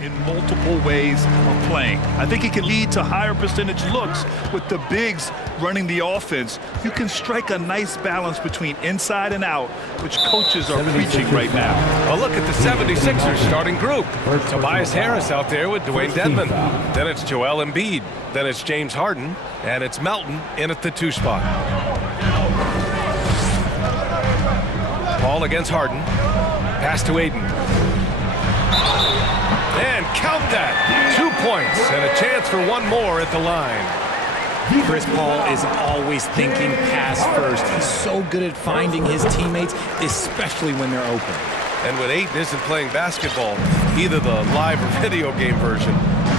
in multiple ways of playing. I think it can lead to higher percentage looks with the bigs running the offense. You can strike a nice balance between inside and out, which coaches are preaching right now. Well, look at the 76ers starting group. Tobias Harris out there with Dwayne Dedmon. Then it's Joel Embiid. Then it's James Harden. And it's Melton in at the 2 spot. Ball against Harden. Pass to Aiden. And count that. 2 points and a chance for one more at the line. Chris Paul is always thinking pass first. He's so good at finding his teammates, especially when they're open. And when Aiden isn't playing basketball, either the live or video game version,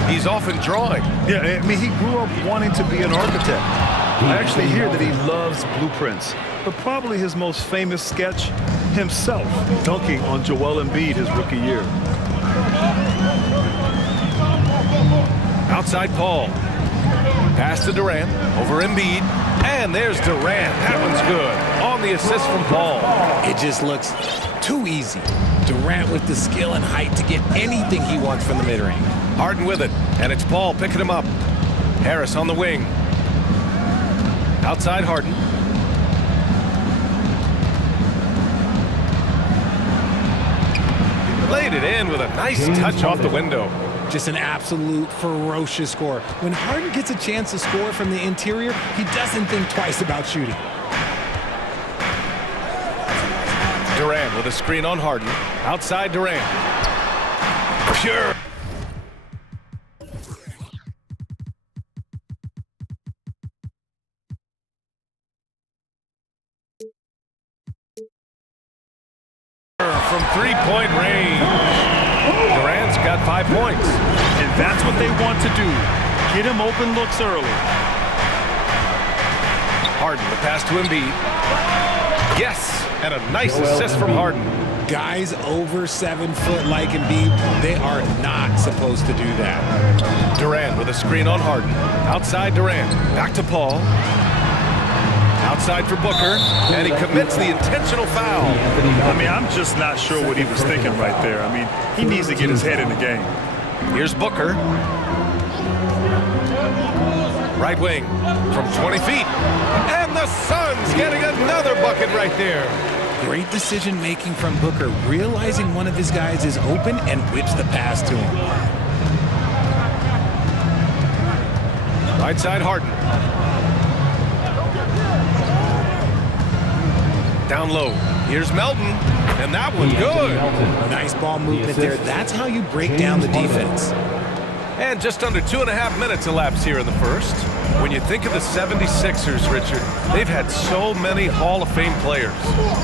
he's often drawing. Yeah, I mean, he grew up wanting to be an architect. I actually hear that he loves blueprints, but probably his most famous sketch, himself dunking on Joel Embiid his rookie year. Outside Paul. Pass to Durant, over Embiid, and there's Durant. That one's good. On the assist from Paul. It just looks too easy. Durant with the skill and height to get anything he wants from the mid-range. Harden with it, and it's Paul picking him up. Harris on the wing. Outside Harden. Laid it in with a nice touch off the window. Just an absolute ferocious score. When Harden gets a chance to score from the interior, he doesn't think twice about shooting. Durant with a screen on Harden. Outside Durant. Pure. From three-point range. Durant's got 5 points. And that's what they want to do. Get him open looks early. Harden, the pass to Embiid. Yes, and a nice assist from Harden. Guys over 7 foot like Embiid, they are not supposed to do that. Durant with a screen on Harden. Outside Durant. Back to Paul. Outside for Booker, and he commits the intentional foul. I mean, I'm just not sure what he was thinking right there. I mean, he needs to get his head in the game. Here's Booker. Right wing from 20 feet. And the Suns getting another bucket right there. Great decision-making from Booker, realizing one of his guys is open and whips the pass to him. Right side Harden. Down low. Here's Melton, and that one good. Nice ball movement there. That's how you break down the defense. And just under 2.5 minutes elapsed here in the first. When you think of the 76ers, Richard, they've had so many Hall of Fame players.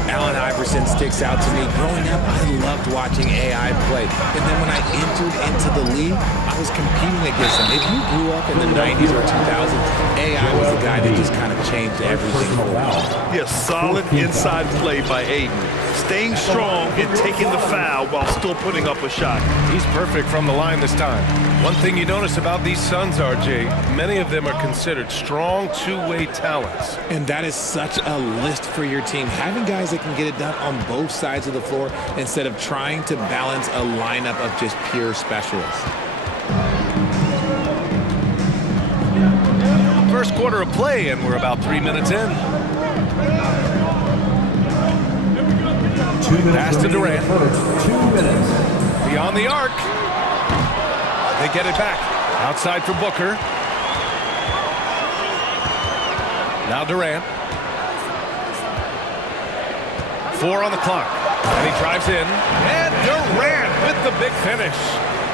Allen Iverson sticks out to me. Growing up, I loved watching AI play. And then when I entered into the league, I was competing against him. If you grew up in the 90s or 2000s, AI was the guy that just kind of changed everything for me. Yeah, solid inside play by Aiden. Staying strong and taking the foul while still putting up a shot. He's perfect from the line this time. One thing you notice about these Suns, RJ, many of them are considered strong two-way talents. And that is such a list for your team. Having guys that can get it done on both sides of the floor instead of trying to balance a lineup of just pure specialists. First quarter of play, and we're about 3 minutes in. Pass to Durant. 2 minutes. Beyond the arc. They get it back. Outside for Booker. Now Durant. 4 on the clock. And he drives in. And Durant with the big finish.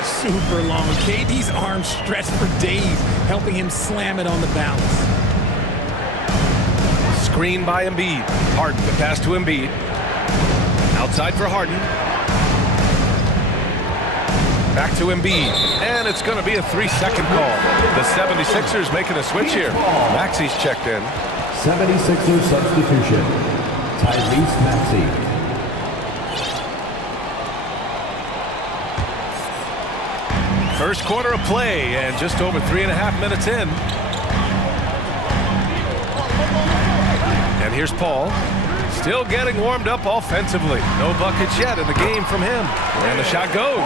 Super long. KD's arms stretched for days, helping him slam it on the bounce. Screen by Embiid. Harden, the pass to Embiid. Outside for Harden. Back to Embiid. And it's going to be a 3-second call. The 76ers making a switch here. Maxi's checked in. 76ers substitution. Tyrese Maxey. First quarter of play, and just over 3.5 minutes in. And here's Paul. Still getting warmed up offensively. No buckets yet in the game from him. And the shot goes.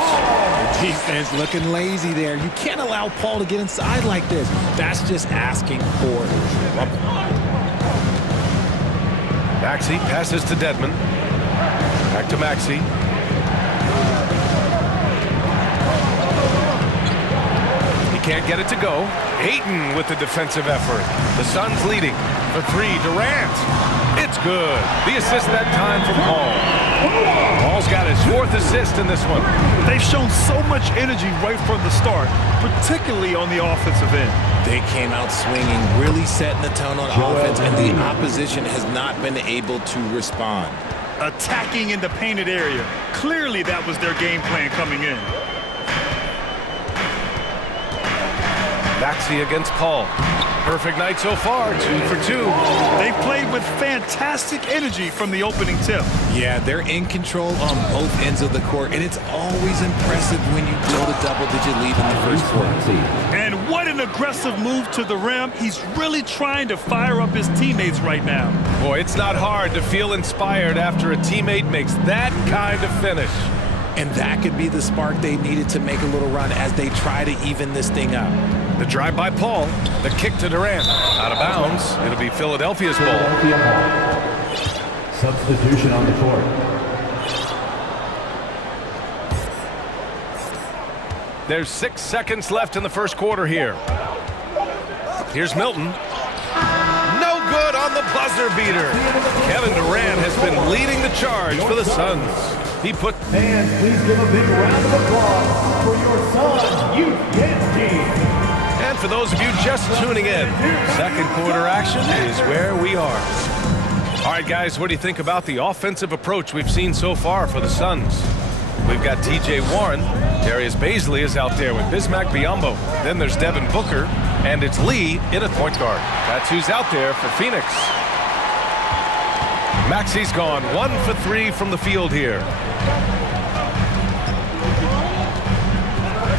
Defense looking lazy there. You can't allow Paul to get inside like this. That's just asking for trouble. Maxey passes to Dedman. Back to Maxey. He can't get it to go. Ayton with the defensive effort. The Suns leading. For three, Durant. It's good. The assist that time from Paul. Paul's got his fourth assist in this one. They've shown so much energy right from the start, particularly on the offensive end. They came out swinging, really setting the tone on offense, and the opposition has not been able to respond. Attacking in the painted area. Clearly that was their game plan coming in. Maxey against Paul. Perfect night so far, 2 for 2. They played with fantastic energy from the opening tip. Yeah, they're in control on both ends of the court, and it's always impressive when you build a double-digit lead in the first quarter. And what an aggressive move to the rim. He's really trying to fire up his teammates right now. Boy, it's not hard to feel inspired after a teammate makes that kind of finish. And that could be the spark they needed to make a little run as they try to even this thing up. The drive by Paul. The kick to Durant. Out of bounds. It'll be Philadelphia's ball. Substitution on the court. There's 6 seconds left in the first quarter here. Here's Milton. No good on the buzzer beater. Kevin Durant has been leading the charge for the Suns. He put... And please give a big round of applause for your Suns Youth Dance Team. And for those of you just tuning in, second quarter action is where we are. All right, guys, what do you think about the offensive approach we've seen so far for the Suns? We've got T.J. Warren. Darius Bazley is out there with Bismack Biyombo. Then there's Devin Booker, and it's Lee in at point guard. That's who's out there for Phoenix. Maxey's gone 1 for 3 from the field here.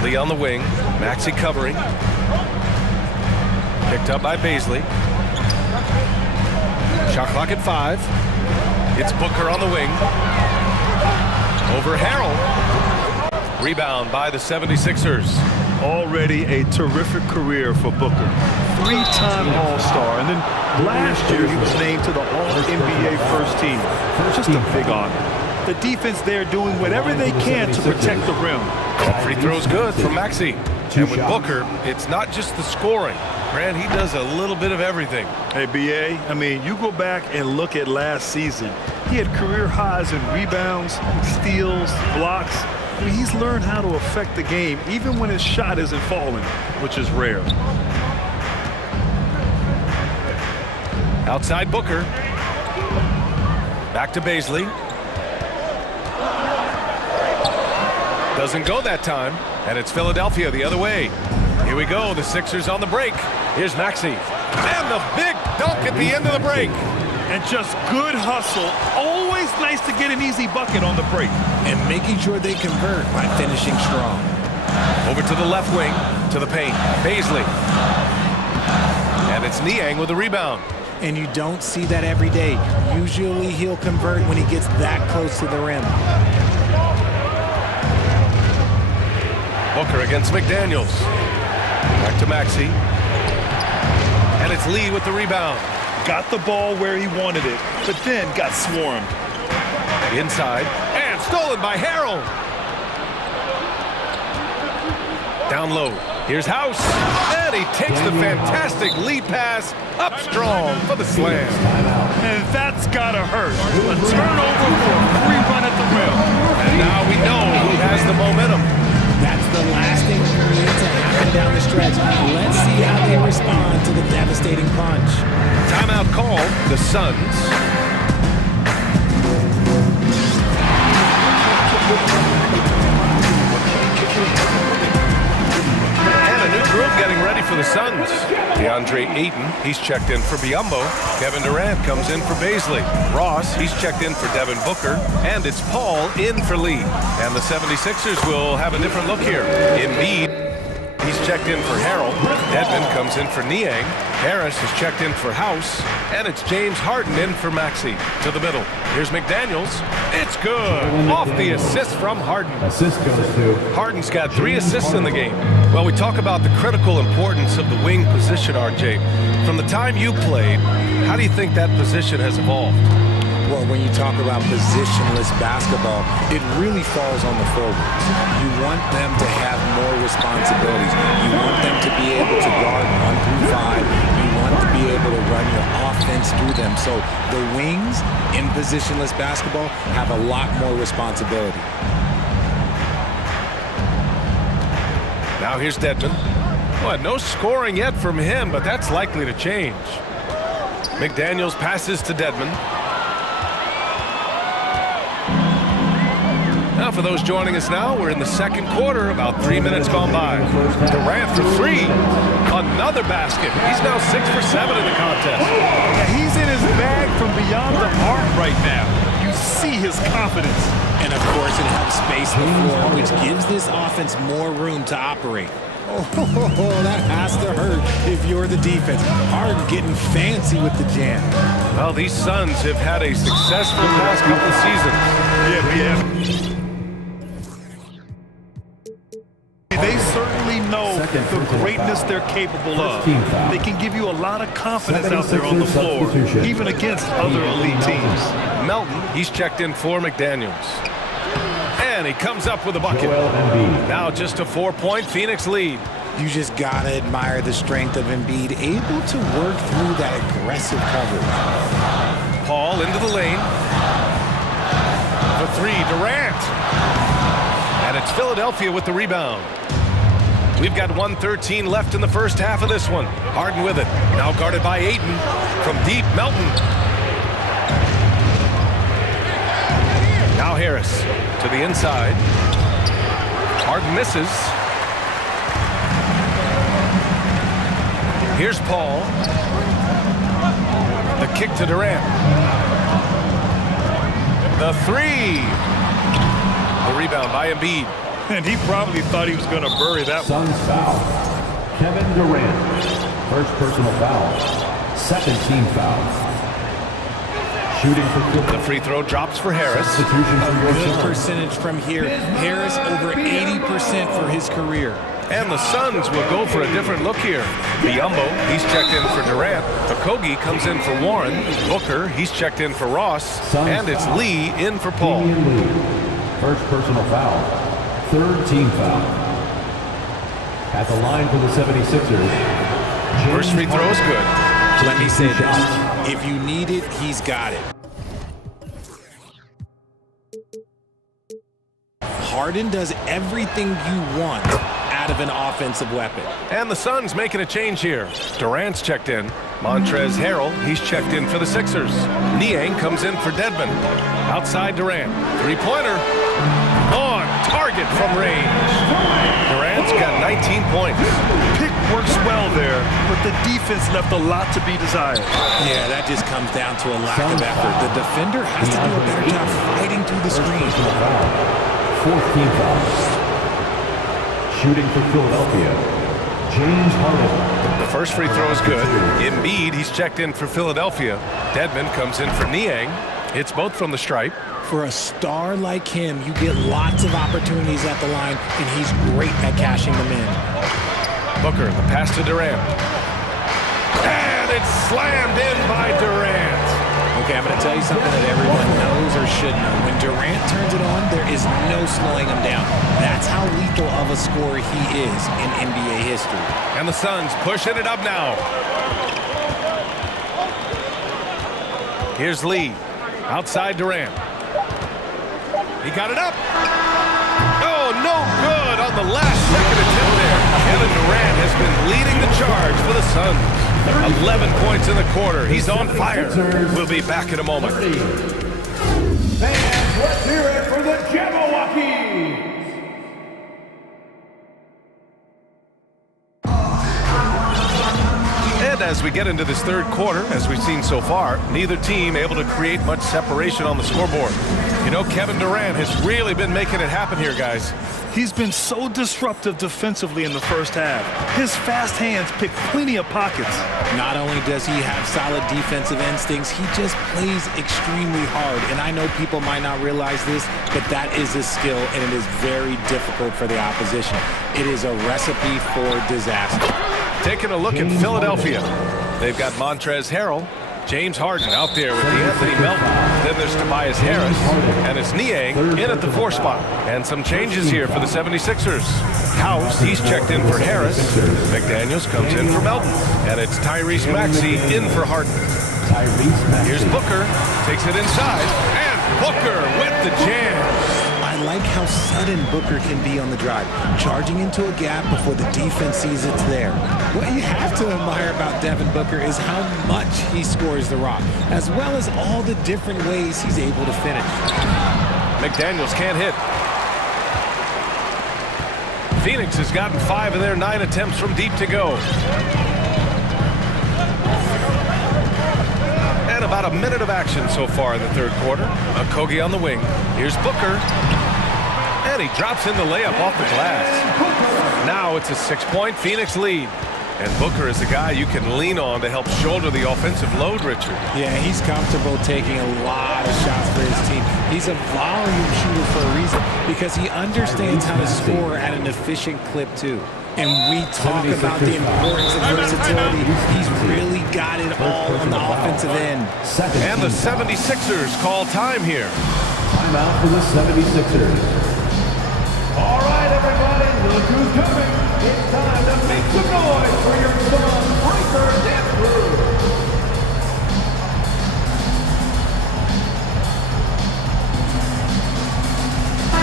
Lee on the wing. Maxey covering. Picked up by Bazley. Shot clock at 5. It's Booker on the wing. Over Harrell. Rebound by the 76ers. Already a terrific career for Booker. 3-time All-Star, and then last year he was named to the All-NBA first team. Just a big honor. The defense there doing whatever they can to protect the rim. Free throw's good from Maxey. And with Booker, it's not just the scoring. Grant, he does a little bit of everything. Hey, B.A., I mean, you go back and look at last season. He had career highs in rebounds, steals, blocks. I mean, he's learned how to affect the game, even when his shot isn't falling, which is rare. Outside Booker. Back to Bazley. Doesn't go that time, and it's Philadelphia the other way. Here we go, the Sixers on the break. Here's Maxey. And the big dunk at the end of the break. And just good hustle. Always nice to get an easy bucket on the break. And making sure they convert by finishing strong. Over to the left wing, to the paint. Bazley. And it's Niang with the rebound. And you don't see that every day. Usually he'll convert when he gets that close to the rim. Booker against McDaniels. Back to Maxey. And it's Lee with the rebound. Got the ball where he wanted it, but then got swarmed. Inside. And stolen by Harrell. Down low. Here's House. And he takes the fantastic lead pass up strong for the slam. And that's gotta hurt. A turnover for a free run at the rim. And now we know who has the momentum. That's the last thing we need to happen down the stretch. Let's see how they respond to the devastating punch. Timeout call, the Suns. And a new group getting ready for the Suns. DeAndre Ayton, he's checked in for Biyombo. Kevin Durant comes in for Bazley. Ross, he's checked in for Devin Booker. And it's Paul in for Lee. And the 76ers will have a different look here. Embiid. He's checked in for Harrell. Edmond comes in for Niang. Harris is checked in for House. And it's James Harden in for Maxey. To the middle. Here's McDaniels. It's good. Off the assist from Harden. Assist goes to Harden's got 3 assists in the game. Well, we talk about the critical importance of the wing position, RJ. From the time you played, how do you think that position has evolved? Well, when you talk about positionless basketball, it really falls on the forwards. You want them to have more responsibilities. You want them to be able to guard 1 through 5. You want to be able to run your offense through them. So the wings in positionless basketball have a lot more responsibility. Now here's Dedmon. Well, no scoring yet from him, but that's likely to change. McDaniels passes to Dedmon. Now, for those joining us now, we're in the second quarter, about 3 minutes gone by. Durant for 3. Another basket. He's now 6 for 7 in the contest. Yeah, he's in his bag from beyond the arc right now. You see his confidence. And of course, it helps space the floor, which gives this offense more room to operate. Oh, that has to hurt if you're the defense. Harden getting fancy with the jam. Well, these Suns have had a successful past couple of seasons. Yeah, we have. They certainly know the greatness they're capable of. They can give you a lot of confidence out there on the floor, even against other elite teams. Melton, he's checked in for McDaniels. And he comes up with a bucket. Now just a 4-point Phoenix lead. You just gotta admire the strength of Embiid, able to work through that aggressive coverage. Paul into the lane. For 3, Durant. And it's Philadelphia with the rebound. We've got 1:13 left in the first half of this one. Harden with it. Now guarded by Ayton. From deep, Melton. Now Harris to the inside. Harden misses. Here's Paul. The kick to Durant. The 3. The rebound by Embiid. And he probably thought he was going to bury that one. Suns foul. Kevin Durant. First personal foul. Second team foul. Shooting for the free throw drops for Harris. Substitution for your Good son. percentage from here. Harris over 80% for his career. And the Suns will go for a different look here. Biyombo, he's checked in for Durant. Okogie comes in for Warren. Booker, he's checked in for Ross. And it's Lee in for Paul. First personal foul. Third team foul. At the line for the 76ers. First free throw is good. Let me say this. If you need it, he's got it. Harden does everything you want out of an offensive weapon. And the Suns making a change here. Durant's checked in. Montrezl Harrell, he's checked in for the Sixers. Niang comes in for Dedmon. Outside Durant. 3-pointer. On target from range. Durant's got 19 points. Pick works well there, but the defense left a lot to be desired. Yeah, that just comes down to a lack of effort. The defender has to do a better job fighting through the screen. Fourth team foul. Shooting for Philadelphia. James Harden. The first free throw is good. Embiid, he's checked in for Philadelphia. Dedmon comes in for Niang. Hits both from the stripe. For a star like him, you get lots of opportunities at the line, and he's great at cashing them in. Booker, the pass to Durant. And it's slammed in by Durant. Okay, I'm going to tell you something that everyone knows or should know. When Durant turns it on, there is no slowing him down. That's how lethal of a scorer he is in NBA history. And the Suns pushing it up now. Here's Lee. Outside Durant. He got it up. Oh, no good on the last second attempt there. Kevin Durant has been leading the charge for the Suns. 11 points in the quarter. He's on fire. We'll be back in a moment. Fans, let's hear it for the Jabberwockies. And But as we get into this third quarter, as we've seen so far, neither team able to create much separation on the scoreboard. You know, Kevin Durant has really been making it happen here, guys. He's been so disruptive defensively in the first half. His fast hands pick plenty of pockets. Not only does he have solid defensive instincts, he just plays extremely hard. And I know people might not realize this, but that is a skill, and it is very difficult for the opposition. It is a recipe for disaster. Taking a look at Philadelphia. They've got Montrezl Harrell, James Harden out there with Anthony Melton. Then there's Tobias Harris, and it's Niang in at the 4 spot. And some changes here for the 76ers. House, he's checked in for Harris. McDaniels comes in for Melton. And it's Tyrese Maxey in for Harden. Here's Booker, takes it inside, and Booker with the jam. I like how sudden Booker can be on the drive, charging into a gap before the defense sees it's there. What you have to admire about Devin Booker is how much he scores the rock, as well as all the different ways he's able to finish. McDaniels can't hit. Phoenix has gotten 5 of their 9 attempts from deep to go. And about a minute of action so far in the third quarter. Okogie on the wing. Here's Booker. And he drops in the layup off the glass. Now it's a 6-point Phoenix lead. And Booker is the guy you can lean on to help shoulder the offensive load, Richard. Yeah, he's comfortable taking a lot of shots for his team. He's a volume shooter for a reason because he understands how to score at an efficient clip, too. And we talk about the importance of versatility. He's really got it all on the offensive end. And the 76ers call time here. Timeout for the 76ers. All right, everybody, look who's coming. It's time to make some noise for your son, Breaker Dance Crew.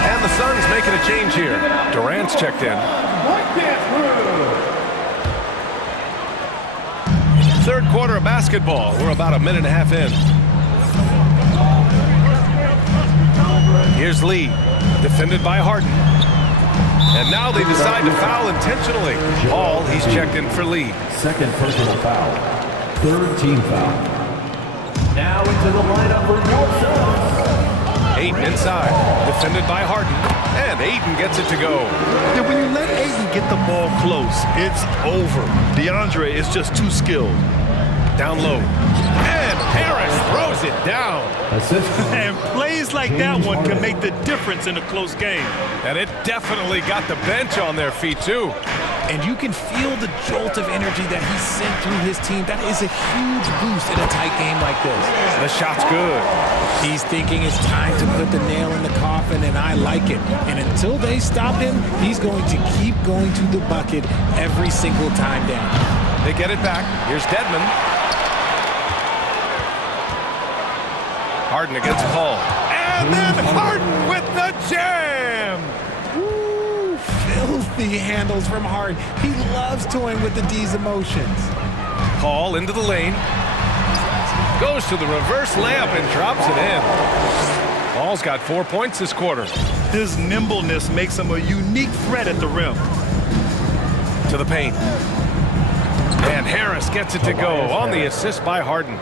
And the Suns making a change here. Durant's checked in. Third quarter of basketball. We're about a minute and a half in. Here's Lee, defended by Harden. And now they decide to foul intentionally. Hall, he's checked in for Lee. Second personal foul. Third team foul. Now into the lineup for your Suns. Ayton inside, defended by Harden. And Ayton gets it to go. Yeah, when you let Ayton get the ball close, it's over. DeAndre is just too skilled. Down low. And Harris throws it down. Assist. And plays like that one can make the difference in a close game. And it definitely got the bench on their feet, too. And you can feel the jolt of energy that he sent through his team. That is a huge boost in a tight game like this. The shot's good. He's thinking it's time to put the nail in the coffin, and I like it. And until they stop him, he's going to keep going to the bucket every single time down. They get it back. Here's Dedmon. Harden against Paul. And then Harden with the jam! Woo, filthy handles from Harden. He loves toying with the D's emotions. Paul into the lane. Goes to the reverse layup and drops it in. Paul's got 4 points this quarter. His nimbleness makes him a unique threat at the rim. To the paint. And Harris gets it to go on the assist by Harden.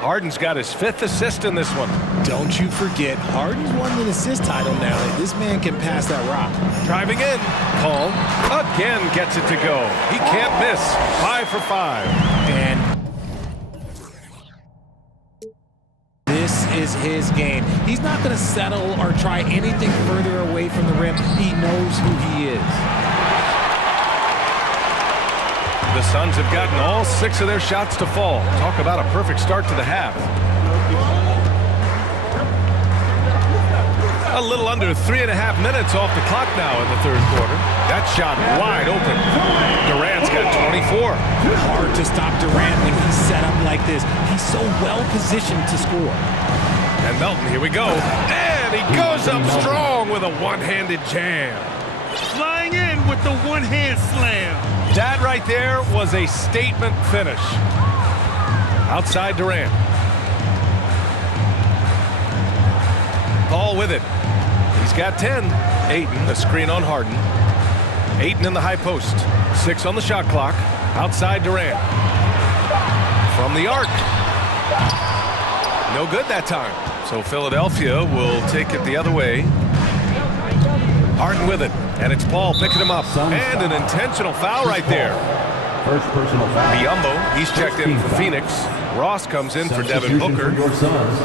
Harden's got his 5th assist in this one. Don't you forget, Harden's won an assist title now. This man can pass that rock. Driving in. Paul again gets it to go. He can't miss. 5 for 5. And this is his game. He's not going to settle or try anything further away from the rim. He knows who he is. The Suns have gotten all 6 of their shots to fall. Talk about a perfect start to the half. A little under 3.5 minutes off the clock now in the third quarter. That shot wide open. Durant's got 24. Hard to stop Durant when he's set up like this. He's so well positioned to score. And Melton, here we go. And he goes up strong with a one-handed jam. Flying in with the one-hand slam. That right there was a statement finish. Outside Durant. Paul with it. He's got 10. Ayton, a screen on Harden. Ayton in the high post. 6 on the shot clock. Outside Durant. from the arc. No good that time. So Philadelphia will take it the other way. Harden with it, and it's Paul picking him up. And an intentional foul right there. First personal foul. Biyombo, he's checked in for Phoenix. Ross comes in for Devin Booker. For your Suns.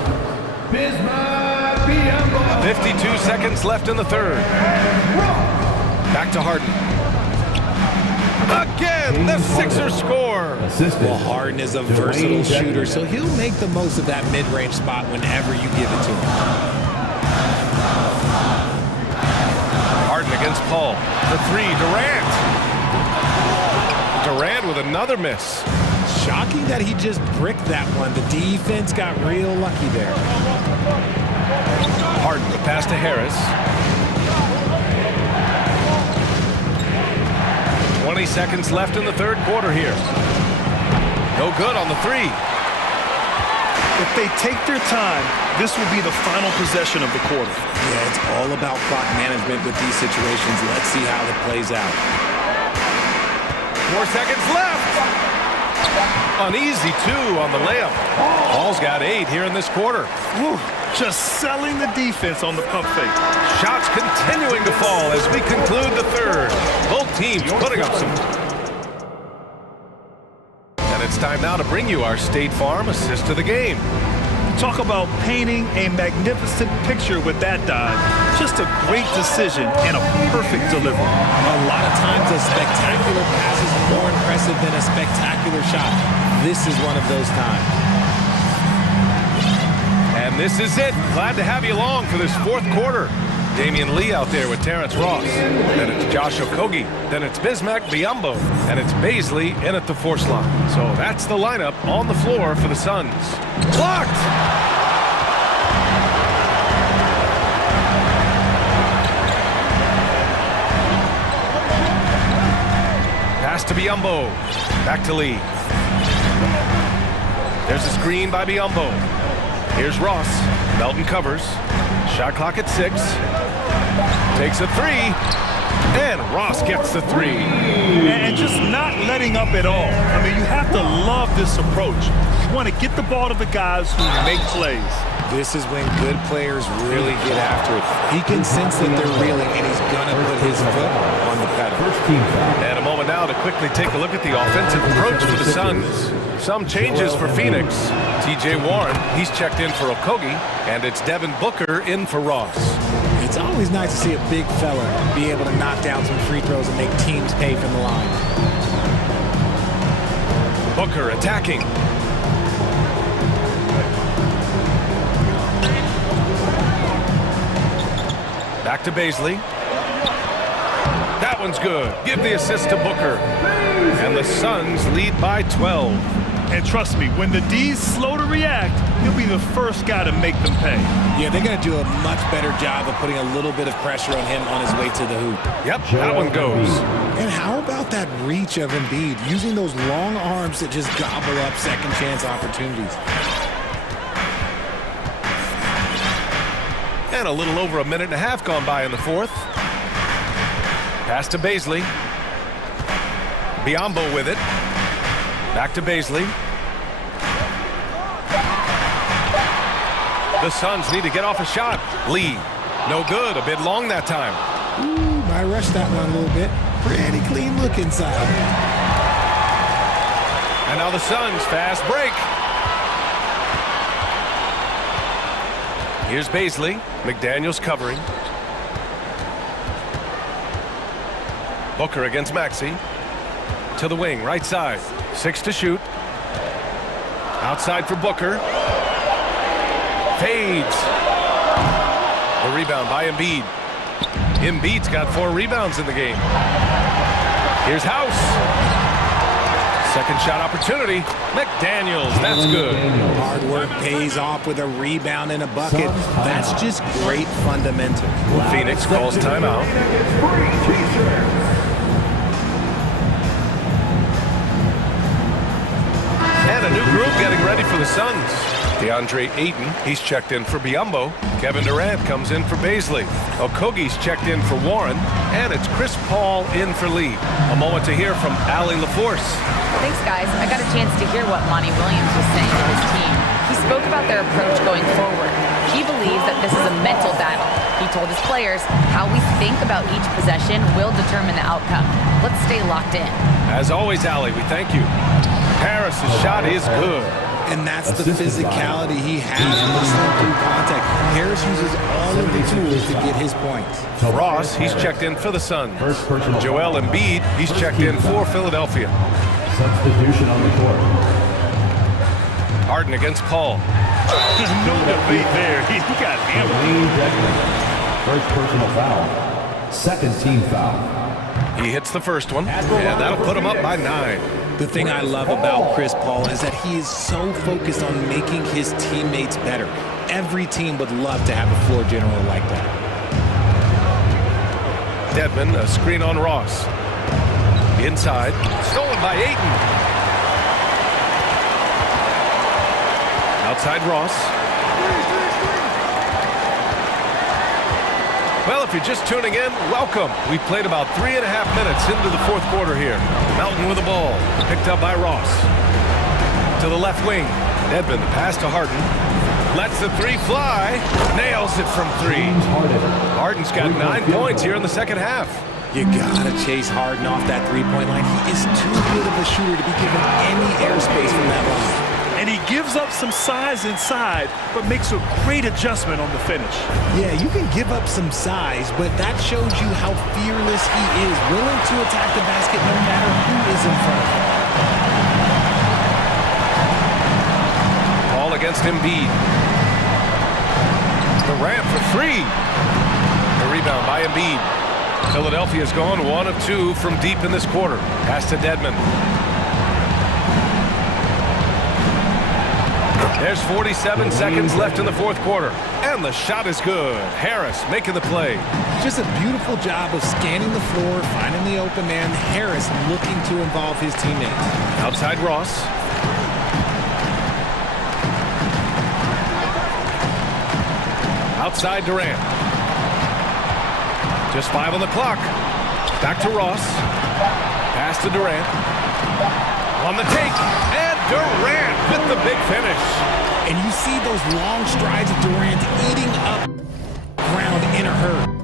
Bismack Biyombo. 52 seconds left in the third. Back to Harden. Again, the Sixers score. Well, Harden is a versatile shooter, so he'll make the most of that mid-range spot whenever you give it to him. Harden against Paul. The three, Durant. Durant with another miss. Shocking that he just bricked that one. The defense got real lucky there. Harden, the pass to Harris. 20 seconds left in the third quarter here. No good on the three. If they take their time, this will be the final possession of the quarter. Yeah, it's all about clock management with these situations. Let's see how it plays out. 4 seconds left. An easy two on the layup. Paul's got 8 here in this quarter. Whew, just selling the defense on the pump fake. Shots continuing to fall as we conclude the third. Both teams putting up some. And it's time now to bring you our State Farm assist to the game. Talk about painting a magnificent picture with that dive. Just a great decision and a perfect delivery. A lot of times a spectacular pass is more impressive than a spectacular shot. This is one of those times. And this is it. Glad to have you along for this fourth quarter. Damian Lee out there with Terrence Ross. Then it's Josh Okogie. Then it's Bismack Biyombo. And it's Baisley in at the force line. So that's the lineup on the floor for the Suns. Blocked! Pass to Biyombo. Back to Lee. There's a screen by Biyombo. Here's Ross. Melton covers. Shot clock at 6. Takes a 3. And Ross gets the 3. And just not letting up at all. I mean, you have to love this approach. You want to get the ball to the guys who make plays. This is when good players really get after it. He can sense that they're reeling, and he's going to put his foot on the pedal. First team foul. And a moment now to quickly take a look at the offensive approach for the Suns. Some changes for Phoenix. TJ Warren, he's checked in for Okogie, and it's Devin Booker in for Ross. It's always nice to see a big fella be able to knock down some free throws and make teams pay from the line. Booker attacking. Back to Baisley. That one's good. Give the assist to Booker. And the Suns lead by 12. And trust me, when the D's slow to react, he'll be the first guy to make them pay. Yeah, they're going to do a much better job of putting a little bit of pressure on him on his way to the hoop. Yep, that one goes. And how about that reach of Embiid, using those long arms that just gobble up second chance opportunities? And a little over a minute and a half gone by in the fourth. Pass to Baisley. Biyombo with it. Back to Baisley. The Suns need to get off a shot. Lee, no good, a bit long that time. Ooh, I rushed that one a little bit. Pretty clean look inside. And now the Suns, fast break. Here's Baisley. McDaniels covering. Booker against Maxey. To the wing, right side. 6 to shoot. Outside for Booker. Fades. The rebound by Embiid. Embiid's got 4 rebounds in the game. Here's House. Second shot opportunity. McDaniels, that's good. Hard work pays off with a rebound and a bucket. That's just great fundamentals. Phoenix calls timeout. And a new group getting ready for the Suns. DeAndre Ayton, he's checked in for Biyombo. Kevin Durant comes in for Baisley. Okogie's checked in for Warren. And it's Chris Paul in for Lee. A moment to hear from Allie LaForce. Thanks, guys. I got a chance to hear what Monty Williams was saying to his team. He spoke about their approach going forward. He believes that this is a mental battle. He told his players how we think about each possession will determine the outcome. Let's stay locked in. As always, Allie, we thank you. Harris's shot is good. And that's the physicality he has in the through contact. Harris uses all of the tools to get his points. Ross, he's checked in for the Suns. Joel Embiid, he's checked in for Philadelphia. Substitution on the court. Harden against Paul. No debate there. He got hammered. First personal foul. Second team foul. He hits the first one, and that'll put him up by 9. The thing I love about Chris Paul is that he is so focused on making his teammates better. Every team would love to have a floor general like that. Dedmon, a screen on Ross. Inside, stolen by Ayton. Outside Ross. Well, if you're just tuning in, welcome. We've played about 3.5 minutes into the fourth quarter here. Mountain with the ball, picked up by Ross. To the left wing, Dedmon, the pass to Harden. Lets the three fly, nails it from 3. Harden's got 9 points here in the second half. You gotta chase Harden off that three-point line. He is too good of a shooter to be given any airspace from that line. And he gives up some size inside, but makes a great adjustment on the finish. Yeah, you can give up some size, but that shows you how fearless he is, willing to attack the basket no matter who is in front of him. Ball against Embiid. Durant for 3. The rebound by Embiid. Philadelphia's gone 1 of 2 from deep in this quarter. Pass to Dedmon. There's 47 seconds left in the fourth quarter. And the shot is good. Harris making the play. Just a beautiful job of scanning the floor, finding the open man. Harris looking to involve his teammates. Outside Ross. Outside Durant. Just 5 on the clock. Back to Ross. Pass to Durant. On the take. And Durant with the big finish. And you see those long strides of Durant eating up ground in a hurry.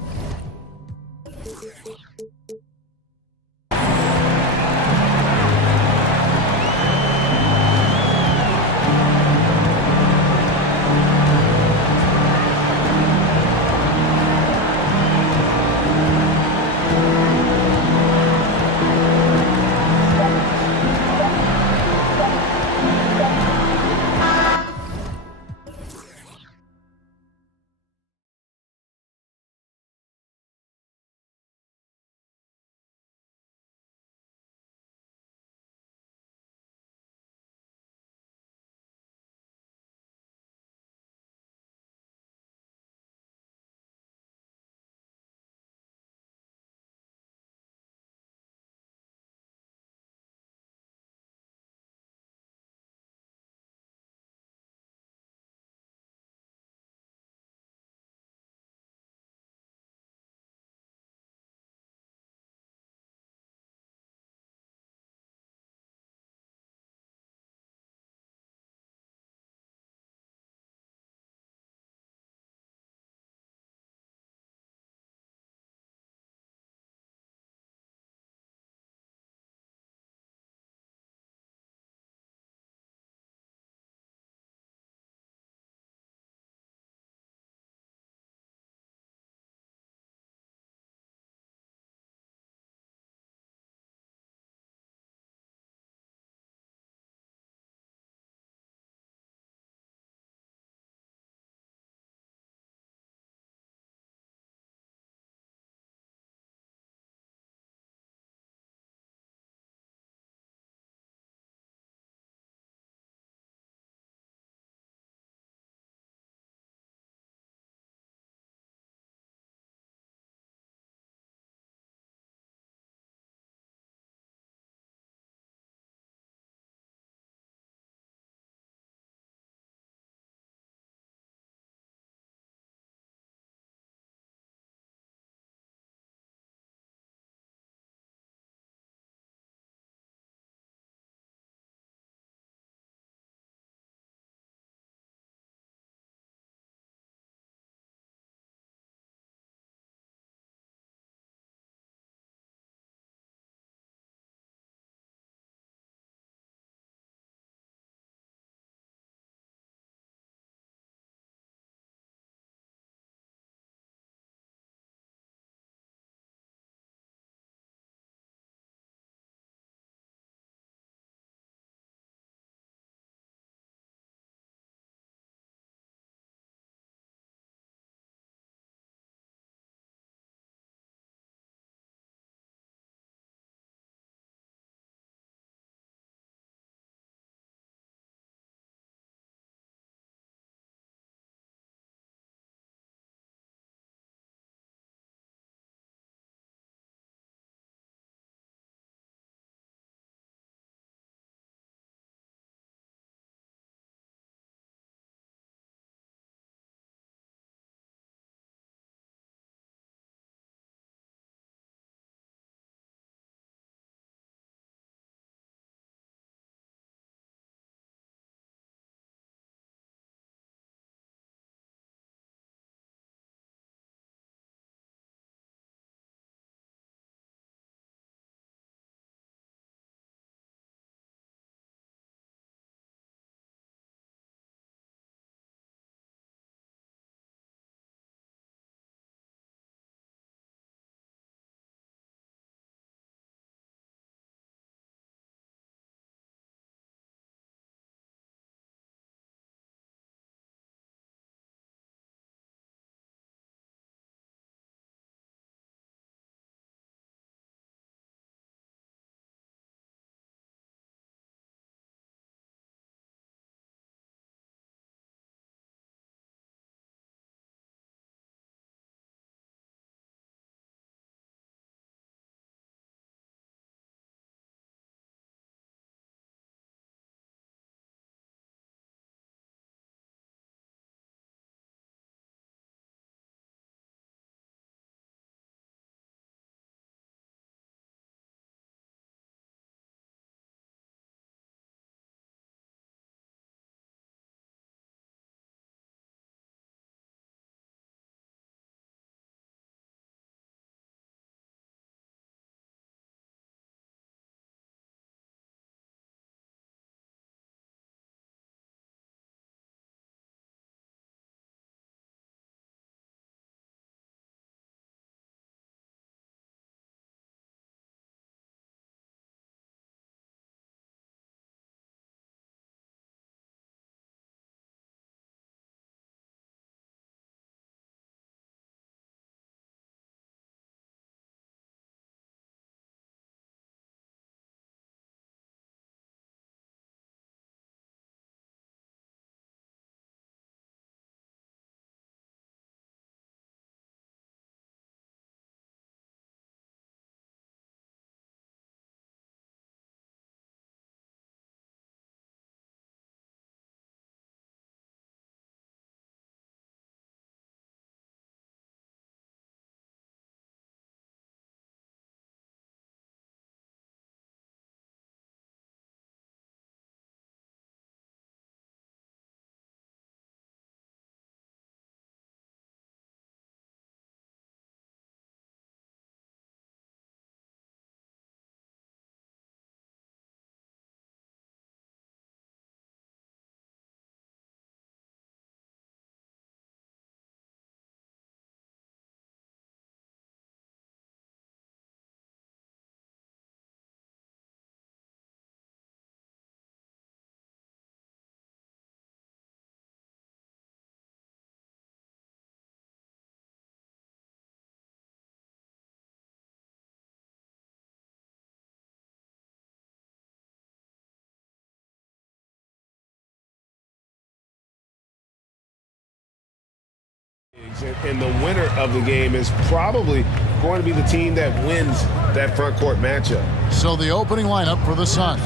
And the winner of the game is probably going to be the team that wins that front court matchup. So the opening lineup for the Suns.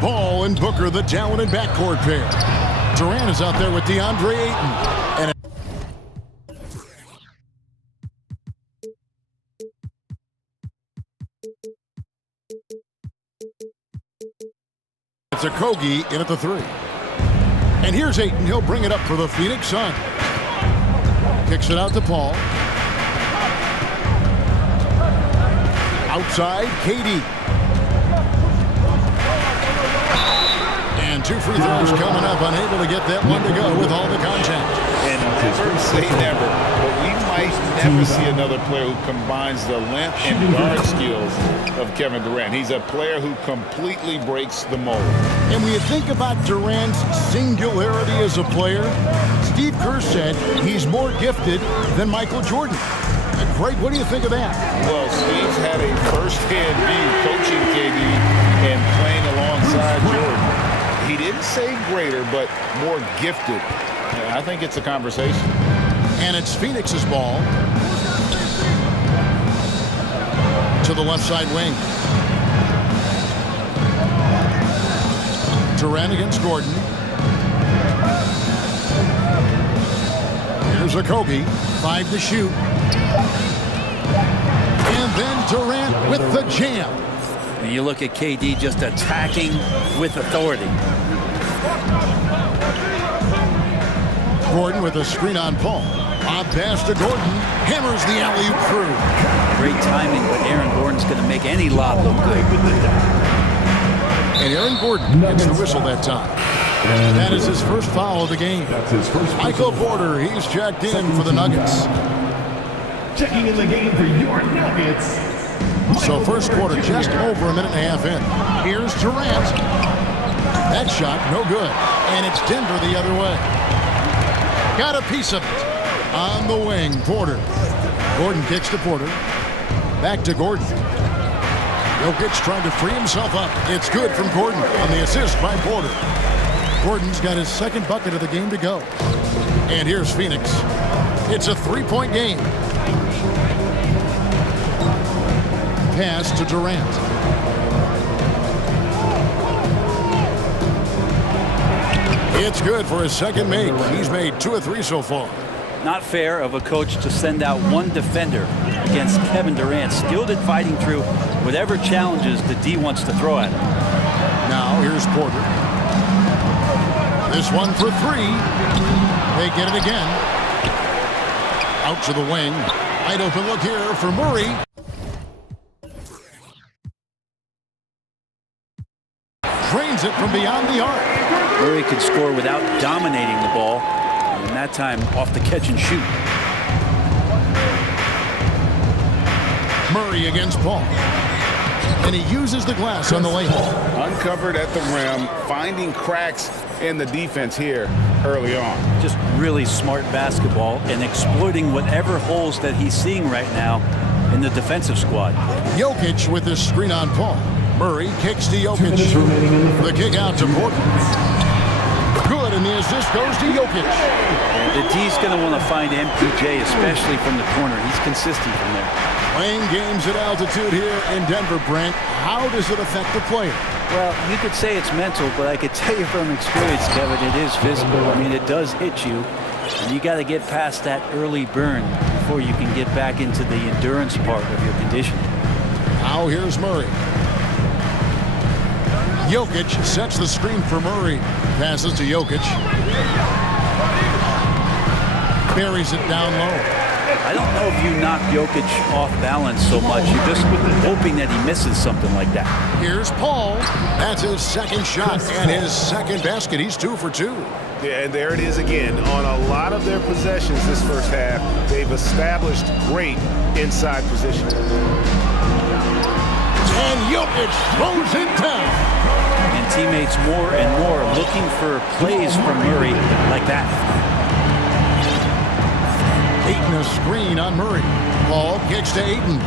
Ball and Booker, the talented backcourt pair. Durant is out there with DeAndre Ayton. And it's a Kogi in at the 3. And here's Ayton. He'll bring it up for the Phoenix Suns. Kicks it out to Paul. Outside, KD. And 2 free throws coming up. Unable to get that one to go with all the contact. And never say never, but we might never see another player who combines the length and guard skills of Kevin Durant. He's a player who completely breaks the mold. And when you think about Durant's singularity as a player, Steve Kerr said he's more gifted than Michael Jordan. Greg, what do you think of that? Well, Steve's had a first-hand view coaching KD and playing alongside Jordan. He didn't say greater, but more gifted. I think it's a conversation. And it's Phoenix's ball. To the left side wing. Durant against Gordon. Here's a Kogi. 5 to shoot. And then Durant with the jam. And you look at KD just attacking with authority. Gordon with a screen on Paul. On pass to Gordon. Hammers the alley-oop through. Great timing, but Aaron Gordon's going to make any lob look good. And Aaron Gordon gets the whistle that time. And that is his first foul of the game. That's his first. Michael Porter, he's checked in for the Nuggets. Checking in the game for your Nuggets. So first quarter just over a minute and a half in. Here's Durant. That shot, no good. And it's Denver the other way. Got a piece of it. On the wing, Porter. Gordon kicks to Porter. Back to Gordon. Jokic trying to free himself up. It's good from Gordon on the assist by Porter. Gordon's got his second bucket of the game to go. And here's Phoenix. It's a 3-point game. Pass to Durant. It's good for his second make. He's made 2 of 3 so far. Not fair of a coach to send out one defender against Kevin Durant, skilled at fighting through whatever challenges the D wants to throw at him. Now here's Porter. This one for 3. They get it again. Out to the wing. Wide open look here for Murray. Drains it from beyond the arc. Murray could score without dominating the ball, and that time off the catch and shoot. Murray against Paul. And he uses the glass on the layup. Uncovered at the rim, finding cracks in the defense here early on. Just really smart basketball and exploiting whatever holes that he's seeing right now in the defensive squad. Jokic with his screen on Paul. Murray kicks to Jokic. The kick out to Porter. Good, and the assist goes to Jokic. The D's going to want to find MPJ, especially from the corner. He's consistent from there. Playing games at altitude here in Denver, Brent. How does it affect the player? Well, you could say it's mental, but I could tell you from experience, Kevin, it is physical. I mean, it does hit you, and you got to get past that early burn before you can get back into the endurance part of your conditioning. Now here's Murray. Jokic sets the screen for Murray. Passes to Jokic. Buries it down low. I don't know if you knock Jokic off balance so much. You're just hoping that he misses something like that. Here's Paul. That's his second shot and his second basket. He's 2 for 2. Yeah, and there it is again. On a lot of their possessions this first half, they've established great inside position. And Jokic throws it down. And teammates more and more looking for plays from Murray like that. Ayton a screen on Murray. Paul kicks to Ayton.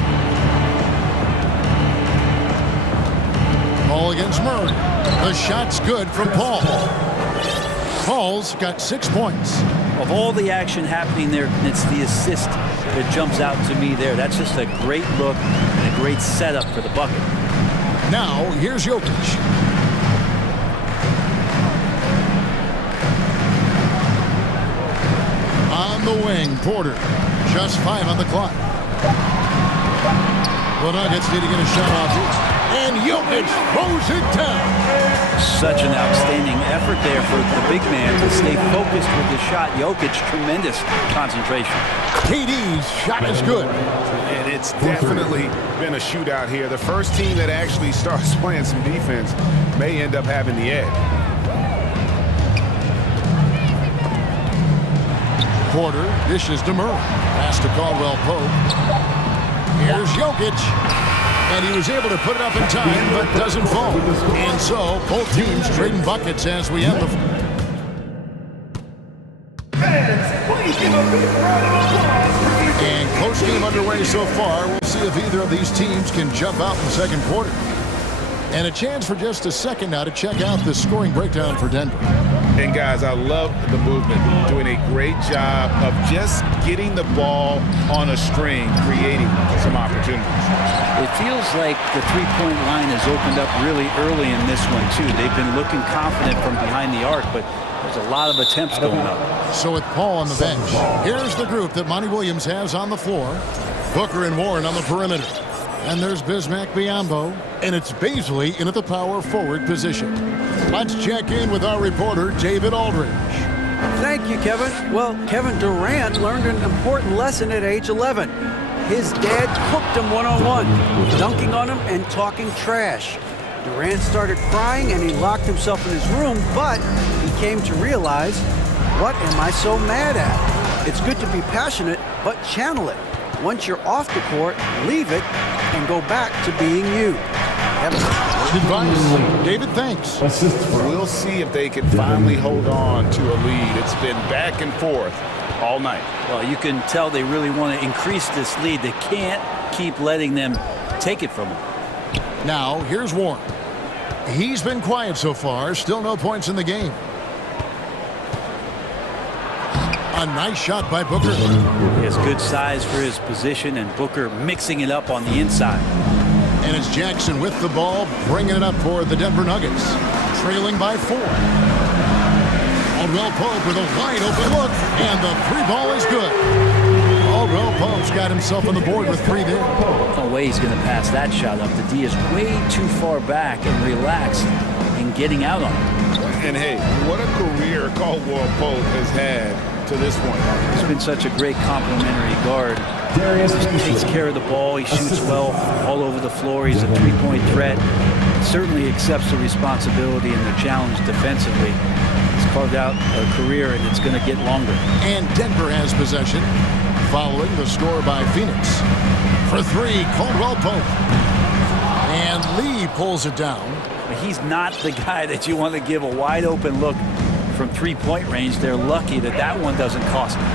Paul against Murray. The shot's good from Paul. Paul's got 6 points. of all the action happening there, it's the assist that jumps out to me there. That's just a great look and a great setup for the bucket. Now, here's Jokic. On the wing, Porter. Just 5 on the clock. The Nuggets need to get a shot off here. And Jokic throws it down. Such an outstanding effort there for the big man to stay focused with his shot. Jokic, tremendous concentration. KD's shot is good. And it's definitely been a shootout here. The first team that actually starts playing some defense may end up having the edge. Porter dishes to Murray. Pass to Caldwell Pope. Here's Jokic. And he was able to put it up in time, but doesn't fall. And so, both teams trading buckets as we end the... And close game underway so far. We'll see if either of these teams can jump out in the second quarter. And a chance for just a second now to check out the scoring breakdown for Denver. And guys, I love the movement, doing a great job of just getting the ball on a string, creating some opportunities. It feels like the three-point line has opened up really early in this one, too. They've been looking confident from behind the arc, but there's a lot of attempts going up. So with Paul on the bench, here's the group that Monty Williams has on the floor. Booker and Warren on the perimeter. And there's Bismack Biyombo, and it's Baisley in at the power forward position. Let's check in with our reporter, David Aldridge. Thank you, Kevin. Well, Kevin Durant learned an important lesson at age 11. His dad cooked him one-on-one, dunking on him and talking trash. Durant started crying and he locked himself in his room, but he came to realize, what am I so mad at? It's good to be passionate, but channel it. Once you're off the court, leave it and go back to being you. Advice. David, thanks. We'll see if they can finally hold on to a lead. It's been back and forth all night. Well, you can tell they really want to increase this lead. They can't keep letting them take it from them. Now, here's Warren. He's been quiet so far. Still no points in the game. A nice shot by Booker. He has good size for his position, and Booker mixing it up on the inside. And it's Jackson with the ball, bringing it up for the Denver Nuggets. Trailing by 4. Caldwell Pope with a wide open look, and the 3 ball is good. Caldwell Pope's got himself on the board with 3 there. No way he's going to pass that shot up. The D is way too far back and relaxed in getting out on it. And hey, what a career Caldwell Pope has had to this point. He's been such a great complimentary guard. He takes care of the ball. He shoots well all over the floor. He's a three-point threat. Certainly accepts the responsibility and the challenge defensively. He's carved out a career, and it's going to get longer. And Denver has possession, following the score by Phoenix. For 3, Caldwell Pope. And Lee pulls it down. He's not the guy that you want to give a wide-open look from three-point range. They're lucky that that one doesn't cost them.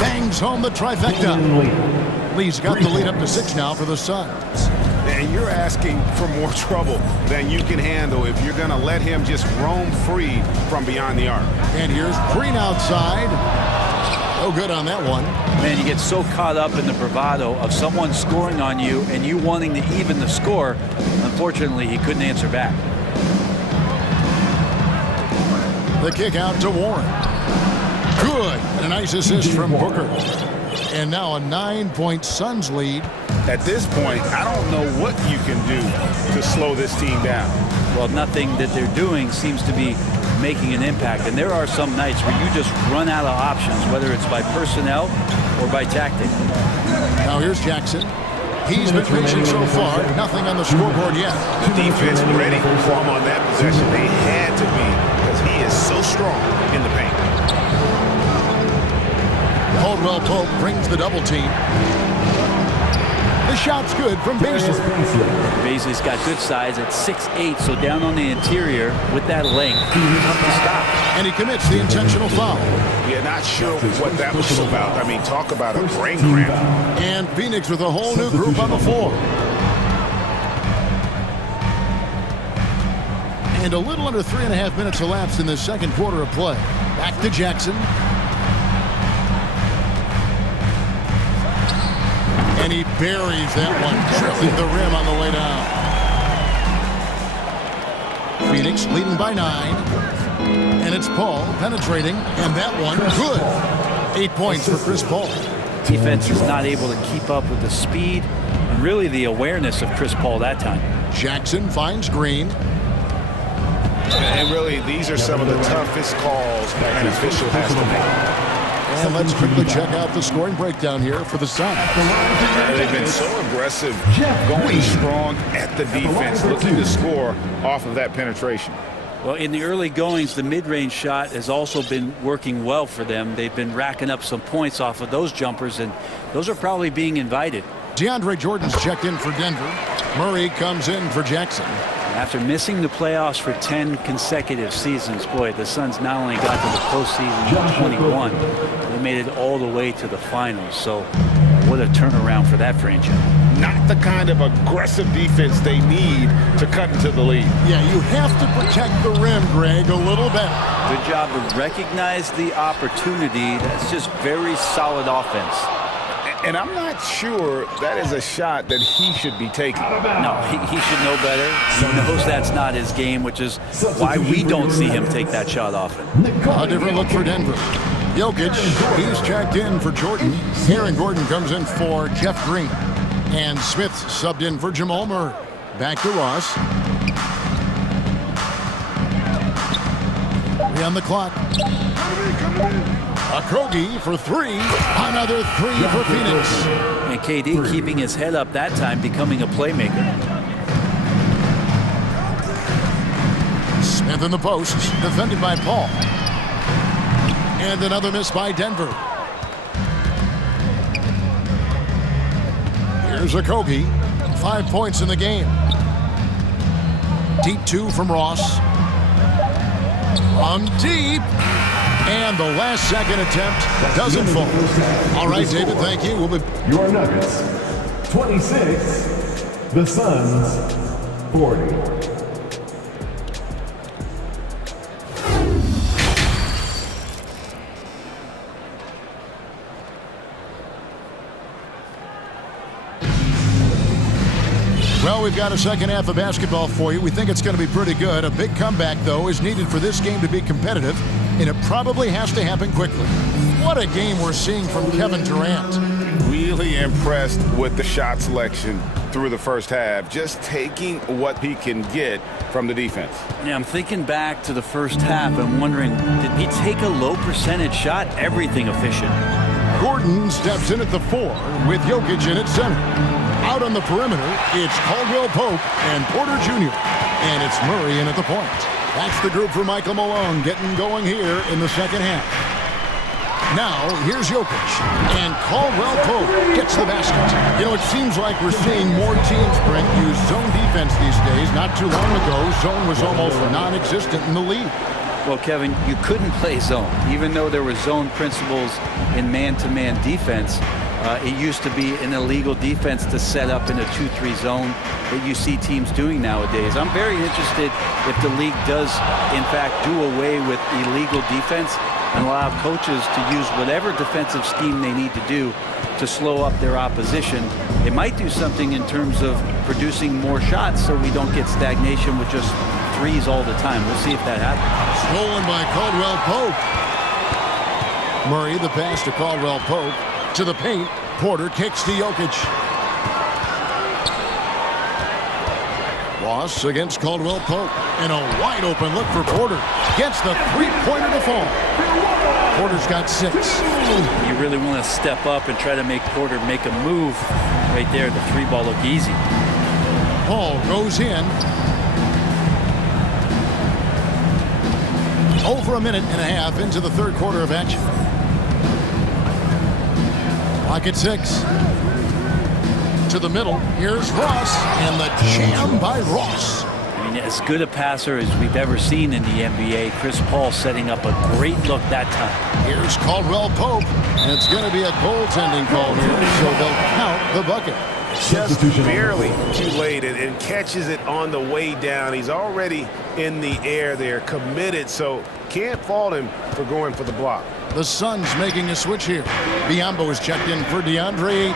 Bangs home the trifecta. Lee's got the lead up to 6 now for the Suns. And you're asking for more trouble than you can handle if you're going to let him just roam free from beyond the arc. And here's Green outside. No good on that one. Man, you get so caught up in the bravado of someone scoring on you and you wanting to even the score. Unfortunately, he couldn't answer back. The kick out to Warren. Good. And a nice assist from Booker. And now a 9-point Suns lead. At this point, I don't know what you can do to slow this team down. Well, nothing that they're doing seems to be making an impact. And there are some nights where you just run out of options, whether it's by personnel or by tactic. Now here's Jackson. He's been patient so far. Nothing on the scoreboard yet. The defense ready for him on that possession. They had to be, because he is so strong in the paint. Caldwell Pope brings the double team. The shot's good from Baisley. Baisley's got good size at 6'8", so down on the interior with that length, tough to stop. And he commits the intentional foul. Yeah, not sure what that was about. I mean, talk about a brain cramp. And Phoenix with a whole new group on the floor. And a little under 3.5 minutes elapsed in the second quarter of play. Back to Jackson. And he buries that one, drilling the rim on the way down. Phoenix leading by 9. And it's Paul penetrating, and that one good. 8 points for Chris Paul. Defense is not able to keep up with the speed and really the awareness of Chris Paul that time. Jackson finds Green. And really, these are some of the toughest calls an official has to make. And let's quickly check out the scoring breakdown here for the Suns. They've been so aggressive, going strong at the defense, looking to score off of that penetration. Well, in the early goings, the mid-range shot has also been working well for them. They've been racking up some points off of those jumpers, and those are probably being invited. DeAndre Jordan's checked in for Denver. Murray comes in for Jackson. After missing the playoffs for 10 consecutive seasons, boy, the Suns not only got to the postseason in 21, they made it all the way to the finals. So what a turnaround for that franchise. Not the kind of aggressive defense they need to cut into the lead. Yeah, you have to protect the rim, Greg, a little better. Good job to recognize the opportunity. That's just very solid offense. And I'm not sure that is a shot that he should be taking. No, he should know better. He knows that's not his game, which is why we don't see him take that shot often. A different look for Denver. Jokic, he's checked in for Jordan. Aaron Gordon comes in for Jeff Green. And Smith subbed in for Jamal Murray. Back to Ross. 3 on the clock. Okogie for 3. Another 3 for Phoenix. And KD keeping his head up that time, becoming a playmaker. Smith in the post, defended by Paul. And another miss by Denver. Here's Okogie. 5 points in the game. Deep 2 from Ross. On deep. And the last second attempt doesn't fall. All right, David, thank you. We'll be... Your Nuggets, 26. The Suns, 40. Well, we've got a second half of basketball for you. We think it's going to be pretty good. A big comeback, though, is needed for this game to be competitive, and it probably has to happen quickly. What a game we're seeing from Kevin Durant. Really impressed with the shot selection through the first half, just taking what he can get from the defense. Yeah, I'm thinking back to the first half and wondering, did he take a low percentage shot? Everything efficient. Gordon steps in at the 4 with Jokic in at center. Out on the perimeter, it's Caldwell Pope and Porter Jr. And it's Murray in at the point. That's the group for Michael Malone getting going here in the second half. Now, here's Jokic. And Caldwell Pope gets the basket. You know, it seems like we're seeing more teams, Brent, use zone defense these days. Not too long ago, zone was almost non-existent in the league. Well, Kevin, you couldn't play zone. Even though there were zone principles in man-to-man defense, it used to be an illegal defense to set up in a 2-3 zone that you see teams doing nowadays. I'm very interested if the league does, in fact, do away with illegal defense and allow coaches to use whatever defensive scheme they need to do to slow up their opposition. It might do something in terms of producing more shots so we don't get stagnation with just threes all the time. We'll see if that happens. Stolen by Caldwell Pope. Murray, the pass to Caldwell Pope. To the paint. Porter kicks to Jokic. Ross against Caldwell Pope. And a wide open look for Porter. Gets the three-pointer to fall. Porter's got 6. You really want to step up and try to make Porter make a move right there. The 3-ball look easy. Paul goes in. Over a minute and a half into the third quarter of action. Clock at 6. To the middle. Here's Ross. And the jam by Ross. I mean, as good a passer as we've ever seen in the NBA. Chris Paul setting up a great look that time. Here's Caldwell Pope. And it's going to be a goaltending call here. So they'll count the bucket. Just barely too late and catches it on the way down. He's already in the air there, committed, so can't fault him for going for the block. The Suns making a switch here. Biombo is checked in for DeAndre.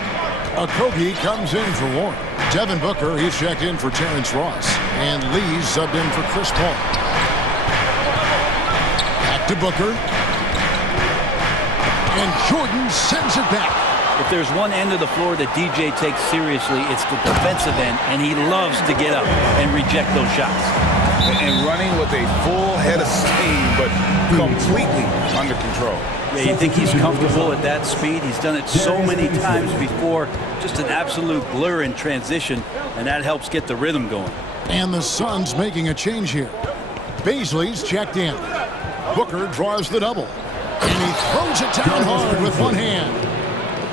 Okogie comes in for Warren. Devin Booker, he's checked in for Terrence Ross. And Lee's subbed in for Chris Paul. Back to Booker. And Jordan sends it back. If there's one end of the floor that DJ takes seriously, it's the defensive end, and he loves to get up and reject those shots. And running with a full head of steam, but completely under control. Yeah, you think he's comfortable at that speed? He's done it so many times before. Just an absolute blur in transition, and that helps get the rhythm going. And the Suns making a change here. Baisley's checked in. Booker draws the double. And he throws it down hard with one hand.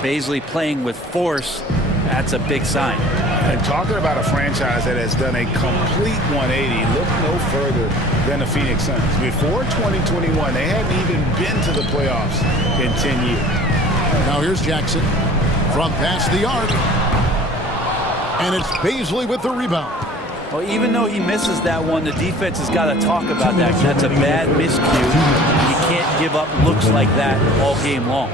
Baisley playing with force, that's a big sign. And talking about a franchise that has done a complete 180, look no further than the Phoenix Suns. Before 2021, they hadn't even been to the playoffs in 10 years. Now here's Jackson from past the arc. And it's Baisley with the rebound. Well, even though he misses that one, the defense has got to talk about that. That's a bad miscue. You can't give up looks like that all game long.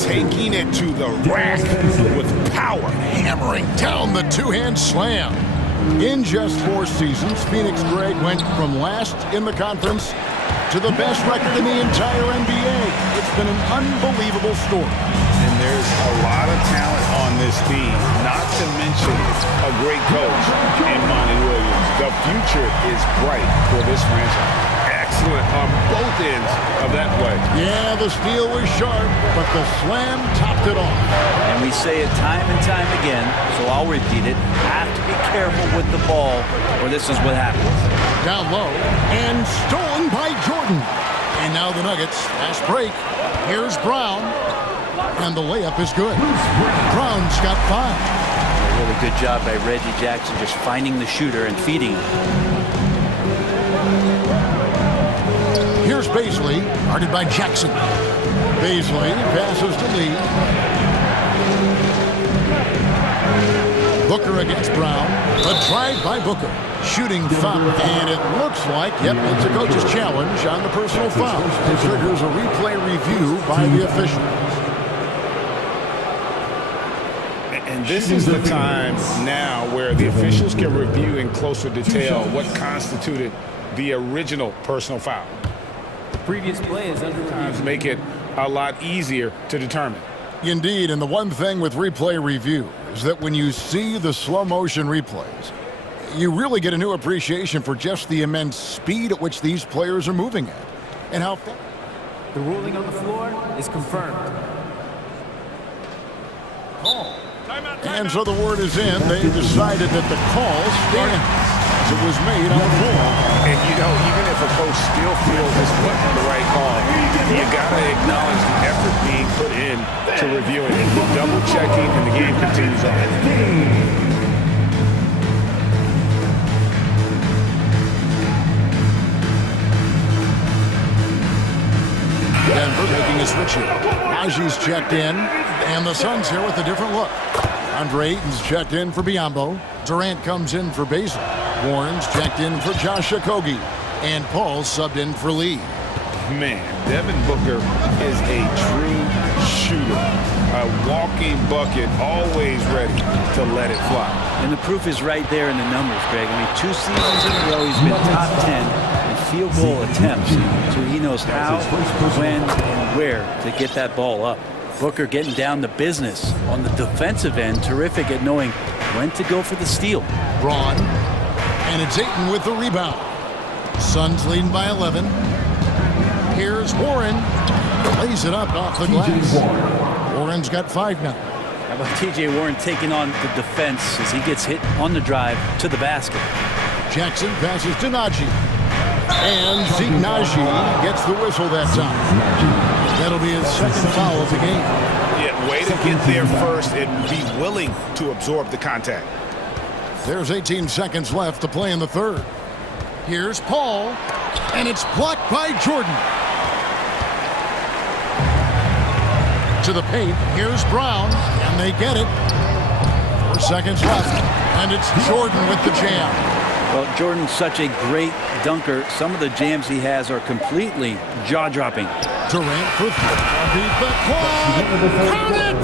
Taking it to the rack with power. Hammering down the two-hand slam. In just 4 seasons, Phoenix Greg went from last in the conference to the best record in the entire NBA. It's been an unbelievable story. And there's a lot of talent on this team, not to mention a great coach in Monty Williams. The future is bright for this franchise. Excellent on both ends of that play. Yeah, the steal was sharp, but the slam topped it off. And we say it time and time again, so I'll repeat it. Have to be careful with the ball, or this is what happens. Down low, and stolen by Jordan. And now the Nuggets, fast break. Here's Brown, and the layup is good. Brown's got 5. A really good job by Reggie Jackson just finding the shooter and feeding him. Here's Baisley, guarded by Jackson. Baisley passes to Lee. Booker against Brown. A drive by Booker. Shooting foul. And it looks like, yep, it's a coach's challenge on the personal foul. It triggers a replay review by the official. And this is the time now where the officials can review in closer detail what constituted the original personal foul. The previous play is under review. Make it a lot easier to determine. Indeed, and the one thing with replay review is that when you see the slow motion replays, you really get a new appreciation for just the immense speed at which these players are moving at and how fast. The ruling on the floor is confirmed. And so the word is in. They decided that the call stands as it was made on the floor. And you know, even if a coach still feels this wasn't the right call, you gotta acknowledge the effort being put in to reviewing it, double checking, and the game continues on. Denver making a switch here. Najee's checked in, and the Suns here with a different look. Andre Ayton's checked in for Biyombo. Durant comes in for Baisley. Warren's checked in for Josh Okogie. And Paul's subbed in for Lee. Man, Devin Booker is a true shooter. A walking bucket, always ready to let it fly. And the proof is right there in the numbers, Greg. I mean, 2 seasons in a row, he's been top 10 in field goal attempts. So he knows how, when, and where to get that ball up. Booker getting down to business on the defensive end. Terrific at knowing when to go for the steal. Braun. And it's Ayton with the rebound. Suns leading by 11. Here's Warren. Lays it up off the glass. Warren's got 5 now. How about TJ Warren taking on the defense as he gets hit on the drive to the basket. Jackson passes to Najee. And Zeke Najee gets the whistle that time. That'll be his second foul of the game. Yeah, way to get there first and be willing to absorb the contact. There's 18 seconds left to play in the third. Here's Paul, and it's blocked by Jordan. To the paint, here's Brown, and they get it. 4 seconds left, and it's Jordan with the jam. Well, Jordan's such a great dunker. Some of the jams he has are completely jaw-dropping. Durant for 3. Beat the quad. Caught it!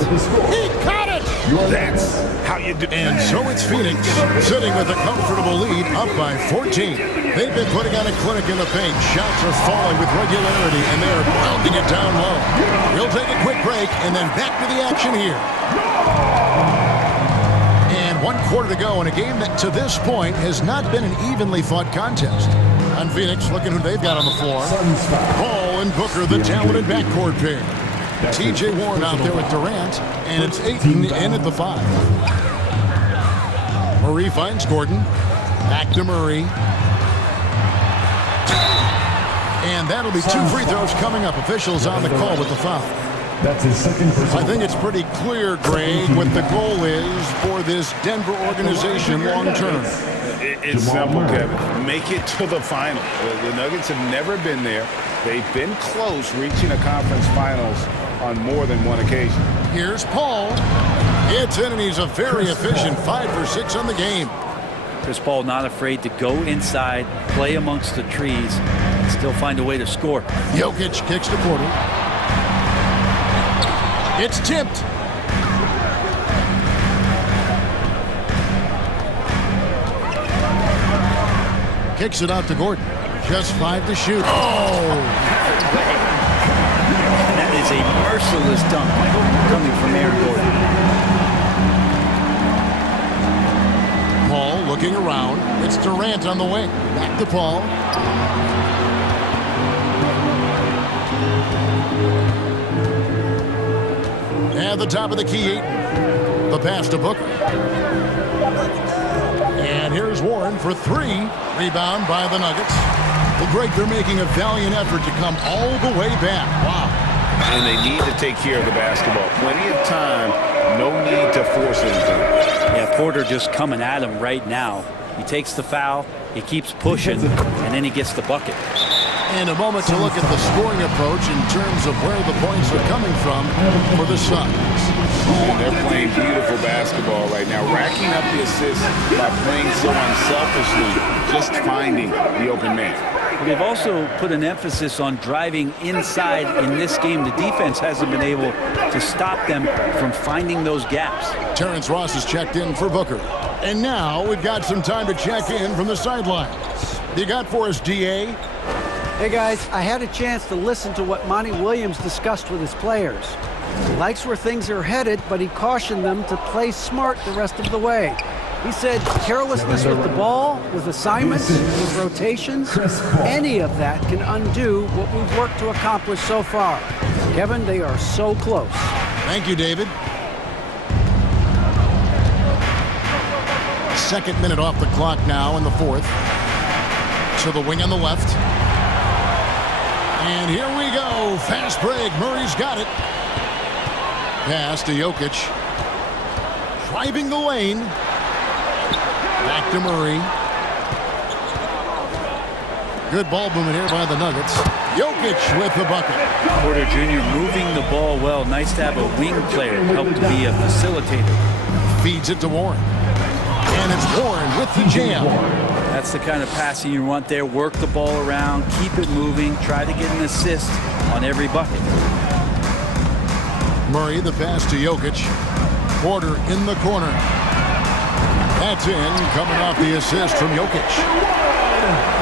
He caught it! That's how you do. And so it's Phoenix sitting with a comfortable lead up by 14. They've been putting on a clinic in the paint. Shots are falling with regularity, and they are pounding it down low. We'll take a quick break and then back to the action here. And 1 quarter to go in a game that to this point has not been an evenly fought contest. On Phoenix, looking who they've got on the floor. Paul and Booker, the talented backcourt pair. T.J. Warren out there with Durant, and it's Ayton in at the 5. Murray finds Gordon. Back to Murray. And that'll be 2 free throws coming up. Officials on the call with the foul. That's his second personal. I think it's pretty clear, Greg, what the goal is for this Denver organization long term. It's simple, Kevin. Make it to the final. The Nuggets have never been there. They've been close reaching a conference finals on more than one occasion. Here's Paul. It's in, and he's a very efficient 5 for 6 on the game. Chris Paul not afraid to go inside, play amongst the trees, and still find a way to score. Jokic kicks to Porter. It's tipped. Kicks it out to Gordon. Just 5 to shoot. Oh! That is a merciless dunk coming from Aaron Gordon. Paul looking around. It's Durant on the wing. Back to Paul. At the top of the key, Ayton. The pass to Booker. And here's Warren for 3. Rebound by the Nuggets. Well, Greg, they're making a valiant effort to come all the way back. Wow. And they need to take care of the basketball. Plenty of time. No need to force anything. Yeah, Porter just coming at him right now. He takes the foul, he keeps pushing, and then he gets the bucket. And a moment to look at the scoring approach in terms of where the points are coming from for the Suns. And they're playing beautiful basketball right now, racking up the assists by playing so unselfishly, just finding the open man. They've also put an emphasis on driving inside in this game. The defense hasn't been able to stop them from finding those gaps. Terrence Ross is checked in for Booker. And now we've got some time to check in from the sidelines. You got for us, D.A.? Hey guys, I had a chance to listen to what Monty Williams discussed with his players. He likes where things are headed, but he cautioned them to play smart the rest of the way. He said carelessness with the ball, with assignments, with rotations, any of that can undo what we've worked to accomplish so far. Kevin, they are so close. Thank you, David. Second minute off the clock now in the 4th. To the wing on the left. And here we go. Fast break. Murray's got it. Pass to Jokic. Driving the lane. Back to Murray. Good ball movement here by the Nuggets. Jokic with the bucket. Porter Jr. moving the ball well. Nice to have a wing player help to be a facilitator. Feeds it to Warren. And it's Warren with the jam. That's the kind of passing you want there. Work the ball around, keep it moving, try to get an assist on every bucket. Murray, the pass to Jokic. Porter in the corner. That's in, coming off the assist from Jokic.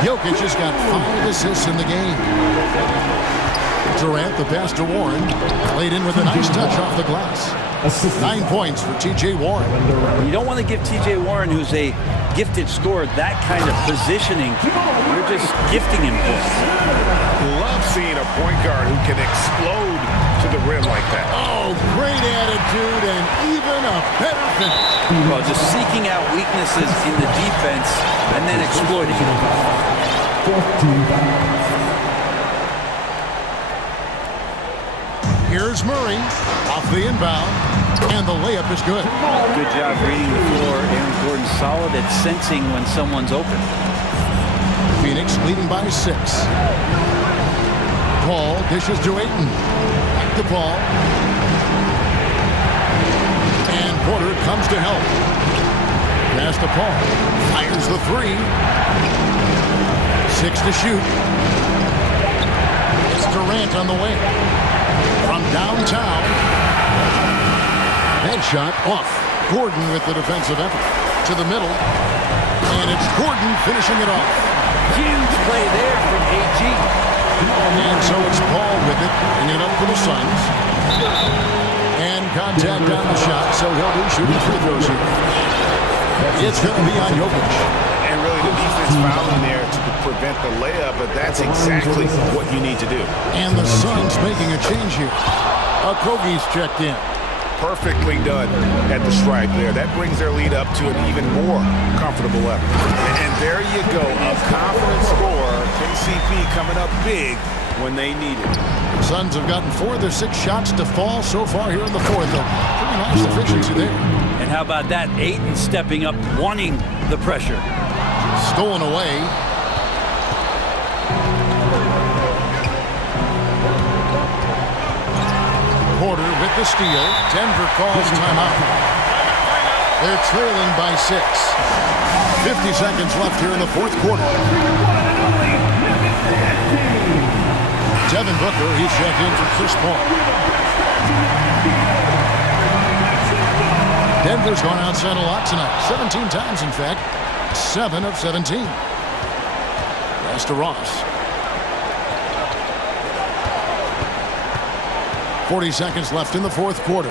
Jokic has got 5 assists in the game. Durant, the pass to Warren. Laid in with a nice touch off the glass. 9 points for T.J. Warren. You don't want to give T.J. Warren, who's a gifted scorer, that kind of positioning. You're just gifting him points. Love seeing a point guard who can explode to the rim like that. Oh, great attitude and even a better finish. Well, just seeking out weaknesses in the defense and then exploiting it. Here's Murray off the inbound, and the layup is good. Good job reading the floor. Aaron Gordon solid at sensing when someone's open. Phoenix leading by 6. Paul dishes to Ayton. Back to Paul. And Porter comes to help. Pass to Paul. Fires the 3. 6 to shoot. It's Durant on the wing. From downtown. That shot off. Gordon with the defensive effort. To the middle. And it's Gordon finishing it off. Huge play there from AG. And so it's Paul with it. Bringing it up for the Suns. And contact on the shot, so he'll be shooting free throws here. It's going to be on Jokic. And really the defense fouling there to prevent the layup, but that's exactly what you need to do. And the Suns making a change here. Okogie's checked in. Perfectly done at the stripe there. That brings their lead up to an even more comfortable level. And there you go, a confident scorer. KCP coming up big when they need it. The Suns have gotten 4 of their 6 shots to fall so far here in the fourth. Pretty nice efficiency there. And how about that? Ayton stepping up, wanting the pressure. Stolen away. Porter with the steal. Denver calls timeout. They're trailing by 6. 50 seconds left here in the fourth quarter. Devin Booker, he's checked in for Chris Paul. Denver's gone outside a lot tonight. 17 times, in fact. 7 of 17. Pass to Ross. 40 seconds left in the fourth quarter.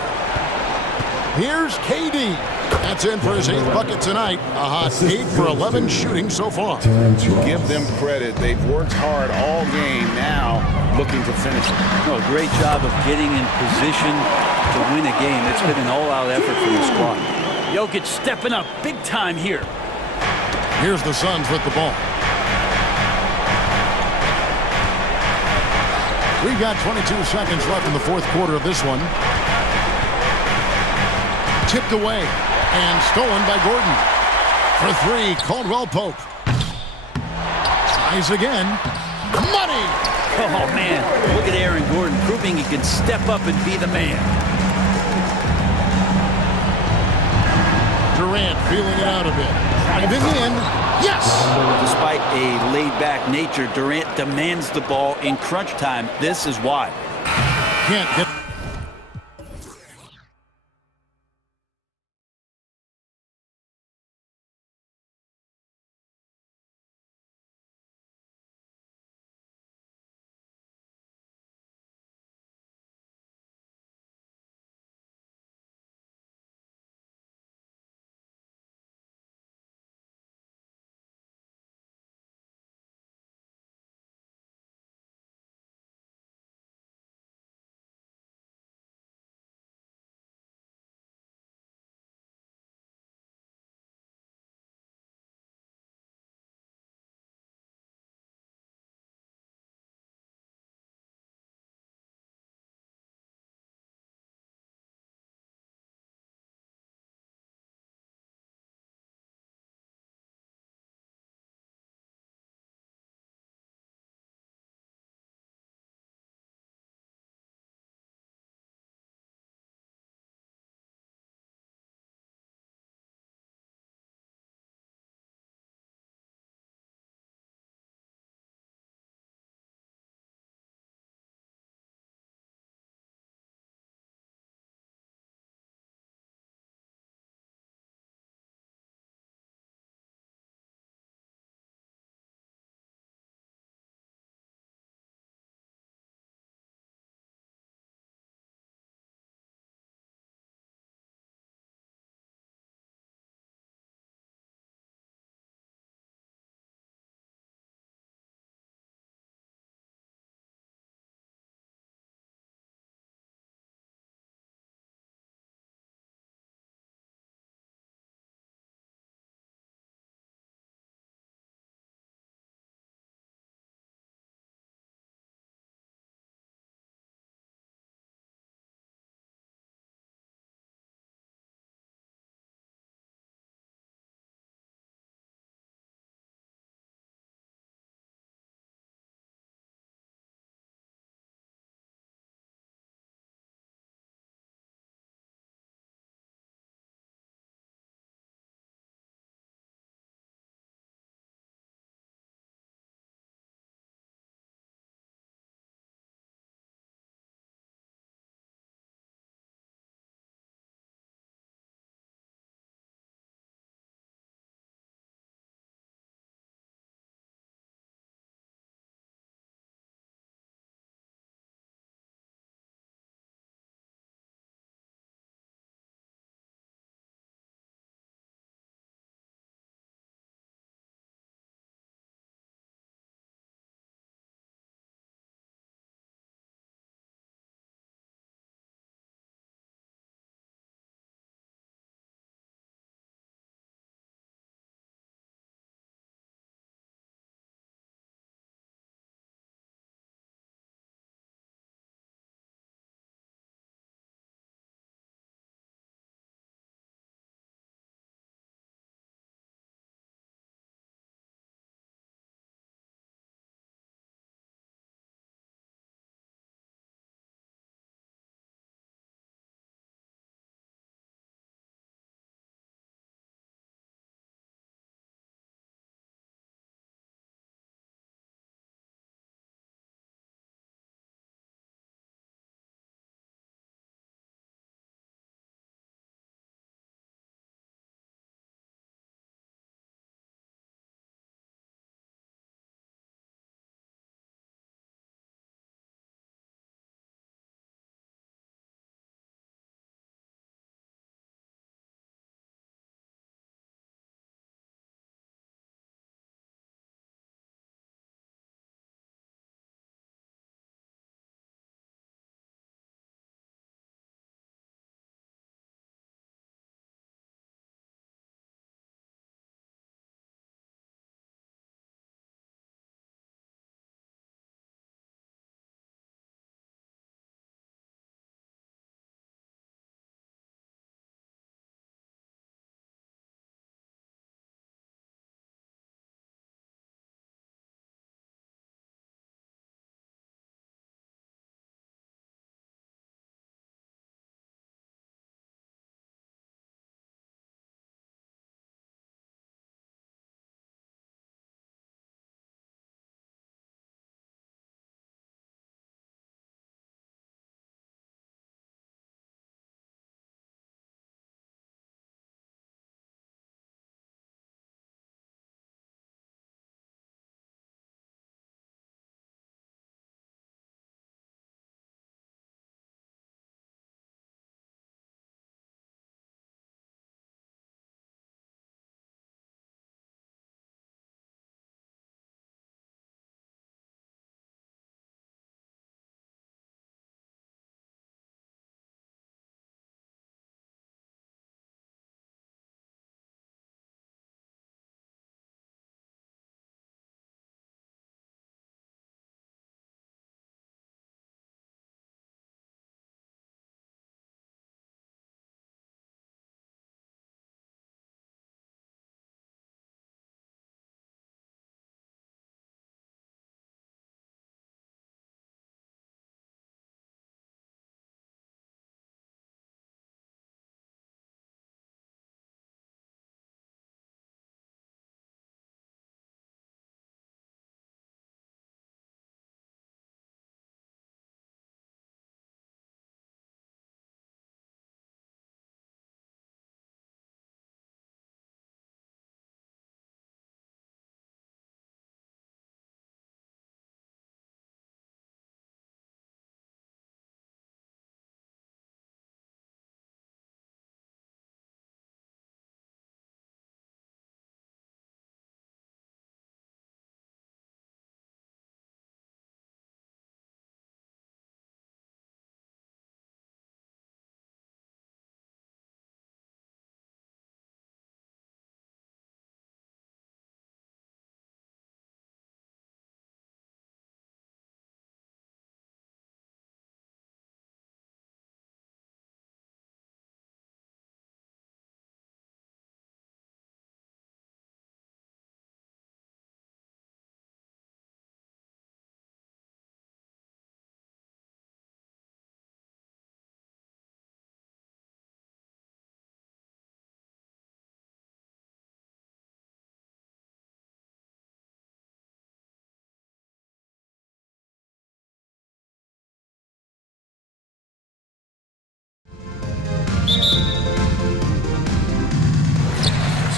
Here's KD. That's in for his 8th bucket tonight. A hot 8 for 11 shooting so far. Give them credit. They've worked hard all game, now looking to finish it. No, great job of getting in position to win a game. It's been an all-out effort from the squad. Jokic stepping up big time here. Here's the Suns with the ball. We've got 22 seconds left in the fourth quarter of this one. Tipped away and stolen by Gordon. For 3, Caldwell Pope. Tries again. Money! Oh, man. Look at Aaron Gordon proving he can step up and be the man. Durant feeling it out a bit. Driving in. Yes! Despite a laid-back nature, Durant demands the ball in crunch time. This is why. Can't get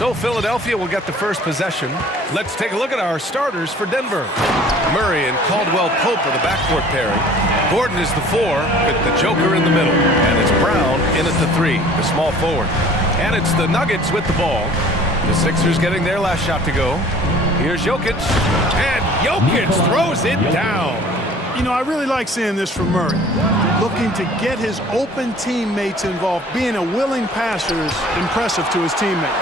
So Philadelphia will get the first possession. Let's take a look at our starters for Denver. Murray and Caldwell-Pope are the backcourt pairing. Gordon is the 4 with the Joker in the middle. And it's Brown in at the 3, the small forward. And it's the Nuggets with the ball. The Sixers getting their last shot to go. Here's Jokic. And Jokic throws it down. You know, I really like seeing this from Murray. Looking to get his open teammates involved. Being a willing passer is impressive to his teammates.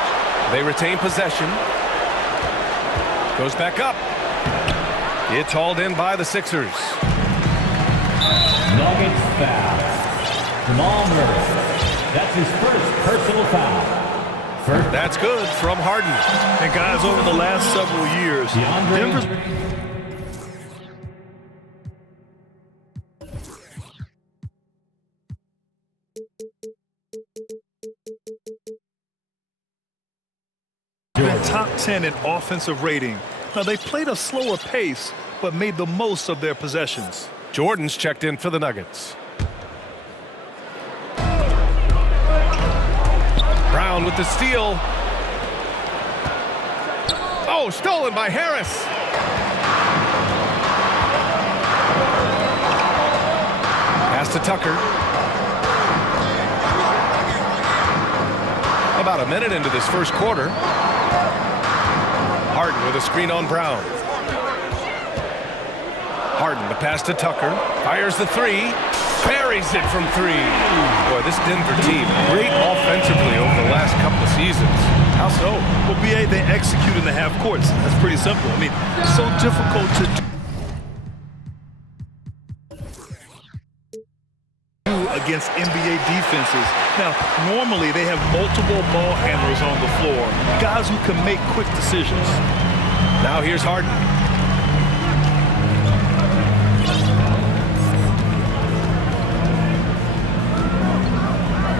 They retain possession. Goes back up. It's hauled in by the Sixers. Nuggets foul. Jamal Murray. That's his first personal foul. That's good from Harden. And guys, over the last several years, Denver's been top 10 in offensive rating. Now, they played a slower pace, but made the most of their possessions. Jordan's checked in for the Nuggets. Brown with the steal. Oh, stolen by Harris. Pass to Tucker. About a minute into this first quarter. Harden with a screen on Brown. Harden, the pass to Tucker. Fires the 3. Buries it from 3. Boy, this Denver team, great offensively over the last couple of seasons. How so? Well, BA, they execute in the half courts. That's pretty simple. I mean, so difficult to do against NBA defenses. Now, normally they have multiple ball handlers on the floor, guys who can make quick decisions. Now here's Harden.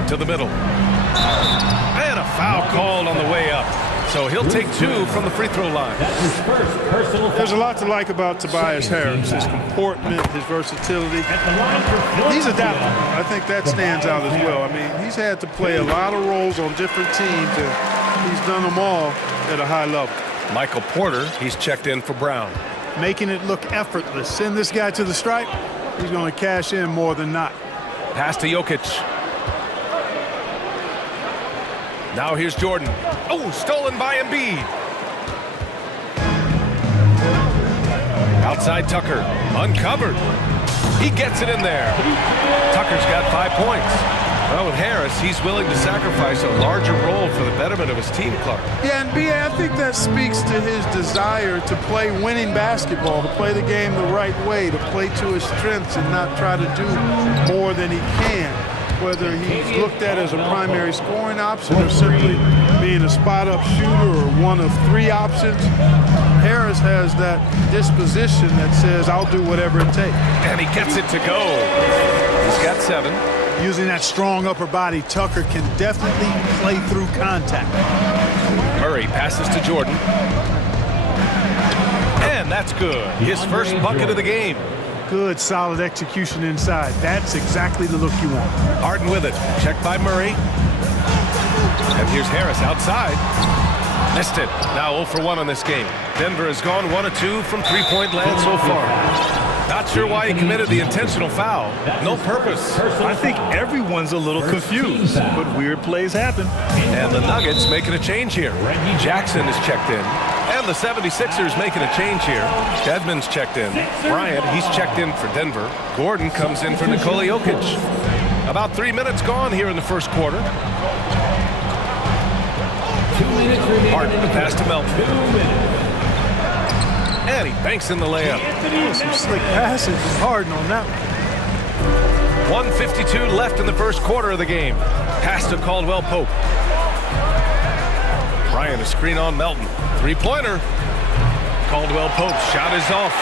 To the middle. And a foul called on the way up. So he'll take 2 from the free throw line. That's his first personal foul. There's a lot to like about Tobias Harris. His comportment, his versatility. He's adaptable. I think that stands out as well. I mean, he's had to play a lot of roles on different teams, and he's done them all at a high level. Michael Porter, he's checked in for Brown. Making it look effortless. Send this guy to the stripe, he's going to cash in more than not. Pass to Jokic. Now here's Jordan. Oh, stolen by Embiid. Outside Tucker. Uncovered. He gets it in there. Tucker's got 5 points. Well, with Harris, he's willing to sacrifice a larger role for the betterment of his team, Clark. Yeah, and B.A., I think that speaks to his desire to play winning basketball, to play the game the right way, to play to his strengths and not try to do more than he can. Whether he's looked at as a primary scoring option or simply being a spot-up shooter or one of 3 options, Harris has that disposition that says, I'll do whatever it takes. And he gets it to go. He's got 7. Using that strong upper body, Tucker can definitely play through contact. Murray passes to Jordan. And that's good. His first bucket of the game. Good, solid execution inside. That's exactly the look you want. Harden with it. Checked by Murray. And here's Harris outside. Missed it. Now 0 for 1 on this game. Denver has gone 1 of 2 from three-point land so far. Not sure why he committed the intentional foul. No purpose. I think everyone's a little confused, but weird plays happen. And the Nuggets making a change here. Jackson is checked in. And the 76ers making a change here. Dedmon's checked in. Bryant, he's checked in for Denver. Gordon comes in for Nikola Jokic. About 3 minutes gone here in the first quarter. Harden, the pass to Melton. And he banks in the layup. Some slick passes from Harden on that one. 1:52 left in the first quarter of the game. Pass to Caldwell-Pope. Bryant, a screen on Melton. Three-pointer. Caldwell-Pope's shot is off.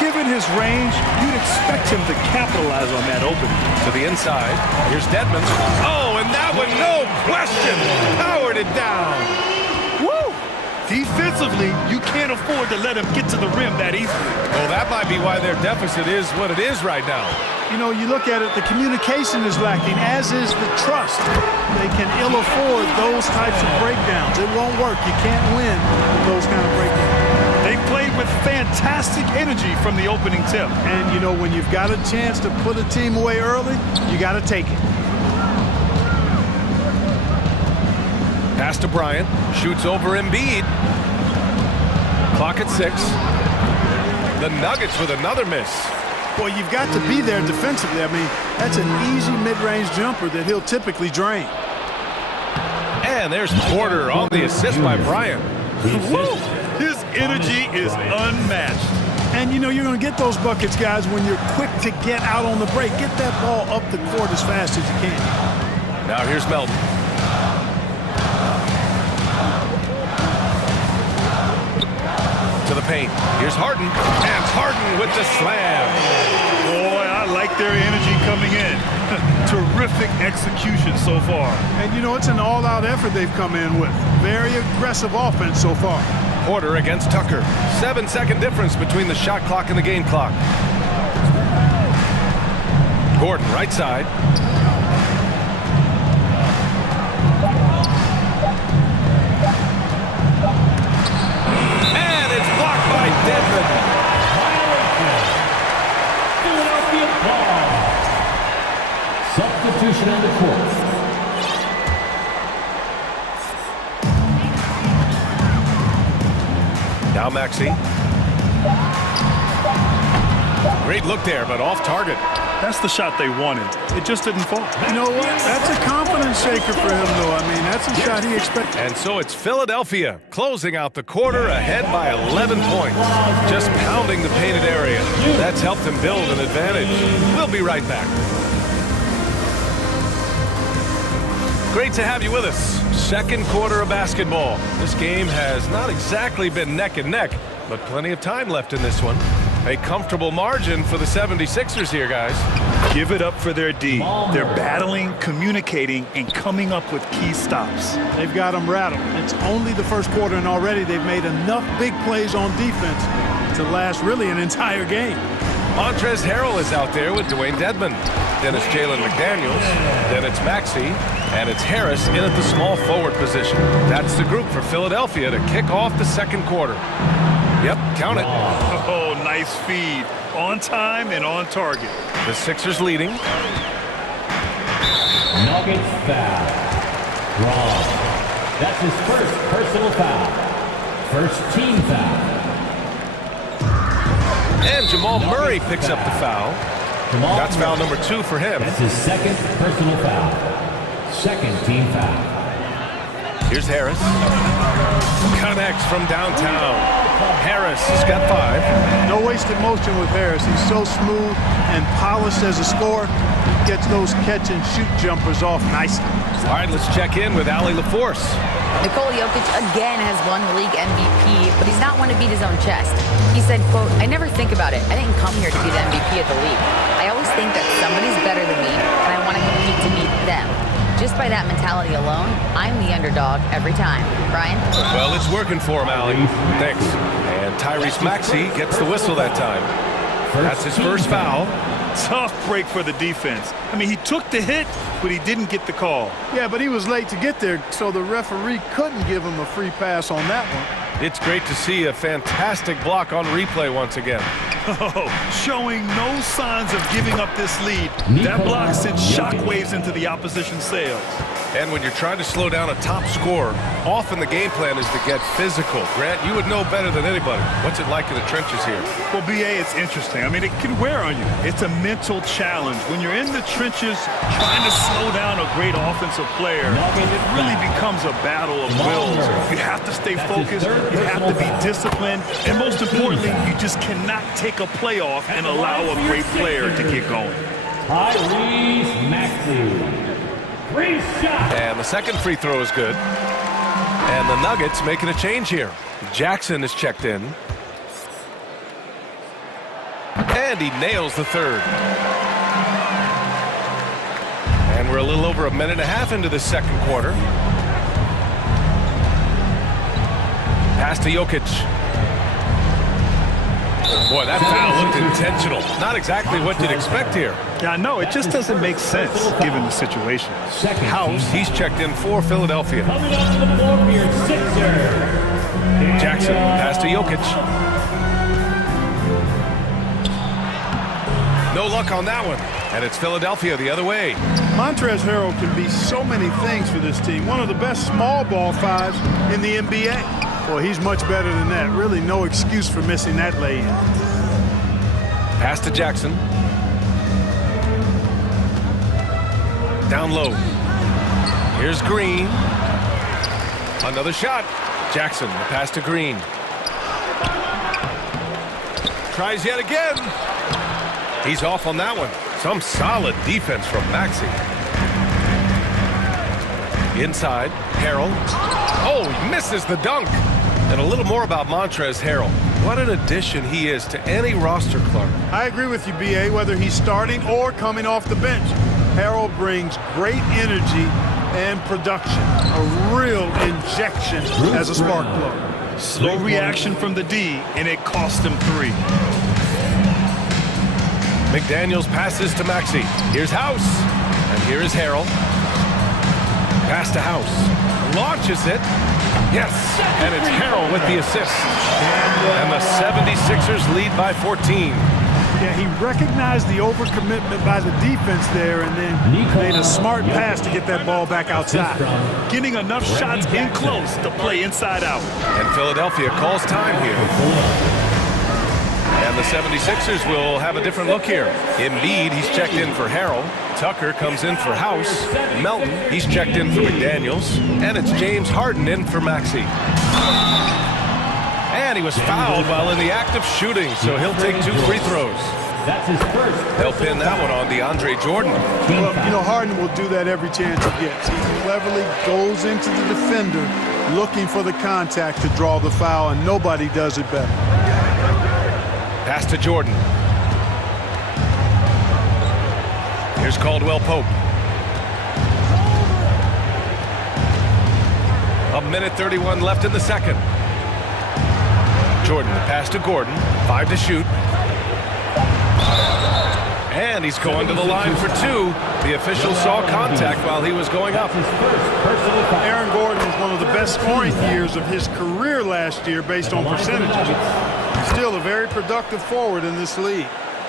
Given his range, you'd expect him to capitalize on that opening. To the inside. Here's Dedmon. Oh, and that one, no question, powered it down. Woo! Defensively, you can't afford to let him get to the rim that easily. Well, that might be why their deficit is what it is right now. You know, you look at it, the communication is lacking, as is the trust. They can ill afford those types of breakdowns. It won't work. You can't win with those kind of breakdowns. They played with fantastic energy from the opening tip. And, you know, when you've got a chance to put a team away early, you got to take it. Pass to Bryant. Shoots over Embiid. Clock at 6. The Nuggets with another miss. Boy, you've got to be there defensively. I mean, that's an easy mid-range jumper that he'll typically drain. And there's Porter on the assist by Bryant. Woo! His energy is unmatched. And, you know, you're going to get those buckets, guys, when you're quick to get out on the break. Get that ball up the court as fast as you can. Now here's Melton. To the paint. Here's Harden. And Harden with the slam. Boy, I like their energy coming in. Terrific execution so far. And, you know, it's an all-out effort they've come in with. Very aggressive offense so far. Porter against Tucker. 7-second difference between the shot clock and the game clock. Gordon, right side. And it's blocked by Denver. Philadelphia ball. Substitution on the court. Now Maxey. Great look there, but off target. That's the shot they wanted. It just didn't fall. You know what? That's a confidence shaker for him, though. I mean, that's a shot he expected. And so it's Philadelphia closing out the quarter ahead by 11 points. Just pounding the painted area. That's helped them build an advantage. We'll be right back. Great to have you with us. Second quarter of basketball. This game has not exactly been neck and neck, but plenty of time left in this one. A comfortable margin for the 76ers here, guys. Give it up for their D. They're battling, communicating, and coming up with key stops. They've got them rattled. It's only the first quarter, and already they've made enough big plays on defense to last really an entire game. Montrezl Harrell is out there with Dwayne Dedmon. Then it's Jalen McDaniels. Then it's Maxey. And it's Harris in at the small forward position. That's the group for Philadelphia to kick off the second quarter. Yep, count it. Oh, nice feed. On time and on target. The Sixers leading. Nuggets foul. Wrong. That's his first personal foul. First team foul. And Jamal Murray picks up the foul. That's foul number 2 for him. That's his second personal foul. Second team foul. Here's Harris. Connects from downtown. Harris has got 5. No wasted motion with Harris. He's so smooth and polished as a scorer. He gets those catch and shoot jumpers off nicely. All right, let's check in with Allie LaForce. Nikola Jokic again has won the league MVP, but he's not one to beat his own chest. He said, quote, "I never think about it. I didn't come here to be the MVP of the league. I always think that somebody's better than me, and I want to compete to beat them. Just by that mentality alone, I'm the underdog every time." Brian? Well, it's working for him, Allie. Thanks. And Tyrese Maxey gets the whistle that time. That's his first foul. Tough break for the defense. I mean, he took the hit, but he didn't get the call. Yeah, but he was late to get there, so the referee couldn't give him a free pass on that one. It's great to see a fantastic block on replay once again. Oh, showing no signs of giving up this lead. That block sent shockwaves into the opposition's sails. And when you're trying to slow down a top scorer, often the game plan is to get physical. Grant, you would know better than anybody. What's it like in the trenches here? Well, BA, it's interesting. I mean, it can wear on you. It's a mental challenge. When you're in the trenches trying to slow down a great offensive player, it really becomes a battle of wills. You have to stay focused. You have to be disciplined. And most importantly, you just cannot take a play off and allow a great player to get going. Tyrese Maxey. And the second free throw is good. And the Nuggets making a change here. Jackson is checked in. And he nails the third. And we're a little over a minute and a half into the second quarter. Pass Pass to Jokic. Boy, that foul looked intentional. Not exactly what you'd expect here. Yeah, I know. It just doesn't make sense given the situation. House, he's checked in for Philadelphia. Coming onto the floor for your Sixer. Jackson, pass to Jokic. No luck on that one. And it's Philadelphia the other way. Montrezl Harrell can be so many things for this team. One of the best small ball fives in the NBA. Well, he's much better than that. Really no excuse for missing that lay-in. Pass to Jackson. Down low. Here's Green. Another shot. Jackson, the pass to Green. Tries yet again. He's off on that one. Some solid defense from Maxey. Inside, Harrell. Oh, he misses the dunk. And a little more about Montrezl Harrell. What an addition he is to any roster, Clark. I agree with you, B.A., whether he's starting or coming off the bench. Harrell brings great energy and production. A real injection as a spark plug. Slow reaction from the D, and it cost him 3. McDaniels passes to Maxey. Here's House. And here is Harrell. Pass to House. Launches it. Yes. And it's Harrell with the assist. And the 76ers lead by 14. Yeah, he recognized the overcommitment by the defense there and then made a smart pass to get that ball back outside. Getting enough shots in close to play inside out. And Philadelphia calls time here. And the 76ers will have a different look here. Embiid, he's checked in for Harrell. Tucker comes in for House. Melton, he's checked in for McDaniels. And it's James Harden in for Maxey. And he was fouled while in the act of shooting, so he'll take 2 free throws. That's his first. They'll pin that one on DeAndre Jordan. Well, you know, Harden will do that every chance he gets. He cleverly goes into the defender looking for the contact to draw the foul, and nobody does it better. Pass to Jordan. Here's Caldwell Pope. A minute 31 left in the second. Jordan, the pass to Gordon. 5 to shoot. And he's going to the line for 2. The official saw contact while he was going up. Aaron Gordon was one of the best scoring years of his career last year based on percentages. Still a very productive forward in this league.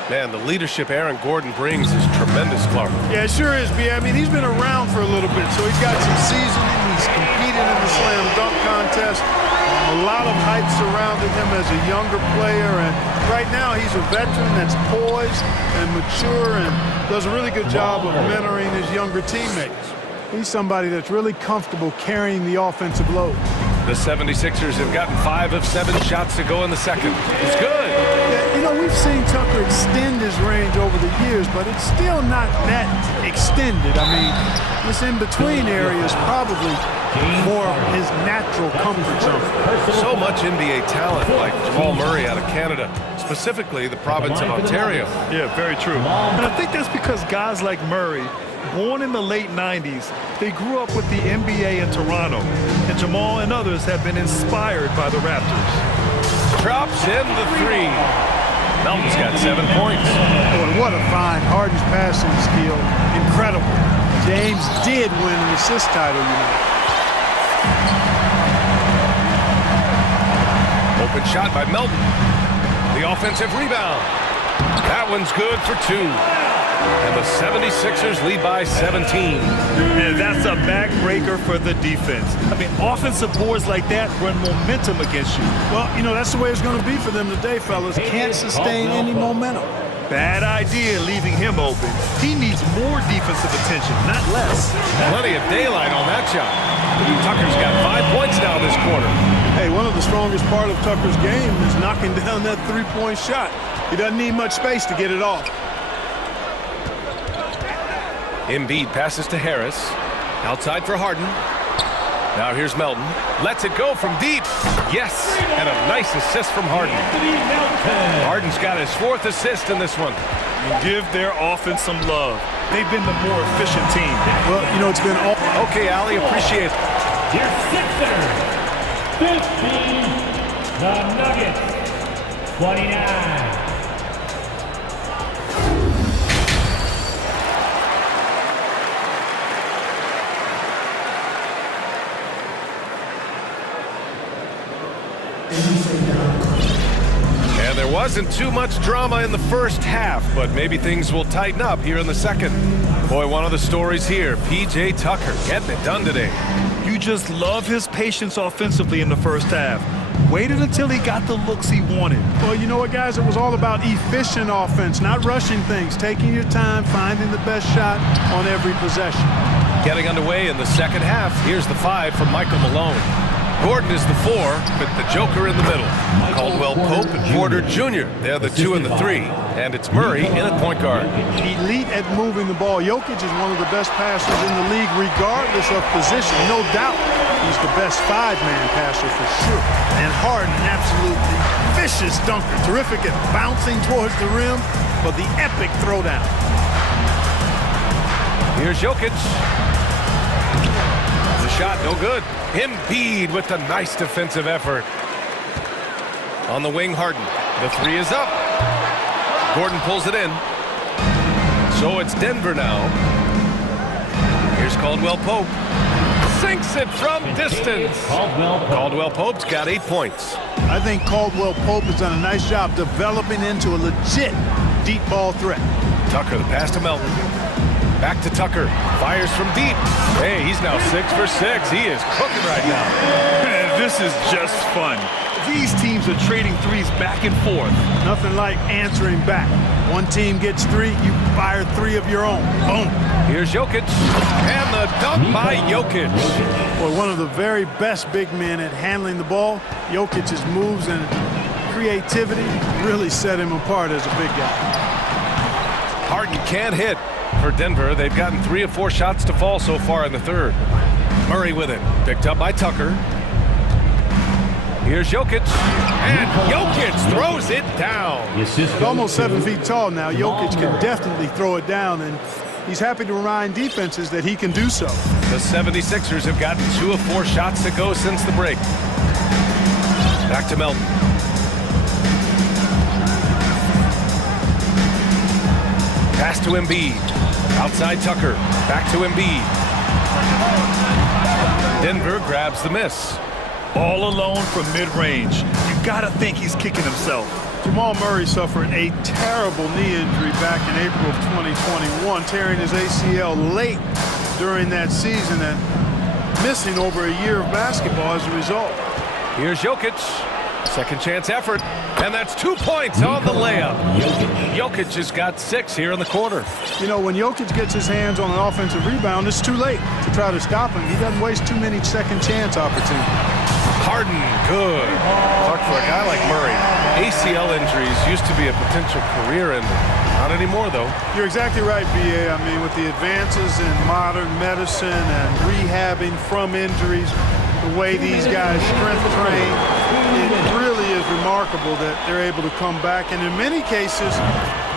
Man, the leadership Aaron Gordon brings is tremendous, Clark. Yeah, it sure is, B. I mean, he's been around for a little bit, so he's got some seasoning. He's competed in the slam dunk contest. A lot of hype surrounding him as a younger player, and right now he's a veteran that's poised and mature and does a really good job of mentoring his younger teammates. He's somebody that's really comfortable carrying the offensive load. The 76ers have gotten 5 of 7 shots to go in the second. It's good. Yeah, you know, we've seen Tucker extend his range over the years, but it's still not that extended. I mean, this in-between area is probably more his natural comfort zone. So much NBA talent like Jamal Murray out of Canada, specifically the province of Ontario. Yeah, very true. And I think that's because guys like Murray, born in the late 90s, they grew up with the NBA in Toronto, and Jamal and others have been inspired by the Raptors. Drops in the 3. Melton's got 7 points. Boy, what a find. Harden's passing skill, incredible. James did win an assist title, you know. Open shot by Melton. The offensive rebound. That one's good for 2. And the 76ers lead by 17. And that's a backbreaker for the defense. I mean, offensive boards like that run momentum against you. Well, you know, that's the way it's going to be for them today, fellas. Can't sustain any momentum. Bad idea leaving him open. He needs more defensive attention, not less. Plenty of daylight on that shot. Tucker's got 5 points now this quarter. Hey, one of the strongest part of Tucker's game is knocking down that 3-point shot. He doesn't need much space to get it off. Embiid passes to Harris. Outside for Harden. Now here's Melton. Lets it go from deep. Yes, and a nice assist from Harden. Harden's got his 4th assist in this one. Give their offense some love. They've been the more efficient team. Well, you know, it's been all... Okay, Ali, appreciate it. Your Sixers, 15 The Nuggets, 29. And there wasn't too much drama in the first half, but maybe things will tighten up here in the second. Boy, one of the stories here, P.J. Tucker getting it done today. You just love his patience offensively in the first half. Waited until he got the looks he wanted. Well, you know what, guys? It was all about efficient offense, not rushing things, taking your time, finding the best shot on every possession. Getting underway in the second half, here's the 5 from Michael Malone. Gordon is the 4, with the Joker in the middle. Caldwell Pope and Porter Jr., they're the 2 and the 3. And it's Murray in at point guard. Elite at moving the ball. Jokic is one of the best passers in the league, regardless of position. No doubt he's the best 5-man passer for sure. And Harden, an absolutely vicious dunker. Terrific at bouncing towards the rim, but the epic throwdown. Here's Jokic. The shot, no good. Embiid with a nice defensive effort. On the wing, Harden. The 3 is up. Gordon pulls it in. So it's Denver now. Here's Caldwell Pope. Sinks it from distance. Caldwell Pope's got 8 points. I think Caldwell Pope has done a nice job developing into a legit deep ball threat. Tucker, the pass to Melton. Back to Tucker. Fires from deep. Hey, he's now 6 for 6. He is cooking right now. Man, this is just fun. These teams are trading threes back and forth. Nothing like answering back. One team gets 3, you fire 3 of your own. Boom. Here's Jokic. And the dunk by Jokic. Boy, one of the very best big men at handling the ball. Jokic's moves and creativity really set him apart as a big guy. Harden can't hit. For Denver, they've gotten 3 of 4 shots to fall so far in the third. Murray with it. Picked up by Tucker. Here's Jokic. And Jokic throws it down. He's almost 7 feet tall now. Jokic can definitely throw it down, and he's happy to remind defenses that he can do so. The 76ers have gotten 2 of 4 shots to go since the break. Back to Melton. Pass to Embiid. Outside Tucker. Back to Embiid. Denver grabs the miss. All alone from mid-range. You gotta think he's kicking himself. Jamal Murray suffered a terrible knee injury back in April of 2021, tearing his ACL late during that season and missing over a year of basketball as a result. Here's Jokic. Second chance effort. And that's 2 points on the layup. Jokic has got 6 here in the quarter. You know, when Jokic gets his hands on an offensive rebound, it's too late to try to stop him. He doesn't waste too many second chance opportunities. Harden, good. Luck for a guy like Murray. ACL injuries used to be a potential career ender. Not anymore, though. You're exactly right, B.A. I mean, with the advances in modern medicine and rehabbing from injuries, the way these guys strength train, it really is remarkable that they're able to come back and in many cases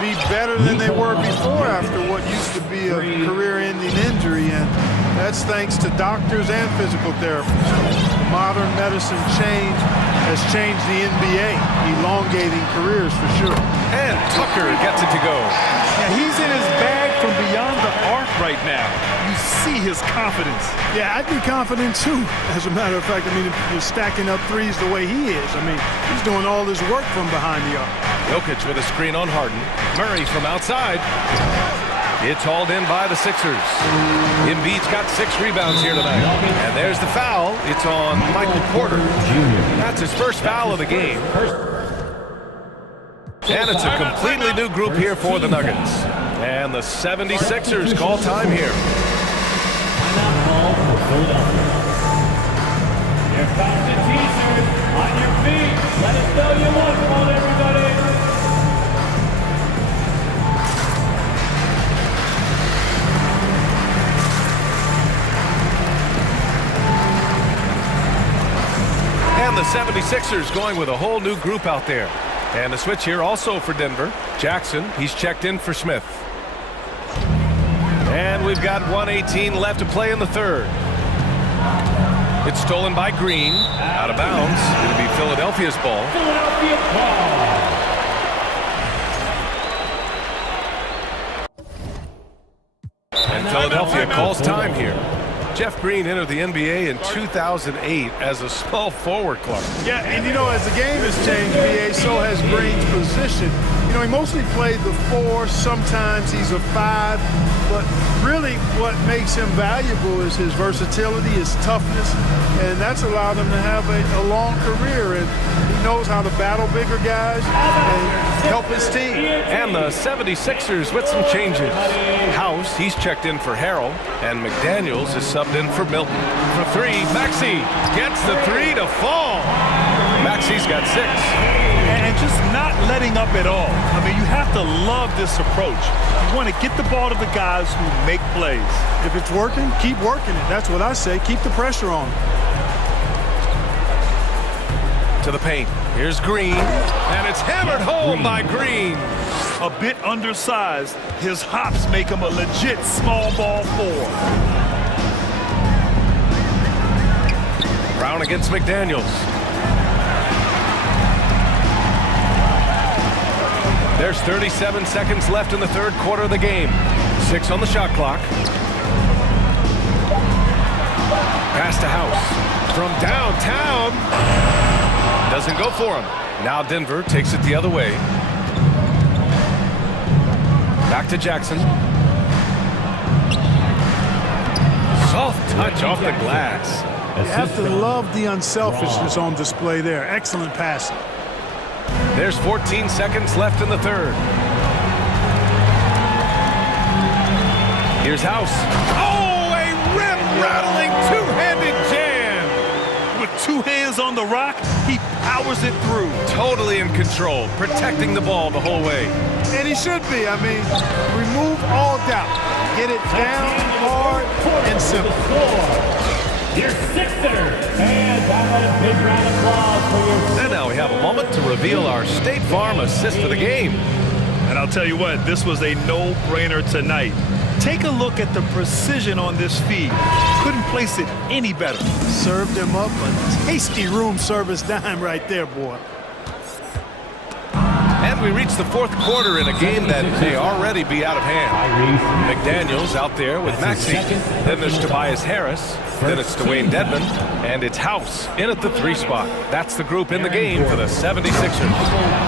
be better than they were before after what used to be a career-ending injury, and that's thanks to doctors and physical therapists. Modern medicine change has changed the NBA, elongating careers for sure. And Tucker gets it to go. Yeah, he's in his bag from beyond the arc right now. You see his confidence. Yeah, I'd be confident too. As a matter of fact, I mean, if you're stacking up threes the way he is, I mean, he's doing all his work from behind the arc. Jokic with a screen on Harden. Murray from outside. It's hauled in by the Sixers. Embiid's got 6 rebounds here tonight. And there's the foul. It's on Michael Porter. That's his first foul of the game. And it's a completely new group here for the Nuggets. And the 76ers call time here. Your constant teasers on your feet. Let us know you want one, everybody. And the 76ers going with a whole new group out there. And the switch here also for Denver. Jackson, he's checked in for Smith. And we've got 1:18 left to play in the third. It's stolen by Green. Out of bounds. It'll be Philadelphia's ball. And Philadelphia calls time here. Jeff Green entered the NBA in 2008 as a small forward, Clark. Yeah, and you know, as the game has changed, BA, so has Green's position. You know, he mostly played the 4, sometimes he's a 5, but really what makes him valuable is his versatility, his toughness, and that's allowed him to have a long career, and he knows how to battle bigger guys and help his team. And the 76ers with some changes. House, he's checked in for Harrell, and McDaniels is subbed in for Milton. For 3, Maxey gets the 3 to fall. Maxey's got 6. And just not letting up at all. I mean, you have to love this approach. You want to get the ball to the guys who make plays. If it's working, keep working it. That's what I say. Keep the pressure on. To the paint. Here's Green, and it's hammered home by Green. A bit undersized, his hops make him a legit small ball 4. Brown against McDaniels. There's 37 seconds left in the third quarter of the game. 6 on the shot clock. Pass to House. From downtown. Doesn't go for him. Now Denver takes it the other way. Back to Jackson. Soft touch off the glass. You have to love the unselfishness on display there. Excellent passing. There's 14 seconds left in the third. Here's House. Oh, a rim-rattling two-handed jam. With 2 hands on the rock, he powers it through. Totally in control, protecting the ball the whole way. And he should be. I mean, remove all doubt. Get it down, hard, and simple. Your Sixers. And a big round of applause for your... And now we have a moment to reveal our State Farm assist of the game. And I'll tell you what, this was a no-brainer tonight. Take a look at the precision on this feed. Couldn't place it any better. Served him up a tasty room service dime right there, boy. And we reach the fourth quarter in a game that may already be out of hand. McDaniels out there with Maxey. Then there's Tobias Harris. Then it's Dwayne Dedmon. And it's House in at the 3 spot. That's the group in the game for the 76ers.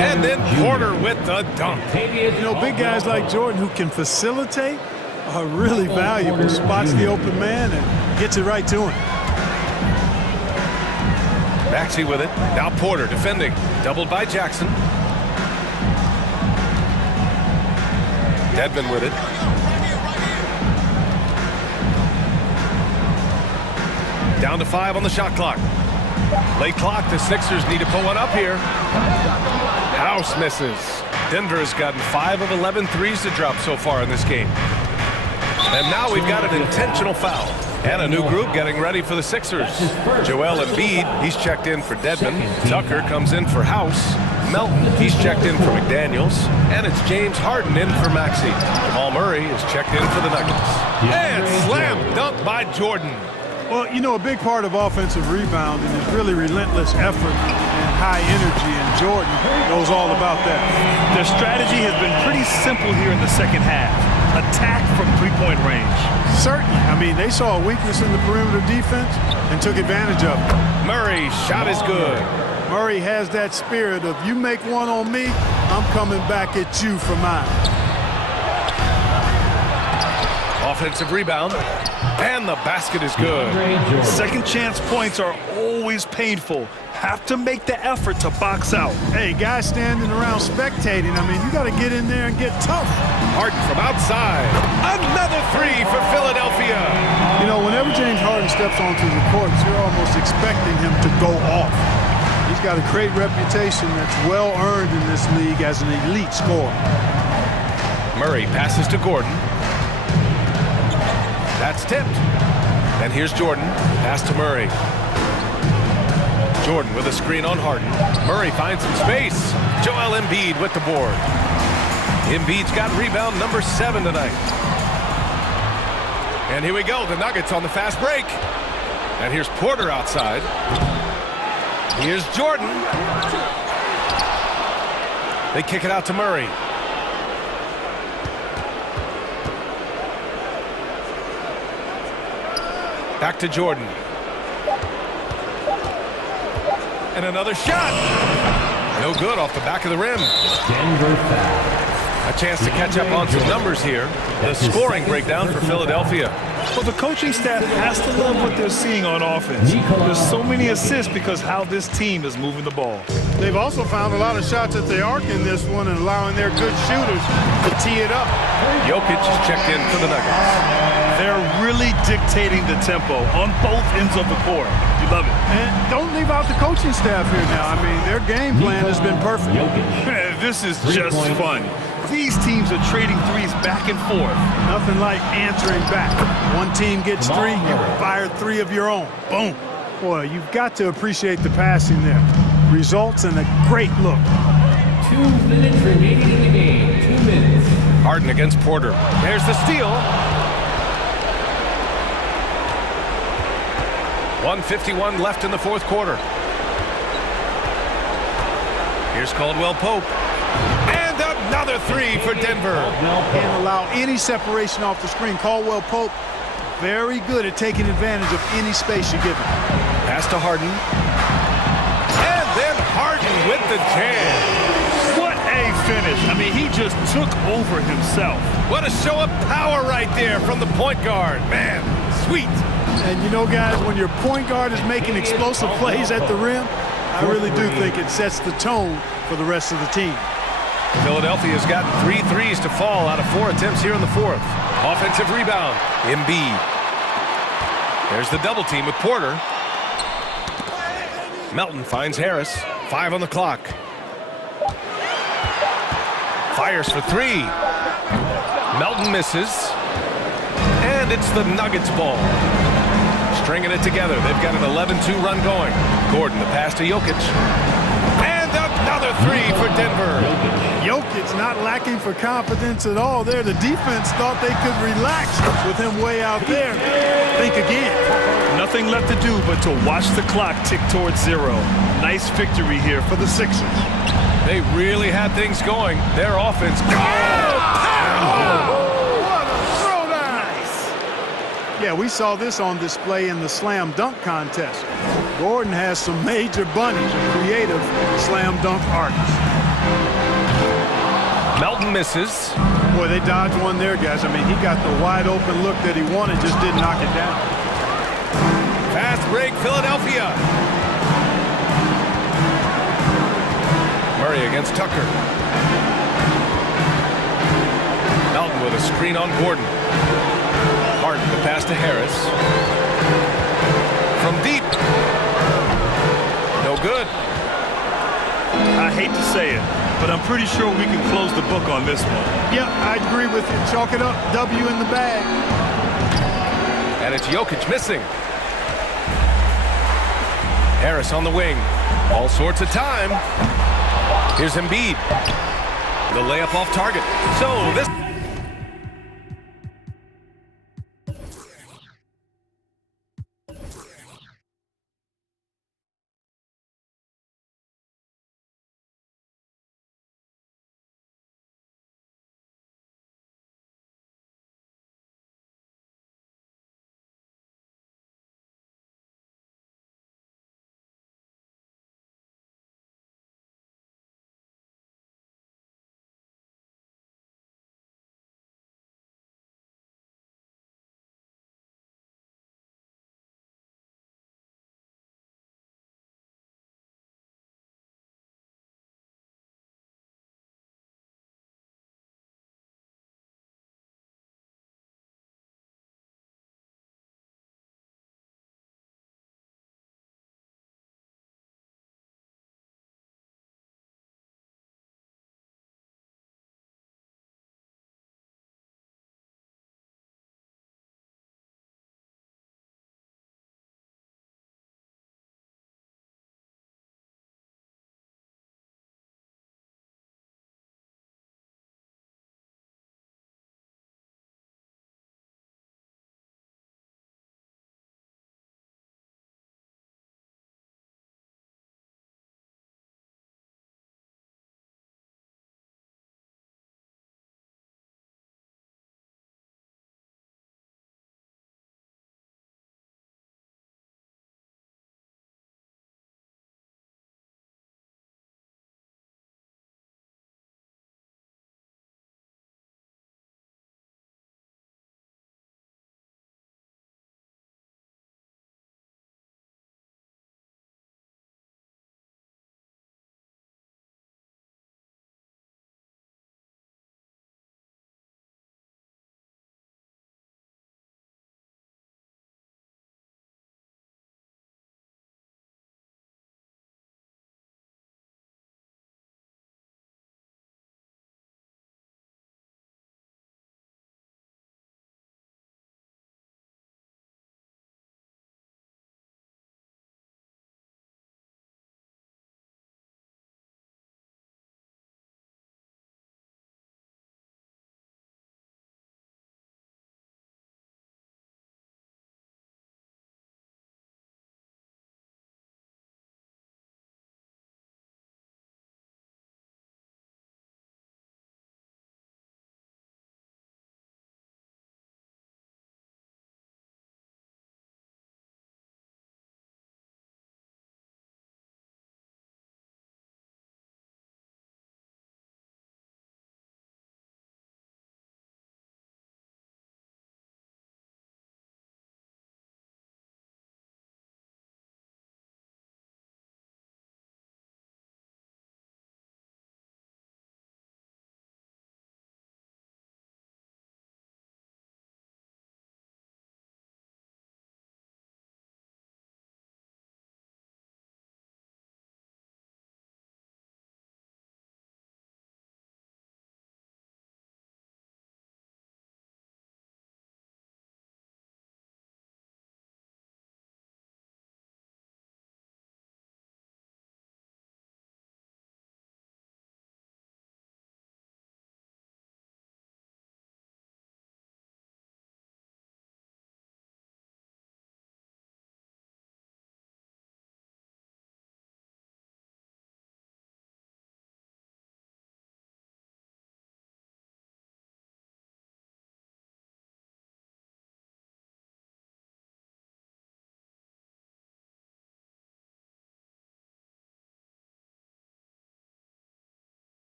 And then Porter with the dunk. You know, big guys like Jordan who can facilitate are really valuable. Spots the open man and gets it right to him. Maxey with it. Now Porter defending. Doubled by Jackson. Dedmon with it. Down to 5 on the shot clock. Late clock, the Sixers need to put one up here. House misses. Denver has gotten 5 of 11 threes to drop so far in this game. And now we've got an intentional foul. And a new group getting ready for the Sixers. Joel Embiid, he's checked in for Dedmon. Tucker comes in for House. Melton, he's checked in for McDaniels. And it's James Harden in for Maxey. Jamal Murray is checked in for the Nuggets. And slam dunk by Jordan. Well, you know, a big part of offensive rebounding is really relentless effort and high energy, and Jordan knows all about that. Their strategy has been pretty simple here in the second half. Attack from 3-point range. Certainly. I mean, they saw a weakness in the perimeter defense and took advantage of it. Murray's shot is good. Murray has that spirit of, you make one on me, I'm coming back at you for mine. Offensive rebound. And the basket is good. Second chance points are always painful. Have to make the effort to box out. Hey, guys standing around spectating, I mean, you got to get in there and get tough. Harden from outside. Another 3 for Philadelphia. You know, whenever James Harden steps onto the court, you're almost expecting him to go off. He's got a great reputation that's well earned in this league as an elite scorer. Murray passes to Gordon. That's tipped. And here's Jordan. Pass to Murray. Jordan with a screen on Harden. Murray finds some space. Joel Embiid with the board. Embiid's got rebound number 7 tonight. And here we go. The Nuggets on the fast break. And here's Porter outside. Here's Jordan. They kick it out to Murray. Back to Jordan. And another shot. No good off the back of the rim. Denver foul. A chance to catch up on some numbers here. The scoring breakdown for Philadelphia. Well, the coaching staff has to love what they're seeing on offense. There's so many assists because how this team is moving the ball. They've also found a lot of shots at the arc in this one and allowing their good shooters to tee it up. Jokic is checked in for the Nuggets. They're really dictating the tempo on both ends of the court. You love it. And don't leave out the coaching staff here now. I mean, their game plan has been perfect. This is just fun. These teams are trading threes back and forth. Nothing like answering back. One team gets three, you fire three of your own. Boom. Boy, you've got to appreciate the passing there. Results in a great look. 2 minutes remaining in the game. 2 minutes. Harden against Porter. There's the steal. 1:51 left in the fourth quarter. Here's Caldwell Pope. And another three for Denver. Can't allow any separation off the screen. Caldwell Pope, very good at taking advantage of any space you give him. Pass to Harden. And then Harden with the jam. What a finish. I mean, he just took over himself. What a show of power right there from the point guard. Man, sweet. And you know, guys, when your point guard is making explosive plays at the rim, I really do think it sets the tone for the rest of the team. Philadelphia's gotten 3 threes to fall out of 4 attempts here in the fourth. Offensive rebound, Embiid. There's the double team with Porter. Melton finds Harris. 5 on the clock. Fires for 3. Melton misses. And it's the Nuggets ball. Stringing it together. They've got an 11-2 run going. Gordon, the pass to Jokic. And another 3 for Denver. Jokic not lacking for confidence at all there. The defense thought they could relax with him way out there. Think again. Nothing left to do but to watch the clock tick towards 0. Nice victory here for the Sixers. They really had things going. Their offense. Yeah, we saw this on display in the slam dunk contest. Gordon has some major bunnies and creative slam dunk artists. Melton misses. Boy, they dodged one there, guys. I mean, he got the wide open look that he wanted, just didn't knock it down. Fast break, Philadelphia. Murray against Tucker. Melton with a screen on Gordon. Harden, the pass to Harris. From deep. No good. I hate to say it, but I'm pretty sure we can close the book on this one. Yeah, I agree with you. Chalk it up. W in the bag. And it's Jokic missing. Harris on the wing. All sorts of time. Here's Embiid. The layup off target. So this...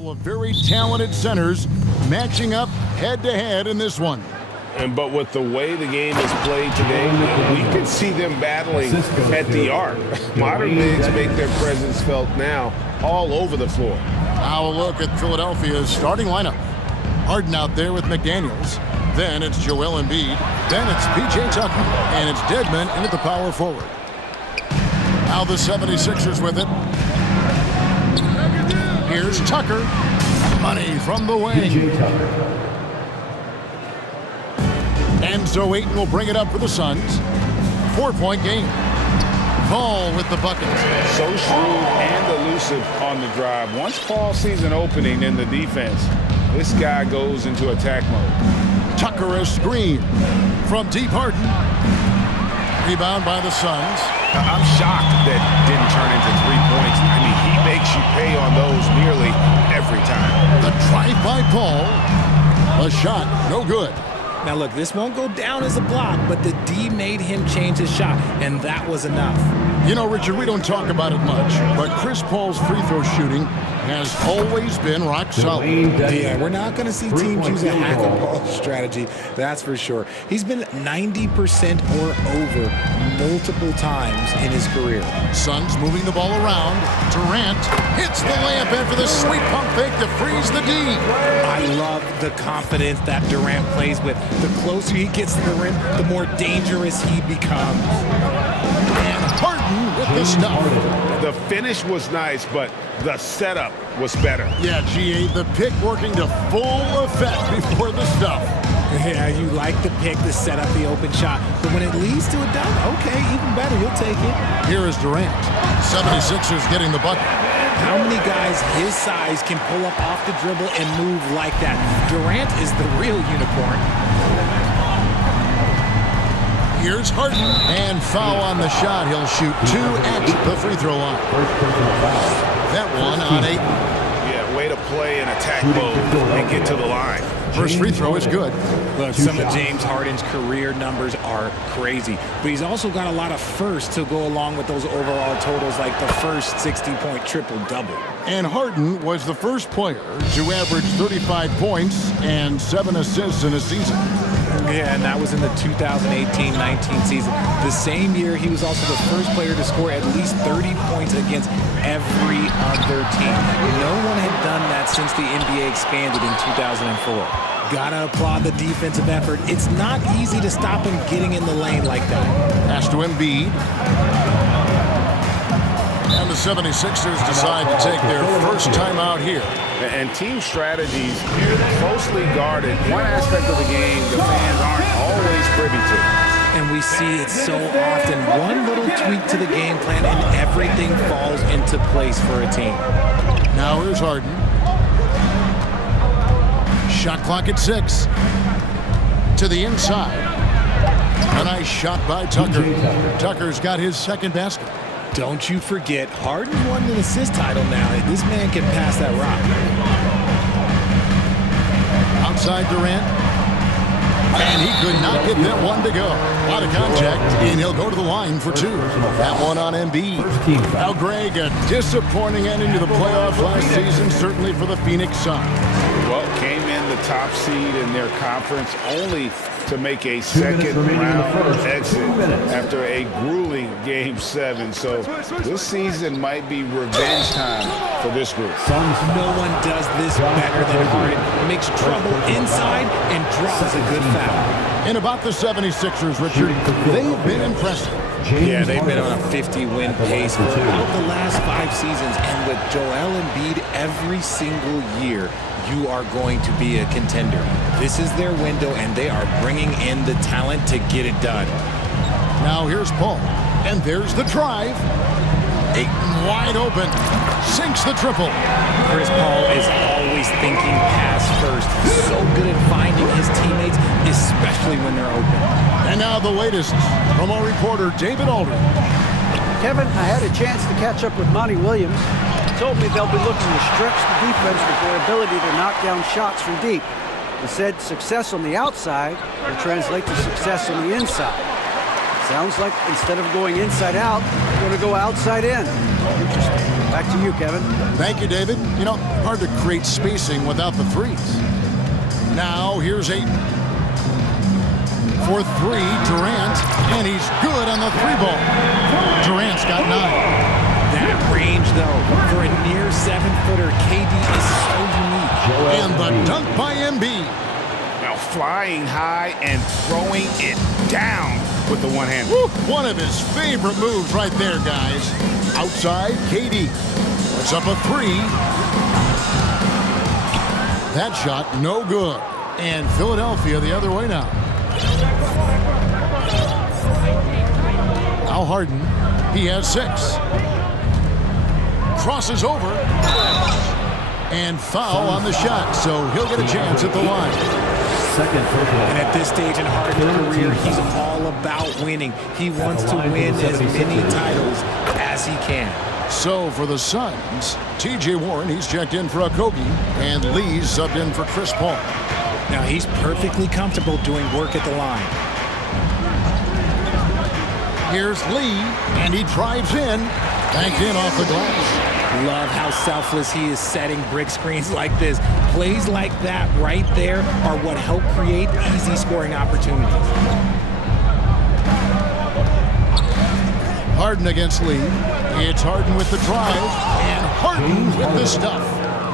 Of very talented centers matching up head-to-head in this one. But with the way the game is played today, we could see them battling at the arc. Modern bigs make their presence felt now all over the floor. Now a look at Philadelphia's starting lineup. Harden out there with McDaniels. Then it's Joel Embiid. Then it's P.J. Tucker. And it's Dedmon in at the power forward. Now the 76ers with it. Here's Tucker. Money from the wing. Enzo Ayton will bring it up for the Suns. 4-point game. Paul with the bucket. So shrewd and elusive on the drive. Once Paul sees an opening in the defense, this guy goes into attack mode. Tucker a screen from deep. Harden. Rebound by the Suns. I'm shocked that didn't turn into 3 points. I mean, he makes you pay on those nearly every time. The drive by Paul. A shot, no good. Now look, this won't go down as a block, but the D made him change his shot, and that was enough. You know, Richard, we don't talk about it much, but Chris Paul's free throw shooting has always been rock solid. Yeah, we're not going to see teams use a hack-and-ball strategy, that's for sure. He's been 90% or over multiple times in his career. Suns moving the ball around. Durant hits the layup after the sweet pump fake to freeze the D. I love the confidence that Durant plays with. The closer he gets to the rim, the more dangerous he becomes. And Harden with the stuff. The finish was nice, but the setup was better. Yeah, GA, the pick working to full effect before the stuff. Yeah, you like the pick to set up the open shot, but when it leads to a dunk, okay, even better, you'll take it. Here is Durant. 76ers getting the bucket. How many guys his size can pull up off the dribble and move like that? Durant is the real unicorn. Here's Harden, and foul on the shot. He'll shoot 2 at the free throw line. That one on 8. Yeah, way to play in attack mode and get to the line. First free throw is good. Look, some of James Harden's career numbers are crazy, but he's also got a lot of firsts to go along with those overall totals, like the first 60-point triple-double. And Harden was the first player to average 35 points and 7 assists in a season. Yeah, and that was in the 2018-19 season. The same year, he was also the first player to score at least 30 points against every other team. No one had done that since the NBA expanded in 2004. Gotta applaud the defensive effort. It's not easy to stop him getting in the lane like that. Pass to Embiid. And the 76ers decide to take their first time out here. And team strategies closely guarded. One aspect of the game the fans aren't always privy to. And we see it so often. One little tweak to the game plan and everything falls into place for a team. Now here's Harden. Shot clock at 6. To the inside. A nice shot by Tucker. Tucker's got his second basket. Don't you forget, Harden won an assist title now. This man can pass that rock. Outside Durant. And he could not get that one to go. Out of contact, and he'll go to the line for 2. That one on Embiid. Now, Greg, a disappointing ending to the playoffs last season, certainly for the Phoenix Suns. Well, came in the top seed in their conference only to make a second-round exit after a grueling Game 7. So this season might be revenge time for this group. No one does this better than Harden. Makes trouble inside and draws a good foul. And about the 76ers, Richard, they've been impressive. Yeah, they've been on a 50-win pace for the last 5 seasons. And with Joel Embiid every single year, you are going to be a contender. This is their window, and they are bringing in the talent to get it done. Now here's Paul, and there's the drive. Ayton wide open, sinks the triple. Chris Paul is always thinking pass first. So good at finding his teammates, especially when they're open. And now the latest from our reporter, David Aldridge. Kevin, I had a chance to catch up with Monty Williams. He told me they'll be looking to stretch the defense with their ability to knock down shots from deep. He said success on the outside will translate to success on the inside. Sounds like instead of going inside out, we're going to go outside in. Back to you, Kevin. Thank you, David. You know, hard to create spacing without the threes. Now, here's Ayton. For three, Durant, and he's good on the three ball. Durant's got 9. That range, though, for a near 7-footer, KD is so unique. And the dunk by Embiid. Now flying high and throwing it down with the one hand. One of his favorite moves right there, guys. Outside, KD puts up a 3. That shot, no good. And Philadelphia the other way now. Now Harden, he has 6. Crosses over. And foul on the shot, so he'll get a chance at the line. And at this stage in Harden's career, he's all about winning. He wants to win as many titles as he can. So for the Suns, T.J. Warren, he's checked in for Okogie, and Lee's subbed in for Chris Paul. Now he's perfectly comfortable doing work at the line. Here's Lee, and he drives in, banked in off the glass. Love how selfless he is setting brick screens like this. Plays like that right there are what help create easy scoring opportunities. Harden against Lee. It's Harden with the drive, and Harden with the stuff.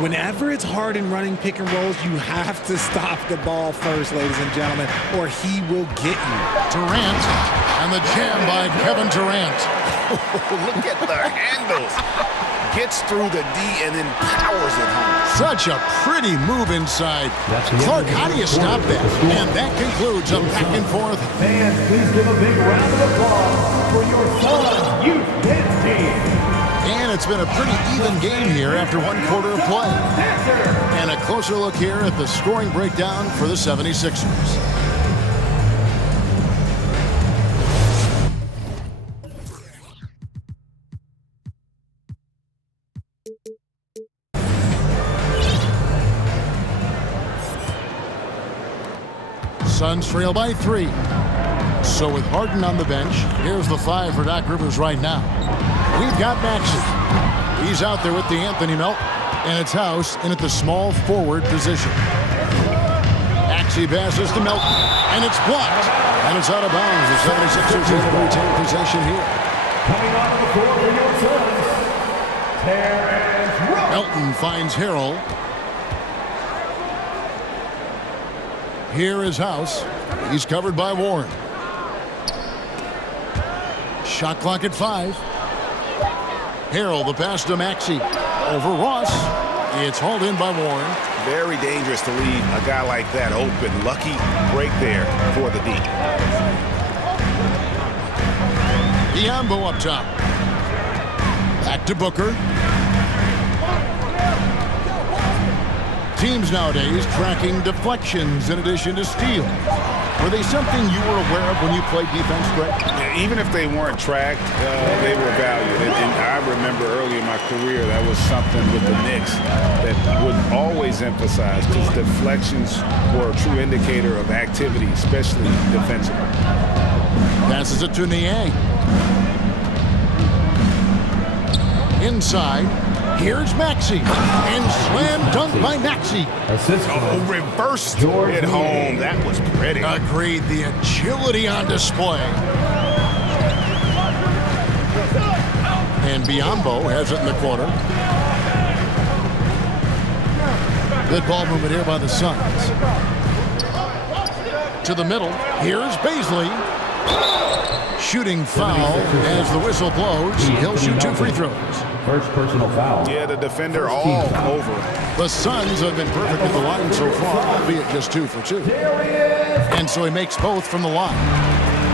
Whenever it's Harden running pick and rolls, you have to stop the ball first, ladies and gentlemen, or he will get you. Durant, and the jam by Kevin Durant. Look at the handles. Gets through the D and then powers it home. Such a pretty move inside. Clark, how do you stop that? And that concludes a back and forth. Fans, please give a big round of applause for your Suns Youth Dance Team. And it's been a pretty even game here after one quarter of play. And a closer look here at the scoring breakdown for the 76ers. Suns trail by 3. So with Harden on the bench, here's the 5 for Doc Rivers right now. We've got Maxey. He's out there with the Anthony Melt, and it's House in at the small forward position. Maxey passes to Melton, and it's blocked, and it's out of bounds. The 76ers have retained possession here. Coming onto the floor for your Suns, Terrence Ross. Melton finds Harrell. Here is House. He's covered by Warren. Shot clock at 5. Harrell, the pass to Maxey. Over Ross. It's hauled in by Warren. Very dangerous to leave a guy like that open. Lucky break there for the D. Diambo up top. Back to Booker. Teams nowadays tracking deflections in addition to steals. Were they something you were aware of when you played defense, Greg? Yeah, even if they weren't tracked, they were valued. And I remember early in my career, that was something with the Knicks that would always emphasize, because deflections were a true indicator of activity, especially defensively. Passes it to Niang. Inside. Here's Maxey, and slam dunk by Maxey. Oh, reversed it home. That was pretty. Agreed. The agility on display. And Biombo has it in the corner. Good ball movement here by the Suns. To the middle. Here's Baisley. Shooting foul as the whistle blows. He'll shoot 2 free throws. First personal foul. Yeah, the defender all over. The Suns have been perfect at the line so far, albeit just 2 for 2. And so he makes both from the line.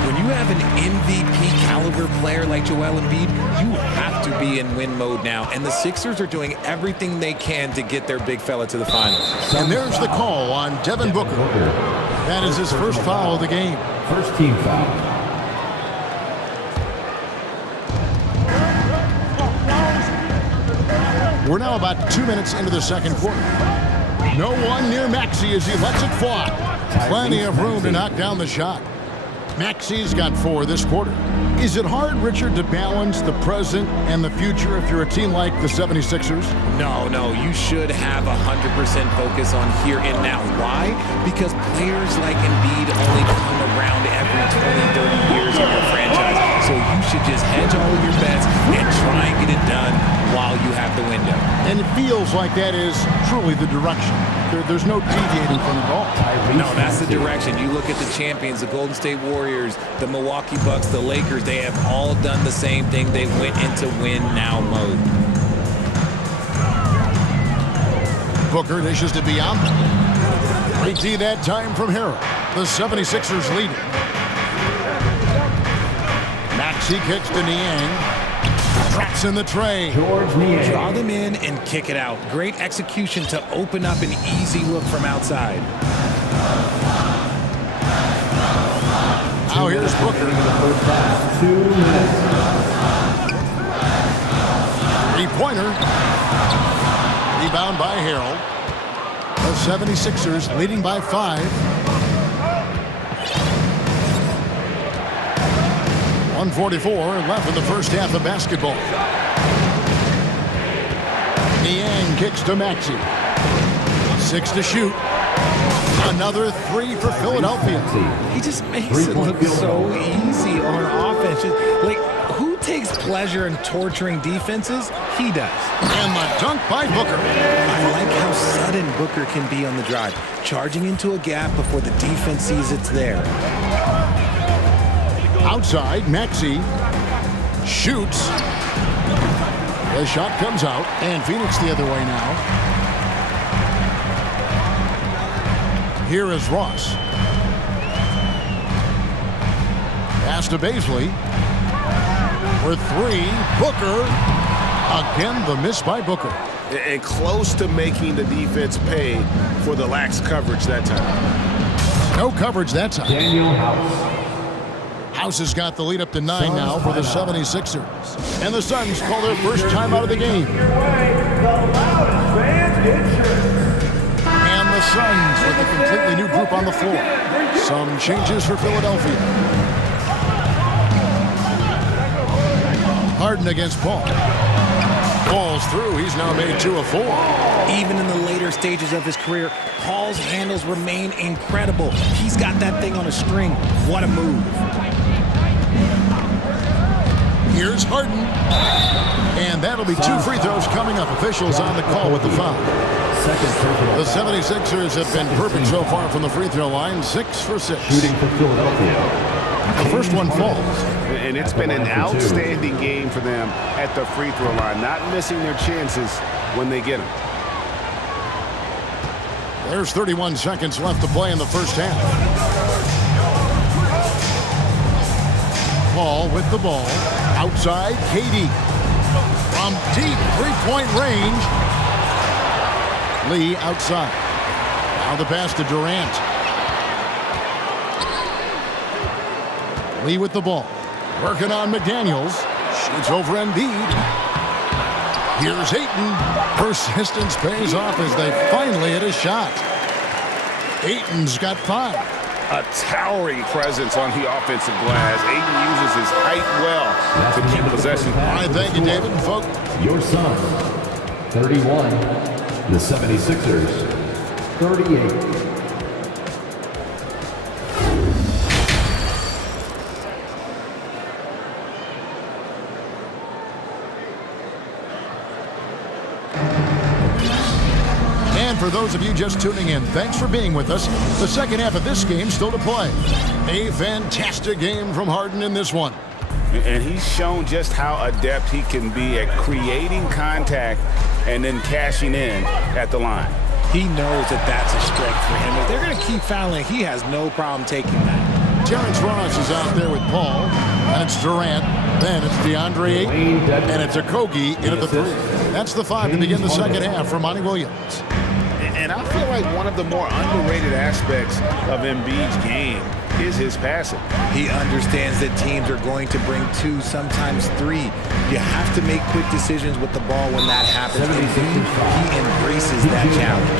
When you have an MVP caliber player like Joel Embiid, you have to be in win mode now. And the Sixers are doing everything they can to get their big fella to the finals. And there's the call on Devin Booker. That is his first foul of the game. First team foul. We're now about 2 minutes into the second quarter. No one near Maxey as he lets it fly. Plenty of room to knock down the shot. Maxey's got 4 this quarter. Is it hard, Richard, to balance the present and the future if you're a team like the 76ers? No, you should have 100% focus on here and now. Why? Because players like Embiid only come around every 20, 30 years in your franchise. So you should just hedge all of your bets and try and get it done while you have the window. And it feels like that is truly the direction. There's no deviating from it at all. No, that's the direction. You look at the champions, the Golden State Warriors, the Milwaukee Bucks, the Lakers, they have all done the same thing. They went into win-now mode. Booker dishes to Biombo. Great D that time from Harrell. The 76ers lead it. Maxey kicks to Niang. Drops in the tray. Draw them in and kick it out. Great execution to open up an easy look from outside. Now here's Booker. 2 minutes. Three-pointer. Rebound by Harrell. The 76ers leading by 5. 1:44 left in the first half of basketball. Niang kicks to Maxey. 6 to shoot. Another 3 for Philadelphia. He just makes it look so easy on offense. Like, who takes pleasure in torturing defenses? He does. And the dunk by Booker. I like how sudden Booker can be on the drive, charging into a gap before the defense sees it's there. Outside, Maxey shoots. The shot comes out, and Phoenix the other way now. Here is Ross. Pass to Baisley. For 3, Booker. Again, the miss by Booker. And close to making the defense pay for the lax coverage that time. No coverage that time. Daniel House. House has got the lead up to 9 now for the 76ers. And the Suns call their first time out of the game. And the Suns with a completely new group on the floor. Some changes for Philadelphia. Harden against Paul. Falls through. He's now made 2 of 4. Even in the later stages of his career, Paul's handles remain incredible. He's got that thing on a string. What a move. Here's Harden. And that'll be 2 free throws coming up. Officials on the call with the foul. The 76ers have been perfect so far from the free throw line. 6 for 6. Shooting for Philadelphia. The first one falls. And it's been an outstanding game for them at the free throw line, not missing their chances when they get them. There's 31 seconds left to play in the first half. Paul with the ball. Outside, KD. From deep three-point range. Lee outside. Now the pass to Durant. Lee with the ball. Working on McDaniels. Shoots over Embiid. Here's Ayton. Persistence pays off as they finally hit a shot. Ayton's got 5. A towering presence on the offensive glass. Ayton uses his height well to keep possession. All right, thank you, David. Folks. Your Suns, 31. The 76ers, 38. For those of you just tuning in, thanks for being with us. The second half of this game still to play. A fantastic game from Harden in this one. And he's shown just how adept he can be at creating contact and then cashing in at the line. He knows that that's a strength for him. If they're going to keep fouling, he has no problem taking that. Terrence Ross is out there with Paul. And it's Durant. Then it's DeAndre Ayton. And it's Okogie in at the 3. That's the 5 to begin the second half for Monty Williams. And I feel like one of the more underrated aspects of Embiid's game is his passing. He understands that teams are going to bring 2, sometimes 3. You have to make quick decisions with the ball when that happens. He embraces that challenge.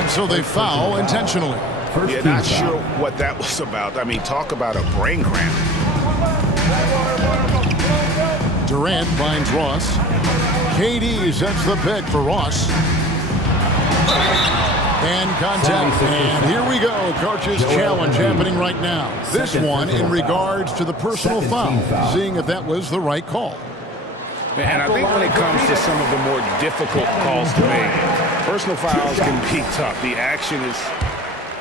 And so they foul intentionally. Yeah, not sure what that was about. I mean, talk about a brain cramp. Durant finds Ross. KD sets the pick for Ross. And contact. And here we go. Coach's challenge happening right now. This one in regards to the personal foul. Seeing if that was the right call. And I think when it comes to some of the more difficult calls to make, personal fouls can be tough. The action is...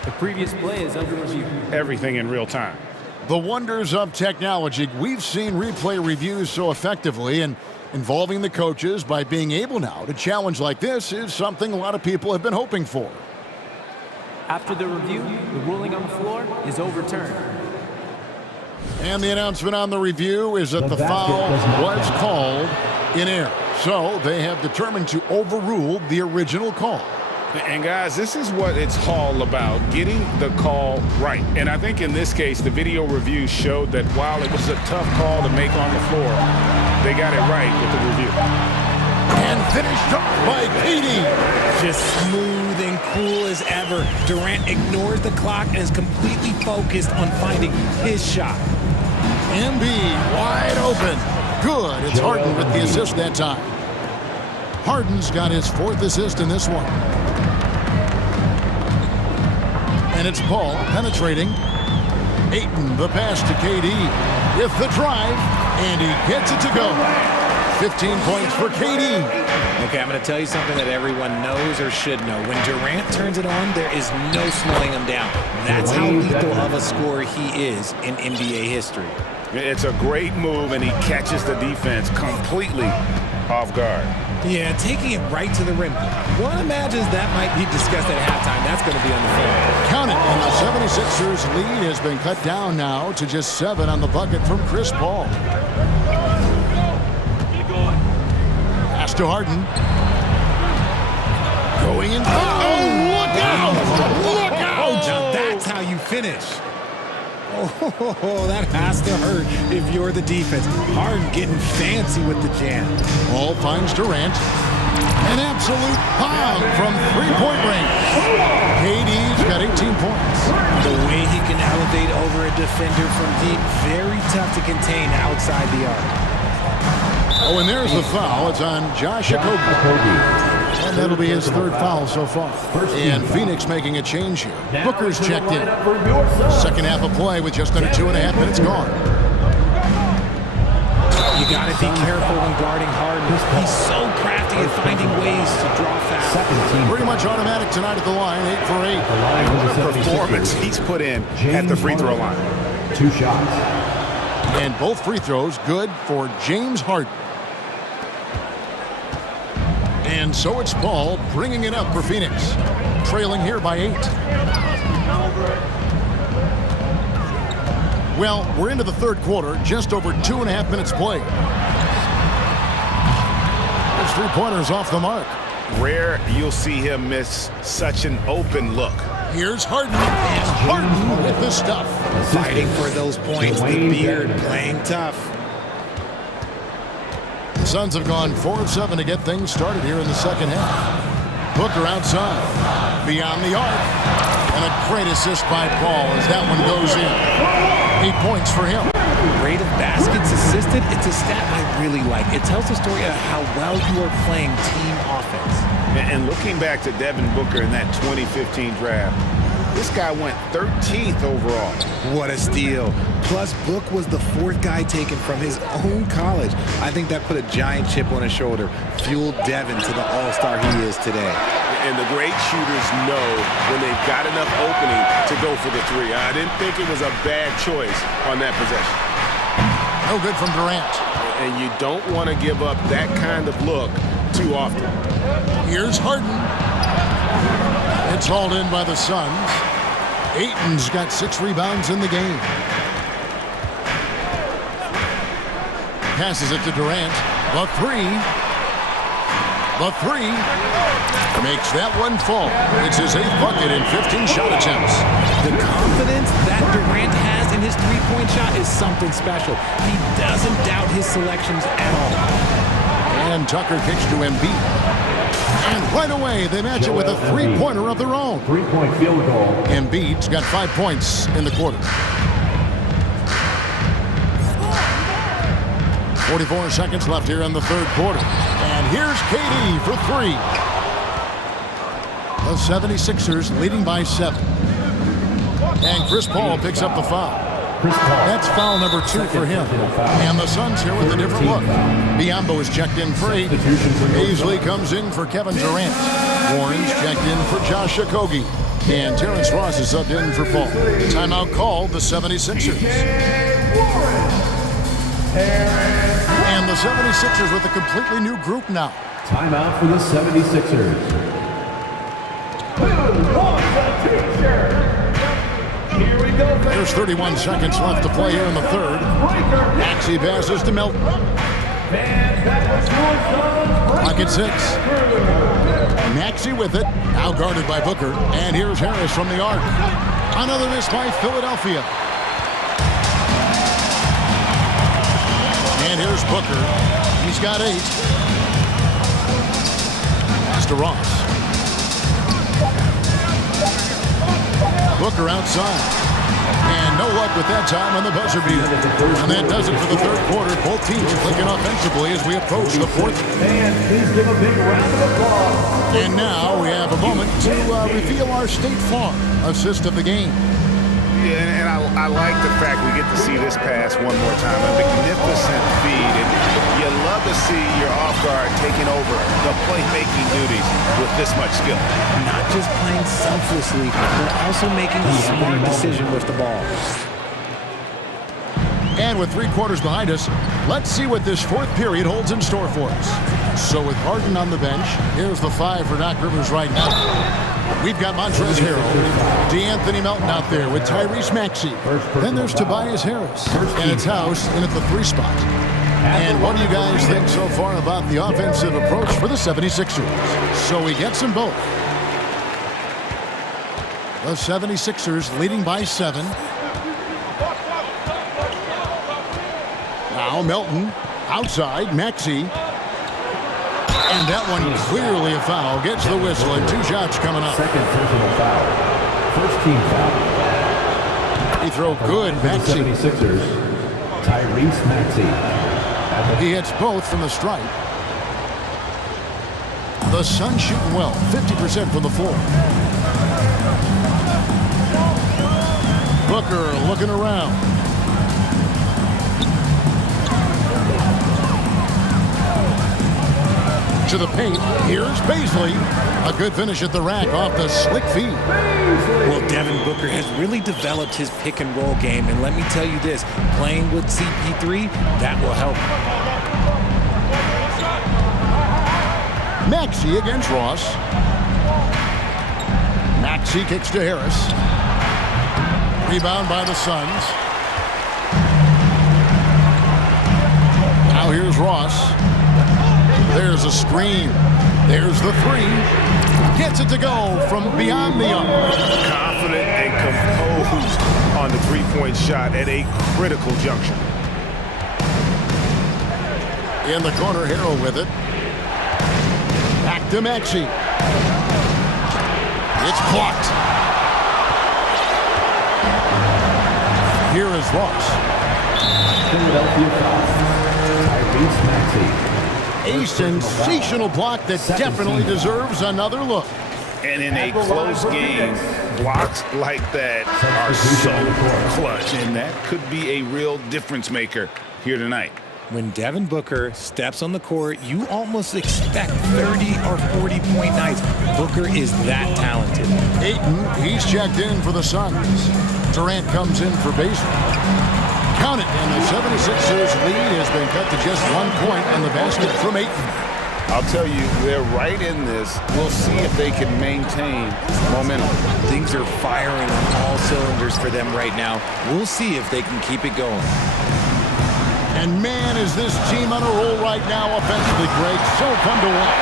The previous play is under review. Everything in real time. The wonders of technology. We've seen replay reviews so effectively, and involving the coaches by being able now to challenge like this is something a lot of people have been hoping for. After the review, the ruling on the floor is overturned. And the announcement on the review is that the foul was called in error. So they have determined to overrule the original call. And guys, this is what it's all about, getting the call right. And I think in this case, the video review showed that while it was a tough call to make on the floor, they got it right with the review. And finished up by KD. Just smooth and cool as ever. Durant ignores the clock and is completely focused on finding his shot. Embiid wide open. Good. It's Harden with the assist that time. Harden's got his 4th assist in this one. And it's Paul penetrating. Ayton, the pass to KD with the drive, and he gets it to go. 15 points for KD. Okay, I'm going to tell you something that everyone knows or should know. When Durant turns it on, there is no slowing him down. That's how lethal of a scorer he is in NBA history. It's a great move, and he catches the defense completely off guard. Yeah, taking it right to the rim. One imagines that might be discussed at halftime. That's going to be on the film. Count it, and the 76ers lead has been cut down now to just 7 on the bucket from Chris Paul. Pass to Harden. Going in. Oh, look out! Look out! Now that's how you finish. Oh, that has to hurt if you're the defense. Harden getting fancy with the jam. Ball finds Durant. An absolute bomb from three-point range. KD's got 18 points. The way he can elevate over a defender from deep, very tough to contain outside the arc. Oh, and there's the foul. It's on Josh Okogie. And that'll be his 3rd foul so far. And Phoenix making a change here. Booker's checked in. Second half of play with just under 2.5 minutes gone. You got to be careful when guarding Harden. He's so crafty at finding ways to draw fouls. Pretty much automatic tonight at the line, 8 for 8. What a performance he's put in at the free throw line. 2 shots. And both free throws good for James Harden. And so it's Paul bringing it up for Phoenix. Trailing here by 8. Well, we're into the 3rd quarter, just over 2.5 minutes played. There's 3-pointers off the mark. Rare you'll see him miss such an open look. Here's Harden, and Harden with the stuff. Fighting for those points, the beard playing tough. The Suns have gone 4 of 7 to get things started here in the second half. Booker outside, beyond the arc, and a great assist by Paul as that one goes in. 8 points for him. Rate of baskets assisted, it's a stat I really like. It tells the story of how well you are playing team offense. And looking back to Devin Booker in that 2015 draft, this guy went 13th overall. What a steal. Plus, Book was the 4th guy taken from his own college. I think that put a giant chip on his shoulder, fueled Devin to the all-star he is today. And the great shooters know when they've got enough opening to go for the 3. I didn't think it was a bad choice on that possession. No good from Durant. And you don't want to give up that kind of look too often. Here's Harden. It's hauled in by the Suns. Ayton's got 6 rebounds in the game. Passes it to Durant. The 3. The 3 makes that one fall. It's his 8th bucket in 15 shot attempts. The confidence that Durant has in his 3-point shot is something special. He doesn't doubt his selections at all. And Tucker kicks to Embiid. And right away, they match it with a three-pointer of their own. 3-point field goal. Embiid's got 5 points in the quarter. 44 seconds left here in the third quarter. And here's KD for 3. The 76ers leading by 7. And Chris Paul picks up the foul. That's foul number 2 for him. And the Suns here with a different look. Biombo is checked in for 8. Beasley comes in for Kevin Durant. Warren's checked in for Josh Okogie. And Terrence Ross is subbed in for Paul. Timeout called the 76ers. And the 76ers with a completely new group now. Timeout for the 76ers. There's 31 seconds left to play here in the third. Maxey passes to Melton. Pocket 6. Maxey with it. Now guarded by Booker. And here's Harris from the arc. Another miss by Philadelphia. And here's Booker. He's got 8. Pass to Ross. Booker outside. And no luck with that time on the buzzer beater. And that does it for the third quarter. Both teams clicking offensively as we approach the fourth. And please give a big round of applause. And now we have a moment to reveal our State Farm assist of the game. Yeah, and I like the fact we get to see this pass one more time. A magnificent feed. And you love to see your off guard taking over the playmaking duties with this much skill. Not just playing selflessly, but also making a smart decision with the ball. And with 3 quarters behind us, let's see what this fourth period holds in store for us. So with Harden on the bench, here's the 5 for Doc Rivers right now. We've got Montrezl Harrell, DeAnthony Melton out there with Tyrese Maxey. Then there's Tobias Harris, and it's House in at the 3 spot. And what do you guys think so far about the offensive approach for the 76ers? So he gets them both. The 76ers leading by 7. Now Melton outside, Maxey. And that one clearly a foul. Gets the whistle and 2 shots coming up. Second personal foul. First team foul. He throw good, Maxey. 76ers, Tyrese Maxey. He hits both from the stripe. The Suns shooting well, 50% from the floor. Booker looking around. To the paint. Here's Beasley. A good finish at the rack off the slick feed. Well, Devin Booker has really developed his pick and roll game, and let me tell you this, playing with CP3, that will help. Maxey against Ross. Maxey kicks to Harris. Rebound by the Suns. Now here's Ross. There's a screen. There's the 3. Gets it to go from beyond the arc. Confident and composed on the 3-point shot at a critical juncture. In the corner, Harrell with it. Back to Maxey. It's blocked. Here is Ross. Philadelphia foul. Tyrese Maxey. A sensational block that definitely deserves another look. And in a close game, blocks like that are so clutch, and that could be a real difference maker here tonight. When Devin Booker steps on the court, you almost expect 30 or 40-point nights. Booker is that talented. Ayton, he's checked in for the Suns. Durant comes in for Beasley. Count it, and the 76ers lead has been cut to just 1 point on the basket from Ayton. I'll tell you, they're right in this. We'll see if they can maintain momentum. Things are firing on all cylinders for them right now. We'll see if they can keep it going. And man, is this team on a roll right now offensively, Greg. So fun to watch.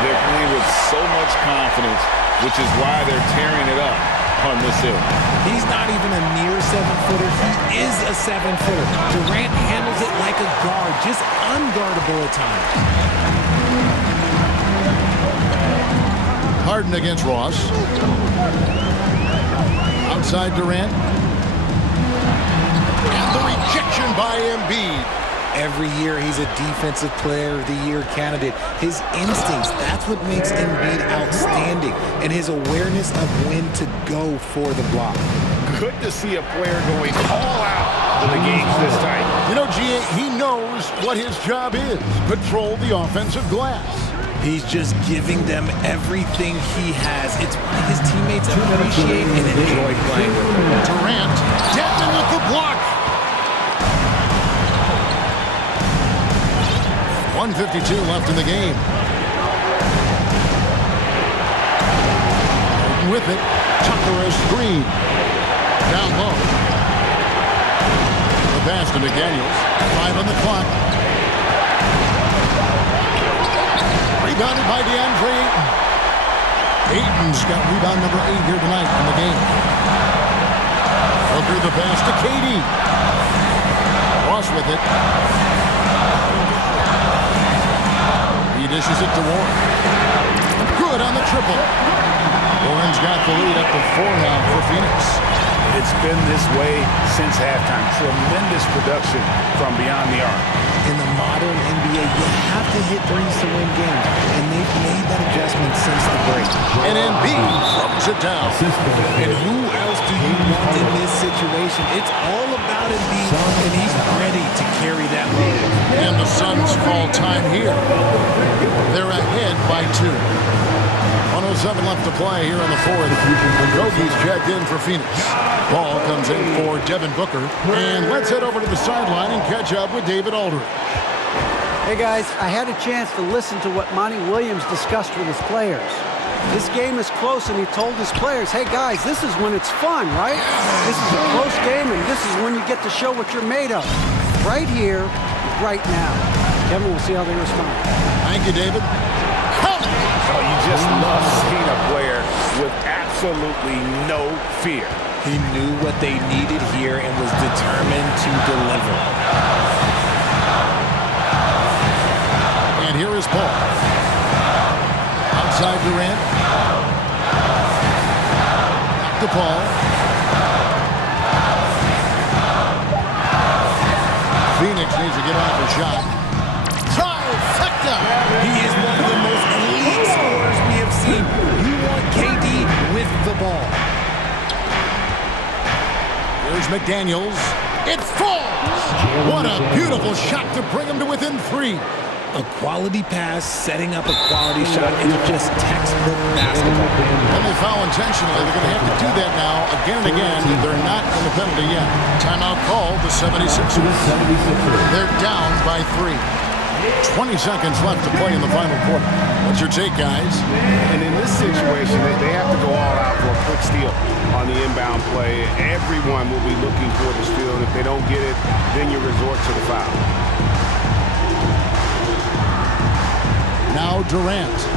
They're playing with so much confidence, which is why they're tearing it up. on this end. He's not even a near 7-footer. He is a 7-footer. Durant handles it like a guard, just unguardable at times. Harden against Ross. Outside Durant. And the rejection by Embiid. Every year he's a Defensive Player of the Year candidate. His instincts, that's what makes Embiid outstanding. And his awareness of when to go for the block. Good to see a player going all out when the game's this tight. You know, G.A., he knows what his job is. Control the offensive glass. He's just giving them everything he has. It's why his teammates appreciate and enjoy playing with him. Durant, Dedmon with the block. 1:52 left in the game. With it, Tucker a screen. Down low. The pass to McDaniels. 5 on the clock. Rebounded by DeAndre Ayton. Ayton's got rebound number 8 here tonight in the game. Hooker the pass to KD. Ross with it. He dishes it to Warren. Good on the triple. Warren's got the lead up to 4 now for Phoenix. It's been this way since halftime. Tremendous production from beyond the arc. In the modern NBA, you have to hit threes to win games, and they've made that adjustment since the break. And Embiid throws it down. And who else do you want in this situation? It's all about Embiid, and he's ready to carry that load. And the Suns call time here. They're ahead by 2. 107 left to play here in the fourth. Yogi's checked in for Phoenix. Ball comes in for Devin Booker. And let's head over to the sideline and catch up with David Aldridge. Hey guys, I had a chance to listen to what Monty Williams discussed with his players. This game is close, and he told his players, hey guys, this is when it's fun, right? This is a close game, and this is when you get to show what you're made of. Right here, right now. Kevin, we'll see how they respond. Thank you, David. Oh, you just love seeing a player with absolutely no fear. He knew what they needed here and was determined to deliver. And here is Paul. Outside Durant. Back to Paul. Phoenix needs to get off a shot. Trifecta! He is one of the most elite scorers we have seen. You want KD with the ball. Here's McDaniels. It falls! What a beautiful shot to bring him to within 3. A quality pass, setting up a quality shot. It's just textbook basketball. When they foul intentionally, they're going to have to do that now again and again. They're not in the penalty yet. Timeout called the 76ers. They're down by 3. 20 seconds left to play in the final quarter. What's your take, guys? And in this situation, they have to go all out for a quick steal on the inbound play. Everyone will be looking for the steal, and if they don't get it, then you resort to the foul. Now Durant.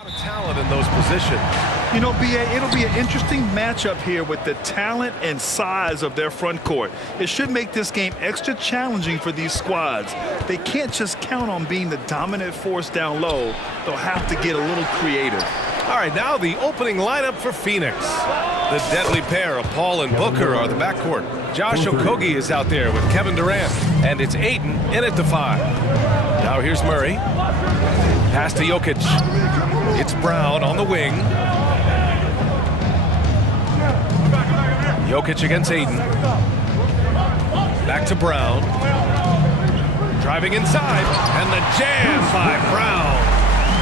A lot of talent in those positions. You know, BA, it'll be an interesting matchup here with the talent and size of their front court. It should make this game extra challenging for these squads. They can't just count on being the dominant force down low. They'll have to get a little creative. All right, now the opening lineup for Phoenix. The deadly pair of Paul and Booker are the backcourt. Josh Okogie is out there with Kevin Durant, and it's Ayton in at the 5. Now here's Murray. Pass to Jokic. It's Brown on the wing. Jokic against Ayton. Back to Brown. Driving inside, and the jam by Brown.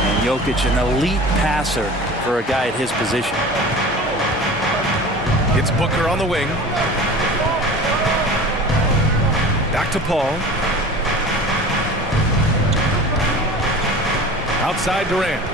And Jokic, an elite passer for a guy at his position. It's Booker on the wing. Back to Paul. Outside Durant.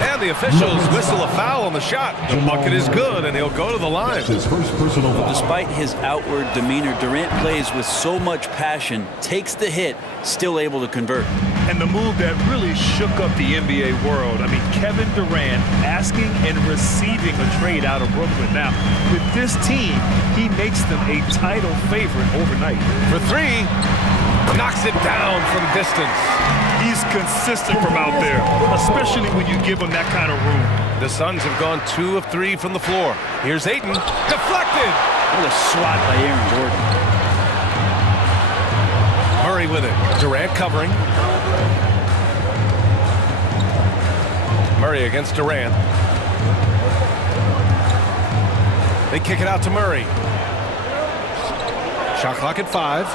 And the officials whistle a foul on the shot. The bucket is good, and he'll go to the line. Despite his outward demeanor, Durant plays with so much passion, takes the hit, still able to convert. And the move that really shook up the NBA world. I mean, Kevin Durant asking and receiving a trade out of Brooklyn. Now, with this team, he makes them a title favorite overnight. For 3, knocks it down from distance. He's consistent from out there, especially when you give him that kind of room. The Suns have gone 2 of 3 from the floor. Here's Ayton. Deflected. What a swat by Aaron Gordon. Murray with it. Durant covering. Murray against Durant. They kick it out to Murray. Shot clock at 5.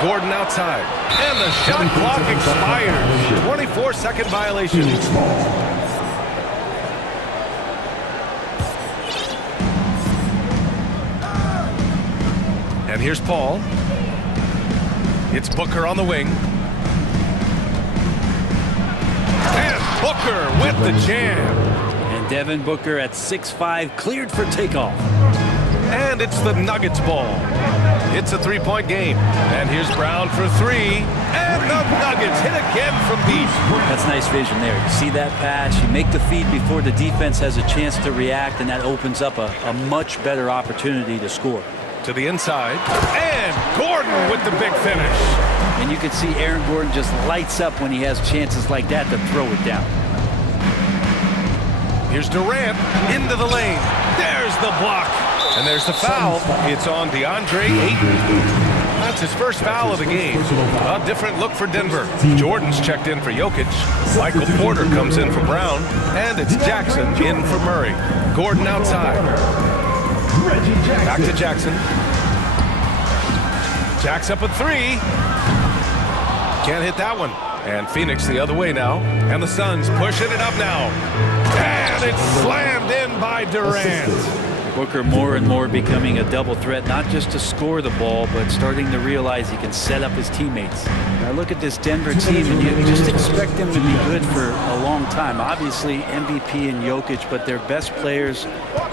Gordon outside. And the shot clock expires. 24-second violation. And here's Paul. It's Booker on the wing. And Booker with the jam. And Devin Booker at 6'5", cleared for takeoff. And it's the Nuggets ball. It's a 3-point game. And here's Brown for 3. And the Nuggets hit again from deep. That's nice vision there. You see that pass, you make the feed before the defense has a chance to react, and that opens up a much better opportunity to score. To the inside. And Gordon with the big finish. And you can see Aaron Gordon just lights up when he has chances like that to throw it down. Here's Durant into the lane. There's the block. And there's the foul. It's on DeAndre Ayton. That's his first foul of the game. A different look for Denver. Jordan's checked in for Jokic. Michael Porter comes in for Brown. And it's Jackson in for Murray. Gordon outside. Back to Jackson. Jack's up at 3. Can't hit that one. And Phoenix the other way now. And the Suns pushing it up now. And it's slammed in by Durant. Booker more and more becoming a double threat, not just to score the ball, but starting to realize he can set up his teammates. Now look at this Denver team, and you just expect them to be good for a long time. Obviously, MVP and Jokic, but their best players,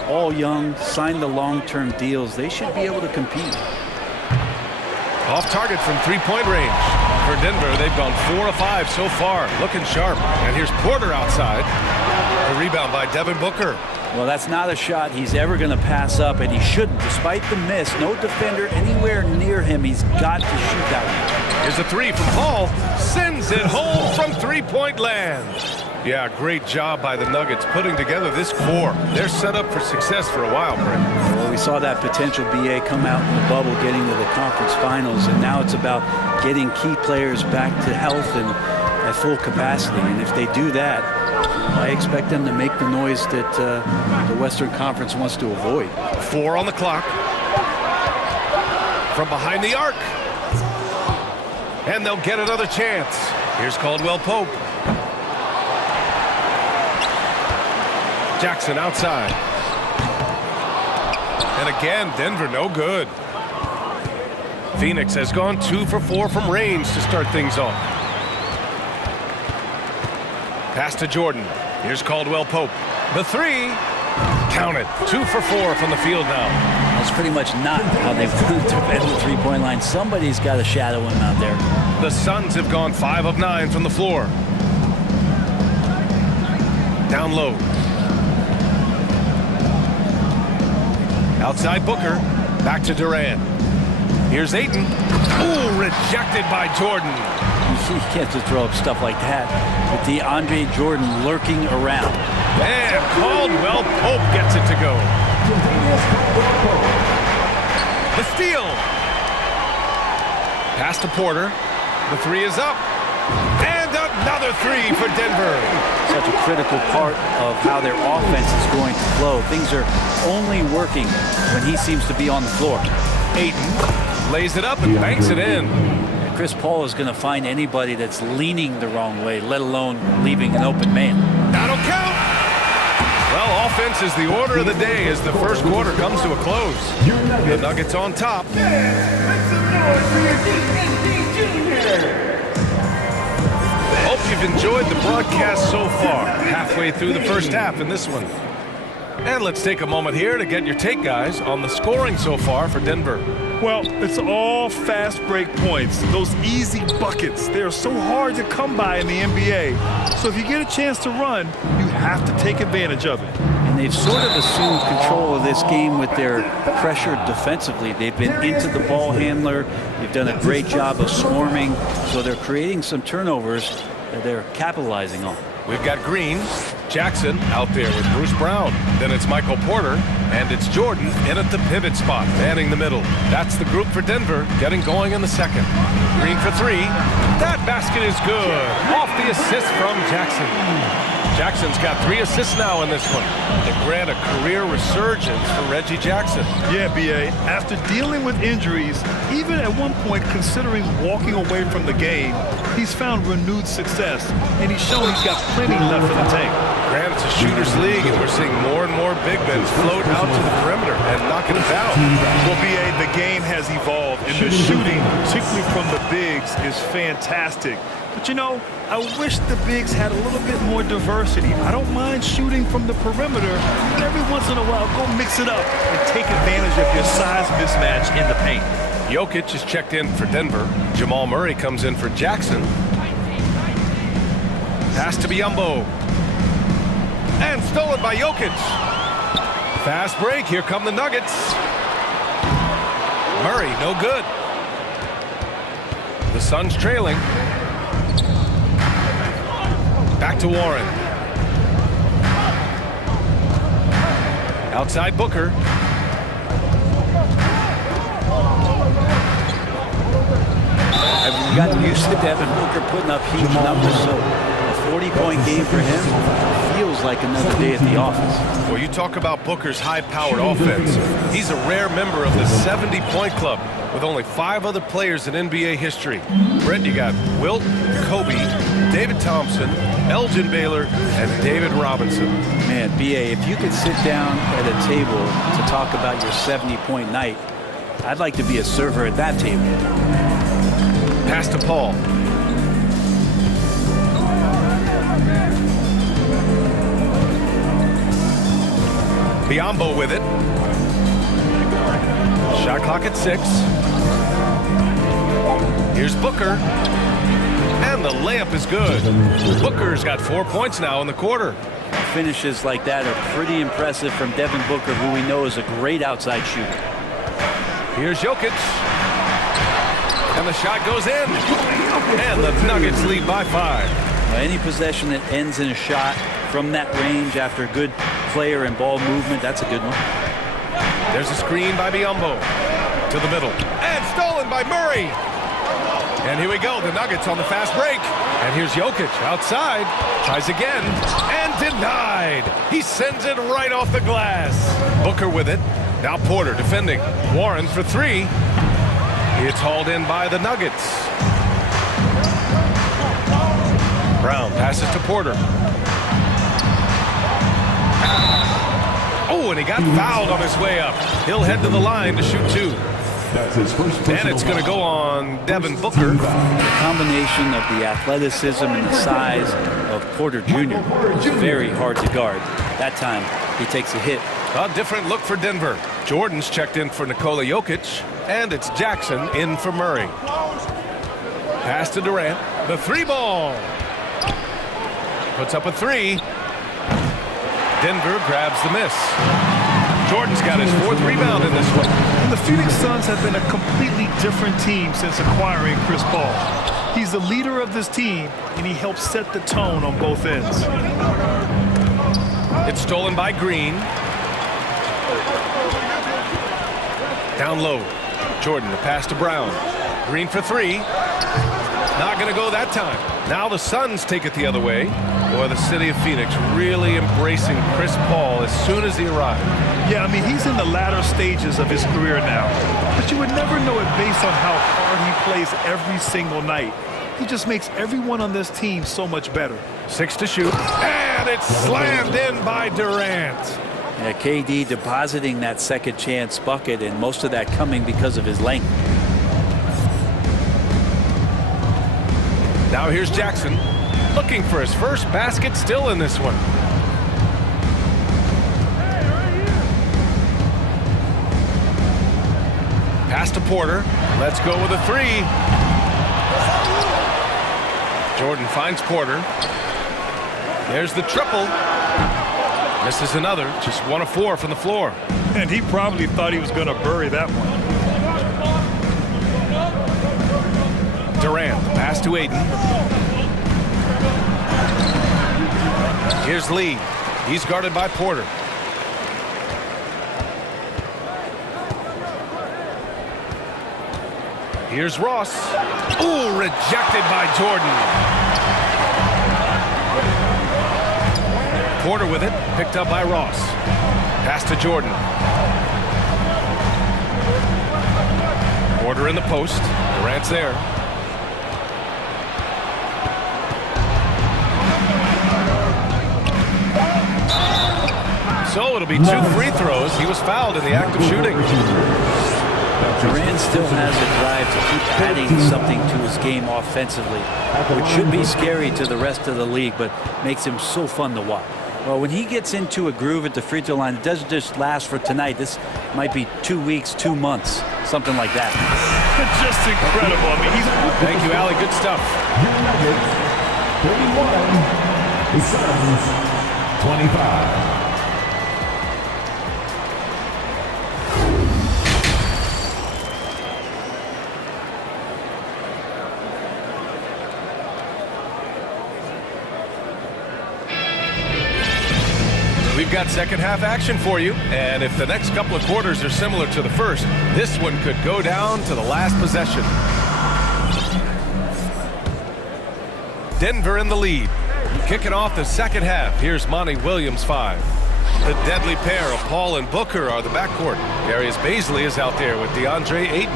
all young, signed the long-term deals. They should be able to compete. Off target from 3-point range. For Denver, they've gone 4 of 5 so far. Looking sharp. And here's Porter outside. A rebound by Devin Booker. Well, that's not a shot he's ever going to pass up, and he shouldn't. Despite the miss, no defender anywhere near him. He's got to shoot that one. Here's a 3 from Paul. Sends it home from 3-point land. Yeah, great job by the Nuggets putting together this core. They're set up for success for a while, Brent. Well, we saw that potential BA come out in the bubble, getting to the conference finals, and now it's about getting key players back to health and at full capacity. And if they do that, I expect them to make the noise that the Western Conference wants to avoid. 4 on the clock. From behind the arc. And they'll get another chance. Here's Caldwell Pope. Jackson outside. And again, Denver no good. Phoenix has gone 2 for 4 from range to start things off. Pass to Jordan. Here's Caldwell Pope. The 3. Count it. 2 for 4 from the field now. That's pretty much not how they want to defend the three-point line. Somebody's got to shadow him out there. The Suns have gone 5 of 9 from the floor. Down low. Outside Booker. Back to Durant. Here's Ayton. Ooh, rejected by Jordan. You can't just throw up stuff like that with DeAndre Jordan lurking around. And Caldwell Pope gets it to go. The steal. Pass to Porter. The three is up. And another three for Denver. Such a critical part of how their offense is going to flow. Things are only working when he seems to be on the floor. Ayton lays it up and banks it in. Chris Paul is going to find anybody that's leaning the wrong way, let alone leaving an open man. That'll count. Well, offense is the order of the day as the first quarter comes to a close. The Nuggets on top. Hope you've enjoyed the broadcast so far. Halfway through the first half in this one. And let's take a moment here to get your take, guys, on the scoring so far for Denver. Well, it's all fast break points. Those easy buckets, they are so hard to come by in the NBA. So if you get a chance to run, you have to take advantage of it. And they've sort of assumed control of this game with their pressure defensively. They've been into the ball handler. They've done a great job of swarming. So they're creating some turnovers that they're capitalizing on. We've got Green, Jackson out there with Bruce Brown. Then it's Michael Porter, and it's Jordan in at the pivot spot, manning the middle. That's the group for Denver, getting going in the second. Green for three. That basket is good. Off the assist from Jackson. Jackson's got 3 assists now in this one. To grant a career resurgence for Reggie Jackson. Yeah, B.A., after dealing with injuries, even at one point considering walking away from the game, he's found renewed success, and he's shown he's got plenty left in the tank. Grant, it's a shooter's league, and we're seeing more and more big men float out to the perimeter and knock it down. Well, B.A., the game has evolved, and the shooting, particularly from the bigs, is fantastic. But, you know, I wish the bigs had a little bit more diversity. I don't mind shooting from the perimeter, but every once in a while, go mix it up and take advantage of your size mismatch in the paint. Jokic is checked in for Denver. Jamal Murray comes in for Jackson. Pass to Biyombo. And stolen by Jokic. Fast break. Here come the Nuggets. Murray, no good. The Suns trailing. Back to Warren. Outside Booker. I've gotten used to Devin Booker putting up huge numbers, so a 40-point game for him feels like another day at the office. Well, you talk about Booker's high-powered offense. He's a rare member of the 70-point club with only 5 other players in NBA history. Brent, you got Wilt, Kobe, David Thompson, Elgin Baylor, and David Robinson. Man, B.A., if you could sit down at a table to talk about your 70-point night, I'd like to be a server at that table. Pass to Paul. Biyombo with it. Shot clock at 6. Here's Booker. And the layup is good. Booker's got 4 points now in the quarter. Finishes like that are pretty impressive from Devin Booker, who we know is a great outside shooter. Here's Jokic. And the shot goes in. And the Nuggets lead by 5. Any possession that ends in a shot from that range after a good player and ball movement, that's a good one. There's a screen by Biyombo. To the middle. And stolen by Murray. And here we go, the Nuggets on the fast break. And here's Jokic outside. Tries again. And denied. He sends it right off the glass. Booker with it. Now Porter defending. Warren for 3. It's hauled in by the Nuggets. Brown passes to Porter. Oh, and he got fouled on his way up. He'll head to the line to shoot 2. And it's going to go on Devin Booker. The combination of the athleticism and the size of Porter Jr. is very hard to guard. That time, he takes a hit A different look for Denver. Jordan's checked in for Nikola Jokic, and it's Jackson in for Murray. Pass to Durant. The three ball. Puts up a three. Denver grabs the miss. Jordan's got his fourth rebound in this one. And the Phoenix Suns have been a completely different team since acquiring Chris Paul. He's the leader of this team, and he helps set the tone on both ends. It's stolen by Green. Down low. Jordan, the pass to Brown. Green for three. Not going to go that time. Now the Suns take it the other way. Boy, the city of Phoenix really embracing Chris Paul as soon as he arrived. Yeah, I mean, he's in the latter stages of his career now. But you would never know it based on how hard he plays every single night. He just makes everyone on this team so much better. 6 to shoot. And it's slammed in by Durant. Yeah, KD depositing that second chance bucket, and most of that coming because of his length. Now here's Jackson, looking for his first basket, still in this one. Pass to Porter. Let's go with a three. Jordan finds Porter. There's the triple. Misses another. Just 1 of 4 from the floor. And he probably thought he was going to bury that one. Durant, pass to Aiden. Here's Lee. He's guarded by Porter. Here's Ross. Ooh, rejected by Jordan. Porter with it, picked up by Ross. Pass to Jordan. Porter in the post. Durant's there. So it'll be 2 free throws. He was fouled in the act of shooting. Durant still has the drive to keep adding something to his game offensively, which should be scary to the rest of the league, but makes him so fun to watch. Well, when he gets into a groove at the free throw line, it doesn't just last for tonight. This might be 2 weeks, 2 months, something like that. Just incredible. I mean, Thank you, Allie. Good stuff. 25. We've got second half action for you, and if the next couple of quarters are similar to the first, this one could go down to the last possession. Denver in the lead. Kicking off the second half, here's Monty Williams 5. The deadly pair of Paul and Booker are the backcourt. Darius Baisley is out there with DeAndre Ayton,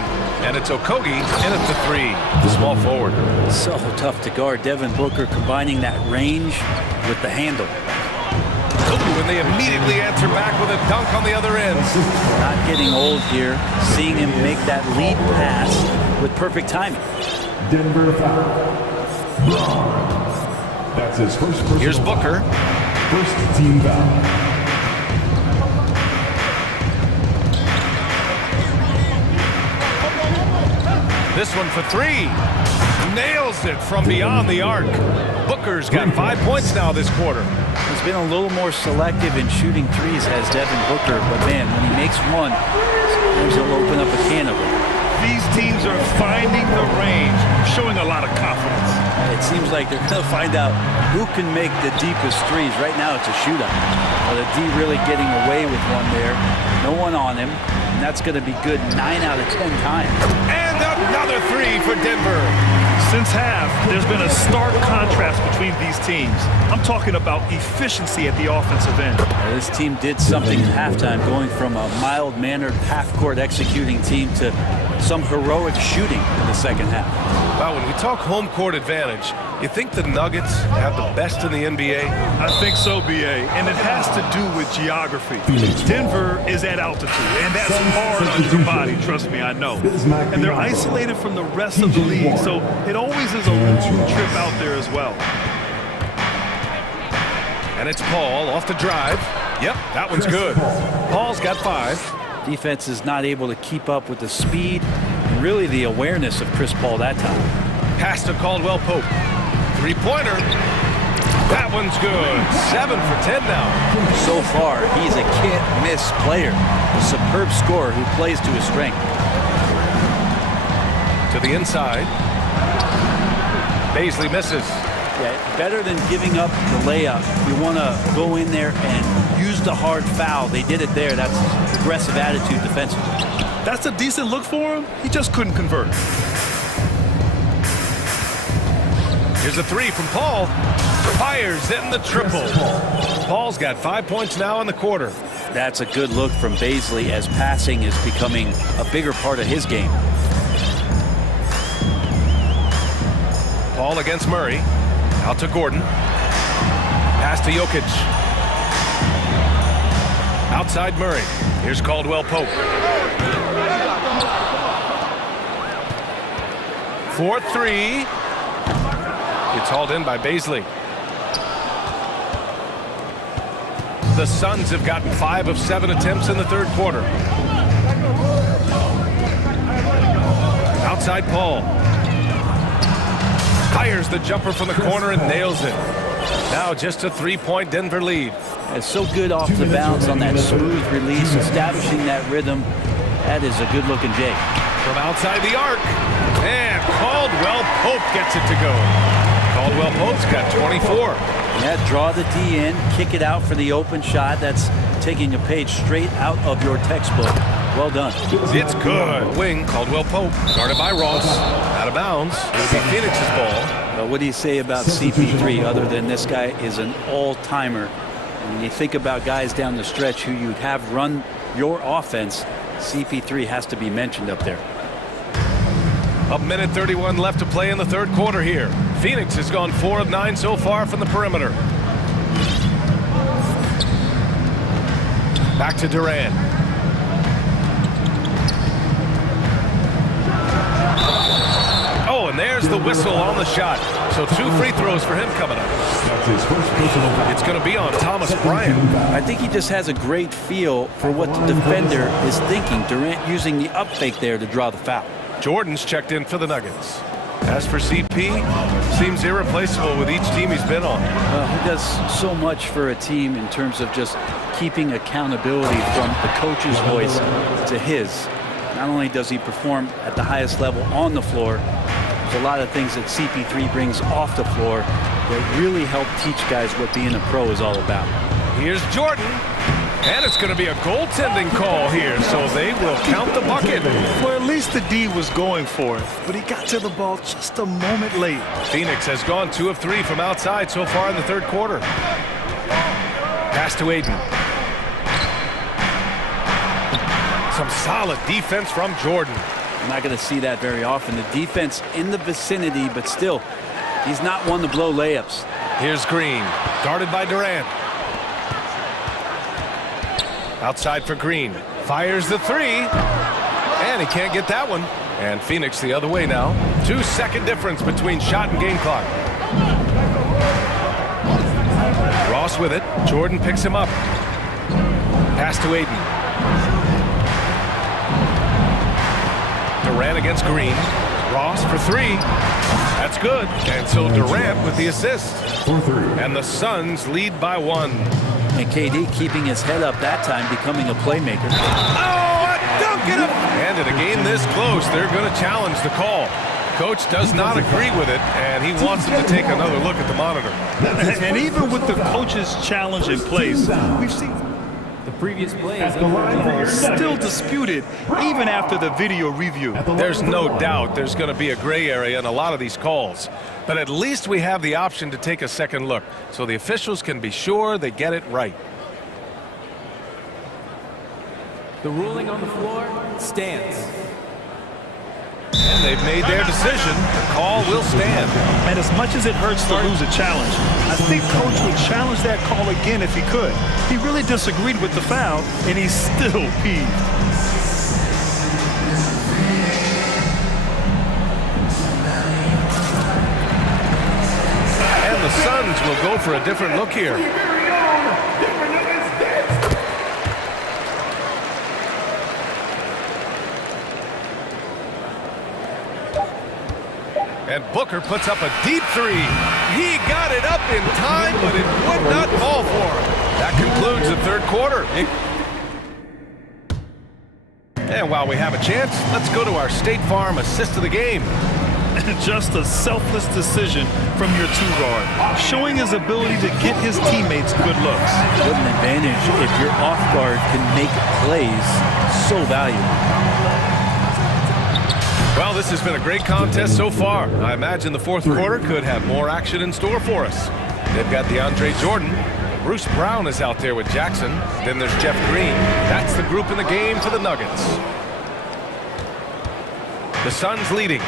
and it's Okogie in at the 3, the small forward. So tough to guard. Devin Booker combining that range with the handle. Ooh, and they immediately answer back with a dunk on the other end. Not getting old here. Seeing him make that lead pass with perfect timing. Denver foul. That's his first personal. Here's Booker. First team foul. This one for 3. Nails it from beyond the arc. Booker's got 5 points now this quarter. He's been a little more selective in shooting threes, has Devin Booker, but man, when he makes one, sometimes he'll open up a can of them. these teams are finding the range, showing a lot of confidence. It seems like they're going to find out who can make the deepest threes. Right now it's a shootout. Well, the D really getting away with one there. No one on him. And that's going to be good 9 out of 10 times. And another three for Denver. Since half, there's been a stark contrast between these teams. I'm talking about efficiency at the offensive end. Well, this team did something at halftime, going from a mild-mannered half-court executing team to some heroic shooting in the second half. Wow, when we talk home court advantage, you think the Nuggets have the best in the NBA? I think so, B.A., and it has to do with geography. Denver is at altitude, and that's hard on your body, trust me, I know. And they're isolated from the rest of the league, so it always is a long trip out there as well. And it's Paul off the drive. Yep, that one's good. Paul's got 5. Defense is not able to keep up with the speed and really the awareness of Chris Paul that time. Pass to Caldwell Pope. 3-pointer. That one's good. 7 for 10 now. So far, he's a can't-miss player. A superb scorer who plays to his strength. To the inside. Baisley misses. Yeah, better than giving up the layup. You want to go in there and use the hard foul. They did it there. That's aggressive attitude defensively. That's a decent look for him. He just couldn't convert. Here's a 3 from Paul. Fires in the triple. Paul's got 5 points now in the quarter. That's a good look from Baisley as passing is becoming a bigger part of his game. Paul against Murray. Out to Gordon. Pass to Jokic. Outside Murray. Here's Caldwell Pope. 4-3. It's hauled in by Baisley. The Suns have gotten 5 of 7 attempts in the third quarter. Outside Paul. Fires the jumper from the corner and nails it. Now just a 3-point Denver lead. It's so good off the bounce on that smooth release, establishing that rhythm. That is a good-looking Jake. From outside the arc. And Caldwell Pope gets it to go. Caldwell Pope's got 24. Yeah, draw the D in, kick it out for the open shot. That's taking a page straight out of your textbook. Well done. It's good. Wing, Caldwell Pope, guarded by Ross. Out of bounds. It'll be Phoenix's ball. Well, what do you say about CP3 other than this guy is an all-timer? And when you think about guys down the stretch who you have run your offense, CP3 has to be mentioned up there. A minute 31 left to play in the third quarter here. Phoenix has gone 4 of 9 so far from the perimeter. Back to Durant. Oh, and there's the whistle on the shot. So 2 free throws for him coming up. It's going to be on Thomas Bryant. I think he just has a great feel for what the defender is thinking. Durant using the up fake there to draw the foul. Jordan's checked in for the Nuggets. As for CP, seems irreplaceable with each team he's been on. He does so much for a team in terms of just keeping accountability from the coach's voice to his. Not only does he perform at the highest level on the floor, there's a lot of things that CP3 brings off the floor that really help teach guys what being a pro is all about. Here's Jordan. And it's going to be a goaltending call here, so they will count the bucket. Well, at least the D was going for it, but he got to the ball just a moment late. Phoenix has gone 2 of 3 from outside so far in the third quarter. Pass to Aiden. Some solid defense from Jordan. I'm not going to see that very often. The defense in the vicinity, but still, he's not one to blow layups. Here's Green, guarded by Durant. Outside for Green. Fires the 3. And he can't get that one. And Phoenix the other way now. 2-second difference between shot and game clock. Ross with it. Jordan picks him up. Pass to Aiden. Durant against Green. Ross for 3. That's good. And so Durant with the assist. And the Suns lead by 1. And KD keeping his head up that time, becoming a playmaker. Oh, a dunk in it! And in a game this close, they're going to challenge the call. Coach does not agree with it, and he wants them to take another look at the monitor. And even with the coach's challenge in place, we've seen the previous play is still disputed even after the video review. There's no doubt there's going to be a gray area in a lot of these calls. But at least we have the option to take a second look, so the officials can be sure they get it right. The ruling on the floor stands. And they've made their decision. The call will stand. And as much as it hurts to lose a challenge, I think Coach would challenge that call again if he could. He really disagreed with the foul, and he's still peeved. The Suns will go for a different look here. And Booker puts up a deep three. He got it up in time, but it would not fall for him. That concludes the third quarter. And while we have a chance, let's go to our State Farm assist of the game. Just a selfless decision from your two-guard, showing his ability to get his teammates good looks. What an advantage if your off-guard can make plays so valuable. Well, this has been a great contest so far. I imagine the fourth quarter could have more action in store for us. They've got DeAndre Jordan. Bruce Brown is out there with Jackson. Then there's Jeff Green. That's the group in the game for the Nuggets. The Suns leading.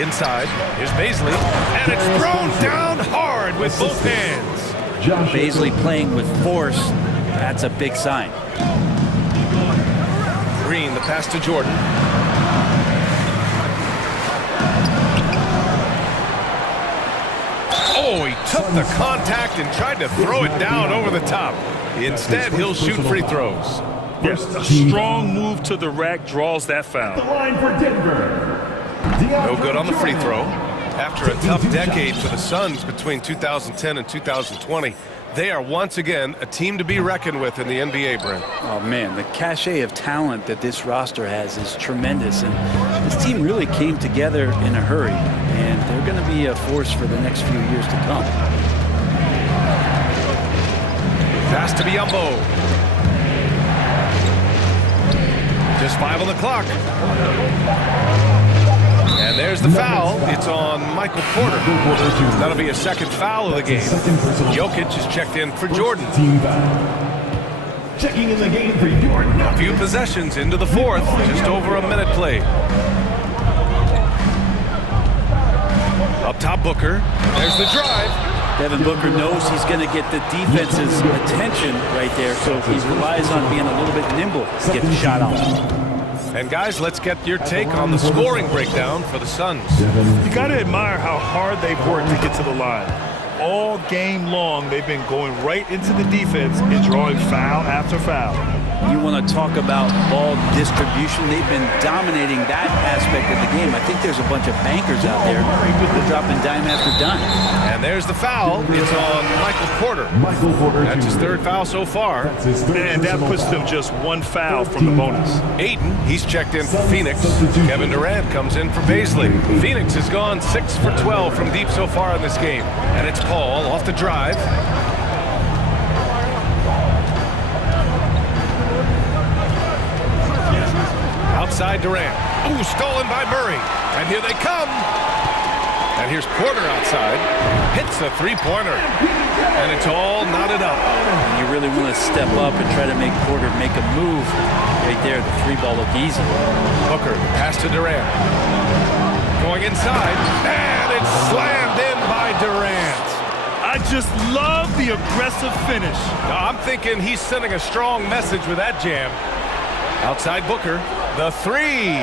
Inside, here's Baisley, and it's thrown down hard with both hands. Baisley playing with force, that's a big sign. Green, the pass to Jordan. Oh, he took the contact and tried to throw it down over the top. Instead, he'll shoot free throws. Yes, a strong move to the rack draws that foul. The line for Denver. No good on the free throw. After a tough decade for the Suns between 2010 and 2020, they are once again a team to be reckoned with in the NBA, Brent. Oh, man, the cachet of talent that this roster has is tremendous, and this team really came together in a hurry, and they're going to be a force for the next few years to come. Pass to Biyombo. Just 5 on the clock. And there's the foul. It's on Michael Porter. That'll be a second foul of the game. Jokic is checked in for Jordan. Checking in the game for Jordan. A few possessions into the fourth. Just over a minute played. Up top, Booker. There's the drive. Devin Booker knows he's going to get the defense's attention right there, so he relies on being a little bit nimble to get the shot off. And guys, let's get your take on the scoring breakdown for the Suns. You got to admire how hard they've worked to get to the line. All game long, they've been going right into the defense and drawing foul after foul. You want to talk about ball distribution. They've been dominating that aspect of the game. I think there's a bunch of bankers out there dropping dime after dime. And there's the foul. It's on Michael Porter. That's his third foul so far. And that puts them just one foul from the bonus. Ayton, he's checked in for Phoenix. Kevin Durant comes in for Baisley. Phoenix has gone 6 for 12 from deep so far in this game. And it's Paul off the drive. Outside Durant. Ooh, stolen by Murray. And here they come. And here's Porter outside. Hits a three-pointer. And it's all knotted up. And you really want to step up and try to make Porter make a move. Right there, the three ball looked easy. Booker, pass to Durant. Going inside. And it's slammed in by Durant. I just love the aggressive finish. I'm thinking he's sending a strong message with that jam. Outside Booker. The three.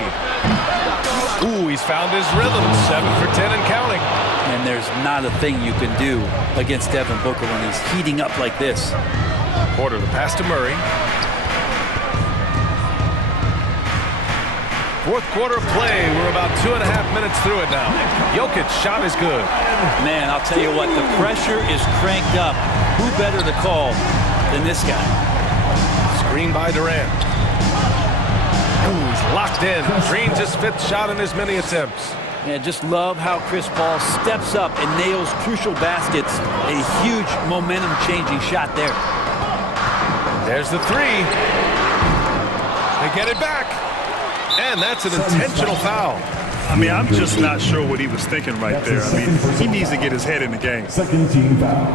Ooh, he's found his rhythm. 7 for 10 and counting. And there's not a thing you can do against Devin Booker when he's heating up like this. Porter, the pass to Murray. Fourth quarter play. We're about 2.5 minutes through it now. Jokic's shot is good. Man, I'll tell you what, the pressure is cranked up. Who better to call than this guy? Screen by Durant. Ooh, he's locked in. Green's his 5th shot in as many attempts. Yeah, just love how Chris Paul steps up and nails crucial baskets. A huge momentum-changing shot there. There's the three. They get it back. And that's an intentional foul. I mean, I'm just not sure what he was thinking right there. I mean, he needs to get his head in the game. Second team foul.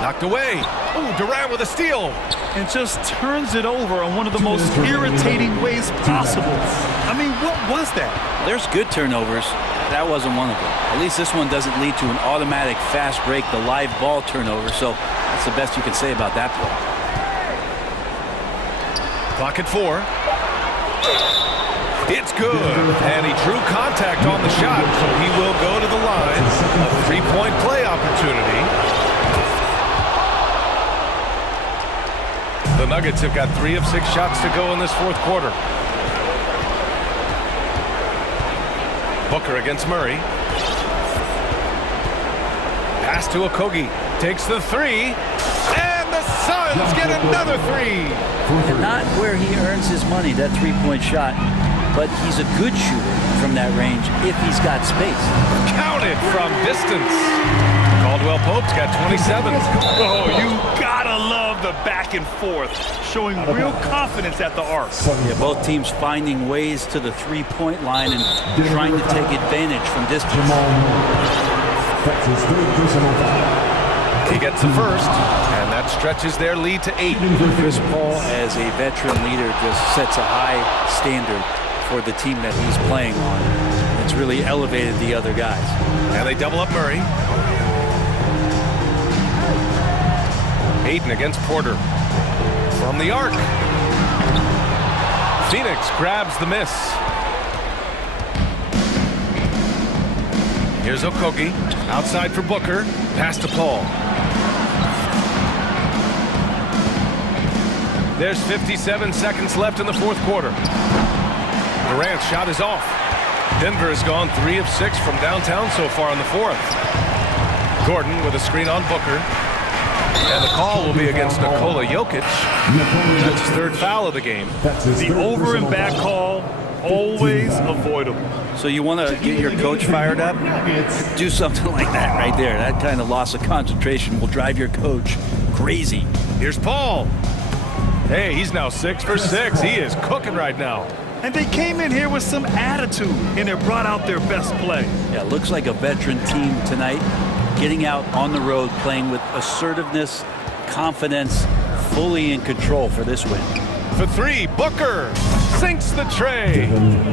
Knocked away. Ooh, Durant with a steal. And just turns it over on one of the most irritating ways possible. I mean, what was that? There's good turnovers. That wasn't one of them. At least this one doesn't lead to an automatic fast break, the live ball turnover, so that's the best you can say about that play. Clock at 4. It's good. And he drew contact on the shot, so he will go to the line. A 3-point play opportunity. The Nuggets have got 3 of 6 shots to go in this fourth quarter. Booker against Murray. Pass to Okogie. Takes the three. And the Suns get another three. And not where he earns his money, that three-point shot. But he's a good shooter from that range if he's got space. Counted from distance. Caldwell Pope's got 27. Oh, you gotta love the back and forth, showing real confidence at the arc. Yeah, both teams finding ways to the three-point line and trying to take advantage from distance. He gets the first, and that stretches their lead to 8. Chris Paul, as a veteran leader, just sets a high standard for the team that he's playing on. It's really elevated the other guys. And they double up Murray. Ayton against Porter. From the arc. Phoenix grabs the miss. Here's Okogie. Outside for Booker. Pass to Paul. There's 57 seconds left in the fourth quarter. Durant's shot is off. Denver has gone 3 of 6 from downtown so far in the fourth. Gordon with a screen on Booker. And the call will be against Nikola Jokic. That's his third foul of the game. The over and back call, always avoidable. So you want to get your coach fired up? Do something like that right there. That kind of loss of concentration will drive your coach crazy. Here's Paul. Hey, he's now 6 for 6. He is cooking right now. And they came in here with some attitude, and they brought out their best play. Yeah, looks like a veteran team tonight, getting out on the road, playing with assertiveness, confidence, fully in control for this win. For 3, Booker sinks the tray.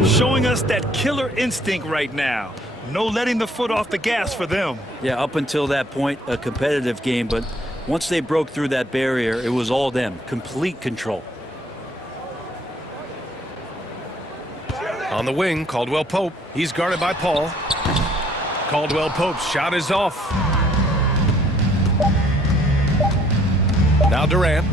Showing us that killer instinct right now. No letting the foot off the gas for them. Yeah, up until that point, a competitive game, but once they broke through that barrier, it was all them. Complete control. On the wing, Caldwell Pope. He's guarded by Paul. Caldwell Pope's shot is off. Now Durant.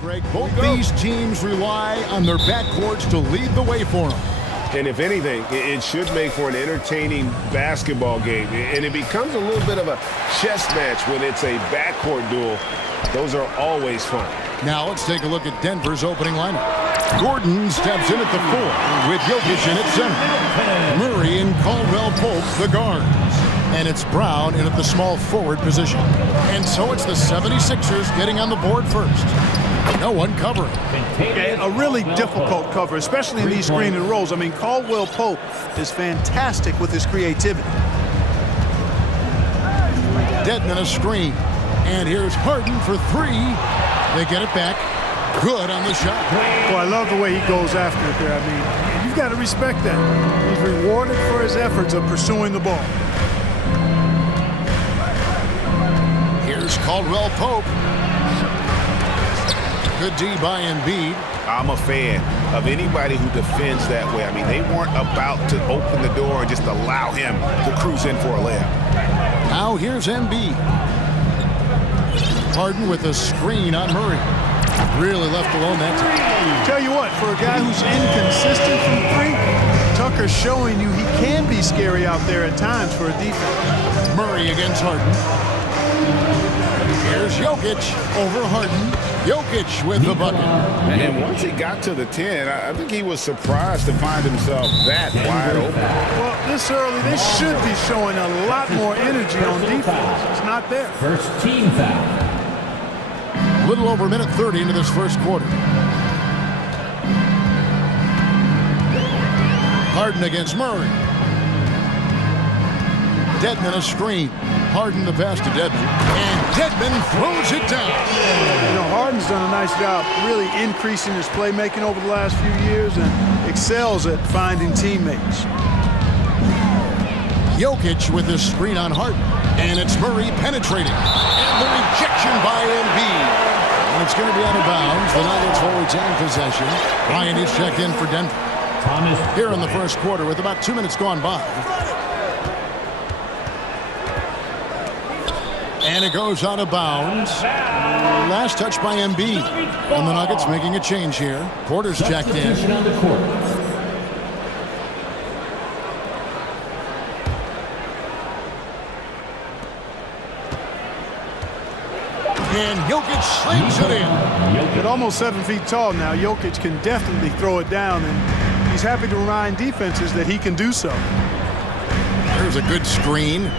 Greg, both these teams rely on their backcourts to lead the way for them. And if anything, it should make for an entertaining basketball game. And it becomes a little bit of a chess match when it's a backcourt duel. Those are always fun. Now let's take a look at Denver's opening lineup. Gordon steps in at the 4 with Jokic in at center. Murray and Caldwell Pope, the guards. And it's Brown in at the small forward position. And so it's the 76ers getting on the board first. No one covering. A really difficult cover, especially in these screen and rolls. I mean, Caldwell Pope is fantastic with his creativity. Dedmon a screen. And here's Harden for 3. They get it back. Good on the shot. Well, I love the way he goes after it there. I mean, you've got to respect that. He's rewarded for his efforts of pursuing the ball. Here's Caldwell Pope. Good D by Embiid. I'm a fan of anybody who defends that way. I mean, they weren't about to open the door and just allow him to cruise in for a layup. Now here's Embiid. Harden with a screen on Murray. Really left alone that time. Tell you what, for a guy who's inconsistent from 3, Tucker's showing you he can be scary out there at times for a defense. Murray against Harden. Here's Jokic over Harden. Jokic with the bucket. And once he got to the 10, I think he was surprised to find himself that wide open. Well, this early, they should be showing a lot more energy on defense. It's not there. First team foul. A little over a minute 30 into this first quarter. Harden against Murray. Dedmon a screen. Harden the pass to Dedmon. And Dedmon throws it down. You know, Harden's done a nice job really increasing his playmaking over the last few years and excels at finding teammates. Jokic with this screen on Harden. And it's Murray penetrating. And the rejection by Embiid. And it's going to be out of bounds. The Nuggets will retain possession. Ryan is checked in for Denver. Here in the first quarter with about 2 minutes gone by. And it goes out of bounds. Last touch by Embiid. And the Nuggets making a change here. Porter's checked in. And Jokic slings it in. At almost 7 feet tall now, Jokic can definitely throw it down, and he's happy to remind defenses that he can do so. There's a good screen.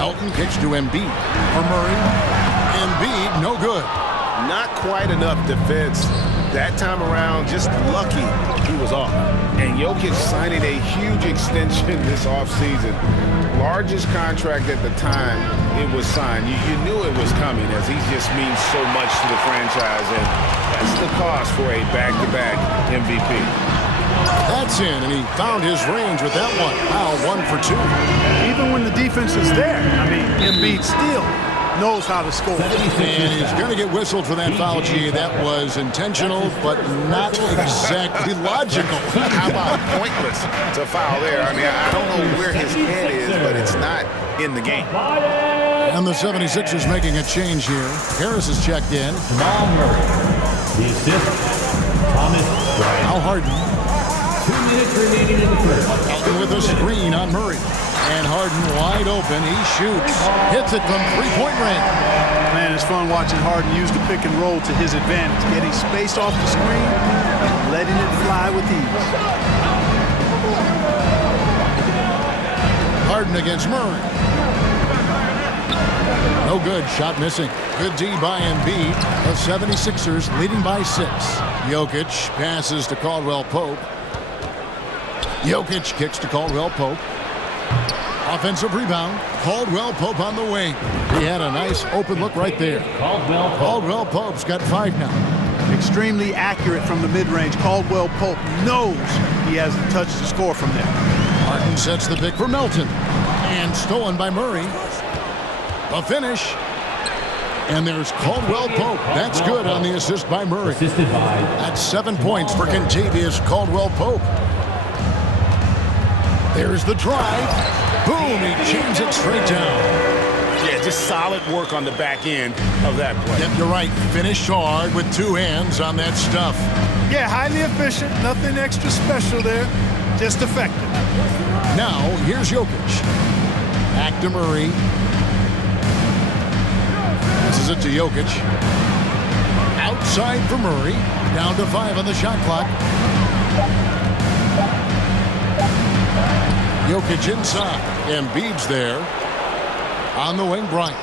Elton kicks to Embiid for Murray. Embiid, no good. Not quite enough defense that time around. Just lucky he was off. And Jokic signing a huge extension this offseason. Largest contract at the time it was signed. You knew it was coming, as he just means so much to the franchise, and that's the cost for a back-to-back MVP. That's in, and he found his range with that one. Wow, 1 for 2. Even when the defense is there, I mean, Embiid still knows how to score. And he's going to get whistled for that foul, G. That was intentional, but not exactly logical. How about pointless to foul there? I mean, I don't know where his head is, but it's not in the game. And the 76ers making a change here. Harris is checked in. Jamal Murray. The assist, Thomas Bryant. Now Harden. 2 minutes remaining in the first. Elton with a screen on Murray. And Harden wide open. He shoots. Hits it from three-point range. Man, it's fun watching Harden use the pick and roll to his advantage. Getting space off the screen and letting it fly with ease. Harden against Murray. No good. Shot missing. Good D by Embiid. The 76ers leading by 6. Jokic passes to Caldwell Pope. Jokic kicks to Caldwell Pope. Offensive rebound. Caldwell Pope on the wing. He had a nice open look right there. Caldwell Pope's got 5 now. Extremely accurate from the mid-range. Caldwell Pope knows he has the touch to score from there. Harden sets the pick for Melton. And stolen by Murray. A finish. And there's Caldwell Pope. That's good on the assist by Murray. That's 7 points for Kentavious Caldwell Pope. There's the drive. Boom, he jams it straight down. Yeah, just solid work on the back end of that play. Yep, you're right. Finished hard with two hands on that stuff. Yeah, highly efficient. Nothing extra special there. Just effective. Now, here's Jokic. Back to Murray. This is it to Jokic. Outside for Murray. Down to 5 on the shot clock. Jokic inside. Embiid's there. On the wing, Bryant.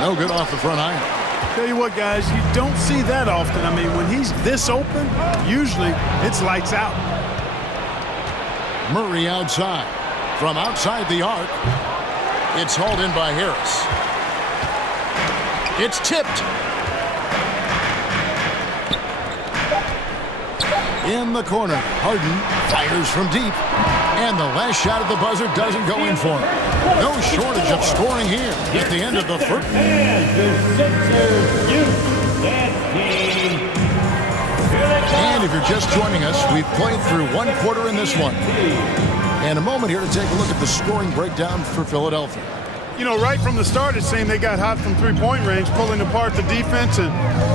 No good off the front iron. Tell you what, guys, you don't see that often. I mean, when he's this open, usually it's lights out. Murray outside. From outside the arc, it's hauled in by Harris. It's tipped. In the corner, Harden fires from deep. And the last shot at the buzzer doesn't go in for him. No shortage of scoring here at the end of the first. And if you're just joining us, we've played through one quarter in this one. And a moment here to take a look at the scoring breakdown for Philadelphia. You know, right from the start, it seemed they got hot from three-point range, pulling apart the defense and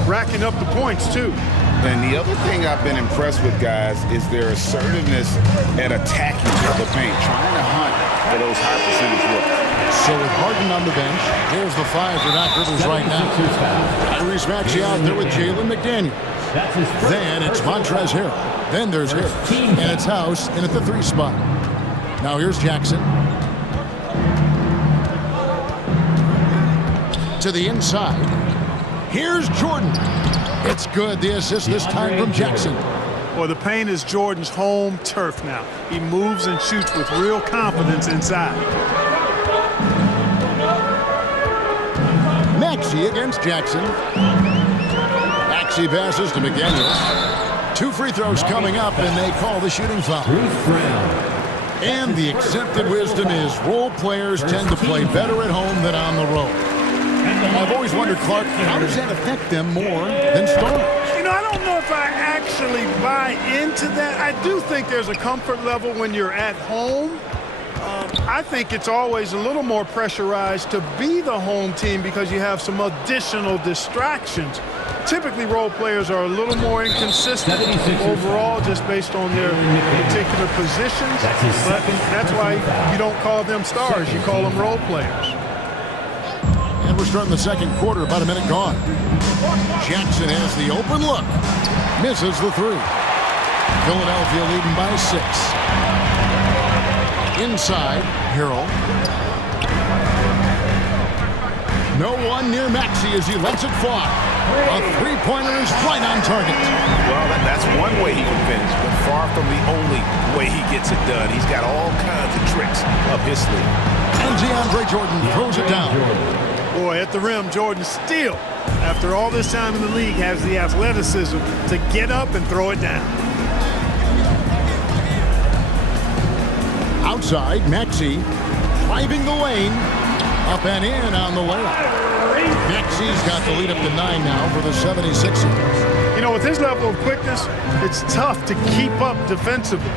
racking up the points, too. And the other thing I've been impressed with, guys, is their assertiveness at attacking the paint, trying to hunt for those high percentage looks. So with Harden on the bench, here's the 5 for Doc Rivers right now. Tyrese Maxey out there with Jalen McDaniel. Then it's Montrezl Harrell. Then there's Harris. And it's House in at the 3 spot. Now here's Jackson. To the inside. Here's Jordan. It's good. The assist this time from Jackson. Well, the paint is Jordan's home turf now. He moves and shoots with real confidence inside. Maxey against Jackson. Maxey passes to McDaniels. 2 free throws coming up, and they call the shooting foul. And the accepted wisdom is role players tend to play better at home than on the road. I've always wondered, Clark, how does that affect them more than stars? You know, I don't know if I actually buy into that. I do think there's a comfort level when you're at home. I think it's always a little more pressurized to be the home team because you have some additional distractions. Typically, role players are a little more inconsistent overall just based on their particular positions. But that's why you don't call them stars. You call them role players. And we're starting the second quarter, about a minute gone. Jackson has the open look. Misses the 3. Philadelphia leading by 6. Inside, Harrell. No one near Maxey as he lets it fly. A 3-pointer is right on target. Well, that's one way he can finish, but far from the only way he gets it done. He's got all kinds of tricks up his sleeve. And DeAndre Jordan throws it down. Boy, at the rim, Jordan still, after all this time in the league, has the athleticism to get up and throw it down. Outside, Maxey driving the lane. Up and in on the layup. Maxey's got the lead up to 9 now for the 76ers. You know, with his level of quickness, it's tough to keep up defensively.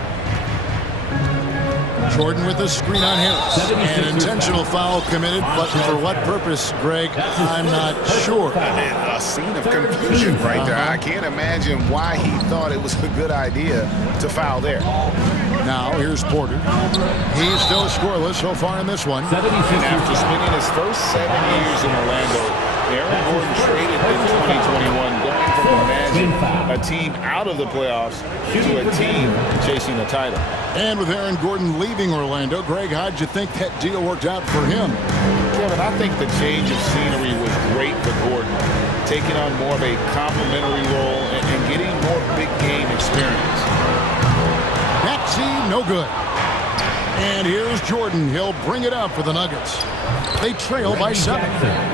Jordan with the screen on Harris. An intentional foul committed, but for what purpose, Greg, I'm not sure. And a scene of confusion right there. I can't imagine why he thought it was a good idea to foul there. Now, here's Porter. He's still scoreless so far in this one. And after spending his first 7 years in Orlando, Aaron Gordon traded in 2021, going from a team out of the playoffs to a team chasing the title. And with Aaron Gordon leaving Orlando, Greg, how'd you think that deal worked out for him? Kevin, I think the change of scenery was great for Gordon, taking on more of a complimentary role and getting more big game experience. Maxey, no good. And here's Jordan. He'll bring it up for the Nuggets. They trail by 7.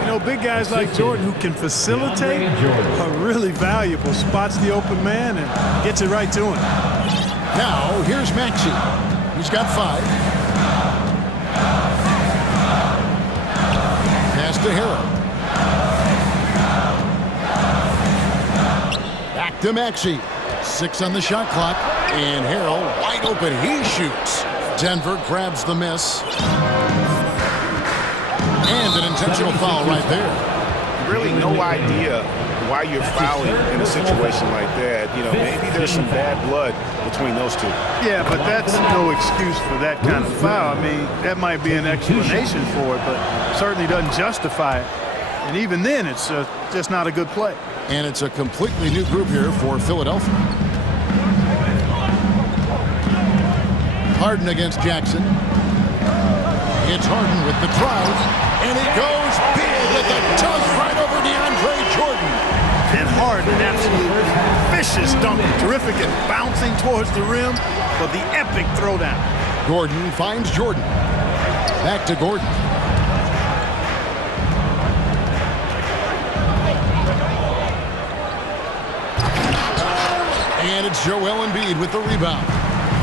You know, big guys like Jordan who can facilitate are really valuable. Spots the open man and gets it right to him. Now, here's Maxey. He's got 5. Pass to Harrell. Back to Maxey. 6 on the shot clock. And Harrell wide open. He shoots. Denver grabs the miss. And an intentional foul right there. Really no idea why you're fouling in a situation like that. You know, maybe there's some bad blood between those two. Yeah, but that's no excuse for that kind of foul. I mean, that might be an explanation for it, but certainly doesn't justify it. And even then, it's just not a good play. And it's a completely new group here for Philadelphia. Harden against Jackson. It's Harden with the drive, and he goes big with the dunk right over DeAndre Jordan. And Harden, an absolute vicious dunk. Terrific at bouncing towards the rim for the epic throwdown. Gordon finds Jordan. Back to Gordon. And it's Joel Embiid with the rebound.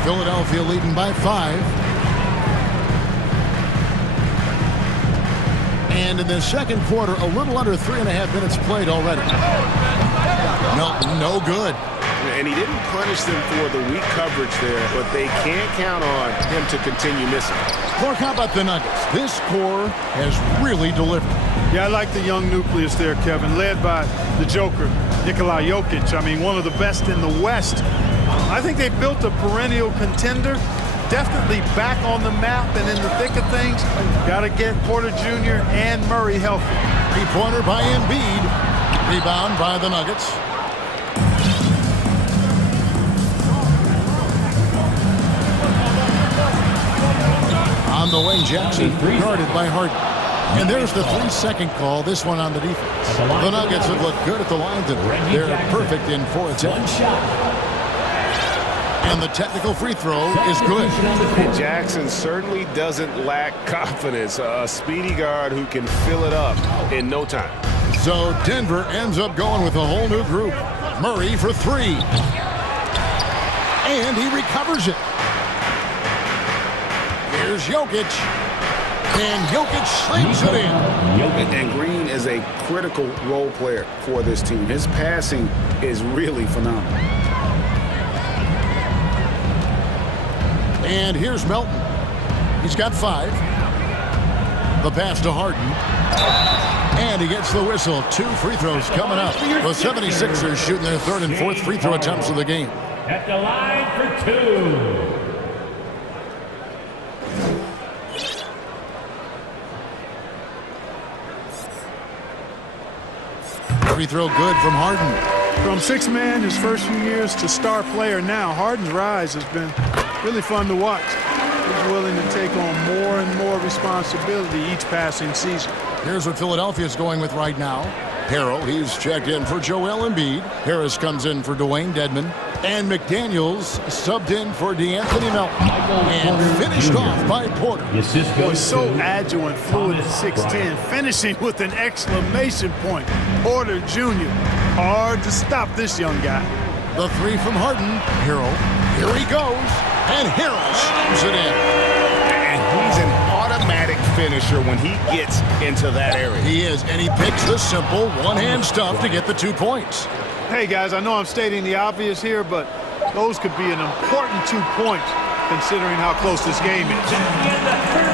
Philadelphia leading by 5. And in the second quarter, a little under 3.5 minutes played already. Melton, no good. And he didn't punish them for the weak coverage there, but they can't count on him to continue missing. Clark, how about the Nuggets? This core has really delivered. Yeah, I like the young nucleus there, Kevin, led by the Joker, Nikola Jokic. I mean, one of the best in the West. I think they built a perennial contender. Definitely back on the map and in the thick of things. Got to get Porter Jr. and Murray healthy. Three-pointer by Embiid. Rebound by the Nuggets. On the wing, Jackson guarded by Harden. And there's the 3-second call, this one on the defense. The Nuggets have looked good at the line today. They're perfect in 4 attempts. And the technical free throw is good. And Jackson certainly doesn't lack confidence. A speedy guard who can fill it up in no time. So Denver ends up going with a whole new group. Murray for 3. And he recovers it. Here's Jokic. And Jokic slings it in. And Green is a critical role player for this team. His passing is really phenomenal. And here's Melton. He's got 5. The pass to Harden. And he gets the whistle. 2 free throws coming up. The 76ers shooting their 3rd and 4th free throw attempts of the game. At the line for 2. Free throw good from Harden. From 6-man his first few years to star player now, Harden's rise has been really fun to watch. He's willing to take on more and more responsibility each passing season. Here's what Philadelphia's going with right now. Harrell, he's checked in for Joel Embiid. Harris comes in for Dwayne Dedmon. And McDaniels subbed in for DeAnthony Melton. And finished off by Porter. Boy, so agile and fluid at 6'10", finishing with an exclamation point. Porter Jr. Hard to stop this young guy. The 3 from Harden. Harrell. Here he goes. And Harrell slams it in. And he's an automatic finisher when he gets into that area. He is, and he picks the simple one-hand stuff to get the 2 points. Hey, guys, I know I'm stating the obvious here, but those could be an important 2 points considering how close this game is.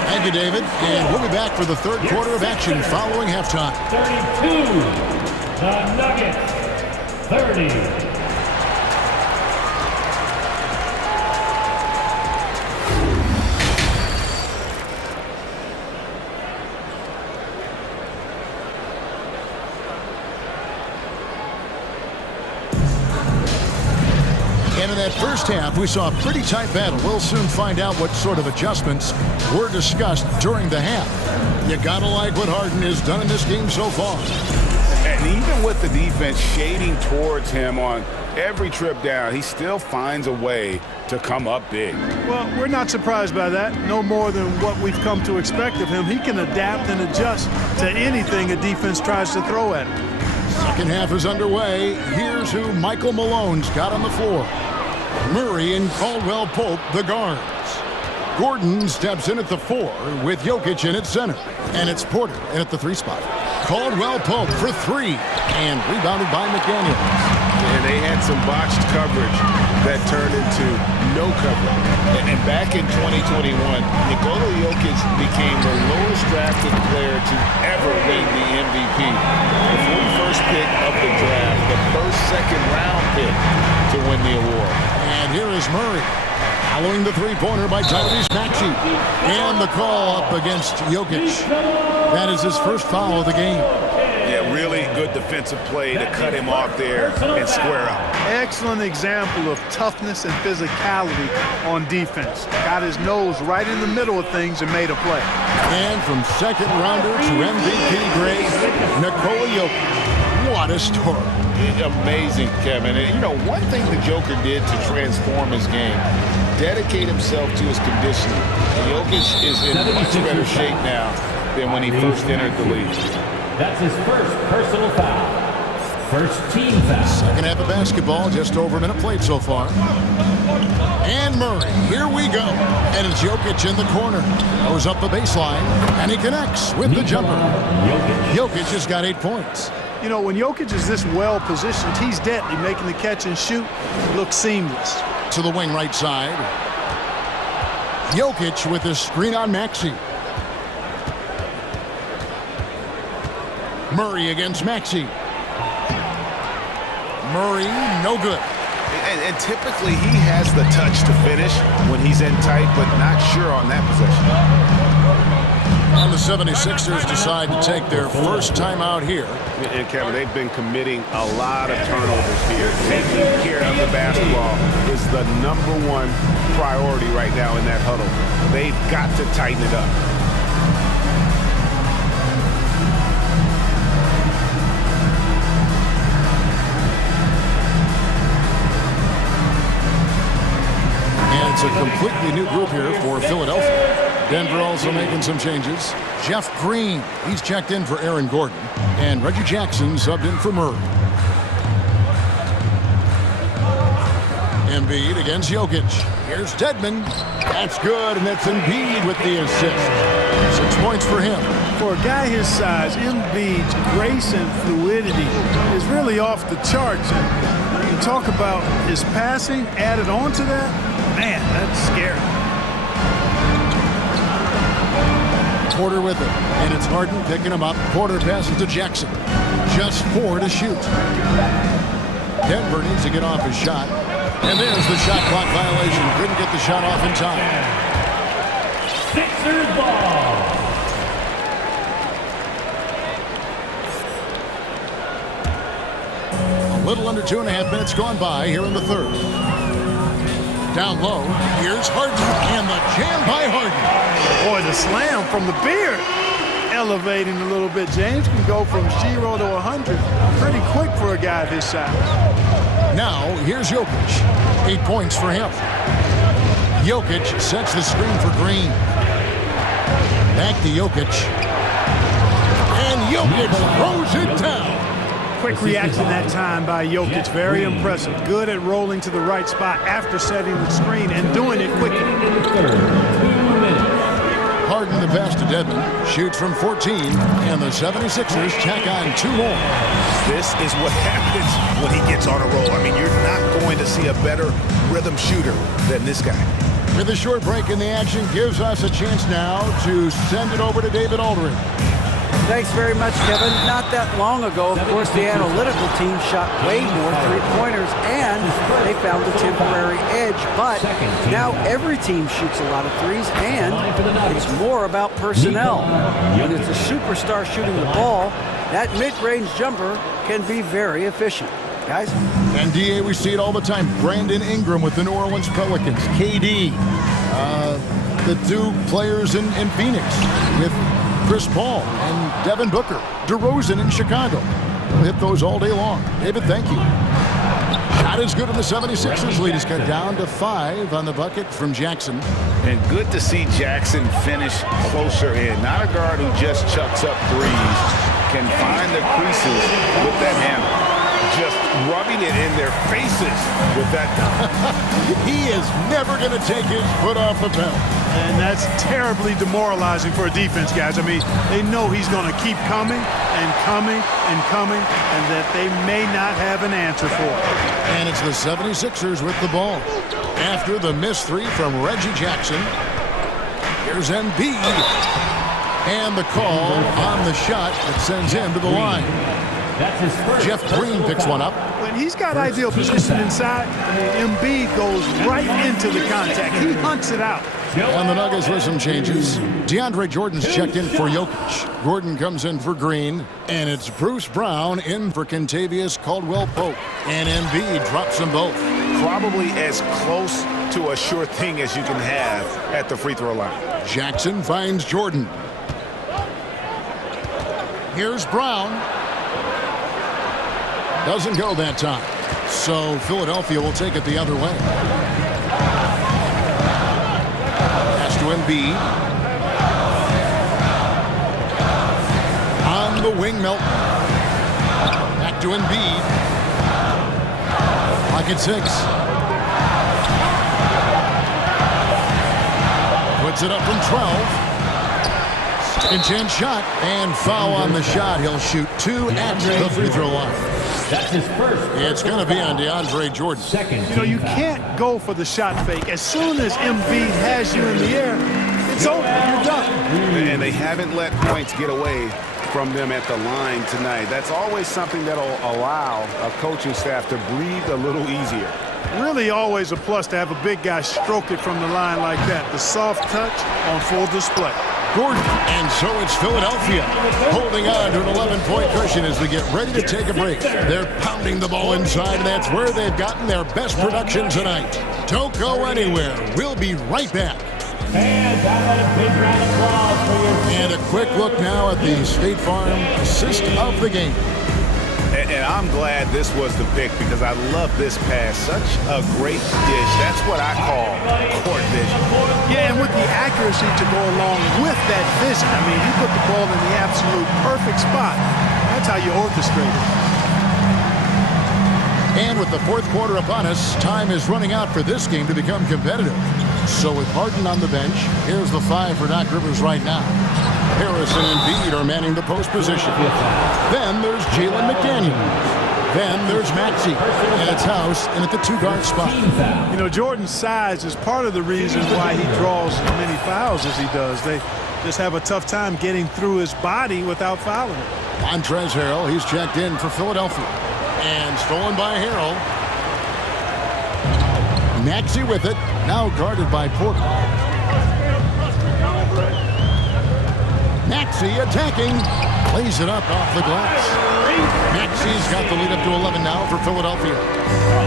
Thank you, David. And we'll be back for the 3rd quarter of action following halftime. 32. The Nuggets. 30. And in that first half, we saw a pretty tight battle. We'll soon find out what sort of adjustments were discussed during the half. You gotta like what Harden has done in this game so far. And even with the defense shading towards him on every trip down, he still finds a way to come up big. Well, we're not surprised by that. No more than what we've come to expect of him. He can adapt and adjust to anything a defense tries to throw at him. Second half is underway. Here's who Michael Malone's got on the floor. Murray and Caldwell Pope, the guards. Gordon steps in at the 4 with Jokic in at center. And it's Porter in at the 3 spot. Caldwell Pope for 3. And rebounded by McDaniels. And they had some botched coverage that turned into no cover. And back in 2021, Nikola Jokic became the lowest drafted player to ever win the MVP. The 41st pick of the draft, the first second-round pick to win the award. And here is Murray. Following the three-pointer by Tyrese Maxey. And the call up against Jokic. That is his first foul of the game. Yeah, really good defensive play to cut him off there and square up. Excellent example of toughness and physicality on defense. Got his nose right in the middle of things and made a play. And from second rounder to MVP grade, Nikola Jokic. What a story. Amazing, Kevin. And, you know, one thing the Joker did to transform his game, dedicate himself to his conditioning. Jokic is in much better shape now than when he first entered the league. That's his first personal foul. First team foul. Second half of basketball, just over a minute played so far. And Murray, here we go. And it's Jokic in the corner. Goes up the baseline, and he connects with the jumper. Jokic has got 8 points. You know, when Jokic is this well positioned, he's deadly, making the catch and shoot look seamless. To the wing right side. Jokic with a screen on Maxey. Murray against Maxey. Murray, no good. And typically he has the touch to finish when he's in tight, but not sure on that possession. And the 76ers decide to take their first time out here. And Kevin, they've been committing a lot of turnovers here. Taking care of the basketball is the #1 priority right now in that huddle. They've got to tighten it up. And it's a completely new group here for Philadelphia. Denver also making some changes. Jeff Green, he's checked in for Aaron Gordon. And Reggie Jackson subbed in for Murray. Embiid against Jokic. Here's Dedmon. That's good, and that's Embiid with the assist. 6 points for him. For a guy his size, Embiid's grace and fluidity is really off the charts. And you talk about his passing added on to that, man, that's scary. Porter with it, and it's Harden picking him up. Porter passes to Jackson. Just 4 to shoot. Denver needs to get off his shot. And there's the shot clock violation. Couldn't get the shot off in time. Sixers ball. A little under 2.5 minutes gone by here in the third. Down low, here's Harden, and the jam by Harden. Boy, the slam from the beard. Elevating a little bit. James can go from 0 to 100 pretty quick for a guy this size. Now, here's Jokic. 8 points for him. Jokic sets the screen for Green. Back to Jokic. And Jokic throws it down. Quick reaction that time by Jokic. Very impressive. Good at rolling to the right spot after setting the screen and doing it quickly. Harden the pass to Dedmon. Shoots from 14. And the 76ers tack on 2 more. This is what happens when he gets on a roll. I mean, you're not going to see a better rhythm shooter than this guy. With a short break in the action, gives us a chance now to send it over to David Aldridge. Thanks very much, Kevin. Not that long ago, of course, the analytical team shot way more three-pointers, and they found a temporary edge. But now every team shoots a lot of threes, and it's more about personnel. When it's a superstar shooting the ball, that mid-range jumper can be very efficient. Guys? And, DA, we see it all the time. Brandon Ingram with the New Orleans Pelicans. KD, the 2 players in Phoenix with Chris Paul and Devin Booker. DeRozan in Chicago. We'll hit those all day long. David, thank you. Not as good in the 76ers lead. Is cut down to 5 on the bucket from Jackson. And good to see Jackson finish closer in. Not a guard who just chucks up threes. Can find the creases with that hammer. Just rubbing it in their faces with that dunk. He is never going to take his foot off the pedal. And that's terribly demoralizing for a defense, guys. I mean, they know he's going to keep coming and coming and coming, and that they may not have an answer for it. And it's the 76ers with the ball. After the missed three from Reggie Jackson, here's Embiid. And the call on the shot that sends him to the line. Jeff Green picks one up. When he's got ideal position inside, Embiid goes right into the contact. He hunts it out. And the Nuggets with some changes. DeAndre Jordan's checked in for Jokic. Gordon comes in for Green. And it's Bruce Brown in for Kentavious Caldwell-Pope. And Embiid drops them both. Probably as close to a sure thing as you can have at the free throw line. Jackson finds Jordan. Here's Brown. Doesn't go that time. So Philadelphia will take it the other way. Pass to Embiid. On the wing, Melton. Back to Embiid. Pocket 6. Puts it up from 12. Second chance shot, and foul on the shot. He'll shoot 2 at the free throw line. That's his first. It's going to be on DeAndre Jordan. Second. You know, you can't go for the shot fake. As soon as Embiid has you in the air, it's over. You're done. And they haven't let points get away from them at the line tonight. That's always something that'll allow a coaching staff to breathe a little easier. Really always a plus to have a big guy stroke it from the line like that. The soft touch on full display. Gordon, and so it's Philadelphia holding on to an 11-point cushion as we get ready to take a break. They're pounding the ball inside, and that's where they've gotten their best production tonight. Don't go anywhere. We'll be right back. And a big round of applause for your... And a quick look now at the State Farm assist of the game. And I'm glad this was the pick because I love this pass. Such a great dish. That's what I call court vision. Yeah, and with the accuracy to go along with that vision. I mean, he put the ball in the absolute perfect spot. That's how you orchestrate it. And with the fourth quarter upon us, time is running out for this game to become competitive. So with Harden on the bench, here's the 5 for Doc Rivers right now. Harris and Embiid are manning the post position. Then there's Jalen McDaniel. Then there's Maxey. And it's House in at the 2-guard spot. You know, Jordan's size is part of the reason why he draws as many fouls as he does. They just have a tough time getting through his body without fouling him. Montrezl Harrell, he's checked in for Philadelphia. And stolen by Harrell. Maxey with it, now guarded by Porter. Maxey attacking, plays it up off the glass. Maxey's got the lead up to 11 now for Philadelphia.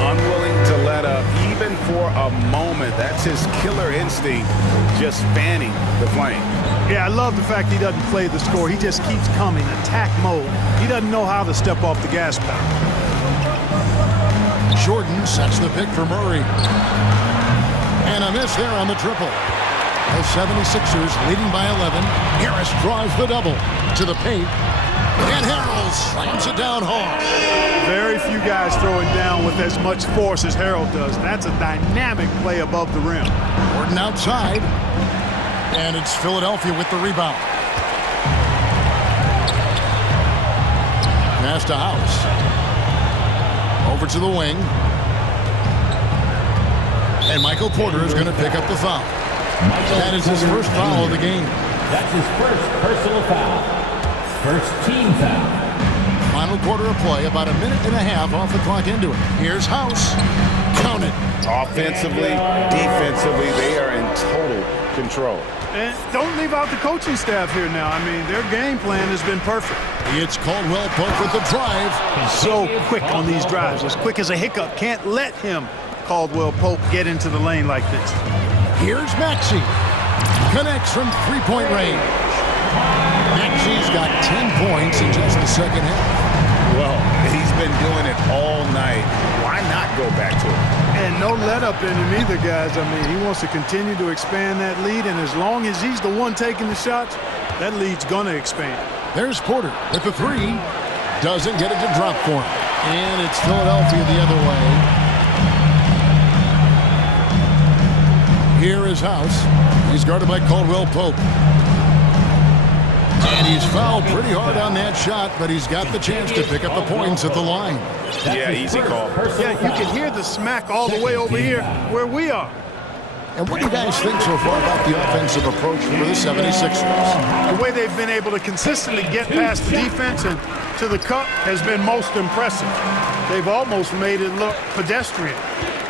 Unwilling to let up even for a moment. That's his killer instinct, just fanning the flame. Yeah, I love the fact he doesn't play the score. He just keeps coming, attack mode. He doesn't know how to step off the gas pedal. Jordan sets the pick for Murray. And a miss there on the triple. The 76ers leading by 11. Harris draws the double to the paint. And Harrell slams it down hard. Very few guys throw it down with as much force as Harrell does. That's a dynamic play above the rim. Gordon outside. And it's Philadelphia with the rebound. Pass to House. Over to the wing. And Michael Porter is going to pick up the foul. That is his first foul of the game. That's his first personal foul. First team foul. Final quarter of play, about a minute and a half off the clock into it. Here's House. Count it. Offensively, defensively, they are in total control. And don't leave out the coaching staff here now. I mean, their game plan has been perfect. It's Caldwell-Pope with the drive. He's so quick on these drives. As quick as a hiccup. Can't let him, Caldwell-Pope, get into the lane like this. Here's Maxey. Connects from three-point range. Maxey's got 10 points in just the second half. Well, he's been doing it all night. Why not go back to it? And no let-up in him either, guys. I mean, he wants to continue to expand that lead, and as long as he's the one taking the shots, that lead's going to expand. There's Porter with the 3. Doesn't get it to drop for him. And it's Philadelphia the other way. Here is House. He's guarded by Caldwell Pope. And he's fouled pretty hard on that shot, but he's got the chance to pick up the points at the line. Yeah, easy call. Yeah, you can hear the smack all the way over here where we are. And what do you guys think so far about the offensive approach for the 76ers? The way they've been able to consistently get past the defense and to the cup has been most impressive. They've almost made it look pedestrian.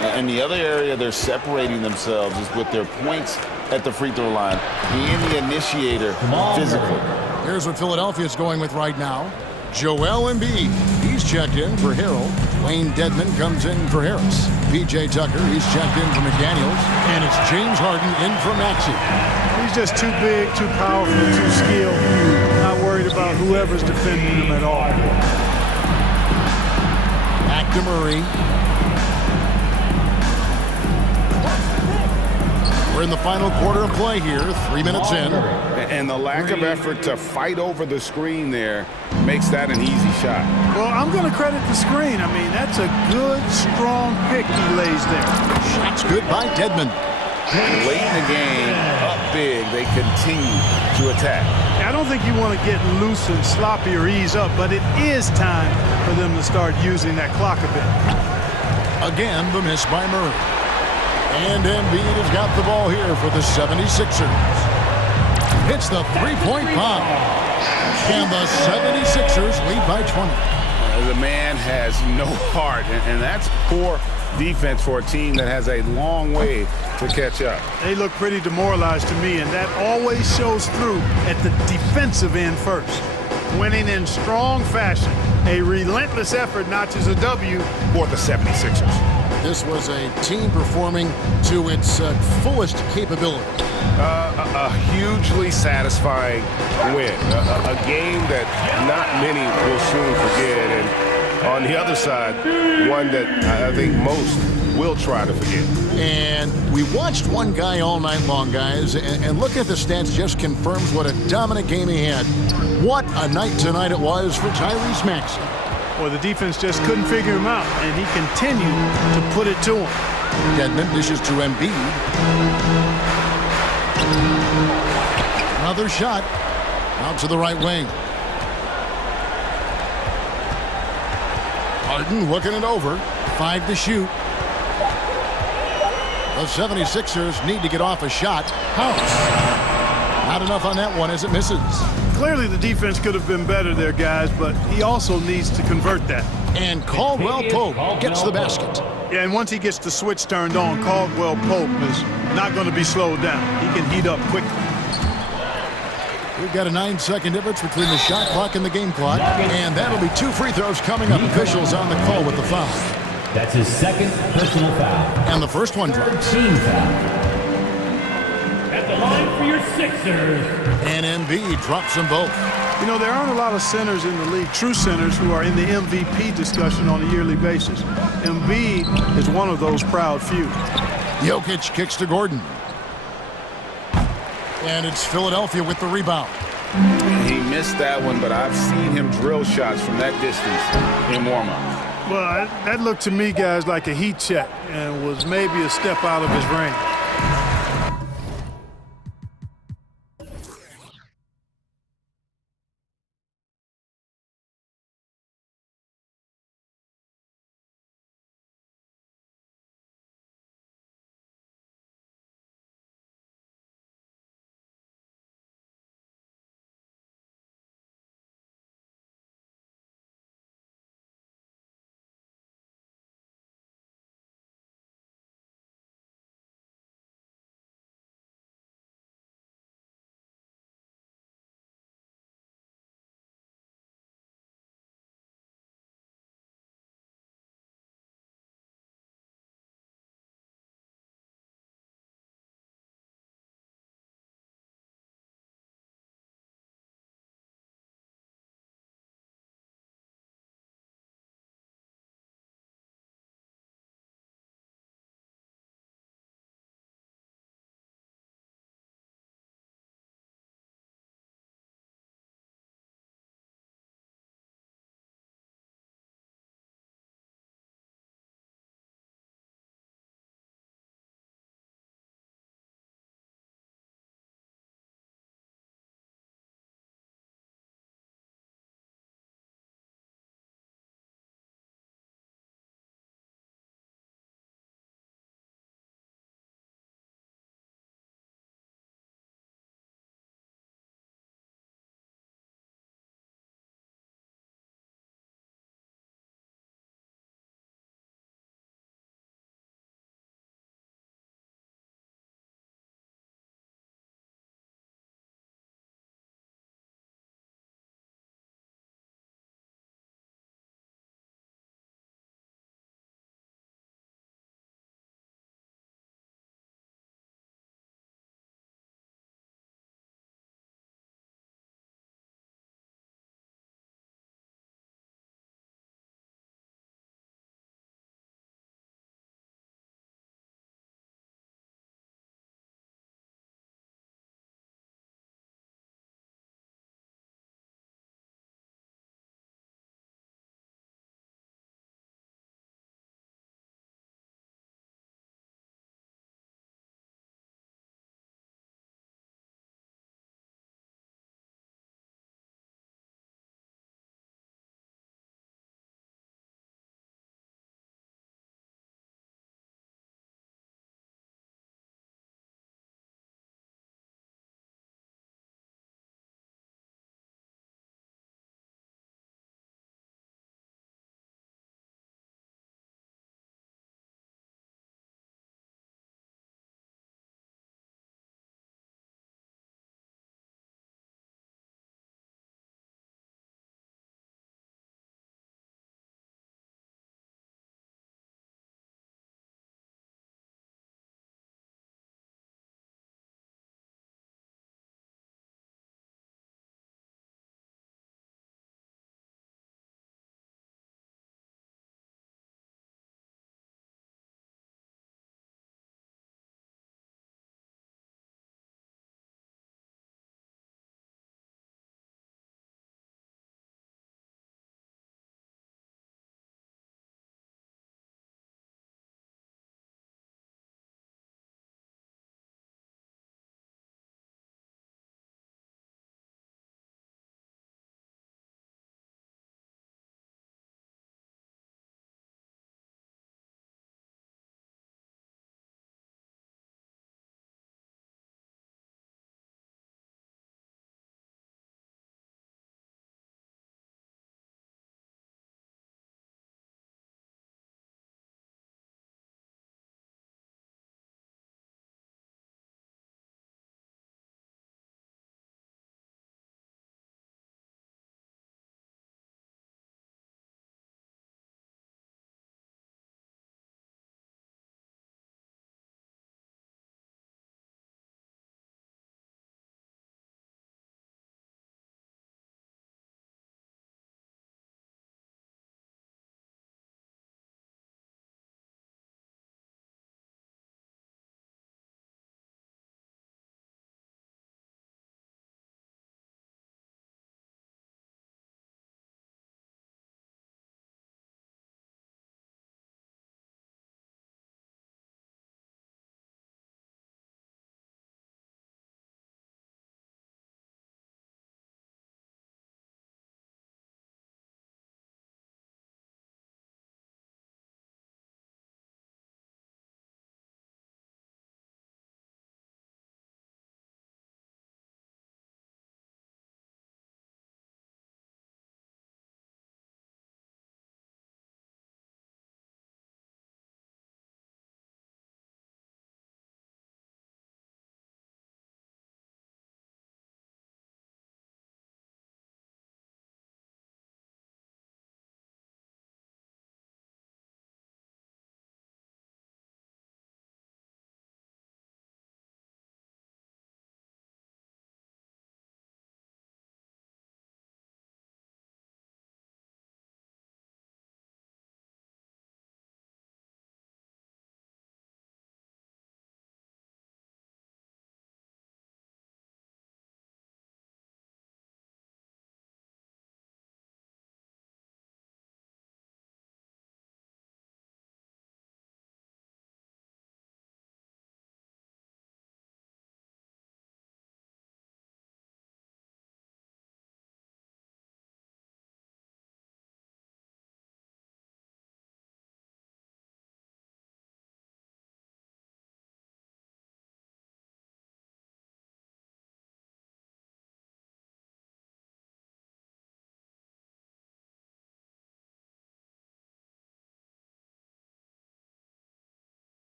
And the other area they're separating themselves is with their points at the free throw line, being the initiator physically. Here's what Philadelphia's going with right now. Joel Embiid, he's checked in for Harrell. Wayne Dedman comes in for Harris. P.J. Tucker, he's checked in for McDaniels. And it's James Harden in for Maxey. He's just too big, too powerful, too skilled. Not worried about whoever's defending him at all. Back to Murray. We're in the final quarter of play here, 3 minutes in. And the lack of effort to fight over the screen there makes that an easy shot. Well, I'm going to credit the screen. I mean, that's a good, strong pick he lays there. Shot's good by Dedman. Late in the game, up big, they continue to attack. I don't think you want to get loose and sloppy or ease up, but it is time for them to start using that clock a bit. Again, the miss by Murray. And Embiid has got the ball here for the 76ers. Hits the three-point bomb. And the 76ers lead by 20. The man has no heart, and that's poor defense for a team that has a long way to catch up. They look pretty demoralized to me, and that always shows through at the defensive end first. Winning in strong fashion. A relentless effort notches a W for the 76ers. This was a team performing to its fullest capability. A hugely satisfying win. A game that not many will soon forget. And on the other side, one that I think most will try to forget. And we watched one guy all night long, guys, and looking at the stats just confirms what a dominant game he had. What a night tonight it was for Tyrese Maxey. Well, the defense just couldn't figure him out, and he continued to put it to him. Dedman dishes to Embiid. Another shot out to the right wing. Harden looking it over. 5 to shoot. The 76ers need to get off a shot. House. Not enough on that one as it misses. Clearly the defense could have been better there, guys, but he also needs to convert that. And Caldwell Pope gets the basket. Yeah, and once he gets the switch turned on, Caldwell Pope is not going to be slowed down. He can heat up quickly. We've got a 9-second difference between the shot clock and the game clock. And that'll be 2 free throws coming up. Officials on the call with the foul. That's his second personal foul. And the first one drops. Team foul. At the line for your Sixers. And Embiid drops them both. You know, there aren't a lot of centers in the league, true centers, who are in the MVP discussion on a yearly basis. Embiid is one of those proud few. Jokic kicks to Gordon. And it's Philadelphia with the rebound. He missed that one, but I've seen him drill shots from that distance in warm-up. Well, that looked to me, guys, like a heat check and was maybe a step out of his range.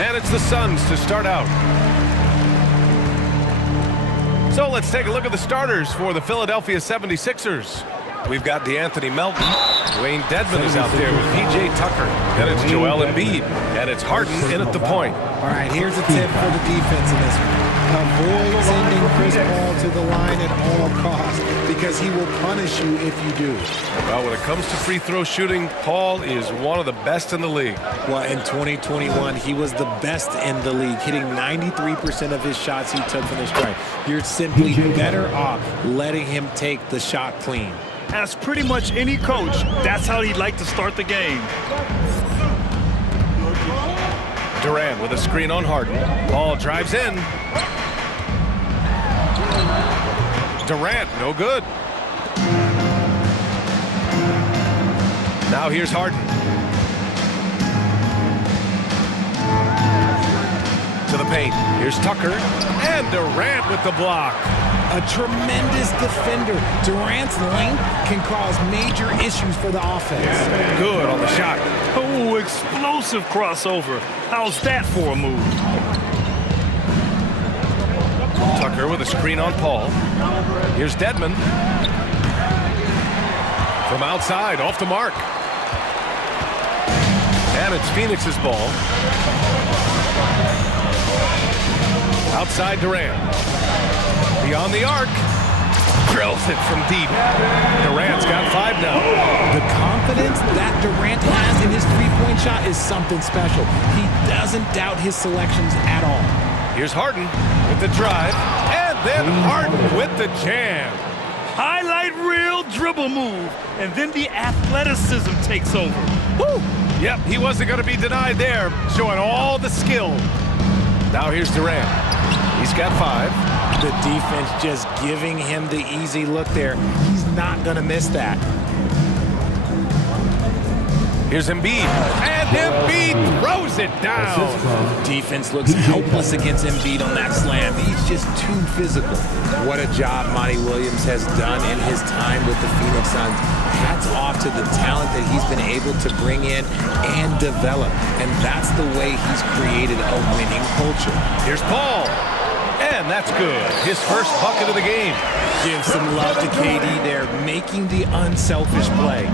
And it's the Suns to start out. So let's take a look at the starters for the Philadelphia 76ers. We've got DeAnthony Melton. Dwayne Dedmon is out there with P.J. Tucker. Then it's Joel Embiid. And it's Harden in at the point. All right, here's a tip for the defense in this one. Avoid sending Chris Paul to the line at all costs because he will punish you if you do. Well, when it comes to free throw shooting, Paul is one of the best in the league. Well, in 2021, he was the best in the league, hitting 93% of his shots he took from the stripe. You're simply better off letting him take the shot clean. As pretty much any coach, that's how he'd like to start the game. Durant with a screen on Harden. Paul drives in. Durant, no good. Now here's Harden. To the paint. Here's Tucker. And Durant with the block. A tremendous defender. Durant's length can cause major issues for the offense. Good on the shot. Oh, explosive crossover. How's that for a move? Tucker with a screen on Paul. Here's Dedmon. From outside, off the mark. And it's Phoenix's ball. Outside Durant. Beyond the arc. Drills it from deep. Durant's got 5 now. The confidence that Durant has in his three-point shot is something special. He doesn't doubt his selections at all. Here's Harden with the drive. And then Harden with the jam. Highlight reel dribble move. And then the athleticism takes over. Woo! Yep, he wasn't going to be denied there. Showing all the skill. Now here's Durant. He's got 5. The defense just giving him the easy look there. He's not going to miss that. Here's Embiid. And Embiid throws it down. Defense looks helpless against Embiid on that slam. He's just too physical. What a job Monty Williams has done in his time with the Phoenix Suns. Hats off to the talent that he's been able to bring in and develop. And that's the way he's created a winning culture. Here's Paul. And that's good. His first bucket of the game. Give some love to KD there, making the unselfish play.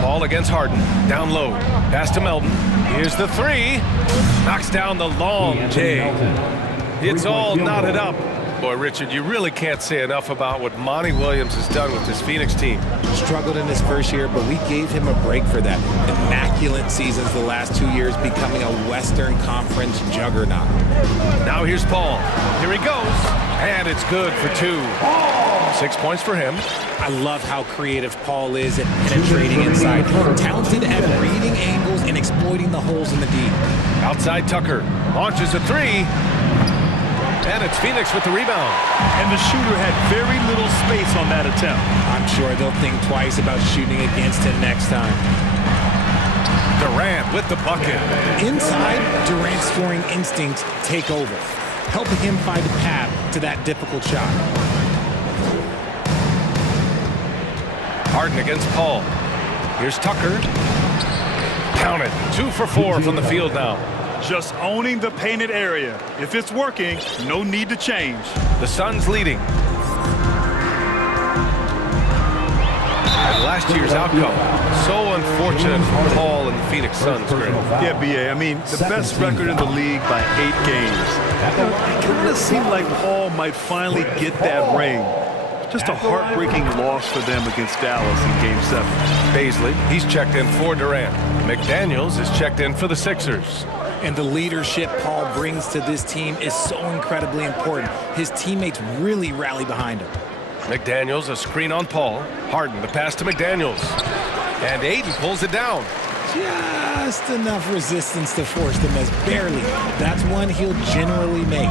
Paul against Harden. Down low. Pass to Melton. Here's the 3. Knocks down the long J. It's all knotted up. Boy, Richard, you really can't say enough about what Monty Williams has done with this Phoenix team. Struggled in his first year, but we gave him a break for that. Immaculate seasons the last 2 years, becoming a Western Conference juggernaut. Now here's Paul. Here he goes. And it's good for 2. 6 points for him. I love how creative Paul is at penetrating inside. Talented at reading angles and exploiting the holes in the D. Outside Tucker. Launches a 3. And it's Phoenix with the rebound. And the shooter had very little space on that attempt. I'm sure they'll think twice about shooting against him next time. Durant with the bucket. Inside, Durant's scoring instincts take over, helping him find a path to that difficult shot. Harden against Paul. Here's Tucker. Count it. 2 for 4 from the field now. Just owning the painted area. If it's working, no need to change. The Suns leading. And last year's outcome, so unfortunate for Paul and the Phoenix Suns. Yeah, B.A., I mean, the best record in the league by 8 games. It kind of seemed like Paul might finally get that ring. Just a heartbreaking loss for them against Dallas in Game 7. Baisley, he's checked in for Durant. McDaniels is checked in for the Sixers. And the leadership Paul brings to this team is so incredibly important. His teammates really rally behind him. McDaniels, a screen on Paul. Harden, the pass to McDaniels. And Aiden pulls it down. Just enough resistance to force the miss, barely. That's one he'll generally make.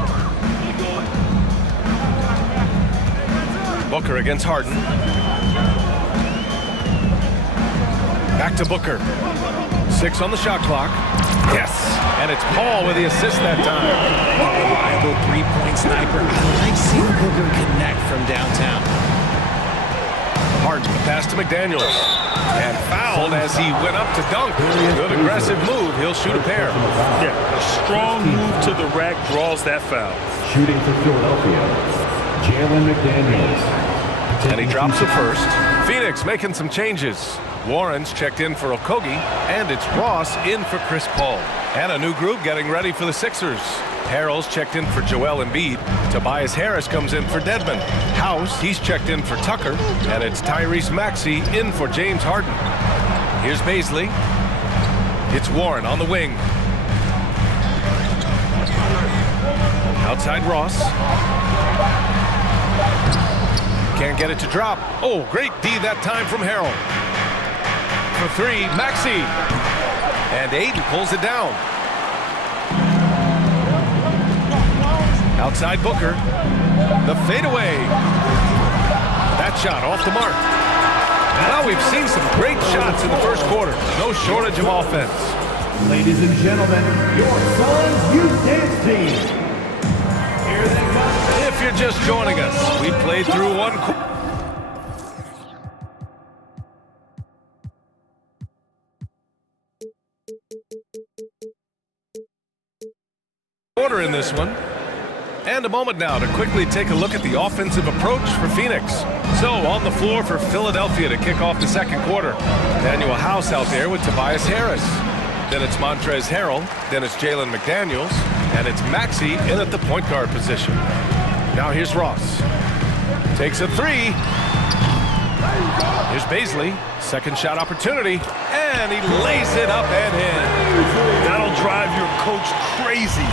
Booker against Harden. Back to Booker. 6 on the shot clock. Yes, and it's Paul with the assist that time. A reliable three-point sniper. I like seeing Booker connect from downtown. Harden, the pass to McDaniels. And fouled, and as he went up to dunk. Good aggressive move. He'll shoot a pair. Yeah, a strong move to the rack draws that foul. Shooting for Philadelphia, Jalen McDaniels. And he drops it first. Phoenix making some changes. Warren's checked in for Okogie, and it's Ross in for Chris Paul. And a new group getting ready for the Sixers. Harrell's checked in for Joel Embiid. Tobias Harris comes in for Dedmon. House, he's checked in for Tucker. And it's Tyrese Maxey in for James Harden. Here's Baisley. It's Warren on the wing. Outside Ross. Can't get it to drop. Oh, great D that time from Harrell. For three, Maxey. And Aiden pulls it down. Outside Booker. The fadeaway. That shot off the mark. Now we've seen some great shots in the first quarter. No shortage of offense. Ladies and gentlemen, your Suns Youth Dance Team. Here they come. If you're just joining us, we played through one quarter in this one. And a moment now to quickly take a look at the offensive approach for Phoenix. So on the floor for Philadelphia to kick off the second quarter. Daniel House out there with Tobias Harris. Then it's Montrezl Harrell. Then it's Jalen McDaniels. And it's Maxey in at the point guard position. Now here's Ross. Takes a three. Here's Baisley. Second shot opportunity. And he lays it up and in. That'll drive your coach crazy,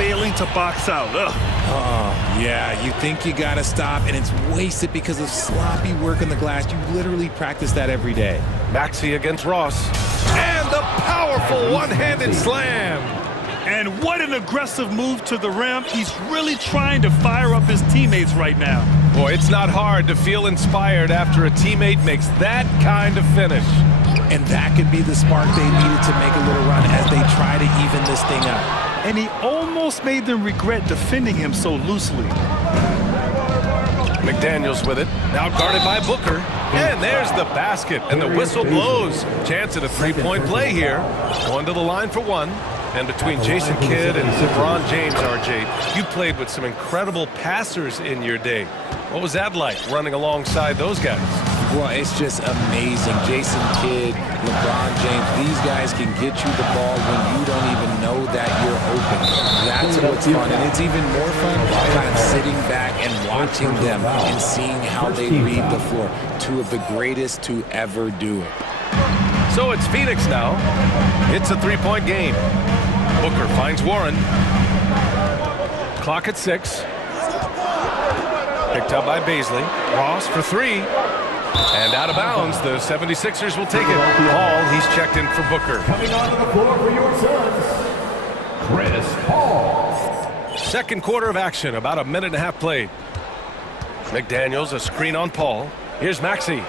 failing to box out. Ugh. Oh, yeah, you think you got to stop, and it's wasted because of sloppy work on the glass. You literally practice that every day. Maxey against Ross. And the powerful one-handed slam. And what an aggressive move to the rim. He's really trying to fire up his teammates right now. Boy, it's not hard to feel inspired after a teammate makes that kind of finish. And that could be the spark they needed to make a little run as they try to even this thing up. And he almost made them regret defending him so loosely. McDaniels with it, now guarded by Booker. And there's the basket, and the whistle blows. Chance at a three-point play here. Going to the line for one. And between Jason Kidd and LeBron James, RJ, you played with some incredible passers in your day. What was that like, running alongside those guys? Well, it's just amazing. Jason Kidd, LeBron James, these guys can get you the ball when you don't even know that you're open. That's what's fun. And it's even more fun kind of sitting back and watching them and seeing how they read the floor. Two of the greatest to ever do it. So it's Phoenix now. It's a three-point game. Booker finds Warren. Clock at 6. Picked up by Baisley. Ross for three. And out of bounds, the 76ers will take it. Paul, he's checked in for Booker. Coming onto the floor for your Suns, Chris Paul. Second quarter of action, about a minute and a half played. McDaniels, a screen on Paul. Here's Maxey.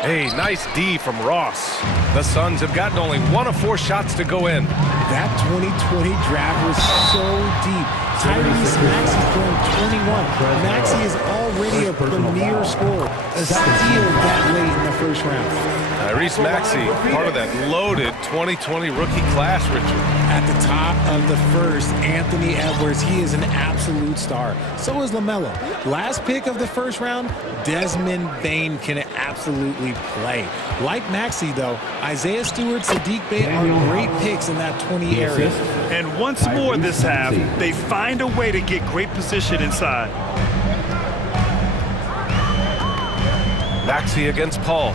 Hey, nice D from Ross. The Suns have gotten only 1 of 4 shots to go in. That 2020 draft was so deep. Tyrese Maxey throwing 21. Maxey is already a premier scorer. A steal that late in the first round. Tyrese Maxey, part of that loaded 2020 rookie class, Richard. At the top of the first, Anthony Edwards, he is an absolute star. So is LaMelo. Last pick of the first round, Desmond Bane can absolutely play. Like Maxey, though, Isaiah Stewart, Sadiq Bey are great picks in that 20 area. And once more this half, they find a way to get great position inside. Maxey against Paul.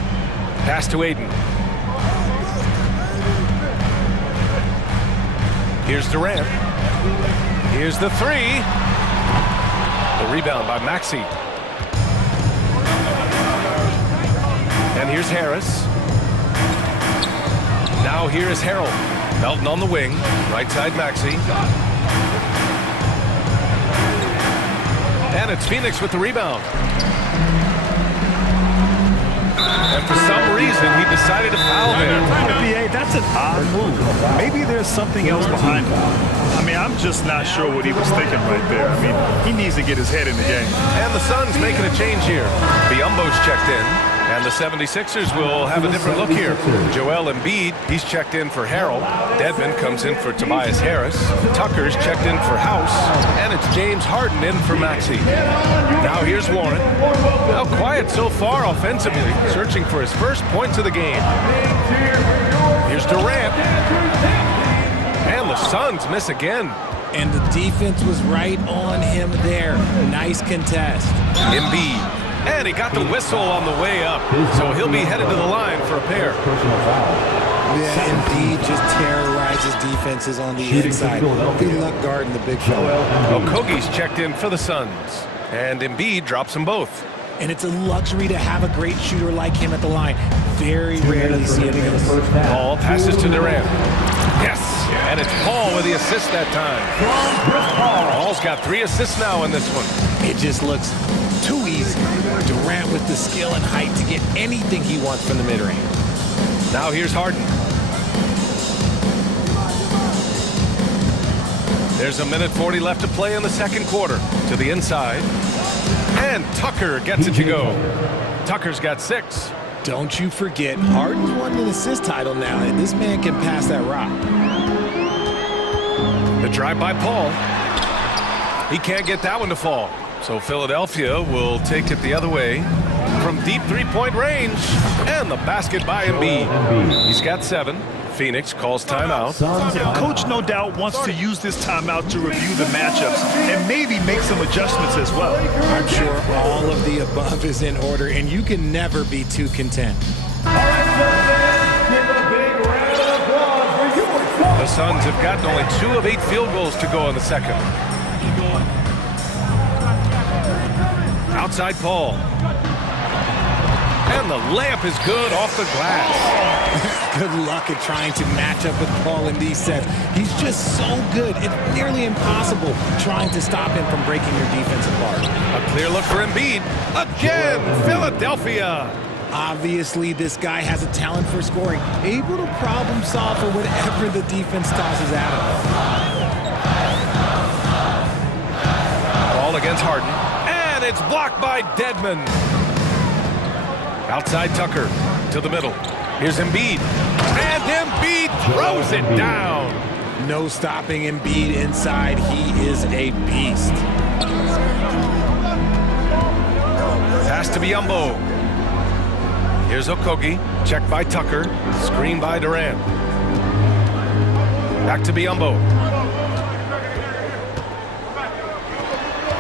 Pass to Aiden. Here's Durant. Here's the three. The rebound by Maxey. And here's Harris. Now here is Harrell. Melton on the wing. Right side Maxey. And it's Phoenix with the rebound. And for some reason, he decided to foul there. BA, that's an odd move. Maybe there's something else behind it. I mean, I'm just not sure what he was thinking right there. I mean, he needs to get his head in the game. And the Suns making a change here. Biombo's checked in. And And the 76ers will have a different look here. Joel Embiid, he's checked in for Harrell. Dedmon comes in for Tobias Harris. Tucker's checked in for House. And it's James Harden in for Maxey. Now here's Warren. Now quiet so far offensively, searching for his first points of the game. Here's Durant. And the Suns miss again. And the defense was right on him there. Nice contest. Embiid. And he got the whistle on the way up. So he'll be headed to the line for a pair. Yeah, Embiid just terrorizes defenses on the inside. Good luck guarding the big fella. Okogie's checked in for the Suns. And Embiid drops them both. And it's a luxury to have a great shooter like him at the line. Very rarely see him miss. Paul passes to Durant. Yes! And it's Paul with the assist that time. Paul's got 3 assists now in this one. It just looks too easy. Durant with the skill and height to get anything he wants from the mid-range. Now here's Harden. There's a minute 40 left to play in the second quarter. To the inside. And Tucker gets it to go. Tucker's got 6. Don't you forget, Harden's won an assist title now, and this man can pass that rock. The drive by Paul. He can't get that one to fall. So Philadelphia will take it the other way from deep three-point range. And the basket by Embiid. He's got 7. Phoenix calls timeout. Coach no doubt wants to use this timeout to review the matchups and maybe make some adjustments as well. I'm sure all of the above is in order, and you can never be too content. The Suns have gotten only 2 of 8 field goals to go in the second. Outside Paul. And the layup is good off the glass. Good luck at trying to match up with Paul in these sets. He's just so good. It's nearly impossible trying to stop him from breaking your defense apart. A clear look for Embiid. Again, Philadelphia. Obviously, this guy has a talent for scoring, able to problem solve for whatever the defense tosses at him. Ball against Harden. And it's blocked by Dedmon. Outside Tucker to the middle. Here's Embiid. And Embiid throws it down. No stopping Embiid inside. He is a beast. Pass to Biyombo. Here's Okogie. Checked by Tucker. Screen by Durant. Back to Biyombo.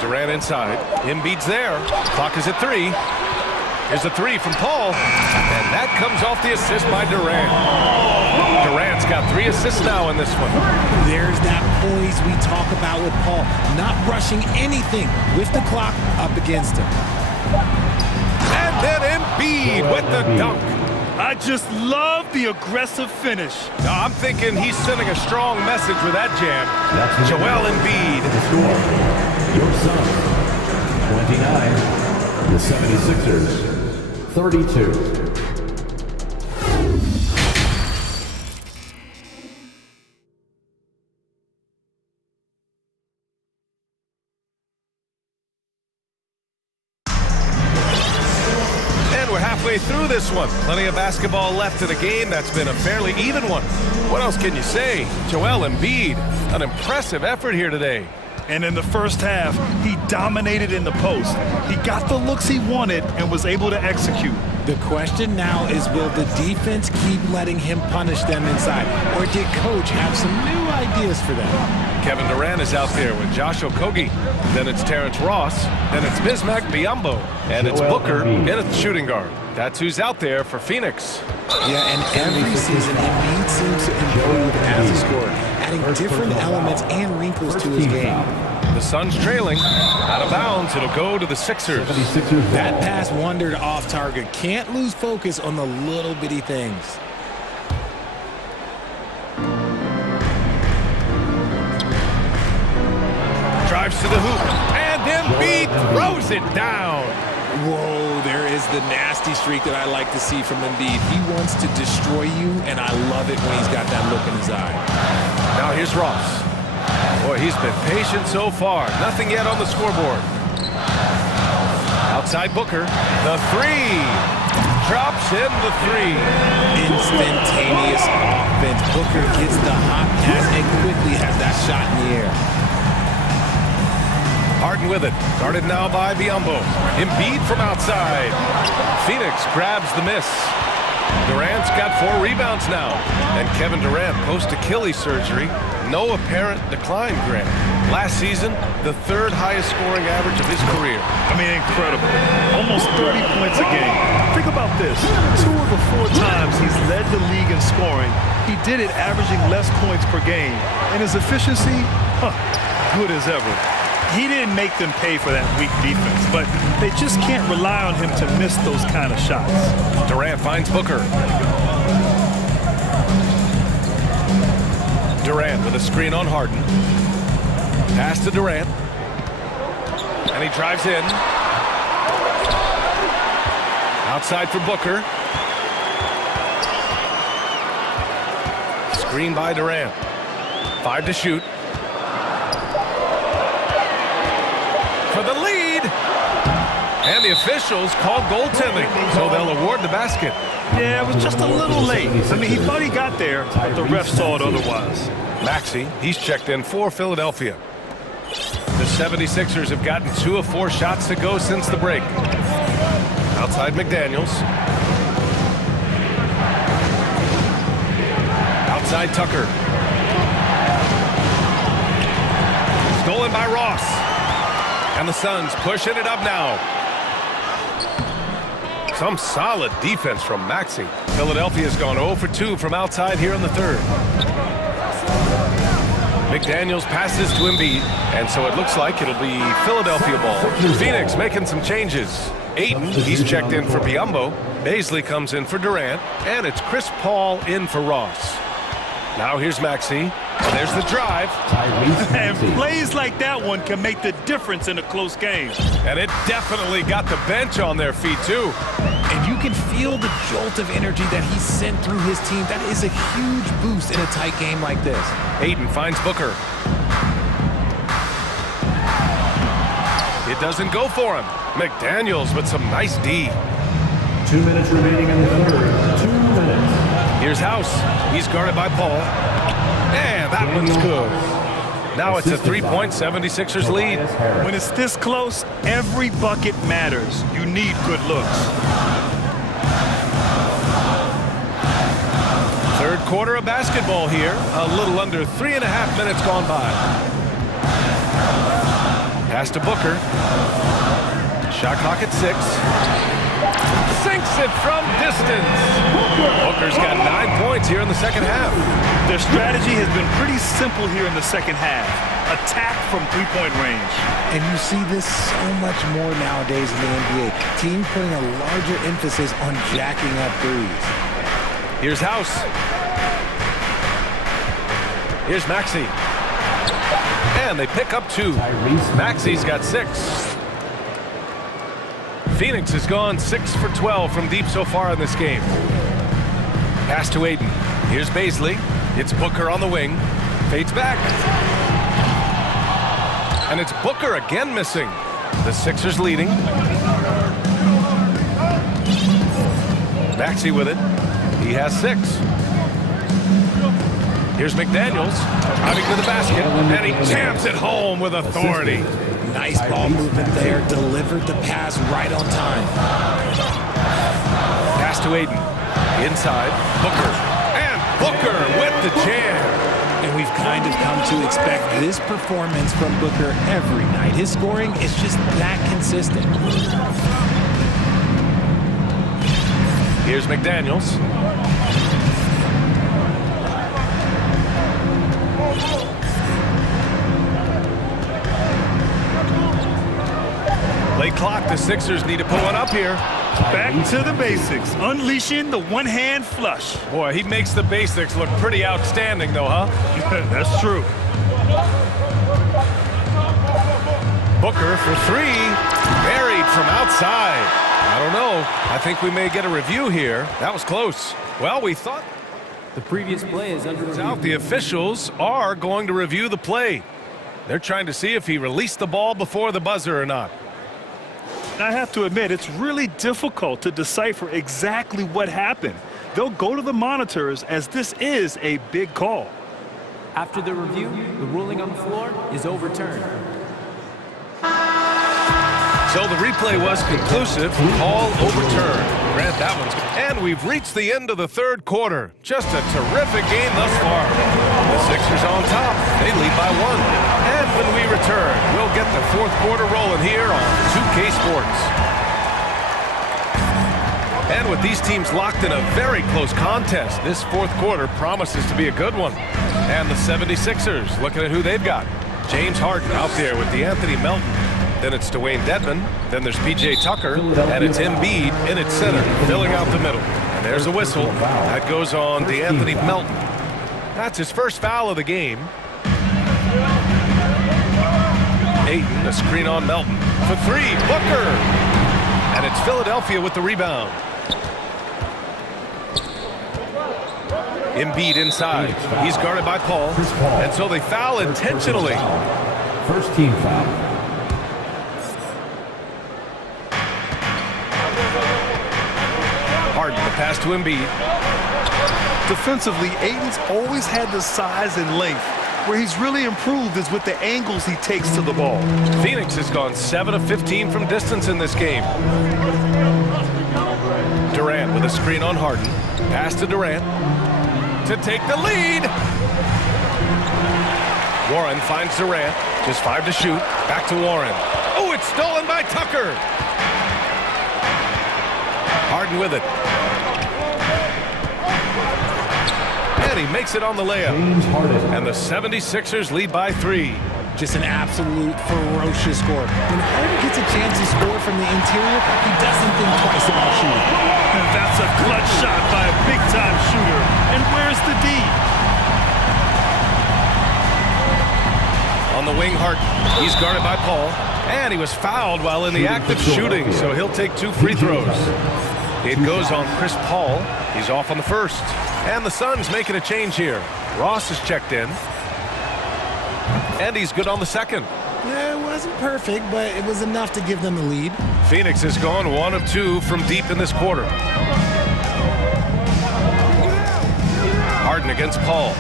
Durant inside. Embiid's there. Clock is at 3. Here's a 3 from Paul. And that comes off the assist by Durant. Durant's got 3 assists now in this one. There's that poise we talk about with Paul. Not rushing anything with the clock up against him. And then Embiid with the dunk. I just love the aggressive finish. I'm thinking he's sending a strong message with that jam. Joel Embiid. Your son, 29. The 76ers, 32. And we're halfway through this one. Plenty of basketball left in a game that's been a fairly even one. What else can you say? Joel Embiid, an impressive effort here today. And in the first half, he dominated in the post. He got the looks he wanted and was able to execute. The question now is, will the defense keep letting him punish them inside? Or did Coach have some new ideas for them? Kevin Durant is out there with Josh Okogie. Then it's Terrence Ross. Then it's Bismack Biyombo. And it's Booker in at the shooting guard. That's who's out there for Phoenix. Yeah, and every season, Embiid seems to improve as a scorer, adding different elements and wrinkles to his game. The Suns trailing. Out of bounds, it'll go to the Sixers. That pass wandered off target. Can't lose focus on the little bitty things. Drives to the hoop. And Embiid throws it down. Whoa, there is the nasty streak that I like to see from Embiid. He wants to destroy you, and I love it when he's got that look in his eye. Now here's Ross. Boy, he's been patient so far. Nothing yet on the scoreboard. Outside Booker. The 3. Drops in the three. Instantaneous offense. Booker gets the hot pass and quickly has that shot in the air. Harden with it. Guarded now by Biyombo. Embiid from outside. Phoenix grabs the miss. Durant's got 4 rebounds now. And Kevin Durant post-Achilles surgery. No apparent decline, Grant. Last season, the 3rd highest scoring average of his career. I mean, incredible. Almost 30 points a game. Think about this. 2 of the 4 times he's led the league in scoring, he did it averaging less points per game. And his efficiency, good as ever. He didn't make them pay for that weak defense, but they just can't rely on him to miss those kind of shots. Durant finds Booker. Durant with a screen on Harden. Pass to Durant. And he drives in. Outside for Booker. Screen by Durant. 5 to shoot. For the lead. And the officials called goaltending, so they'll award the basket. Yeah, it was just a little late. I mean, he thought he got there, but the ref saw it otherwise. Maxey, he's checked in for Philadelphia. The 76ers have gotten 2 of 4 shots to go since the break. Outside McDaniels. Outside Tucker. Stolen by Ross. And the Suns pushing it up now. Some solid defense from Maxey. Philadelphia's gone 0 for 2 from outside here in the 3rd. McDaniels passes to Embiid, and so it looks like it'll be Philadelphia ball. Phoenix making some changes. Ayton, he's checked in for Biyombo. Baisley comes in for Durant, and it's Chris Paul in for Ross. Now here's Maxey. And there's the drive. And plays like that one can make the difference in a close game. And it definitely got the bench on their feet, too. And you can feel the jolt of energy that he sent through his team. That is a huge boost in a tight game like this. Ayton finds Booker. It doesn't go for him. McDaniels with some nice D. 2 minutes remaining in the 3rd. 2 minutes. Here's House. He's guarded by Paul. And that one's good. Now it's a 3-point 76ers lead. When it's this close, every bucket matters. You need good looks. 3rd quarter of basketball here. A little under 3.5 minutes gone by. Pass to Booker. Shot clock at 6. Sinks it from distance. Booker's got 9 points here in the 2nd half. Their strategy has been pretty simple here in the 2nd half. Attack from 3-point range. And you see this so much more nowadays in the NBA. Teams putting a larger emphasis on jacking up threes. Here's House. Here's Maxey. And they pick up 2. Maxey's got 6. Phoenix has gone 6 for 12 from deep so far in this game. Pass to Ayton. Here's Baisley. It's Booker on the wing. Fades back. And it's Booker again missing. The Sixers leading. Maxey with it. He has 6. Here's McDaniels. Driving to the basket. And he jams it home with authority. Nice ball movement there. Delivered the pass right on time. Pass to Ayton. Inside. Booker. And Booker with the jam. And we've kind of come to expect this performance from Booker every night. His scoring is just that consistent. Here's McDaniels. Late clock, the Sixers need to pull one up here. Back to the basics, unleashing the one-hand flush. Boy, he makes the basics look pretty outstanding though, huh? That's true. Booker for 3, buried from outside. I don't know. I think we may get a review here. That was close. Well, we thought the previous play is under review. The officials are going to review the play. They're trying to see if he released the ball before the buzzer or not. I have to admit, it's really difficult to decipher exactly what happened. They'll go to the monitors as this is a big call. After the review, the ruling on the floor is overturned. So the replay was conclusive. Call overturned. Grant that one's good. And we've reached the end of the third quarter. Just a terrific game thus far. The Sixers on top. They lead by 1. And when we return, we'll get the fourth quarter rolling here on 2K Sports. And with these teams locked in a very close contest, this fourth quarter promises to be a good one. And the 76ers, looking at who they've got. James Harden out there with DeAnthony Melton. Then it's Dwayne Dedmon. Then there's P.J. Tucker. And it's Embiid in its center, filling out the middle. And there's a whistle. That goes on DeAnthony Melton. That's his first foul of the game. Ayton, a screen on Melton. For 3, Booker. And it's Philadelphia with the rebound. Embiid inside. He's guarded by Paul. And so they foul intentionally. First team foul. Harden, the pass to Embiid. Defensively, Ayton's always had the size and length. Where he's really improved is with the angles he takes to the ball. Phoenix has gone 7 of 15 from distance in this game. Durant with a screen on Harden. Pass to Durant to take the lead. Warren finds Durant. Just 5 to shoot. Back to Warren. Oh, it's stolen by Tucker. Harden with it. And he makes it on the layup. And the 76ers lead by 3. Just an absolute ferocious score. When Harden gets a chance to score from the interior, he doesn't think twice about shooting. And that's a clutch shot by a big-time shooter. And where's the D? On the wing, Harden. He's guarded by Paul. And he was fouled while in the act of shooting, so he'll take 2 free throws. It goes on Chris Paul. He's off on the first. And the Suns making a change here. Ross is checked in. And he's good on the second. Yeah, it wasn't perfect, but it was enough to give them the lead. Phoenix has gone 1 of 2 from deep in this quarter. Harden against Paul.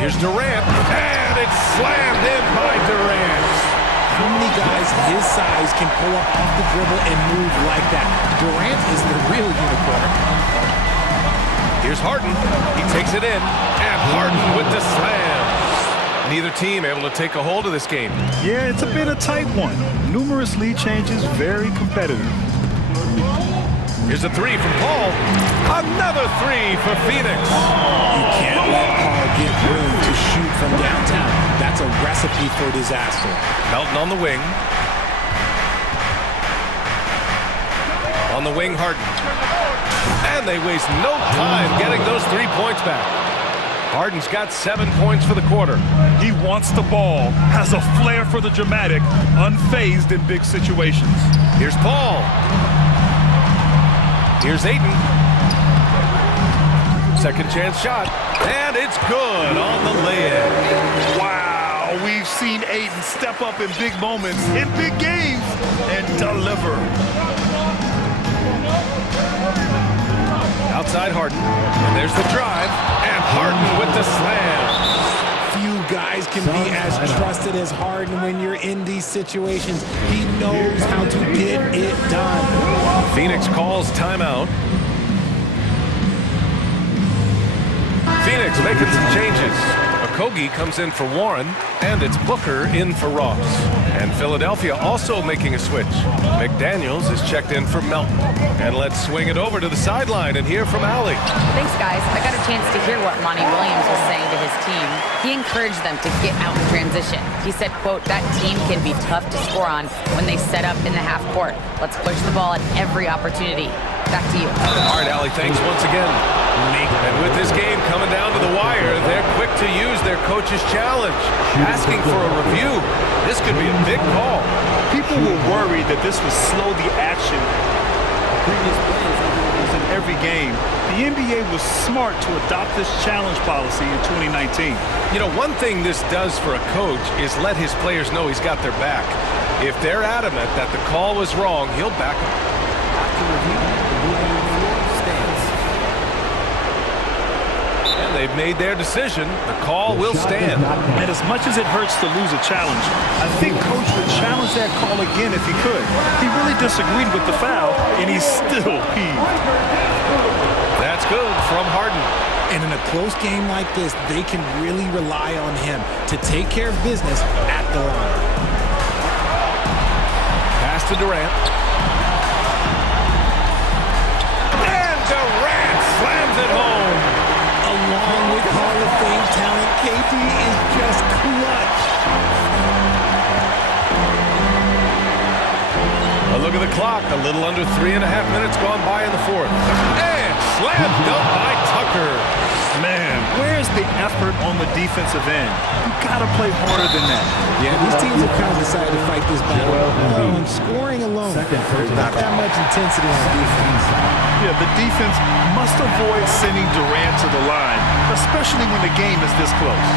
Here's Durant. And it's slammed in by Durant. How many guys his size can pull up off the dribble and move like that? Durant is the real unicorn. Here's Harden. He takes it in. And Harden with the slam. Neither team able to take a hold of this game. Yeah, it's a bit of tight one. Numerous lead changes, very competitive. Here's a 3 from Paul. Another 3 for Phoenix. You can't let Paul get room to shoot from downtown. That's a recipe for disaster. Melton on the wing. On the wing, Harden. And they waste no time getting those 3 points back. Harden's got 7 points for the quarter. He wants the ball, has a flair for the dramatic, unfazed in big situations. Here's Paul. Here's Ayton. Second chance shot. And it's good on the layup. Wow, we've seen Ayton step up in big moments, in big games, and deliver. Outside Harden. And there's the drive. And Harden with the slam. Few guys can be as trusted as Harden when you're in these situations. He knows how to get it done. Phoenix calls timeout. Phoenix making some changes. Okogie comes in for Warren, and it's Booker in for Ross. And Philadelphia also making a switch. McDaniels is checked in for Melton. And let's swing it over to the sideline and hear from Allie. Thanks, guys. I got a chance to hear what Monty Williams was saying to his team. He encouraged them to get out in transition. He said, quote, that team can be tough to score on when they set up in the half court. Let's push the ball at every opportunity. Back to you. All right, Allie, thanks once again. And with this game coming down to the wire, they're quick to use their coach's challenge, asking for a review. This could be a big call. People were worried that this would slow the action. Previous plays in every game. The NBA was smart to adopt this challenge policy in 2019. You know, one thing this does for a coach is let his players know he's got their back. If they're adamant that the call was wrong, he'll back up. After review, the ruling on the floor stands. And they've made their decision. The call will stand. And as much as it hurts to lose a challenge, I think Coach would challenge that call again if he could. He really disagreed with the foul, and he's still peeved. That's good from Harden. And in a close game like this, they can really rely on him to take care of business at the line. Pass to Durant. And Durant slams it home. Along with Hall of Fame talent, KD is just clutch. A look at the clock. A little under 3.5 minutes gone by in the fourth. And slam dunk by Tucker. Man, where's the effort on the defensive end? You gotta play harder than that. Yeah, these teams have kind of decided to fight this battle on scoring alone. There's not that much intensity on defense. Yeah, the defense must avoid sending Durant to the line, especially when the game is this close.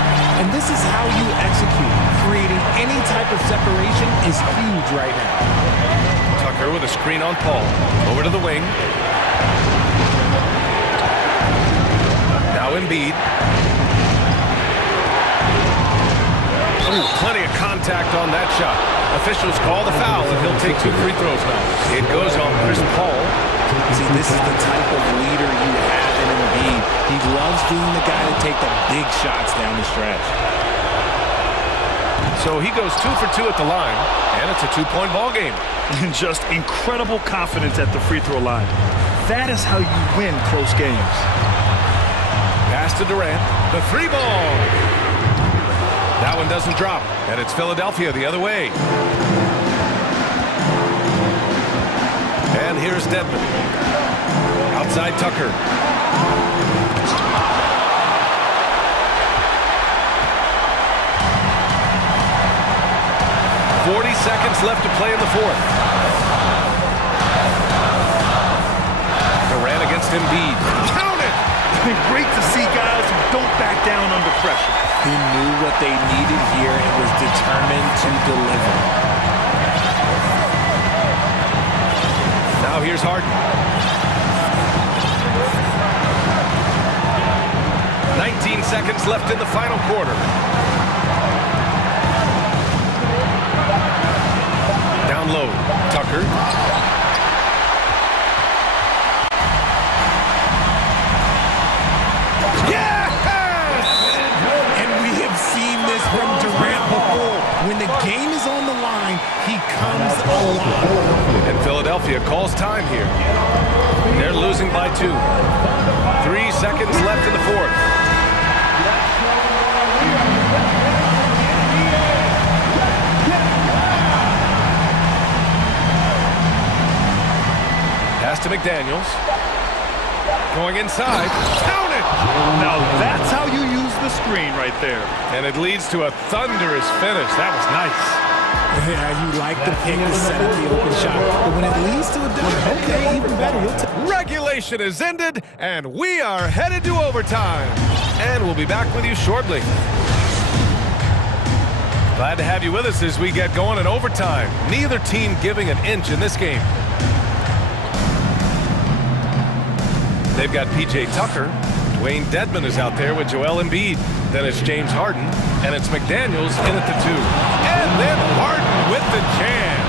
And this is how you execute. Creating any type of separation is huge right now. Tucker with a screen on Paul. Over to the wing. Now Embiid. Ooh, plenty of contact on that shot. Officials call the foul, and he'll take 2 free throws now. It goes on Chris Paul. See, this is the type of leader you have in Embiid. He loves being the guy to take the big shots down the stretch. So he goes 2 for 2 at the line, and it's a 2-point ball game. And just incredible confidence at the free throw line. That is how you win close games. Pass to Durant. The 3 ball. That one doesn't drop, and it's Philadelphia the other way. And here's Dedmon. Outside Tucker. Seconds left to play in the fourth. Durant against Embiid. Count it! Great to see guys who don't back down under pressure. He knew what they needed here and was determined to deliver. Now here's Harden. 19 seconds left in the final quarter. Down low, Tucker. Yes! And we have seen this from Durant before. When the game is on the line, he comes alive. And Philadelphia calls time here. They're losing by 2. 3 seconds left in the fourth. Pass to McDaniels. Going inside. Count it! Now that's how you use the screen right there. And it leads to a thunderous finish. That was nice. Yeah, you like the pick to set up the open shot. But when it leads to a dunk, okay, even better. Regulation is ended, and we are headed to overtime. And we'll be back with you shortly. Glad to have you with us as we get going in overtime. Neither team giving an inch in this game. They've got P.J. Tucker. Dwayne Dedmon is out there with Joel Embiid. Then it's James Harden, and it's McDaniels in at the 2. And then Harden with the jam.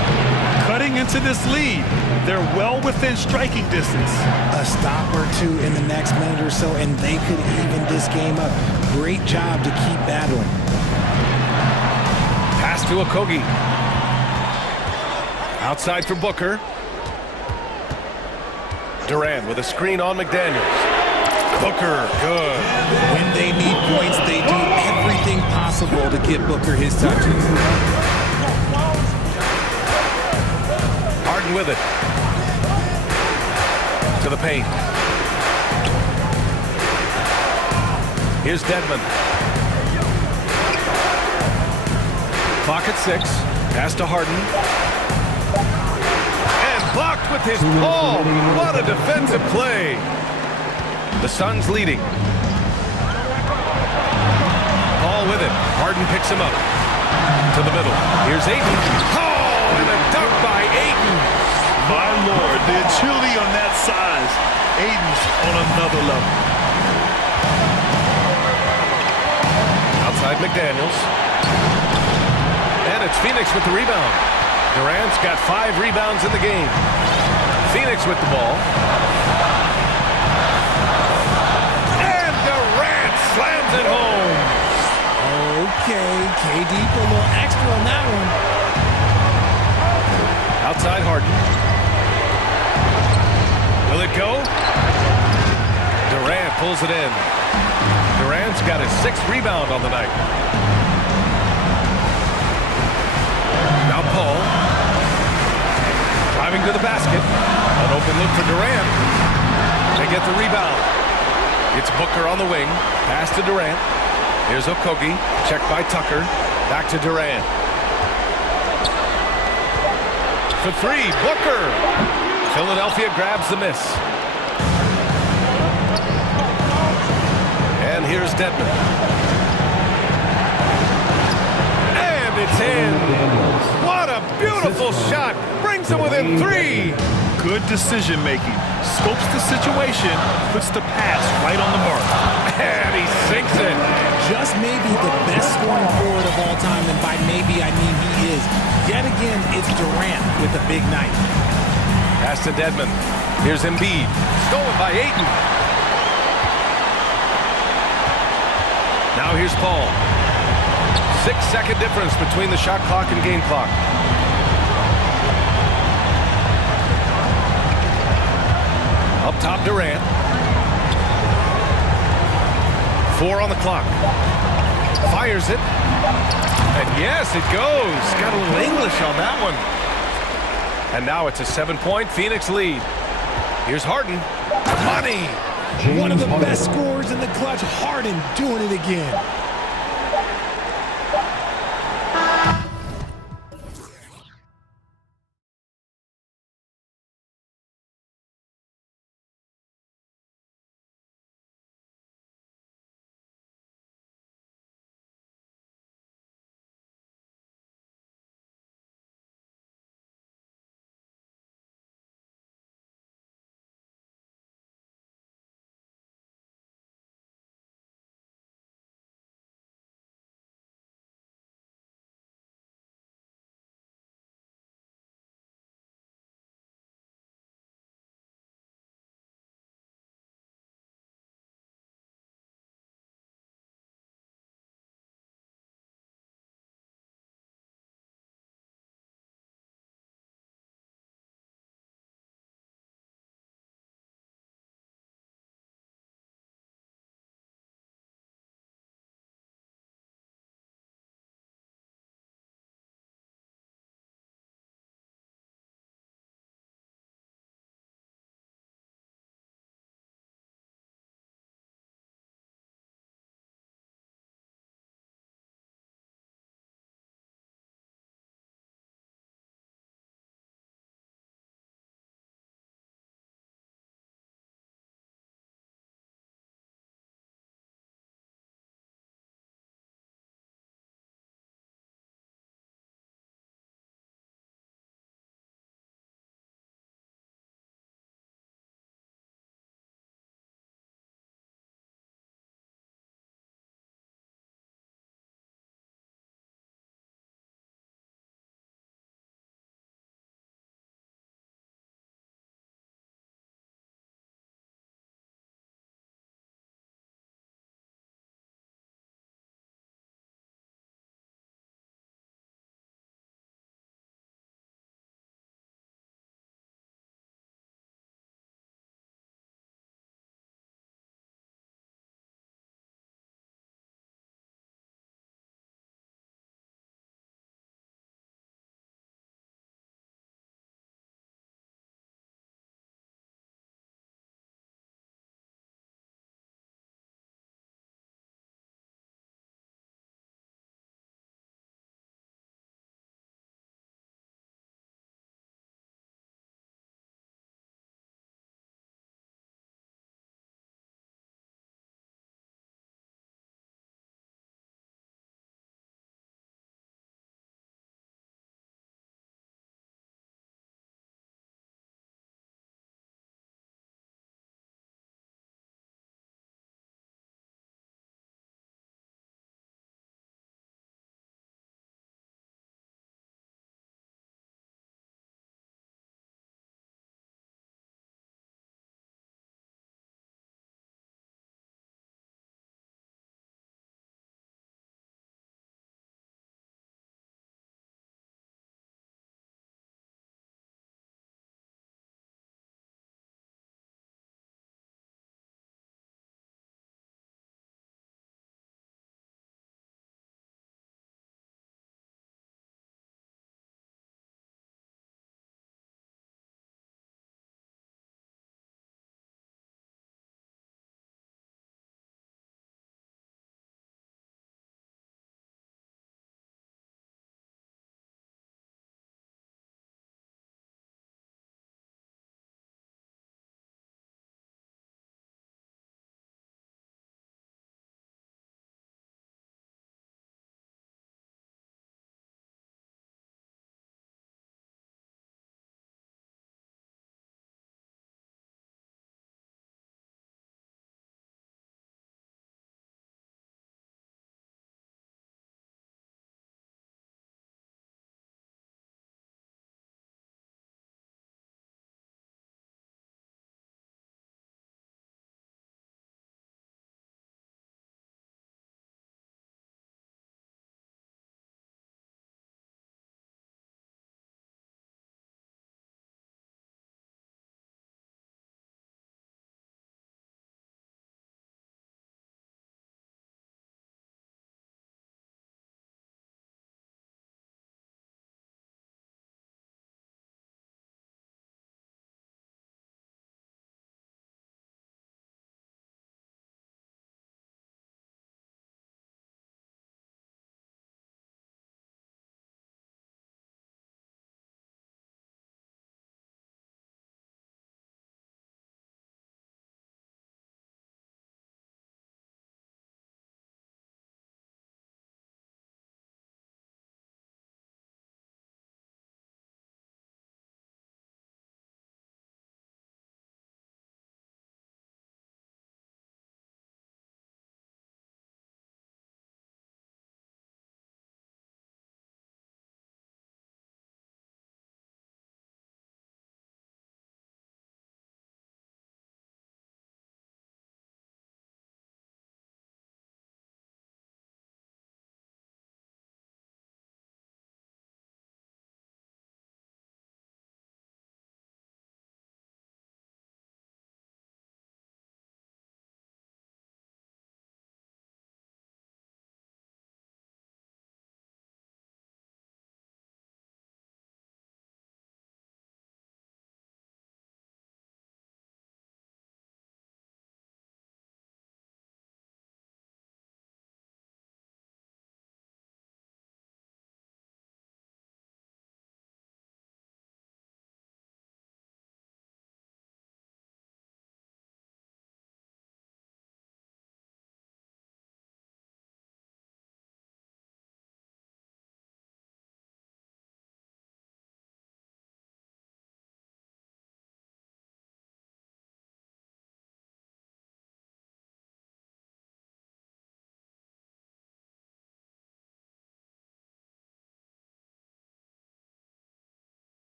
Cutting into this lead. They're well within striking distance. A stop or two in the next minute or so, and they could even this game up. Great job to keep battling. Pass to Okogie. Outside for Booker. Durant with a screen on McDaniels. Booker, good. When they need points, they do everything possible to get Booker his touches. Harden with it. To the paint. Here's Dedmon. Clock at 6. Pass to Harden. Blocked with his palm. What a defensive play. The Suns leading. Paul with it. Harden picks him up. To the middle. Here's Ayton. Oh, Oh, and a dunk by Ayton. My Lord, the agility on that size. Ayton's on another level. Outside McDaniels. And it's Phoenix with the rebound. Durant's got 5 rebounds in the game. Phoenix with the ball. And Durant slams it home. Okay, KD put a little extra on that one. Outside Harden. Will it go? Durant pulls it in. Durant's got his 6th rebound on the night. Now Paul. Driving to the basket. An open look for Durant. They get the rebound. It's Booker on the wing. Pass to Durant. Here's Okogie. Checked by Tucker. Back to Durant. For 3, Booker. Philadelphia grabs the miss. And here's Dedmon. And it's in. What a beautiful shot. Brings them within 3. Good decision making. Scopes the situation, puts the pass right on the mark. And he sinks it. Just maybe the best scoring forward of all time, and by maybe I mean he is. Yet again, it's Durant with a big night. Pass to Dedmon. Here's Embiid. Stolen by Ayton. Now here's Paul. 6-second difference between the shot clock and game clock. Up top, Durant. 4 on the clock. Fires it. And yes, it goes. Got a little English on that one. And now it's a 7-point Phoenix lead. Here's Harden. Money. One of the best scorers in the clutch. Harden doing it again.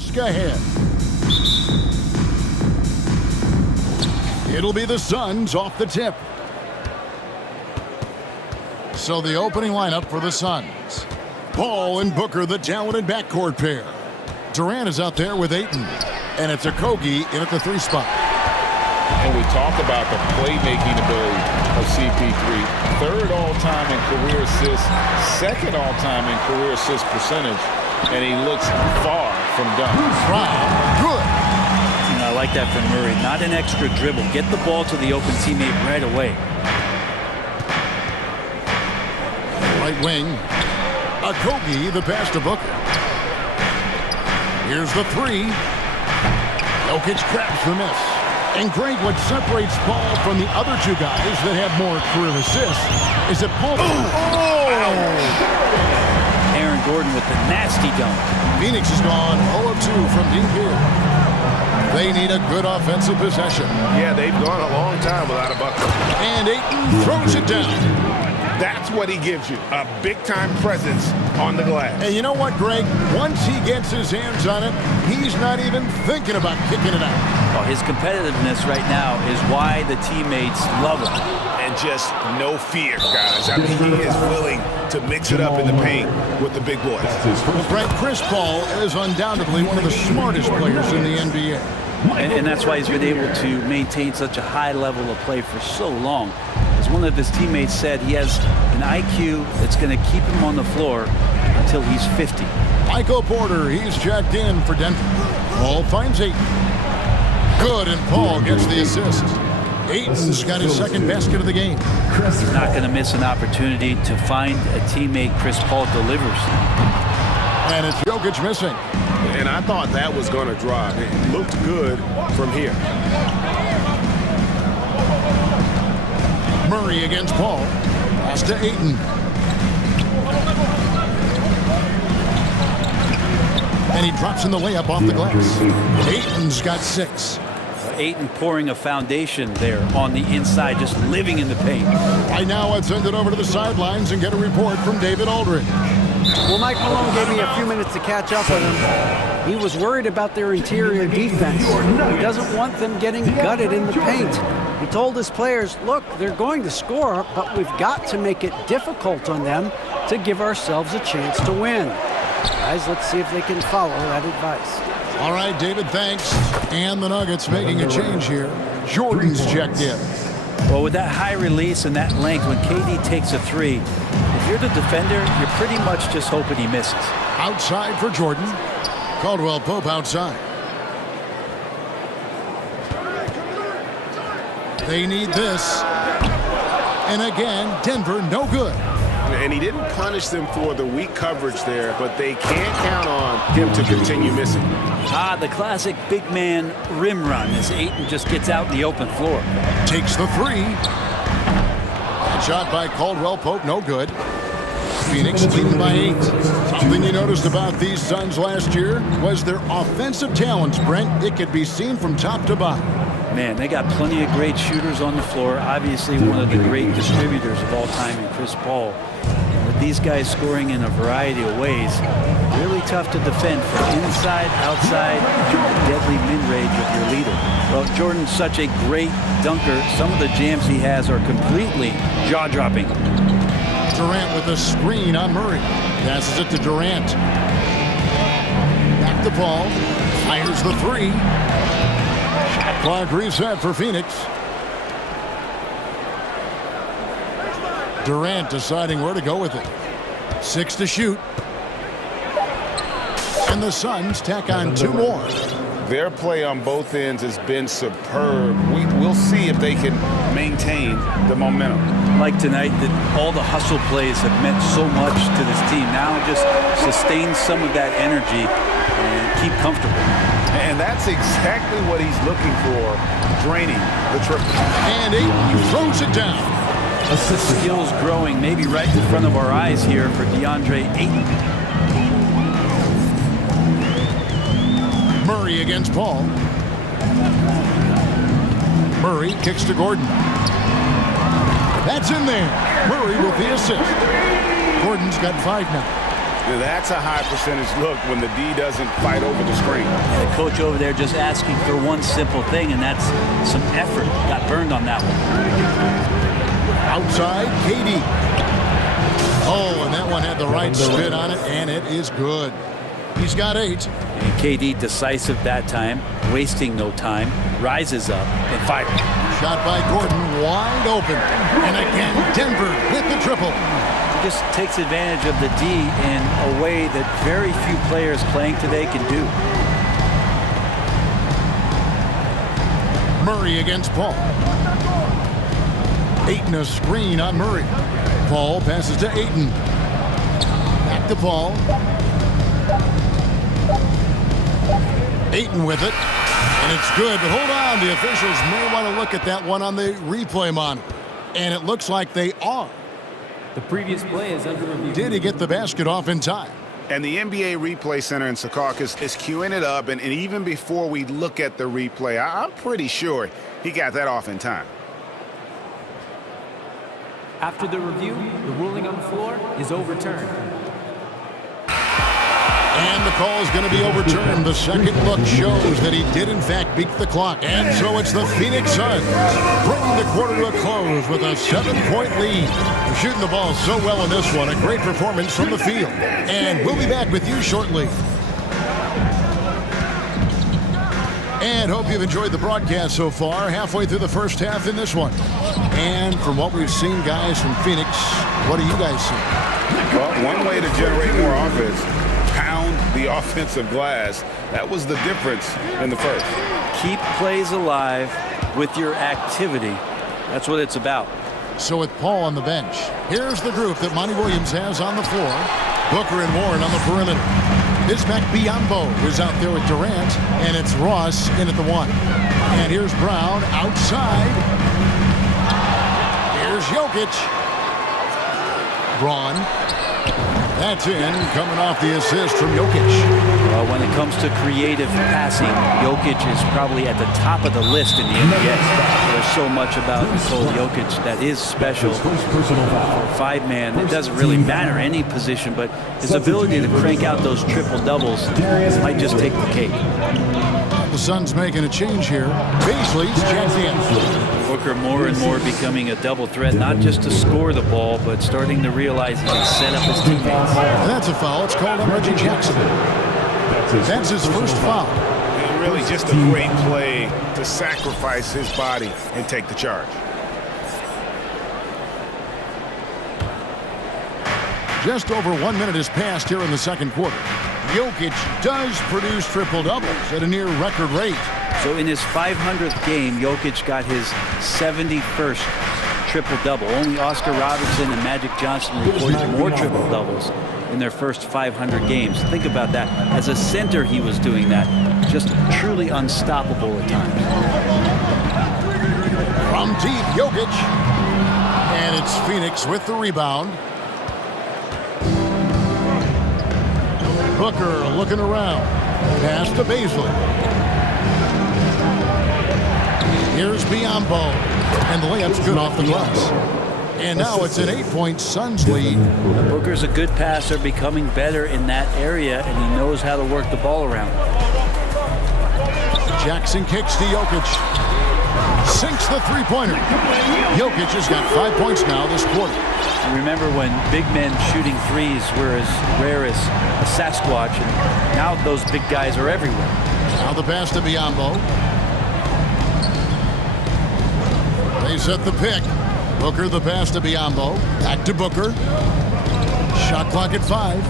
task ahead. It'll be the Suns off the tip. So the opening lineup for the Suns. Paul and Booker, the talented backcourt pair. Durant is out there with Ayton. And it's Okogie in at the 3 spot. And we talk about the playmaking ability of CP3. 3rd all-time in career assists, 2nd all-time in career assist percentage. And he looks far from done. Good. I like that from Murray. Not an extra dribble. Get the ball to the open teammate right away. Right wing. Okogie, the pass to Booker. Here's the 3. Jokic grabs the miss. And Greg, what separates Paul from the other 2 guys that have more career assists is that Paul... Aaron Gordon with the nasty dunk. Phoenix has gone 0 of 2 from deep here. They need a good offensive possession. Yeah, they've gone a long time without a bucket. And Ayton throws it down. That's what he gives you, a big-time presence on the glass. And you know what, Greg? Once he gets his hands on it, he's not even thinking about kicking it out. Well, his competitiveness right now is why the teammates love him. And just no fear, guys. I mean, he is willing to mix it up in the paint with the big boys. Well, Brett, Chris Paul is undoubtedly one of the smartest players in the NBA. And that's why he's been able to maintain such a high level of play for so long. As one of his teammates said, he has an IQ that's going to keep him on the floor until he's 50. Michael Porter, he's checked in for Denver. Paul finds Ayton. Good, and Paul gets the assist. Ayton's got his 2nd basket of the game. He's not going to miss an opportunity to find a teammate. Chris Paul delivers. And it's Jokic missing. And I thought that was going to drive. It looked good from here. Murray against Paul. Pass to Ayton. And he drops in the layup off the glass. Ayton's got 6. Ayton pouring a foundation there on the inside, just living in the paint. Right now, I'd send it over to the sidelines and get a report from David Aldridge. Well, Mike Malone gave me a few minutes to catch up with him. He was worried about their interior defense. He doesn't want them getting gutted in the paint. He told his players, look, they're going to score, but we've got to make it difficult on them to give ourselves a chance to win. Guys, let's see if they can follow that advice. All right, David, thanks. And the Nuggets making a change here. Jordan's checked in. Well, with that high release and that length, when KD takes a 3, if you're the defender, you're pretty much just hoping he misses. Outside for Jordan. Caldwell Pope outside. They need this. And again, Denver no good. And he didn't punish them for the weak coverage there, but they can't count on him to continue missing. The classic big man rim run as Ayton just gets out in the open floor. Takes the 3. Shot by Caldwell Pope, no good. Phoenix leading by 8. Something you noticed about these Suns last year was their offensive talents, Brent. It could be seen from top to bottom. Man, they got plenty of great shooters on the floor. Obviously, one of the great distributors of all time in Chris Paul. And with these guys scoring in a variety of ways, really tough to defend from inside, outside, and the deadly mid-range of your leader. Well, Jordan's such a great dunker. Some of the jams he has are completely jaw-dropping. Durant with a screen on Murray. Passes it to Durant. Back to Paul. Fires the 3. Shot clock reset for Phoenix. Durant deciding where to go with it. 6 to shoot. And the Suns tack on 2 more. Their play on both ends has been superb. We'll see if they can maintain the momentum. Like tonight, that all the hustle plays have meant so much to this team. Now just sustain some of that energy and keep comfortable. And that's exactly what he's looking for, draining the triple. And Ayton throws it down. The skills growing maybe right in front of our eyes here for DeAndre Ayton. Murray against Paul. Murray kicks to Gordon. That's in there. Murray with the assist. Gordon's got 5 now. That's a high percentage look when the D doesn't fight over the screen. And the coach over there just asking for one simple thing, and that's some effort. Got burned on that one. Outside, KD. Oh, and that one had the right spin on it, and it is good. He's got 8. And KD decisive that time, wasting no time, rises up and fires. Shot by Gordon, wide open. And again, Denver with the triple. He just takes advantage of the D in a way that very few players playing today can do. Murray against Paul. Ayton a screen on Murray. Paul passes to Ayton. Back to Paul. Ayton with it. And it's good, but hold on. The officials may want to look at that one on the replay monitor. And it looks like they are. The previous play is under review. Did he get the basket off in time? And the NBA Replay Center in Secaucus is queuing it up. And even before we look at the replay, I'm pretty sure he got that off in time. After the review, the ruling on the floor is overturned. And the call is going to be overturned. The second look shows that he did, in fact, beat the clock. And so it's the Phoenix Suns bringing the quarter to a close with a 7-point lead. They're shooting the ball so well in this one. A great performance from the field. And we'll be back with you shortly. And hope you've enjoyed the broadcast so far. Halfway through the first half in this one. And from what we've seen, guys, from Phoenix, what do you guys see? Well, one way to generate more offense, pound the offensive glass. That was the difference in the first. Keep plays alive with your activity. That's what it's about. So with Paul on the bench, here's the group that Monty Williams has on the floor. Booker and Warren on the perimeter. Bismack Biyombo is out there with Durant, and it's Ross in at the 1. And here's Brown outside. Here's Jokic. Braun. That's in, coming off the assist from Jokic. Well, when it comes to creative passing, Jokic is probably at the top of the list in the NBA. There's so much about Nikola Jokic that is special. For a 5-man, it doesn't really matter any position, but his ability to crank out those triple-doubles might just take the cake. The Suns making a change here. Beasley's checked in. Booker more and more becoming a double threat, not just to score the ball, but starting to realize he can set up his teammates. And that's a foul. It's called on Reggie Jackson. That's his first foul. And really just a great play to sacrifice his body and take the charge. Just over 1 minute has passed here in the second quarter. Jokic does produce triple-doubles at a near record rate. So in his 500th game, Jokic got his 71st triple-double. Only Oscar Robertson and Magic Johnson recorded more triple-doubles in their first 500 games. Think about that. As a center, he was doing that. Just truly unstoppable at times. From deep, Jokic. And it's Phoenix with the rebound. Booker looking around. Pass to Beasley. Here's Biyombo. And the layup's good off the glass. And now it's an 8-point Suns lead. Booker's a good passer, becoming better in that area, and he knows how to work the ball around. Jackson kicks to Jokic. Sinks the three-pointer. Jokic has got 5 points now this quarter. And remember when big men shooting threes were as rare as a Sasquatch, and now those big guys are everywhere. Now the pass to Biyombo. They set the pick. Booker the pass to Biyombo. Back to Booker. Shot clock at 5.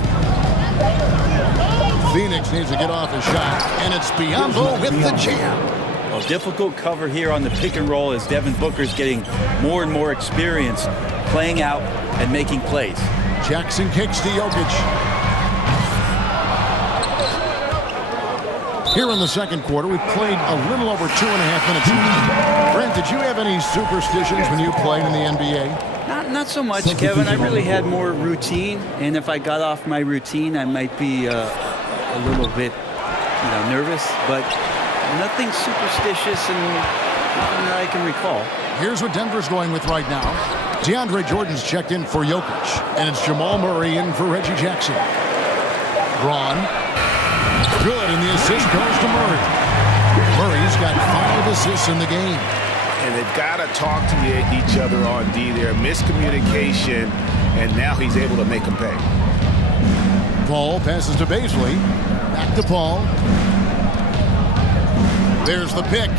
Phoenix needs to get off his shot, and it's Biyombo with the jam. Well, difficult cover here on the pick and roll as Devin Booker's getting more and more experience playing out and making plays. Jackson kicks to Jokic. Here in the second quarter, we've played a little over 2.5 minutes. Brent, did you have any superstitions when you played in the NBA? Not so much, Kevin. I really had more routine, and if I got off my routine, I might be a little bit, nervous, but nothing superstitious and nothing that I can recall. Here's what Denver's going with right now. DeAndre Jordan's checked in for Jokic, and it's Jamal Murray in for Reggie Jackson. Braun. Good, and the assist goes to Murray. Murray's got 5 assists in the game. And they've got to talk to each other on D there. Miscommunication, and now he's able to make them pay. Paul passes to Baisley. Back to Paul. There's the pick.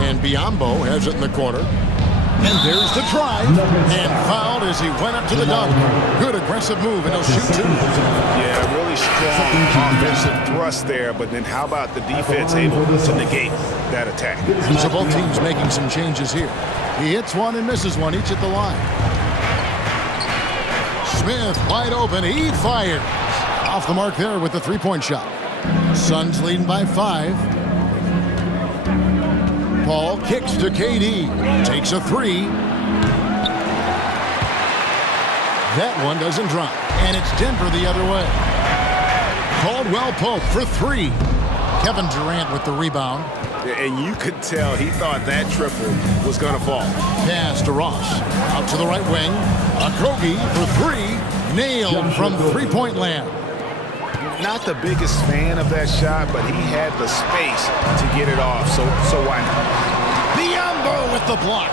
And Biombo has it in the corner. And there's the try. And fouled as he went up to the dunk. Good aggressive move, and he'll shoot 2. Yeah, really strong offensive thrust there, but then how about the defense able to negate that attack? So both teams making some changes here. He hits one and misses one, each at the line. Smith wide open, he fires. Off the mark there with the three-point shot. Suns leading by 5. Paul kicks to KD, takes a 3. That one doesn't drop, and it's Denver the other way. Caldwell Pope for 3. Kevin Durant with the rebound. And you could tell he thought that triple was going to fall. Pass to Ross, out to the right wing. Okogie for 3, nailed from three-point land. Not the biggest fan of that shot, but he had the space to get it off, so why not? Biombo with the block.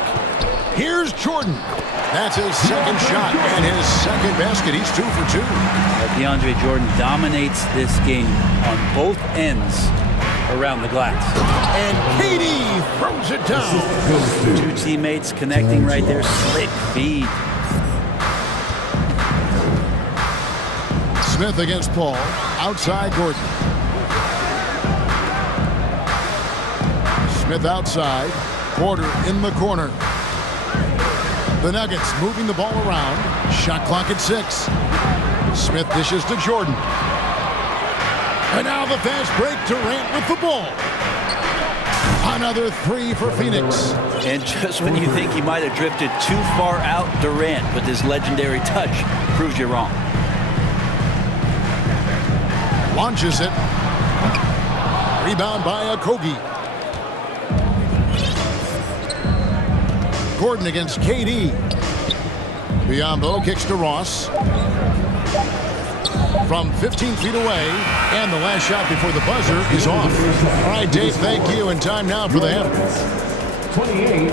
Here's Jordan. That's his second shot and his second basket. He's 2 for 2. DeAndre Jordan dominates this game on both ends around the glass. And KD throws it down. 2 teammates connecting right there. Slick feed. Smith against Paul. Outside Gordon. Smith outside. Porter in the corner. The Nuggets moving the ball around. Shot clock at 6. Smith dishes to Jordan. And now the fast break. Durant with the ball. Another 3 for Phoenix. And just when you think he might have drifted too far out, Durant with his legendary touch proves you wrong. Launches it. Rebound by Okogie. Gordon against KD. Biombo kicks to Ross. From 15 feet away. And the last shot before the buzzer is off. All right, Dave, thank you. And time now for the half. 28,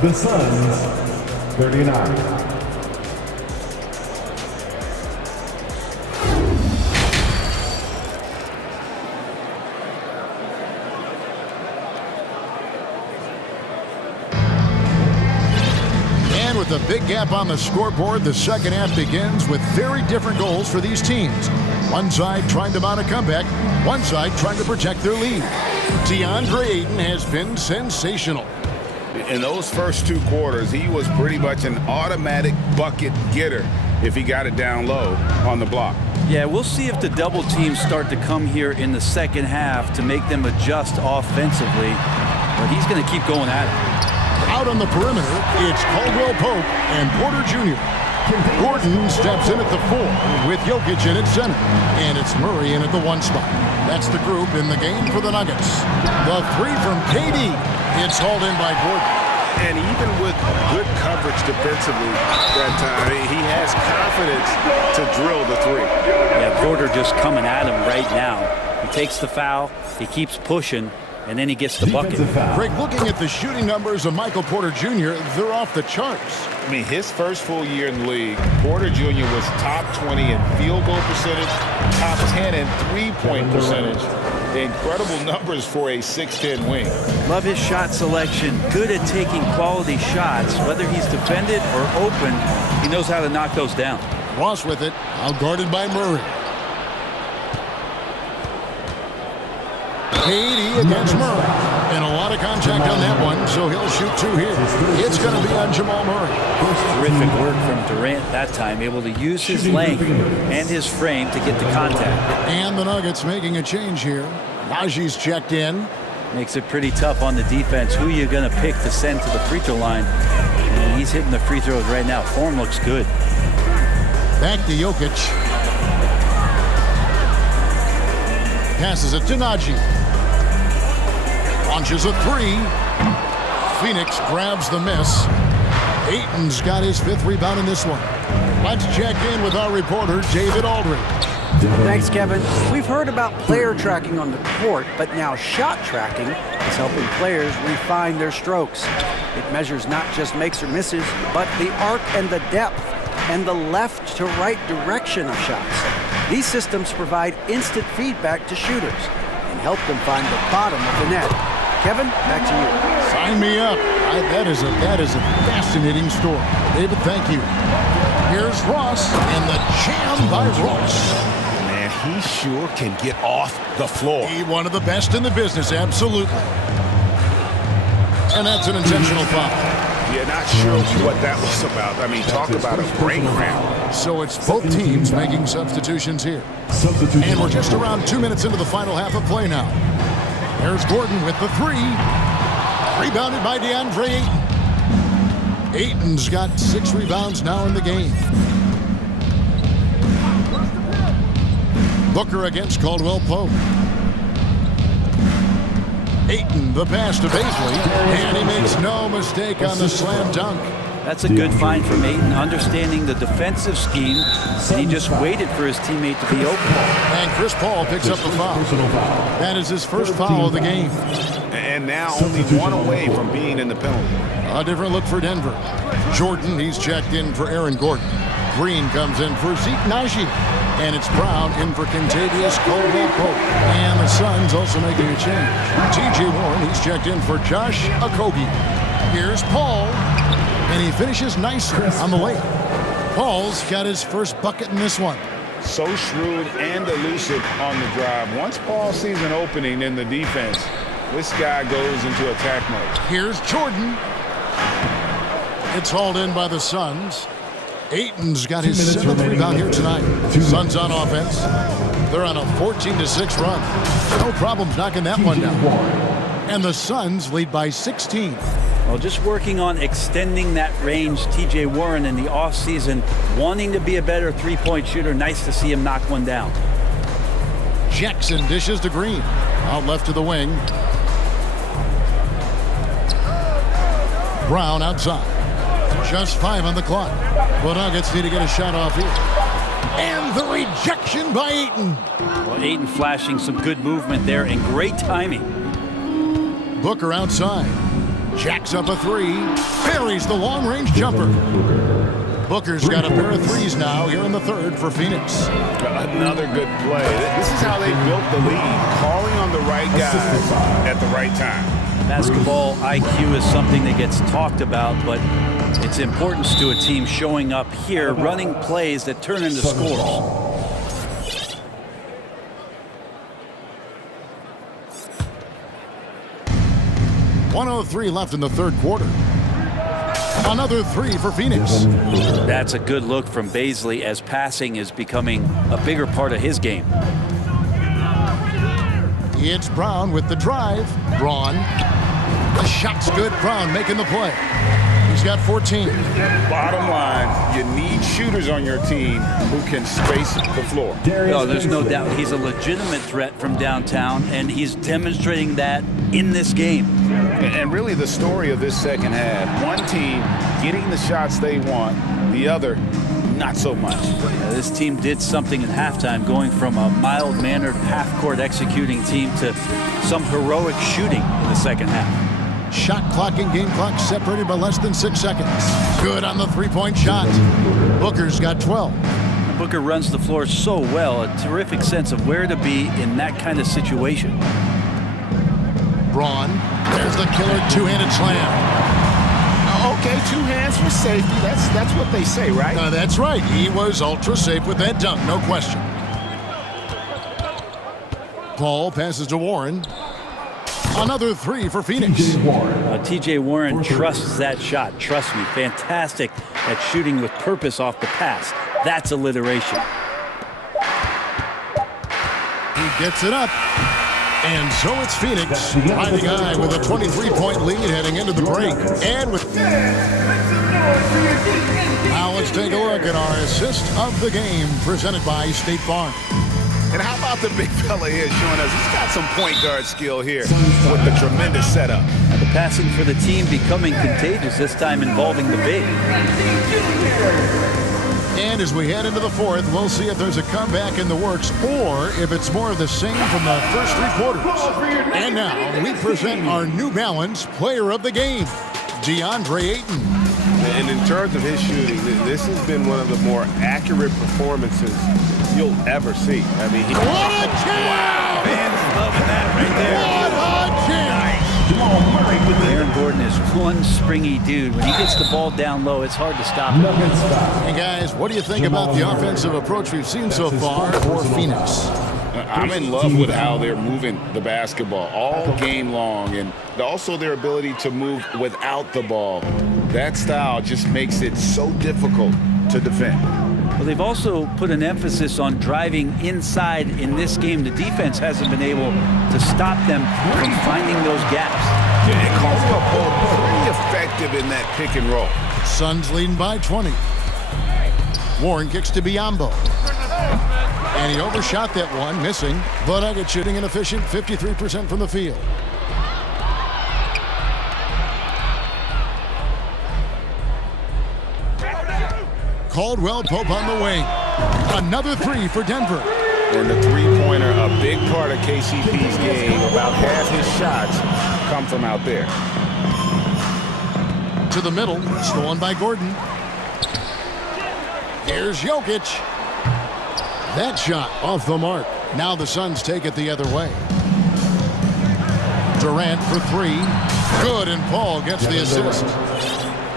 the Suns, 39. With a big gap on the scoreboard, the second half begins with very different goals for these teams. One side trying to mount a comeback, one side trying to protect their lead. DeAndre Ayton has been sensational. In those first 2 quarters, he was pretty much an automatic bucket getter if he got it down low on the block. Yeah, we'll see if the double teams start to come here in the second half to make them adjust offensively. But he's going to keep going at it. Out on the perimeter, it's Caldwell Pope and Porter Jr. Gordon steps in at the 4 with Jokic in at center. And it's Murray in at the 1 spot. That's the group in the game for the Nuggets. The 3 from KD. It's hauled in by Gordon. And even with good coverage defensively that time, he has confidence to drill the 3. Yeah, Porter just coming at him right now. He takes the foul, he keeps pushing, and then he gets the bucket. Greg, looking at the shooting numbers of Michael Porter Jr., they're off the charts. I mean, his first full year in the league, Porter Jr. was top 20 in field goal percentage, top 10 in three-point percentage. Incredible numbers for a 6'10 wing. Love his shot selection. Good at taking quality shots. Whether he's defended or open, he knows how to knock those down. Ross with it, outguarded by Murray. KD against Murray. And a lot of contact on that one, so he'll shoot 2 here. It's going to be on Jamal Murray. Terrific work from Durant that time, able to use his length and his frame to get the contact. And the Nuggets making a change here. Najee's checked in. Makes it pretty tough on the defense. Who you going to pick to send to the free throw line? And he's hitting the free throws right now. Form looks good. Back to Jokic. Passes it to Najee. Launches a 3. Phoenix grabs the miss. Ayton's got his 5th rebound in this one. Let's check in with our reporter, David Aldridge. Thanks, Kevin. We've heard about player tracking on the court, but now shot tracking is helping players refine their strokes. It measures not just makes or misses, but the arc and the depth and the left to right direction of shots. These systems provide instant feedback to shooters and help them find the bottom of the net. Kevin, back to you. Sign me up. That is a fascinating story. David, thank you. Here's Ross and the jam by Ross. Man, he sure can get off the floor. He one of the best in the business, absolutely. And that's an intentional foul. Yeah, not sure what that was about. I mean, talk about a brain cramp. So it's both teams making substitutions here. And we're just around 2 minutes into the final half of play now. There's Gordon with the three. Rebounded by DeAndre Ayton. Ayton's got 6 rebounds now in the game. Booker against Caldwell Pope. Ayton, the pass to Baisley, and he makes no mistake on the slam dunk. That's a good find from Ayton, understanding the defensive scheme, and he just waited for his teammate to be open. And Chris Paul picks up the foul. That is his first foul of the game. And now only one away from being in the penalty. A different look for Denver. Jordan, he's checked in for Aaron Gordon. Green comes in for Zeke Naji. And it's Brown in for Kentavious Caldwell-Pope. And the Suns also making a change. T.J. Warren, he's checked in for Josh Okogie. Here's Paul. And he finishes nicely on the layup. Paul's got his first bucket in this one. So shrewd and elusive on the drive. Once Paul sees an opening in the defense, this guy goes into attack mode. Here's Jordan. It's hauled in by the Suns. Ayton's got his 7th rebound here tonight. Suns on offense. They're on a 14-6 run. No problems knocking that one down. And the Suns lead by 16. Well, just working on extending that range, T.J. Warren in the offseason, wanting to be a better three-point shooter. Nice to see him knock one down. Jackson dishes to Green. Out left to the wing. Brown outside. Just 5 on the clock. The Nuggets need to get a shot off here. And the rejection by Ayton. Well, Ayton flashing some good movement there and great timing. Booker outside. Jacks up a 3. Buries the long-range jumper. Booker's got a pair of 3s now here in the 3rd for Phoenix. Another good play. This is how they built the lead. Calling on the right guys at the right time. Basketball IQ is something that gets talked about, but its importance to a team showing up here, running plays that turn into scores. .103 left in the 3rd quarter. Another 3 for Phoenix. That's a good look from Baisley as passing is becoming a bigger part of his game. It's Brown with the drive. Braun. The shot's good. Brown making the play. He's got 14. Bottom line, you need shooters on your team who can space the floor. No, there's no doubt he's a legitimate threat from downtown, and he's demonstrating that in this game. And really the story of this second half, one team getting the shots they want, the other not so much. This team did something at halftime, going from a mild-mannered half-court executing team to some heroic shooting in the second half. Shot clock and game clock separated by less than 6 seconds. Good on the three-point shot. Booker's got 12. Booker runs the floor so well, a terrific sense of where to be in that kind of situation. Braun, there's the killer two-handed slam. Okay, 2 hands for safety. That's what they say, right? That's right. He was ultra safe with that dunk, no question. Paul passes to Warren. Another 3 for Phoenix. T.J. Warren trusts that shot. Trust me, fantastic at shooting with purpose off the pass. That's alliteration. He gets it up. And so it's Phoenix riding high with a 23-point lead heading into the break. And with... Now let's take a look at our assist of the game presented by State Farm. And how about the big fella here showing us he's got some point guard skill here with the tremendous setup. And the passing for the team becoming contagious, this time involving the big. And as we head into the fourth, we'll see if there's a comeback in the works or if it's more of the same from the first 3 quarters. And now we present our New Balance Player of the Game, DeAndre Ayton. And in terms of his shooting, this has been one of the more accurate performances you'll ever see. I mean, what a jam! Wow, fans loving that right there. What a jam! Aaron Gordon is one springy dude. When he gets the ball down low, it's hard to stop him. Hey guys, what do you think about the offensive approach we've seen so far for Phoenix? I'm in love with how they're moving the basketball all game long, and also their ability to move without the ball. That style just makes it so difficult to defend. Well, they've also put an emphasis on driving inside in this game. The defense hasn't been able to stop them from finding those gaps. And Caldwell Pope pretty effective in that pick and roll. Suns leading by 20. Warren kicks to Biyombo. And he overshot that one, missing. But Nuggets shooting an efficient 53% from the field. Caldwell Pope on the wing. Another 3 for Denver. And the three-pointer, a big part of KCP's game. About half his shots come from out there. To the middle, stolen by Gordon. Here's Jokic. That shot off the mark. Now the Suns take it the other way. Durant for 3. Good, and Paul gets the assist.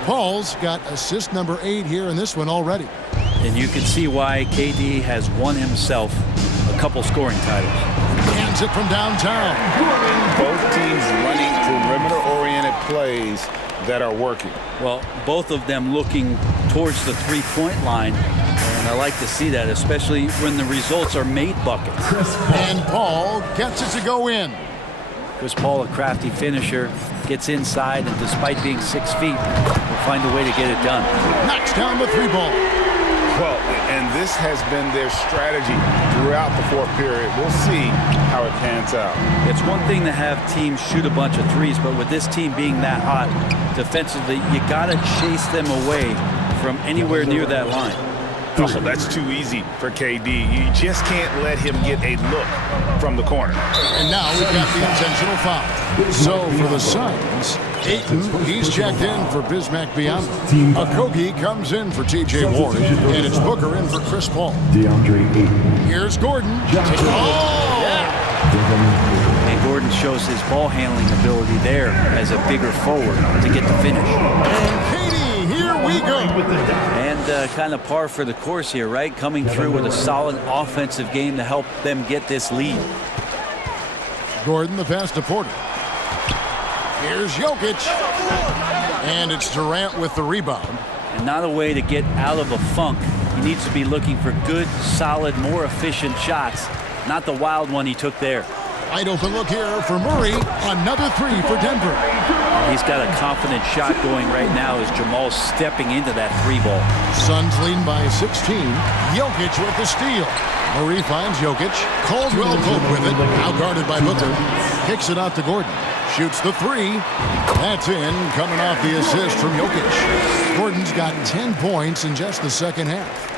Paul's got assist number 8 here in this one already. And you can see why KD has won himself a couple scoring titles. Hands it from downtown. Both teams running perimeter-oriented plays that are working. Well, both of them looking towards the three-point line. And I like to see that, especially when the results are made buckets. And Paul gets it to go in. Chris Paul, a crafty finisher, gets inside, and despite being 6 feet, will find a way to get it done. Knocks down the 3 ball. Well, and this has been their strategy throughout the fourth period. We'll see how it pans out. It's one thing to have teams shoot a bunch of threes, but with this team being that hot defensively, you got to chase them away from anywhere near that line. Oh, that's too easy for KD. You just can't let him get a look from the corner. And now we've got the intentional foul. So for the Suns, Ayton, he's checked in for Bismack Biyombo. Okogie comes in for TJ Warren, and it's Booker in for Chris Paul. DeAndre Ayton. Here's Gordon. Oh! Yeah. And Gordon shows his ball handling ability there as a bigger forward to get the finish. And Katie, here we go. And kind of par for the course here, right? Coming through with a solid offensive game to help them get this lead. Gordon the pass to Porter. Here's Jokic. And it's Durant with the rebound. And not a way to get out of a funk. He needs to be looking for good, solid, more efficient shots. Not the wild one he took there. Wide open look here for Murray. Another 3 for Denver. He's got a confident shot going right now as Jamal's stepping into that 3 ball. Suns lead by 16. Jokic with the steal. Murray finds Jokic. Caldwell Pope with it. Outguarded by Booker. Kicks it out to Gordon. Shoots the 3. That's in, coming off the assist from Jokic. Gordon's got 10 points in just the second half.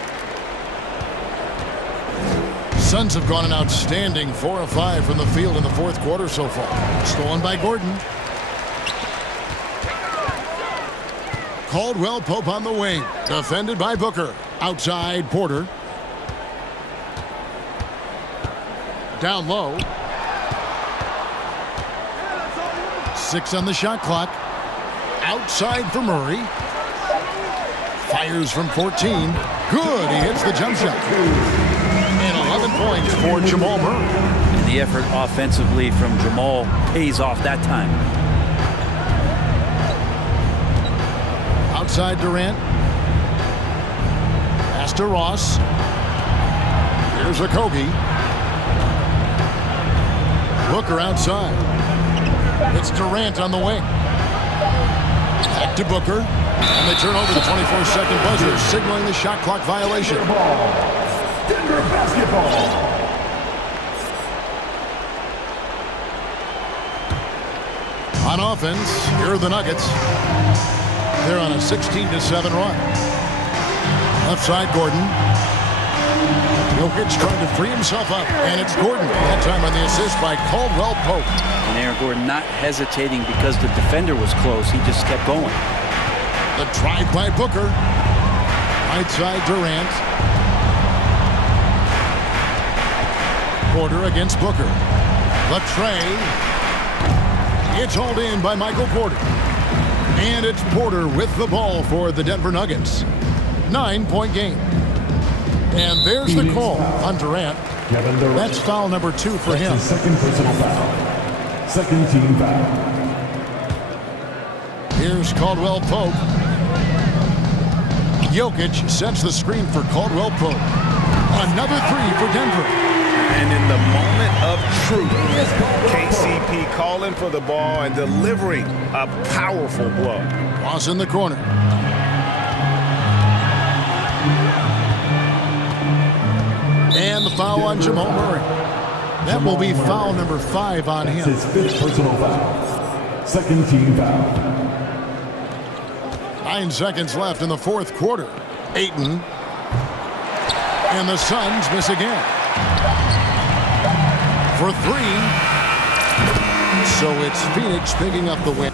Suns have gone an outstanding 4 of 5 from the field in the fourth quarter so far. Stolen by Gordon. Caldwell Pope on the wing. Defended by Booker. Outside Porter. Down low. 6 on the shot clock. Outside for Murray. Fires from 14. Good. He hits the jump shot. And 11 points for Jamal Murray. And the effort offensively from Jamal pays off that time. Outside Durant. Pass to Ross. Here's Okogie. Booker outside. It's Durant on the wing. Back to Booker. And they turn over the 24-second buzzer, signaling the shot clock violation. Denver basketball. On offense, here are the Nuggets. They're on a 16-7 run. Left side, Gordon. Jokic trying to free himself up, and it's Gordon. That time on the assist by Caldwell Pope. And Aaron Gordon not hesitating because the defender was close. He just kept going. The drive by Booker. Right side, Durant. Porter against Booker. The tray. It's hauled in by Michael Porter. And it's Porter with the ball for the Denver Nuggets. 9-point game. And there's the call on Durant. That's foul number 2 for him. Second personal foul. Second team foul. Here's Caldwell Pope. Jokic sets the screen for Caldwell Pope. Another 3 for Denver. And in the moment of truth, KCP calling for the ball and delivering a powerful blow. Ross in the corner. And the foul on Jamal Murray. That will be foul number 5 on him. His 5th personal foul. Second team foul. 9 seconds left in the 4th quarter. Ayton. And the Suns miss again. For 3. So it's Phoenix picking up the win.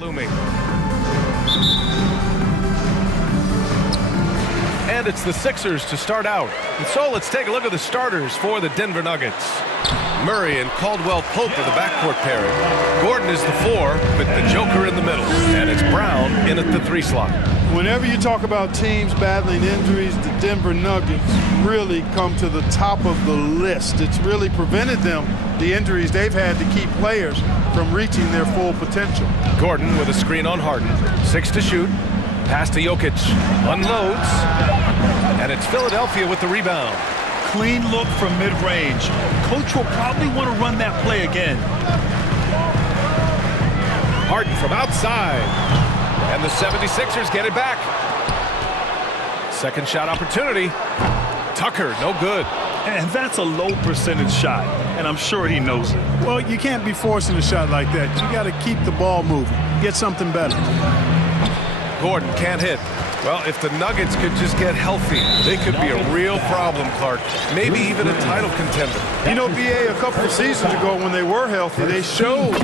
looming. And it's the Sixers to start out. And so let's take a look at the starters for the Denver Nuggets. Murray and Caldwell-Pope are the backcourt pairing. Gordon is the 4, with the Joker in the middle. And it's Brown in at the 3 slot. Whenever you talk about teams battling injuries, the Denver Nuggets really come to the top of the list. It's really prevented them, the injuries they've had, to keep players from reaching their full potential. Gordon with a screen on Harden. 6 to shoot. Pass to Jokic. Unloads. And it's Philadelphia with the rebound. Clean look from mid-range. Coach will probably want to run that play again. Harden from outside. And the 76ers get it back. Second shot opportunity. Tucker, no good. And that's a low percentage shot, and I'm sure he knows it. Well, you can't be forcing a shot like that. You got to keep the ball moving. Get something better. Gordon can't hit. Well, if the Nuggets could just get healthy, they could be a real problem, Clark. Maybe even a title contender. You know, BA, a couple of seasons ago when they were healthy, they showed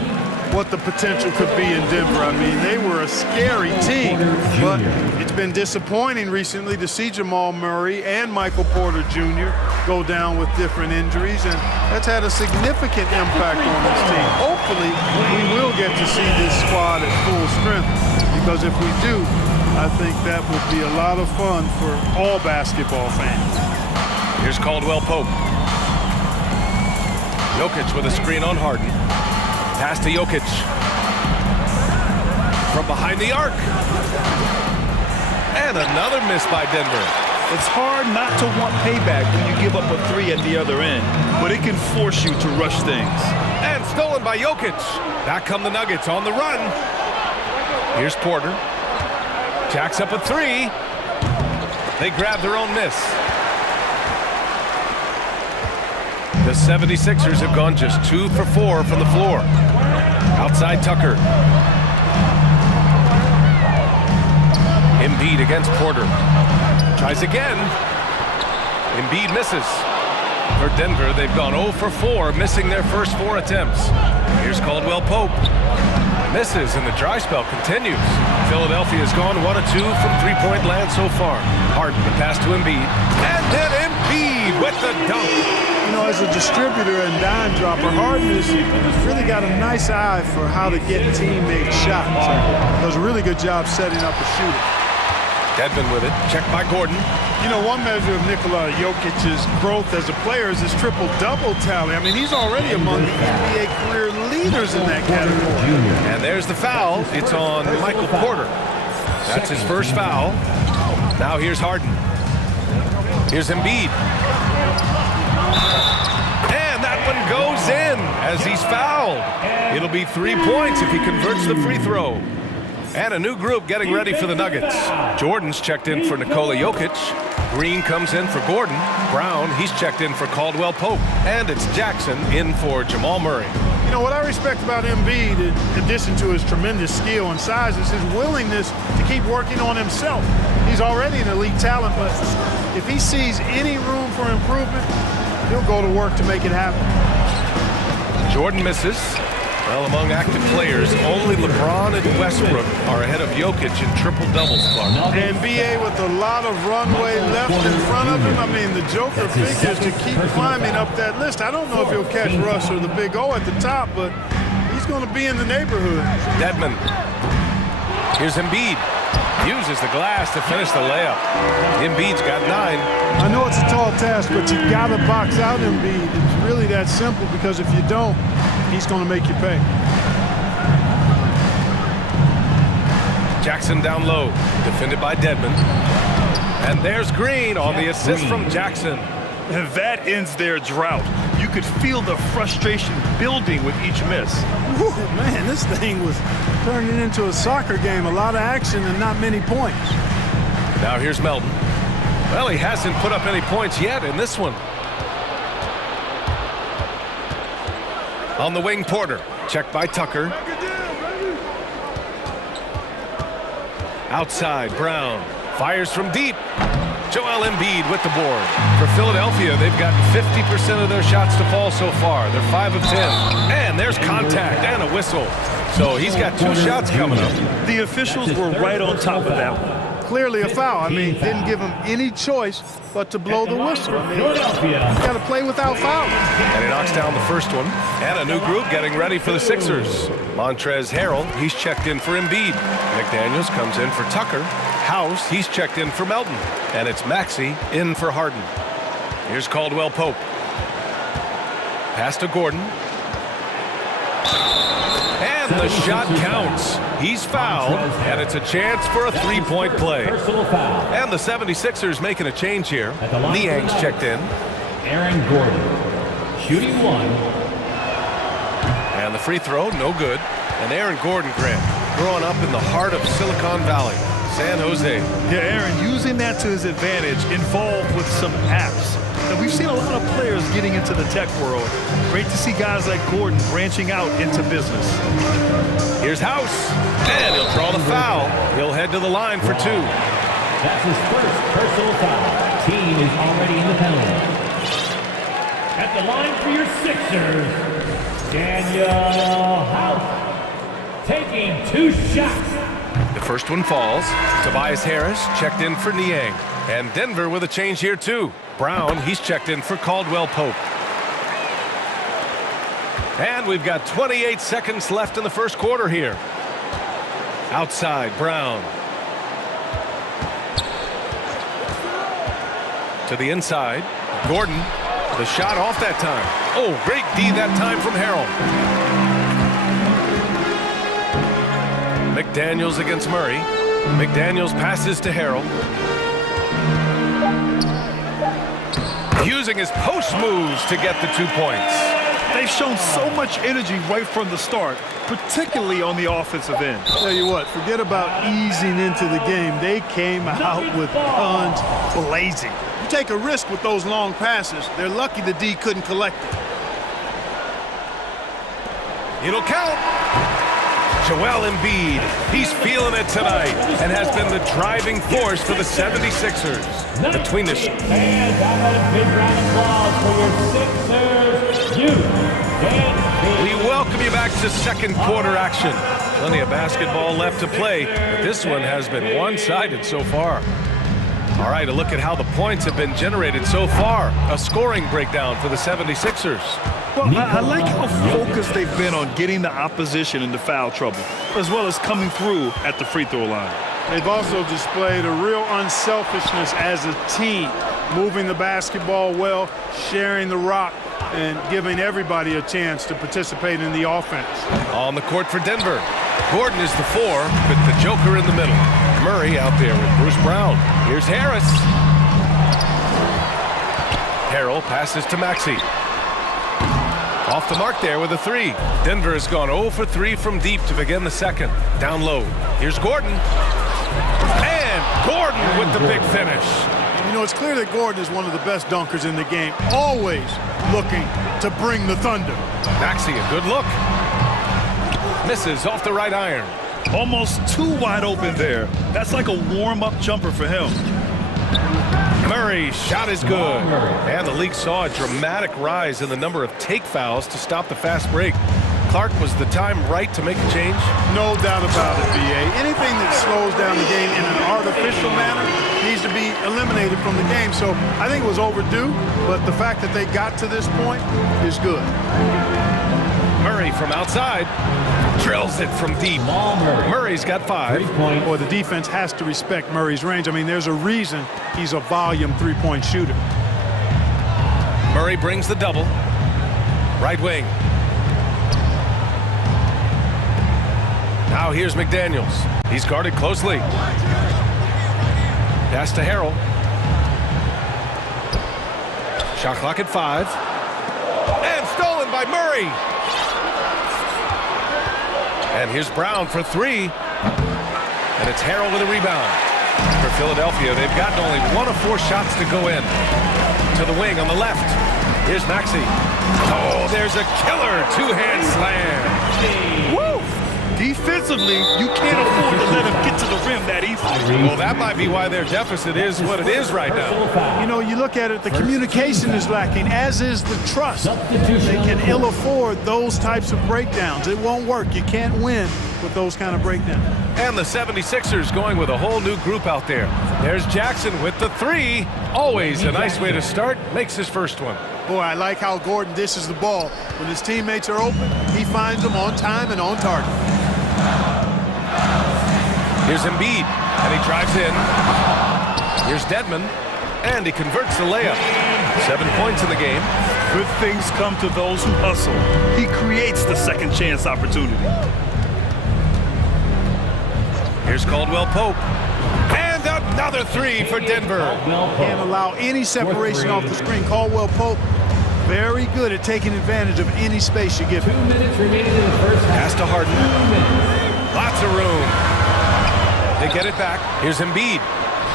what the potential could be in Denver. I mean, they were a scary team, but it's been disappointing recently to see Jamal Murray and Michael Porter Jr. go down with different injuries, and that's had a significant impact on this team. Hopefully, we will get to see this squad at full strength, because if we do, I think that would be a lot of fun for all basketball fans. Here's Caldwell-Pope. Jokic with a screen on Harden. Pass to Jokic. From behind the arc. And another miss by Denver. It's hard not to want payback when you give up a 3 at the other end, but it can force you to rush things. And stolen by Jokic. Back come the Nuggets on the run. Here's Porter. Jacks up a 3. They grab their own miss. The 76ers have gone just 2 for 4 from the floor. Outside Tucker. Embiid against Porter. Tries again. Embiid misses. For Denver, they've gone 0 for 4, missing their first 4 attempts. Here's Caldwell-Pope. Misses, and the dry spell continues. Philadelphia has gone 1 of 2 from three-point land so far. Harden, the pass to Embiid. And then Embiid with the dunk. You know, as a distributor and dime dropper, Harden has really got a nice eye for how to get teammate shots. Does a really good job setting up a shooter. Dedmon with it, checked by Gordon. You know, one measure of Nikola Jokic's growth as a player is his triple-double tally. I mean, he's already among the NBA career leaders in that category. And there's the foul. It's on Michael Porter. That's his first foul. Now here's Harden. Here's Embiid. And that one goes in as he's fouled. It'll be 3 points if he converts the free throw. And a new group getting ready for the Nuggets. Jordan's checked in for Nikola Jokic. Green comes in for Gordon. Brown, he's checked in for Caldwell-Pope. And it's Jackson in for Jamal Murray. You know, what I respect about Embiid, in addition to his tremendous skill and size, is his willingness to keep working on himself. He's already an elite talent, but if he sees any room for improvement, he'll go to work to make it happen. Jordan misses. Well, among active players, only LeBron and Westbrook are ahead of Jokic in triple-doubles, Clark. And BA with a lot of runway left in front of him. I mean, the Joker figures to keep climbing up that list. I don't know if he'll catch Russ or the Big O at the top, but he's going to be in the neighborhood. Dedmon. Here's Embiid. Uses the glass to finish the layup. Embiid's got 9. I know it's a tall task, but you got to box out Embiid. It's really that simple, because if you don't, he's going to make you pay. Jackson down low, defended by Dedmon. And there's Green on the assist from Jackson. And that ends their drought. You could feel the frustration building with each miss. Whew, man, this thing was turning into a soccer game. A lot of action and not many points. Now here's Melton. Well, he hasn't put up any points yet in this one. On the wing, Porter. Checked by Tucker. Outside, Brown. Fires from deep. Joel Embiid with the board. For Philadelphia, they've gotten 50% of their shots to fall so far. They're 5 of 10. And there's contact and a whistle. So he's got 2 shots coming up. The officials were right on top of that one. Clearly a foul. I mean, didn't give him any choice but to blow the whistle. I mean, you got to play without fouling. And he knocks down the first one. And a new group getting ready for the Sixers. Montrezl Harrell, he's checked in for Embiid. McDaniels comes in for Tucker. House, he's checked in for Melton. And it's Maxey in for Harden. Here's Caldwell Pope. Pass to Gordon. And the shot counts. He's fouled, and it's a chance for a 3-point play. And the 76ers making a change here. Niang's checked in. Aaron Gordon, shooting 1. And the free throw, no good. And Aaron Gordon, Grant, growing up in the heart of Silicon Valley, San Jose. Yeah, Aaron, using that to his advantage, involved with some apps. And we've seen a lot of players getting into the tech world. Great to see guys like Gordon branching out into business. Here's House, and he'll draw the foul. He'll head to the line for 2. That's his first personal foul. Team is already in the penalty. At the line for your Sixers, Daniel House, taking 2 shots. The first one falls. Tobias Harris checked in for Niang. And Denver with a change here, too. Brown, he's checked in for Caldwell Pope. And we've got 28 seconds left in the first quarter here. Outside, Brown. To the inside, Gordon. The shot off that time. Oh, great D that time from Harrell. McDaniels against Murray. McDaniels passes to Harrell. Using his post moves to get the 2 points. They've shown so much energy right from the start, particularly on the offensive end. Tell you what, forget about easing into the game. They came out with guns blazing. You take a risk with those long passes. They're lucky the D couldn't collect it. It'll count. Joel Embiid, he's feeling it tonight and has been the driving force for the 76ers. Between the... And a big round of applause for your Sixers. We welcome you back to second quarter action. Plenty of basketball left to play, but this one has been one-sided so far. All right, a look at how the points have been generated so far. A scoring breakdown for the 76ers. Well, I like how focused they've been on getting the opposition into foul trouble, as well as coming through at the free throw line. They've also displayed a real unselfishness as a team, moving the basketball well, sharing the rock, and giving everybody a chance to participate in the offense. On the court for Denver, Gordon is the 4 with the Joker in the middle. Murray out there with Bruce Brown. Here's Harris. Harrell passes to Maxey. Off the mark there with a 3. Denver has gone 0 for 3 from deep to begin the second. Down low. Here's Gordon. And Gordon with the big finish. You know, it's clear that Gordon is one of the best dunkers in the game, always looking to bring the thunder. Maxey, a good look. Misses off the right iron. Almost too wide open there. That's like a warm-up jumper for him. Murray's shot is good. And the league saw a dramatic rise in the number of take fouls to stop the fast break. Clark, was the time right to make a change? No doubt about it, B.A. Anything that slows down the game in an artificial manner needs to be eliminated from the game. So I think it was overdue, but the fact that they got to this point is good. Murray from outside drills it from deep. Murray's got 5. Boy, the defense has to respect Murray's range. I mean, there's a reason he's a volume three-point shooter. Murray brings the double. Right wing. Now here's McDaniels. He's guarded closely. Pass to Harrell. Shot clock at 5. And stolen by Murray. And here's Brown for 3. And it's Harrell with a rebound. For Philadelphia, they've gotten only 1 of 4 shots to go in. To the wing on the left. Here's Maxey. Oh, there's a killer 2-hand slam. Woo! Defensively, you can't afford to let him get to the rim that easily. Well, that might be why their deficit is what it is right now. You know, you look at it, the communication is lacking, as is the trust. They can ill afford those types of breakdowns. It won't work. You can't win with those kind of breakdowns. And the 76ers going with a whole new group out there. There's Jackson with the three. Always a nice way to start. Makes his first one. Boy, I like how Gordon dishes the ball. When his teammates are open, he finds them on time and on target. Here's Embiid, and he drives in. Here's Dedmon, and he converts the layup. 7 points in the game. Good things come to those who hustle. He creates the second chance opportunity. Here's Caldwell Pope. And another three for Denver. Can't allow any separation off the screen. Caldwell Pope, very good at taking advantage of any space you give him. 2 minutes remaining in the first half. Pass to Harden. Lots of room. They get it back. Here's Embiid.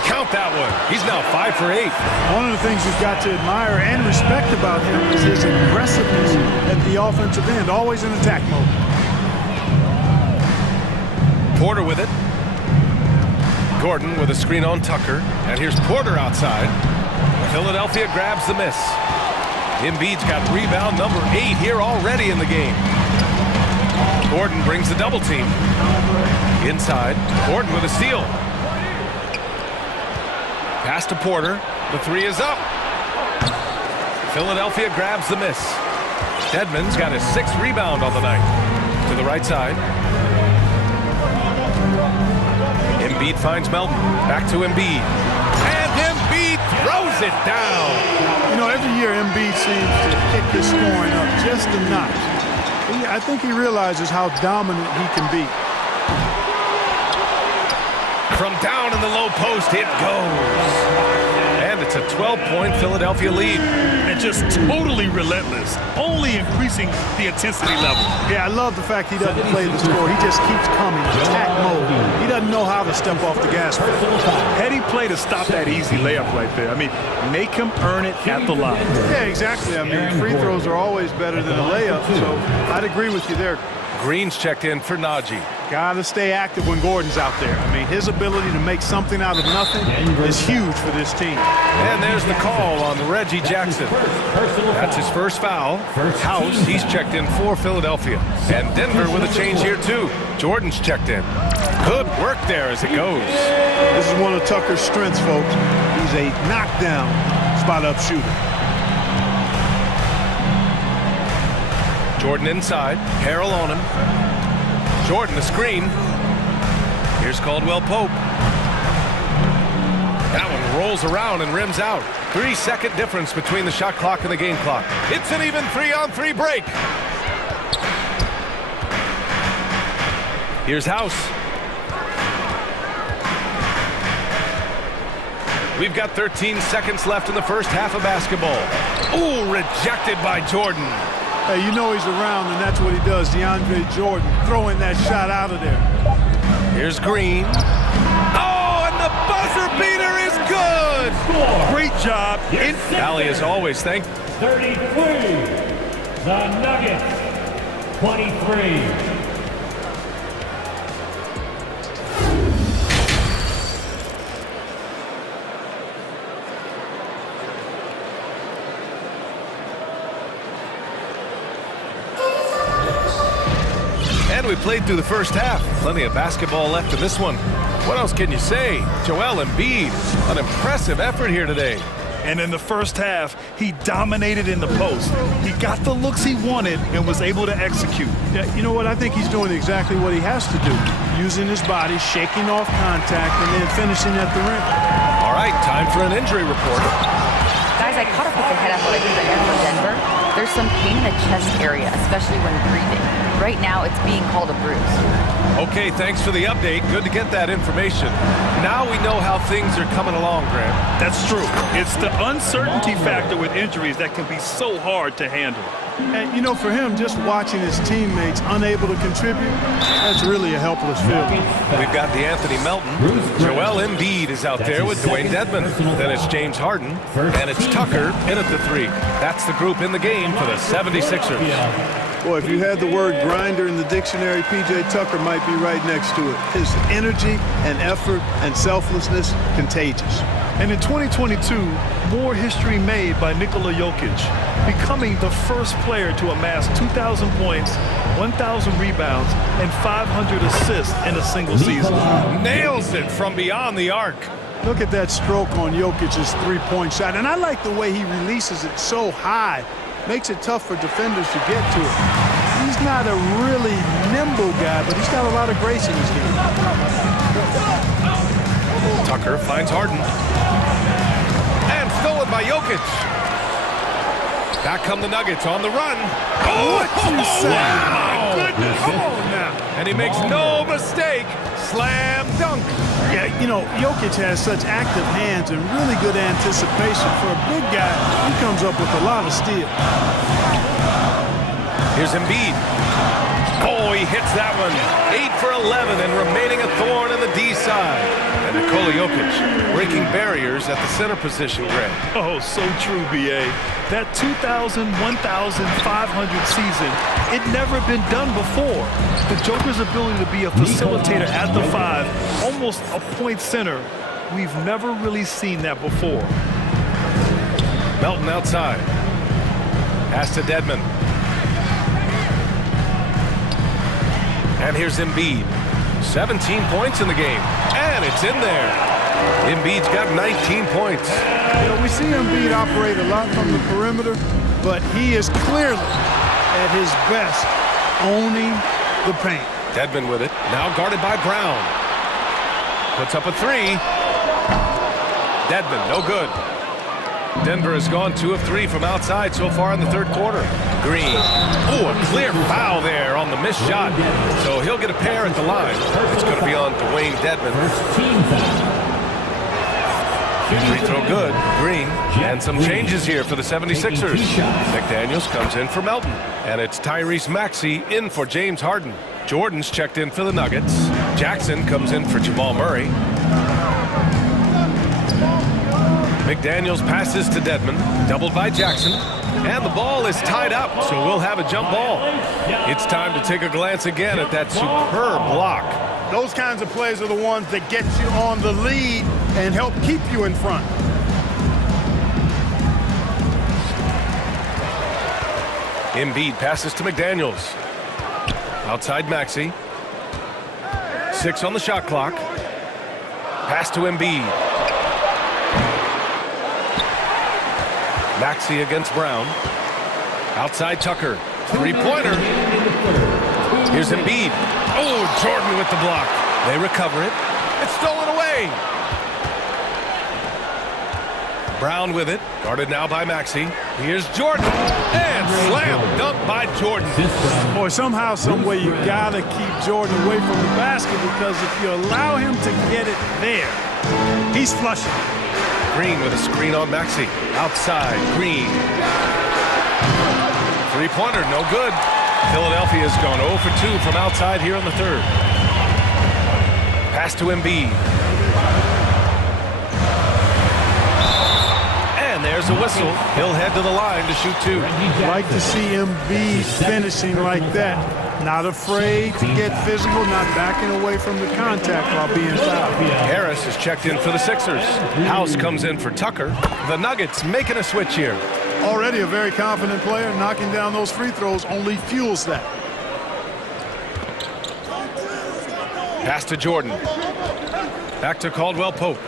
Count that one. He's now 5 for 8. One of the things you've got to admire and respect about him is his aggressiveness at the offensive end, always in attack mode. Porter with it. Gordon with a screen on Tucker. And here's Porter outside. Philadelphia grabs the miss. Embiid's got rebound number 8 here already in the game. Gordon brings the double team. Inside. Gordon with a steal. Pass to Porter. The three is up. Philadelphia grabs the miss. Dedmon's got his 6th rebound on the night. To the right side. Embiid finds Melton. Back to Embiid. And Embiid throws it down. You know, every year Embiid seems to kick his scoring up just a notch. I think he realizes how dominant he can be. From down in the low post, it goes. And it's a 12-point Philadelphia lead. And just totally relentless, only increasing the intensity level. Yeah, I love the fact he doesn't play the score. He just keeps coming, attack mode. He doesn't know how to step off the gas pedal. Heady play to stop that easy layup right there. I mean, make him earn it at the line. Yeah, exactly. I mean, free throws are always better than a layup, so I'd agree with you there. Green's checked in for Najee. Got to stay active when Gordon's out there. I mean, his ability to make something out of nothing is huge for this team. And there's the call on Reggie Jackson. That's his first foul. House, he's checked in for Philadelphia. And Denver with a change here, too. Jordan's checked in. Good work there as it goes. This is one of Tucker's strengths, folks. He's a knockdown spot-up shooter. Jordan inside. Harrell on him. Jordan the screen. Here's Caldwell Pope. That one rolls around and rims out. 3-second difference between the shot clock and the game clock. It's an even 3-on-3 break. Here's House. We've got 13 seconds left in the first half of basketball. Ooh, rejected by Jordan. Hey, you know he's around, and that's what he does. DeAndre Jordan throwing that shot out of there. Here's Green. Oh, and the buzzer beater is good. Great job. Allie, as always, thank 33. The Nuggets, 23. And we played through the first half. Plenty of basketball left in this one. What else can you say? Joel Embiid, an impressive effort here today. And in the first half, he dominated in the post. He got the looks he wanted and was able to execute. Yeah, you know what? I think he's doing exactly what he has to do. Using his body, shaking off contact, and then finishing at the rim. All right, time for an injury report. Guys, I caught up with the head athletic trainer for Denver. There's some pain in the chest area, especially when breathing. Right now, it's being called a bruise. Okay, thanks for the update. Good to get that information. Now we know how things are coming along, Graham. That's true. It's the uncertainty factor with injuries that can be so hard to handle. And, you know, for him, just watching his teammates unable to contribute, that's really a helpless feeling. We've got DeAnthony Melton. Joel Embiid is out there with Dwayne Dedmon. Then it's James Harden. And it's Tucker in at the 3. That's the group in the game. game for the 76ers. Boy, if you had the word grinder in the dictionary, P.J. Tucker might be right next to it. His energy and effort and selflessness, contagious. And in 2022, more history made by Nikola Jokic, becoming the first player to amass 2,000 points, 1,000 rebounds, and 500 assists in a single season. Nails it from beyond the arc. Look at that stroke on Jokic's three-point shot. And I like the way he releases it so high. Makes it tough for defenders to get to it. He's not a really nimble guy, but he's got a lot of grace in his game. Tucker finds Harden. And stolen by Jokic. Back come the Nuggets on the run. What you say? Wow. Goodness. Come on now. And he makes no mistake. Slam dunk. Yeah, you know, Jokic has such active hands and really good anticipation. For a big guy, he comes up with a lot of steel. Here's Embiid. Oh, he hits that one. 8 for 11 and remaining a thorn in the D side. And Nikola Jokic breaking barriers at the center position, Greg. Oh, so true, B.A. That 2,000, 1,500 season, it never been done before. The Joker's ability to be a facilitator at the 5, almost a point center, we've never really seen that before. Melton outside. Pass to Dedmon. And here's Embiid. 17 points in the game. And it's in there. Embiid's got 19 points. You know, we see Embiid operate a lot from the perimeter, but he is clearly at his best owning the paint. Dedmon with it. Now guarded by Brown. Puts up a three. Dedmon, no good. Denver has gone 2 of 3 from outside so far in the third quarter. Green. Oh, a clear foul there on the missed shot. So he'll get a pair at the line. It's going to be on Dwayne Dedmon. Free throw good. Green. And some changes here for the 76ers. McDaniels comes in for Melton. And it's Tyrese Maxey in for James Harden. Jordan's checked in for the Nuggets. Jackson comes in for Jamal Murray. McDaniels passes to Dedmon, doubled by Jackson, and the ball is tied up, so we'll have a jump ball. It's time to take a glance again at that superb block. Those kinds of plays are the ones that get you on the lead and help keep you in front. Embiid passes to McDaniels. Outside Maxey. 6 on the shot clock. Pass to Embiid. Maxey against Brown. Outside Tucker. Three-pointer. Here's Embiid. Oh, Jordan with the block. They recover it. It's stolen away. Brown with it. Guarded now by Maxey. Here's Jordan. And slam dunk by Jordan. Boy, somehow, some way, you got to keep Jordan away from the basket, because if you allow him to get it there, he's flushing. Green with a screen on Maxey. Outside, Green. Three-pointer, no good. Philadelphia's gone 0 for 2 from outside here in the third. Pass to Embiid. And there's a whistle. He'll head to the line to shoot 2. Like to see Embiid finishing like that. Not afraid to get physical, not backing away from the contact while being fouled. Harris is checked in for the Sixers. House comes in for Tucker. The Nuggets making a switch here. Already a very confident player. Knocking down those free throws only fuels that. Pass to Jordan. Back to Caldwell Pope.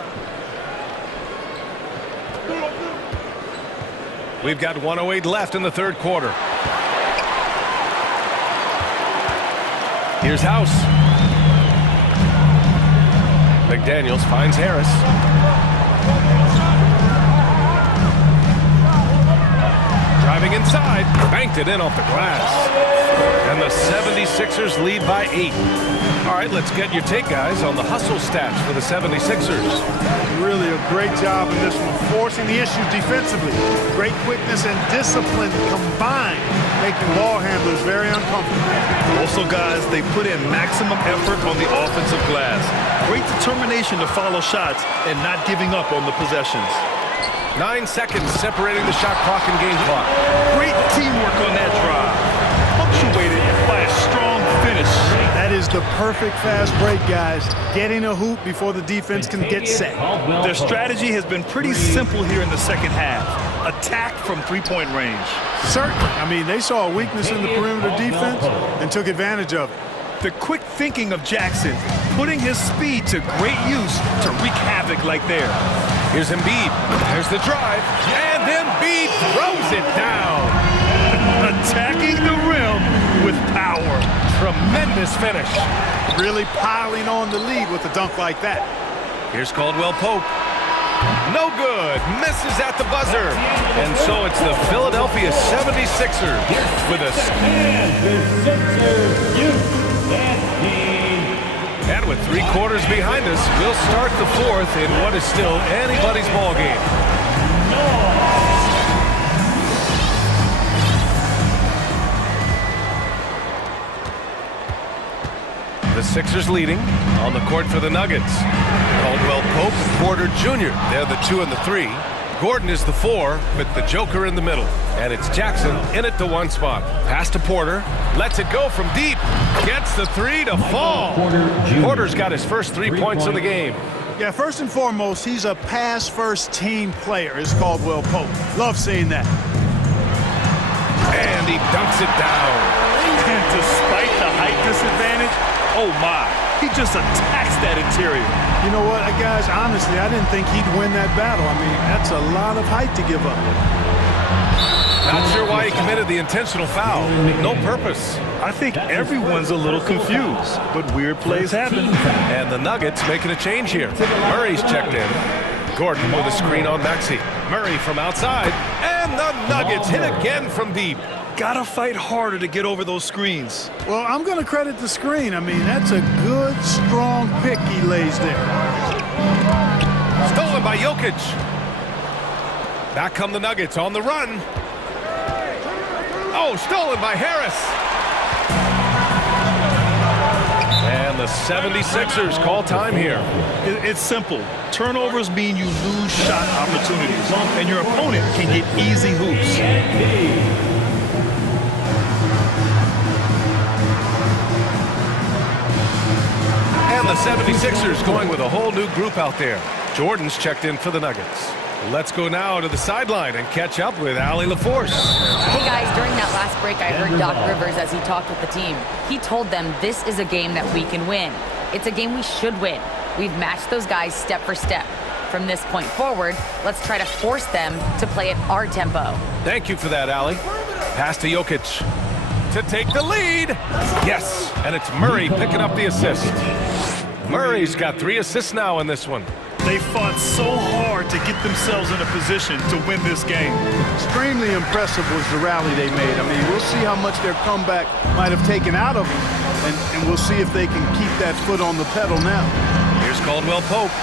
We've got 1:08 left in the third quarter. Here's House. McDaniels finds Harris. Driving inside, banked it in off the glass. And the 76ers lead by 8. All right, let's get your take, guys, on the hustle stats for the 76ers. Really a great job in this one, forcing the issue defensively. Great quickness and discipline combined, making ball handlers very uncomfortable. Also, guys, they put in maximum effort on the offensive glass. Great determination to follow shots and not giving up on the possessions. 9 seconds separating the shot clock and game clock. Great team the perfect fast break, guys. Getting a hoop before the defense can get set. Their strategy has been pretty simple here in the second half. Attack from three-point range. Certainly. I mean, they saw a weakness in the perimeter defense and took advantage of it. The quick thinking of Jackson, putting his speed to great use to wreak havoc like there. Here's Embiid. There's the drive. And Embiid throws it down. Attacking the rim with power. Tremendous finish. Really piling on the lead with a dunk like that. Here's Caldwell Pope. No good. Misses at the buzzer. And so it's the Philadelphia 76ers with a and with 3 quarters behind us, we'll start the 4th in what is still anybody's ball game. The Sixers leading on the court for the Nuggets. Caldwell Pope and Porter Jr. They're the 2 and the 3. Gordon is the 4 with the Joker in the middle. And it's Jackson in at the 1 spot. Pass to Porter. Lets it go from deep. Gets the 3 to fall. Porter's got his first 3 points of the game. Yeah, first and foremost, he's a pass-first team player, is Caldwell Pope. Love seeing that. And he dunks it down. And despite the height disadvantage, oh my, he just attacks that interior. You know what, guys, honestly, I didn't think he'd win that battle. I mean, that's a lot of height to give up. Not sure why he committed the intentional foul. No purpose. I think everyone's a little confused, but weird plays happen. And the Nuggets making a change here. Murray's checked in. Gordon with a screen on Maxey. Murray from outside. And the Nuggets hit again from deep. Gotta fight harder to get over those screens. Well, I'm going to credit the screen. I mean, that's a good, strong pick he lays there. Stolen by Jokic. Back come the Nuggets on the run. Oh, stolen by Harris. And the 76ers call time here. It's simple. Turnovers mean you lose shot opportunities, and your opponent can get easy hoops. And the 76ers going with a whole new group out there. Jordan's checked in for the Nuggets. Let's go now to the sideline and catch up with Allie LaForce. Hey guys, during that last break, I heard Doc Rivers as he talked with the team. He told them this is a game that we can win. It's a game we should win. We've matched those guys step for step. From this point forward, let's try to force them to play at our tempo. Thank you for that, Allie. Pass to Jokic to take the lead. Yes, and it's Murray picking up the assist. Murray's got 3 assists now in this one. They fought so hard to get themselves in a position to win this game. Extremely impressive was the rally they made. I mean, we'll see how much their comeback might have taken out of them, and we'll see if they can keep that foot on the pedal now. Here's Caldwell Pope.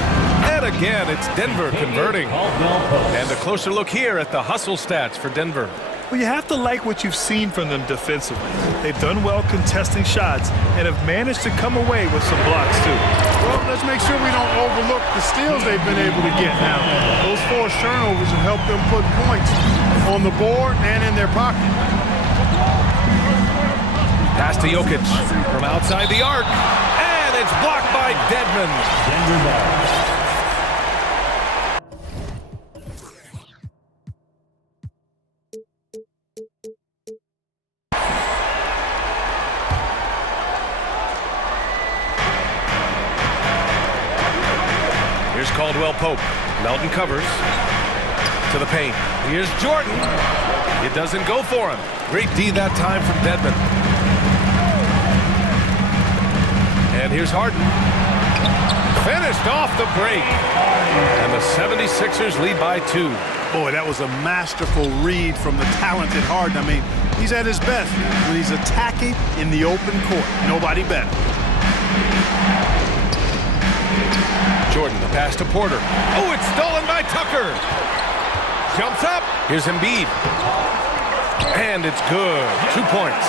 And again, it's Denver converting. And a closer look here at the hustle stats for Denver. Well, you have to like what you've seen from them defensively. They've done well contesting shots and have managed to come away with some blocks, too. Well, let's make sure we don't overlook the steals they've been able to get now. Those forced turnovers have helped them put points on the board and in their pocket. Pass to Jokic from outside the arc. And it's blocked by Dedmon. Denver ball. Here's Caldwell Pope. Melton covers to the paint. Here's Jordan. It doesn't go for him. Great D that time from Dedmon. And here's Harden. Finished off the break. And the 76ers lead by 2. Boy, that was a masterful read from the talented Harden. I mean, he's at his best when he's attacking in the open court. Nobody better. Jordan, the pass to Porter. Oh, it's stolen by Tucker. Jumps up. Here's Embiid. And it's good. 2 points.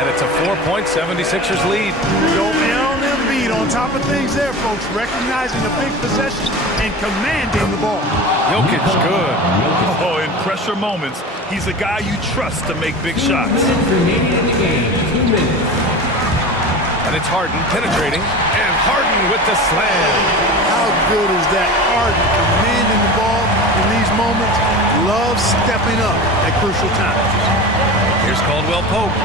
And it's a 4-point 76ers lead. Don't be on Embiid on top of things there, folks. Recognizing the big possession and commanding the ball. Jokic, good. Oh, in pressure moments, he's a guy you trust to make big shots. And it's Harden penetrating, and Harden with the slam. How good is that? Harden commanding the ball in these moments. Loves stepping up at crucial times. Here's Caldwell Pope.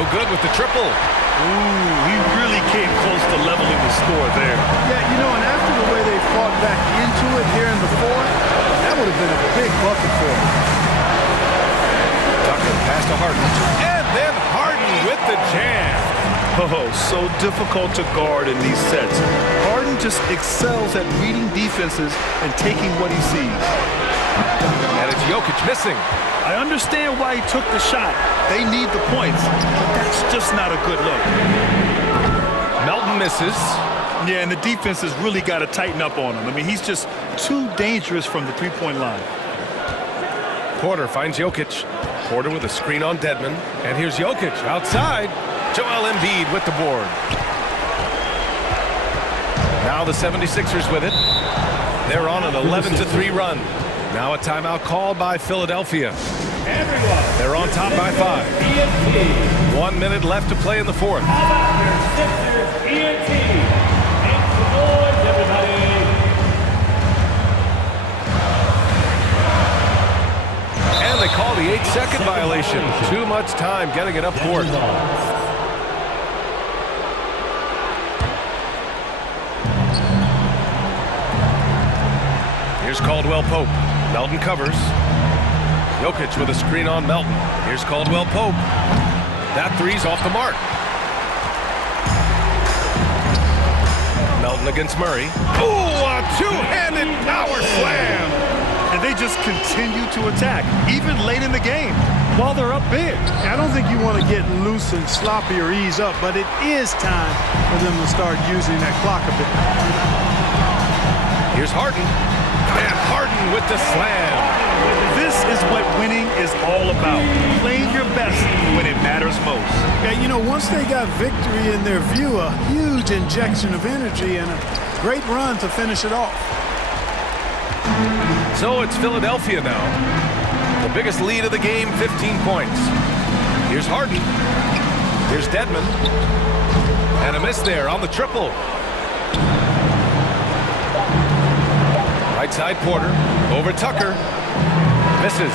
No good with the triple. Ooh, he really came close to leveling the score there. Yeah, you know, and after the way they fought back into it here in the fourth, that would have been a big bucket for him. Tucker pass to Harden. And then Harden with the jam. Oh, so difficult to guard in these sets. Harden just excels at reading defenses and taking what he sees. And it's Jokic missing. I understand why he took the shot. They need the points, but that's just not a good look. Melton misses. Yeah, and the defense has really got to tighten up on him. I mean, he's just too dangerous from the three-point line. Porter finds Jokic. Porter with a screen on Dedmon. And here's Jokic outside. Joel Embiid with the board. Now the 76ers with it. They're on an 11-3 run. Now a timeout called by Philadelphia. They're on top by 5. 1 minute left to play in the fourth. And they call the 8-second violation. Too much time getting it up court. Here's Caldwell Pope. Melton covers. Jokic with a screen on Melton. Here's Caldwell Pope. That three's off the mark. Melton against Murray. Ooh, a two-handed power slam. And they just continue to attack, even late in the game, while they're up big. I don't think you want to get loose and sloppy or ease up, but it is time for them to start using that clock a bit. Here's Harden. And Harden with the slam. This is what winning is all about. Playing your best when it matters most. Yeah, you know, once they got victory in their view, a huge injection of energy and a great run to finish it off. So it's Philadelphia now. The biggest lead of the game, 15 points. Here's Harden. Here's Dedmon. And a miss there on the triple. Right side Porter. Over Tucker. Misses.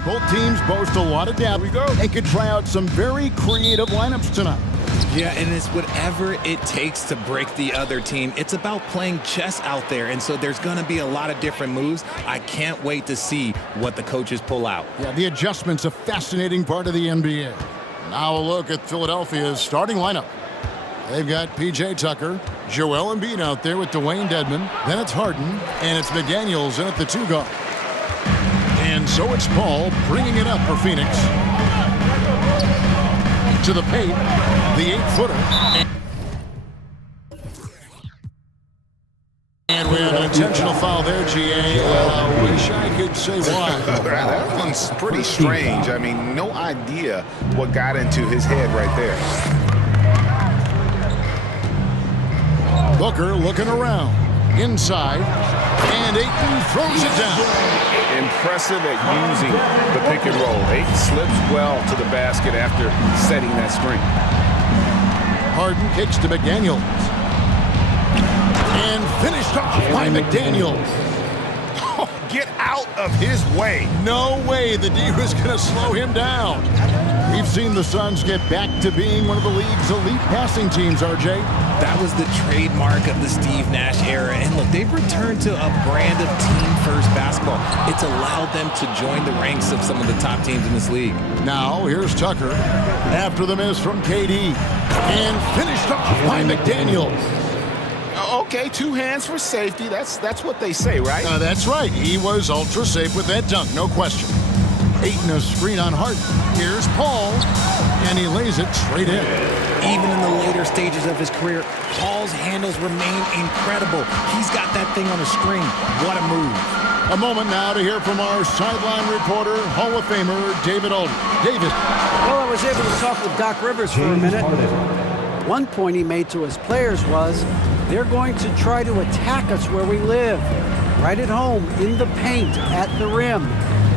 And both teams boast a lot of depth and could try out some very creative lineups tonight. Yeah, and it's whatever it takes to break the other team. It's about playing chess out there, and so there's going to be a lot of different moves. I can't wait to see what the coaches pull out. Yeah, the adjustment's a fascinating part of the NBA. Now a look at Philadelphia's starting lineup. They've got P.J. Tucker, Joel Embiid out there with Dwayne Dedmon. Then it's Harden, and it's McDaniels in at the 2 guard. And so it's Paul bringing it up for Phoenix. To the paint, the 8-footer. And we have an intentional foul there, GA. Wish I could say why. That one's pretty strange. I mean, no idea what got into his head right there. Booker looking around. Inside. And Ayton throws it down. Impressive at using the pick and roll. Ayton slips well to the basket after setting that screen. Harden kicks to McDaniels. And finished off by McDaniels. Oh, get out of his way. No way the D was going to slow him down. We've seen the Suns get back to being one of the league's elite passing teams, RJ. That was the trademark of the Steve Nash era. And look, they've returned to a brand of team-first basketball. It's allowed them to join the ranks of some of the top teams in this league. Now, here's Tucker after the miss from KD. And finished off by McDaniels. Okay, 2 hands for safety. That's what they say, right? That's right. He was ultra safe with that dunk, no question. Ayton a screen on Harden. Here's Paul, and he lays it straight in. Even in the later stages of his career, Paul's handles remain incredible. He's got that thing on a string. What a move. A moment now to hear from our sideline reporter, Hall of Famer David Alden. David. Well, I was able to talk with Doc Rivers for a minute. One point he made to his players was, they're going to try to attack us where we live, right at home, in the paint, at the rim.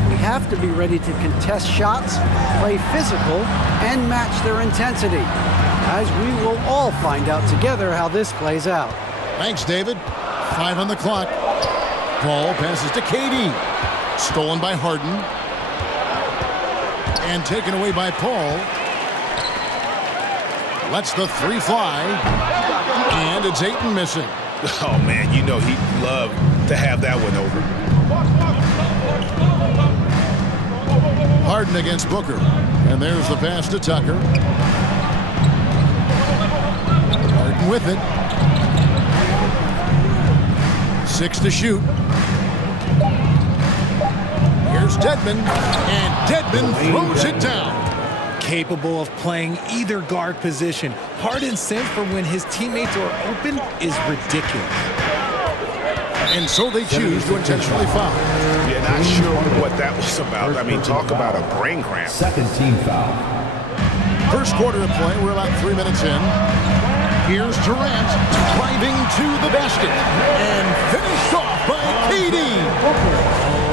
We have to be ready to contest shots, play physical, and match their intensity. Guys, we will all find out together how this plays out. Thanks, David. 5 on the clock. Paul passes to KD. Stolen by Harden. And taken away by Paul. Lets the 3 fly. And it's Ayton missing. Oh, man, you know he'd love to have that one over. Harden against Booker. And there's the pass to Tucker. Harden with it. 6 to shoot. Here's Dedmon. And Dedmon throws it down. Capable of playing either guard position. Harden's sense for when his teammates are open is ridiculous. And so they choose to intentionally foul. Yeah, not sure what that was about. I mean, talk about a brain cramp. Second team foul. First quarter of play, we're about 3 minutes in. Here's Durant driving to the basket. And finished off by KD.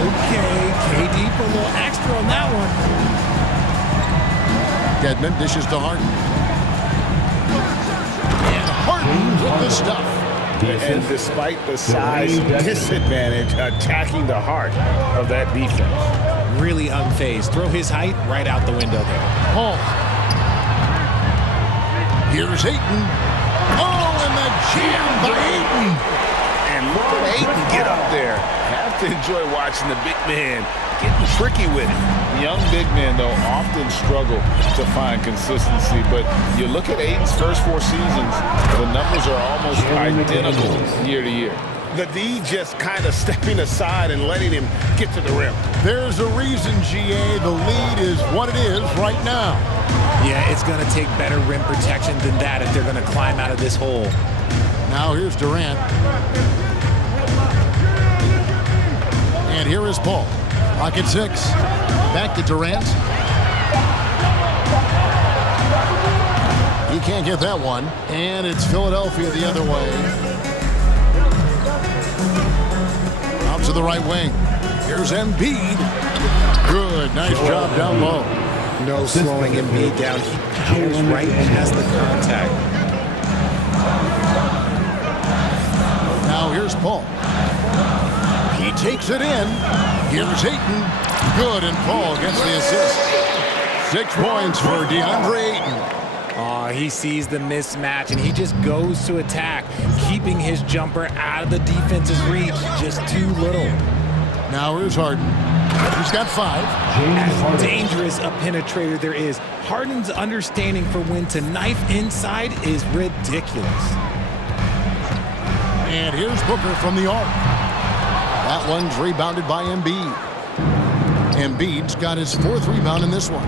Okay, KD put a little extra on that one. Dedmon dishes to Harden. And Harden with the stuff. And despite the size disadvantage, attacking the heart of that defense. Really unfazed. Throw his height right out the window there. Paul. Here's Ayton. Oh, and the jam by Ayton. And look at Ayton get up there. Have to enjoy watching the big man getting tricky with it. Young big men, though, often struggle to find consistency. But you look at Ayton's first 4 seasons, the numbers are almost identical year to year. The D just kind of stepping aside and letting him get to the rim. There's a reason, GA. The lead is what it is right now. Yeah, it's going to take better rim protection than that if they're going to climb out of this hole. Now here's Durant. And here is Paul. Pocket 6. Back to Durant. He can't get that one. And it's Philadelphia the other way. Out to the right wing. Here's Embiid. Good. Nice job down low. No slowing Embiid down. He powers right past the contact. Now here's Paul. He takes it in. Here's Ayton. Good, and Paul gets the assist. 6 points for DeAndre Ayton. He sees the mismatch, and he just goes to attack, keeping his jumper out of the defense's reach. Just too little. Now here's Harden. He's got 5. As dangerous a penetrator there is, Harden's understanding for when to knife inside is ridiculous. And here's Booker from the arc. That one's rebounded by Embiid. Embiid's got his 4th rebound in this one.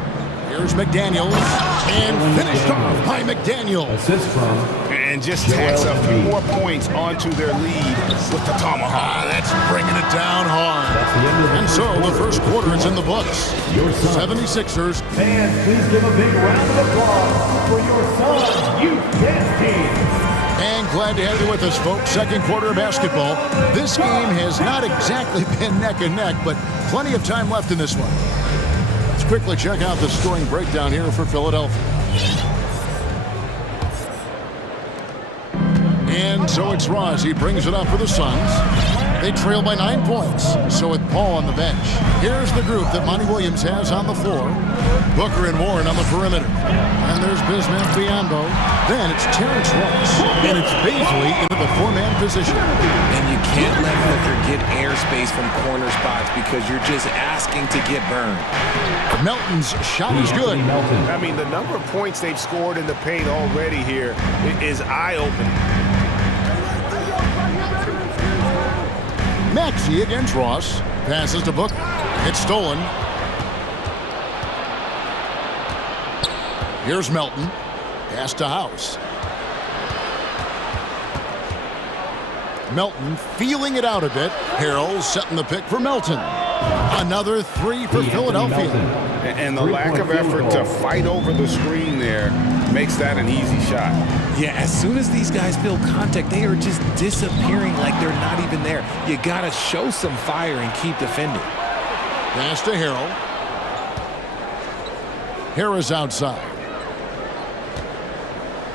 Here's McDaniels, and finished off by McDaniels. Assist from. And just tacks a few more points onto their lead with the tomahawk. That's bringing it down hard. And so the first quarter is in the books. 76ers. Fans, please give a big round of applause for your Suns youth dance team. And glad to have you with us, folks. Second quarter of basketball. This game has not exactly been neck and neck, but plenty of time left in this one. Let's quickly check out the scoring breakdown here for Philadelphia. And so it's Ross. He brings it up for the Suns. They trail by 9 points. So with Paul on the bench. Here's the group that Monty Williams has on the floor. Booker and Warren on the perimeter. And there's Bismack Biyombo. Then it's Terrence Ross. And it's Baisley into the 4-man position. And you can't let Booker get airspace from corner spots because you're just asking to get burned. Melton's shot is good. I mean, the number of points they've scored in the paint already here is eye-opening. Maxey against Ross. Passes to Booker. It's stolen. Here's Melton. Pass to House. Melton feeling it out a bit. Harrell setting the pick for Melton. Another 3 for Philadelphia. And the lack of effort to fight over the screen there makes that an easy shot. Yeah, as soon as these guys feel contact, they are just disappearing like they're not even there. You got to show some fire and keep defending. Pass to Harrell. Harris outside.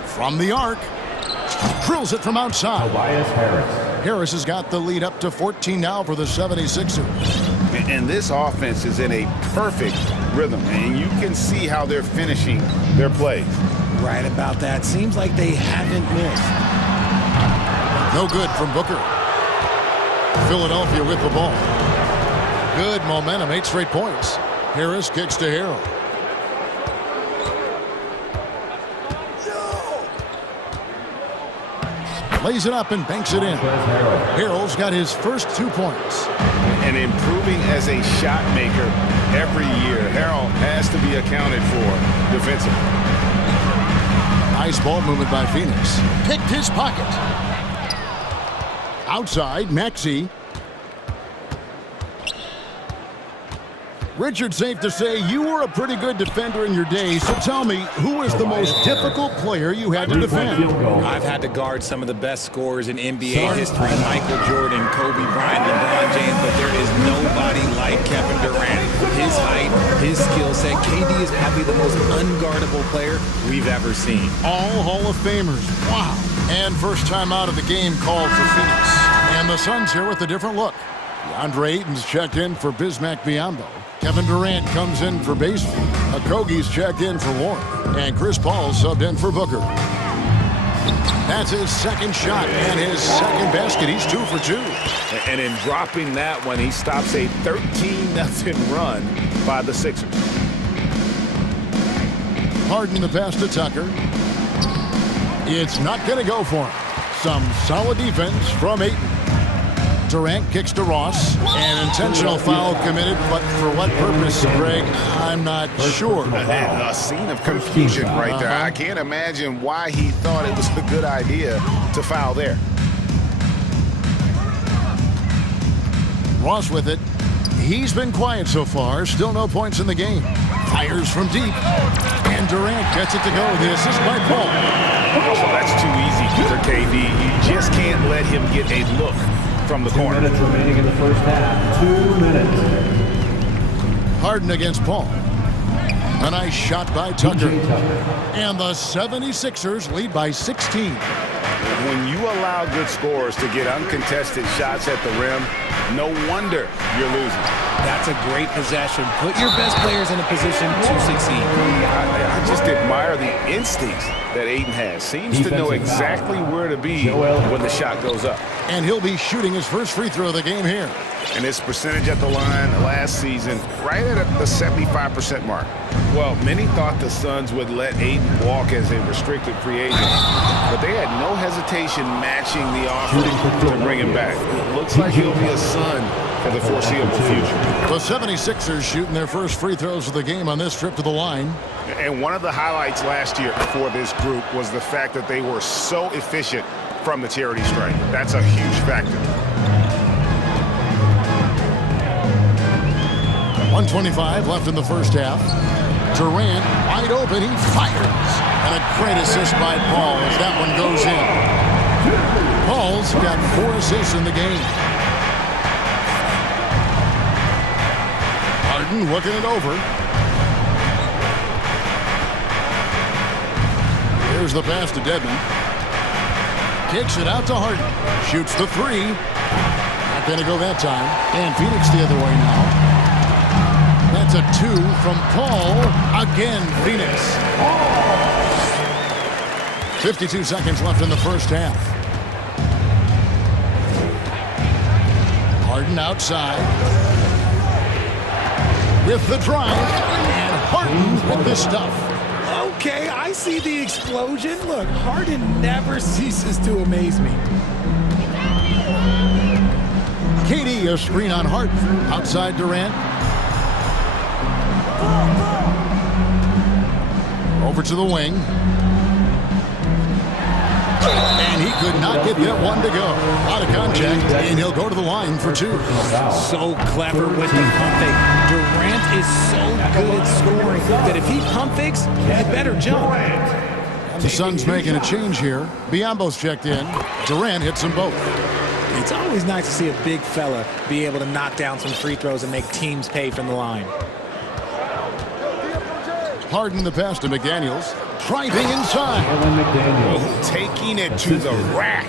From the arc. Drills it from outside. Harris has got the lead up to 14 now for the 76ers. And this offense is in a perfect rhythm, and you can see how they're finishing their plays. Right about that. Seems like they haven't missed. No good from Booker. Philadelphia with the ball. Good momentum, 8 straight points. Harris kicks to Harrell. Lays it up and banks it in. Harrell's got his first 2 points. And improving as a shot maker every year. Harrell has to be accounted for defensively. Nice ball movement by Phoenix. Picked his pocket. Outside, Maxey. Richard, safe to say you were a pretty good defender in your day, so tell me, who is the most difficult player you had to defend? I've had to guard some of the best scorers in NBA history, Michael Jordan, Kobe Bryant, LeBron James, but there is nobody like Kevin Durant. His height, his skill set, KD is probably the most unguardable player we've ever seen. All Hall of Famers, wow. And first time out of the game called for Phoenix. And the Suns here with a different look. DeAndre Ayton's checked in for Bismack Biyombo. Kevin Durant comes in for Baisley. Okogie's checked in for Warren. And Chris Paul subbed in for Booker. That's his second shot and his second basket. He's 2 for 2. And in dropping that one, he stops a 13-0 run by the Sixers. Harden the pass to Tucker. It's not going to go for him. Some solid defense from Ayton. Durant kicks to Ross. An intentional foul committed, but for what purpose, Greg? I'm not sure. A scene of confusion right there. I can't imagine why he thought it was a good idea to foul there. Ross with it. He's been quiet so far. Still no points in the game. Fires from deep. And Durant gets it to go. The assist by Paul. So that's too easy for KD. You just can't let him get a look from the corner. 2 minutes remaining in the first half. 2 minutes. Harden against Paul. A nice shot by Tucker. And the 76ers lead by 16. When you allow good scorers to get uncontested shots at the rim, no wonder you're losing. That's a great possession. Put your best players in a position to succeed. I just admire the instincts that Aiden has. Seems to know exactly where to be when the shot goes up. And he'll be shooting his first free throw of the game here. And his percentage at the line last season, right at the 75% mark. Well, many thought the Suns would let Aiden walk as a restricted free agent, but they had no hesitation matching the offer to bring him back. It looks like he'll be a Sun for the foreseeable future. The 76ers shooting their first free throws of the game on this trip to the line. And one of the highlights last year for this group was the fact that they were so efficient from the charity stripe. That's a huge factor. 1:25 left in the first half. Durant wide open, he fires. And a great assist by Paul as that one goes in. Paul's got 4 assists in the game. Harden looking it over. Here's the pass to Dedmon. Kicks it out to Harden. Shoots the 3. Not going to go that time. And Phoenix the other way now. That's a 2 from Paul. Again, Phoenix. 52 seconds left in the first half. Harden outside. With the drive. And Harden with the stuff. Okay, I see the explosion. Look, Harden never ceases to amaze me. KD, a screen on Harden. Outside Durant. Over to the wing. And he could not get that one to go. Out of contact, and he'll go to the line for 2. So clever with the pump fake. Durant is so good at scoring that if he pump fakes, he better jump. The Suns making a change here. Biombo's checked in. Durant hits them both. It's always nice to see a big fella be able to knock down some free throws and make teams pay from the line. Harden the pass to McDaniels. Driving inside. Oh, taking it to the rack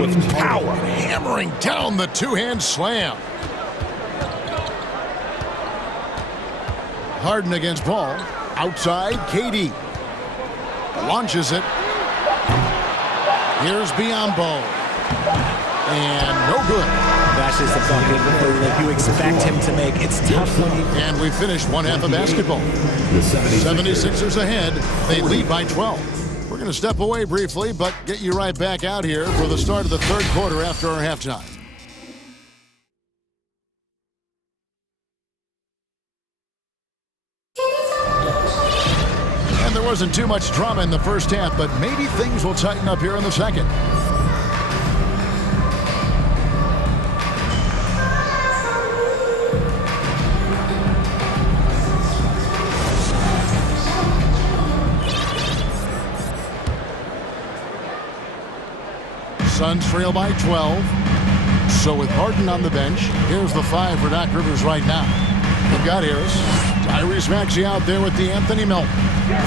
with power. Hammering down the two-hand slam. Harden against Paul. Outside, KD. Launches it. Here's Biombo. And no good. That's just a bucket that you expect him to make. It's tough when you... And we finished one half of basketball. The 76ers ahead. They lead by 12. We're going to step away briefly, but get you right back out here for the start of the third quarter after our halftime. And there wasn't too much drama in the first half, but maybe things will tighten up here in the second. Suns trail by 12. So with Harden on the bench, here's the 5 for Doc Rivers right now. They've got Harris. Tyrese Maxey out there with the Anthony Melton.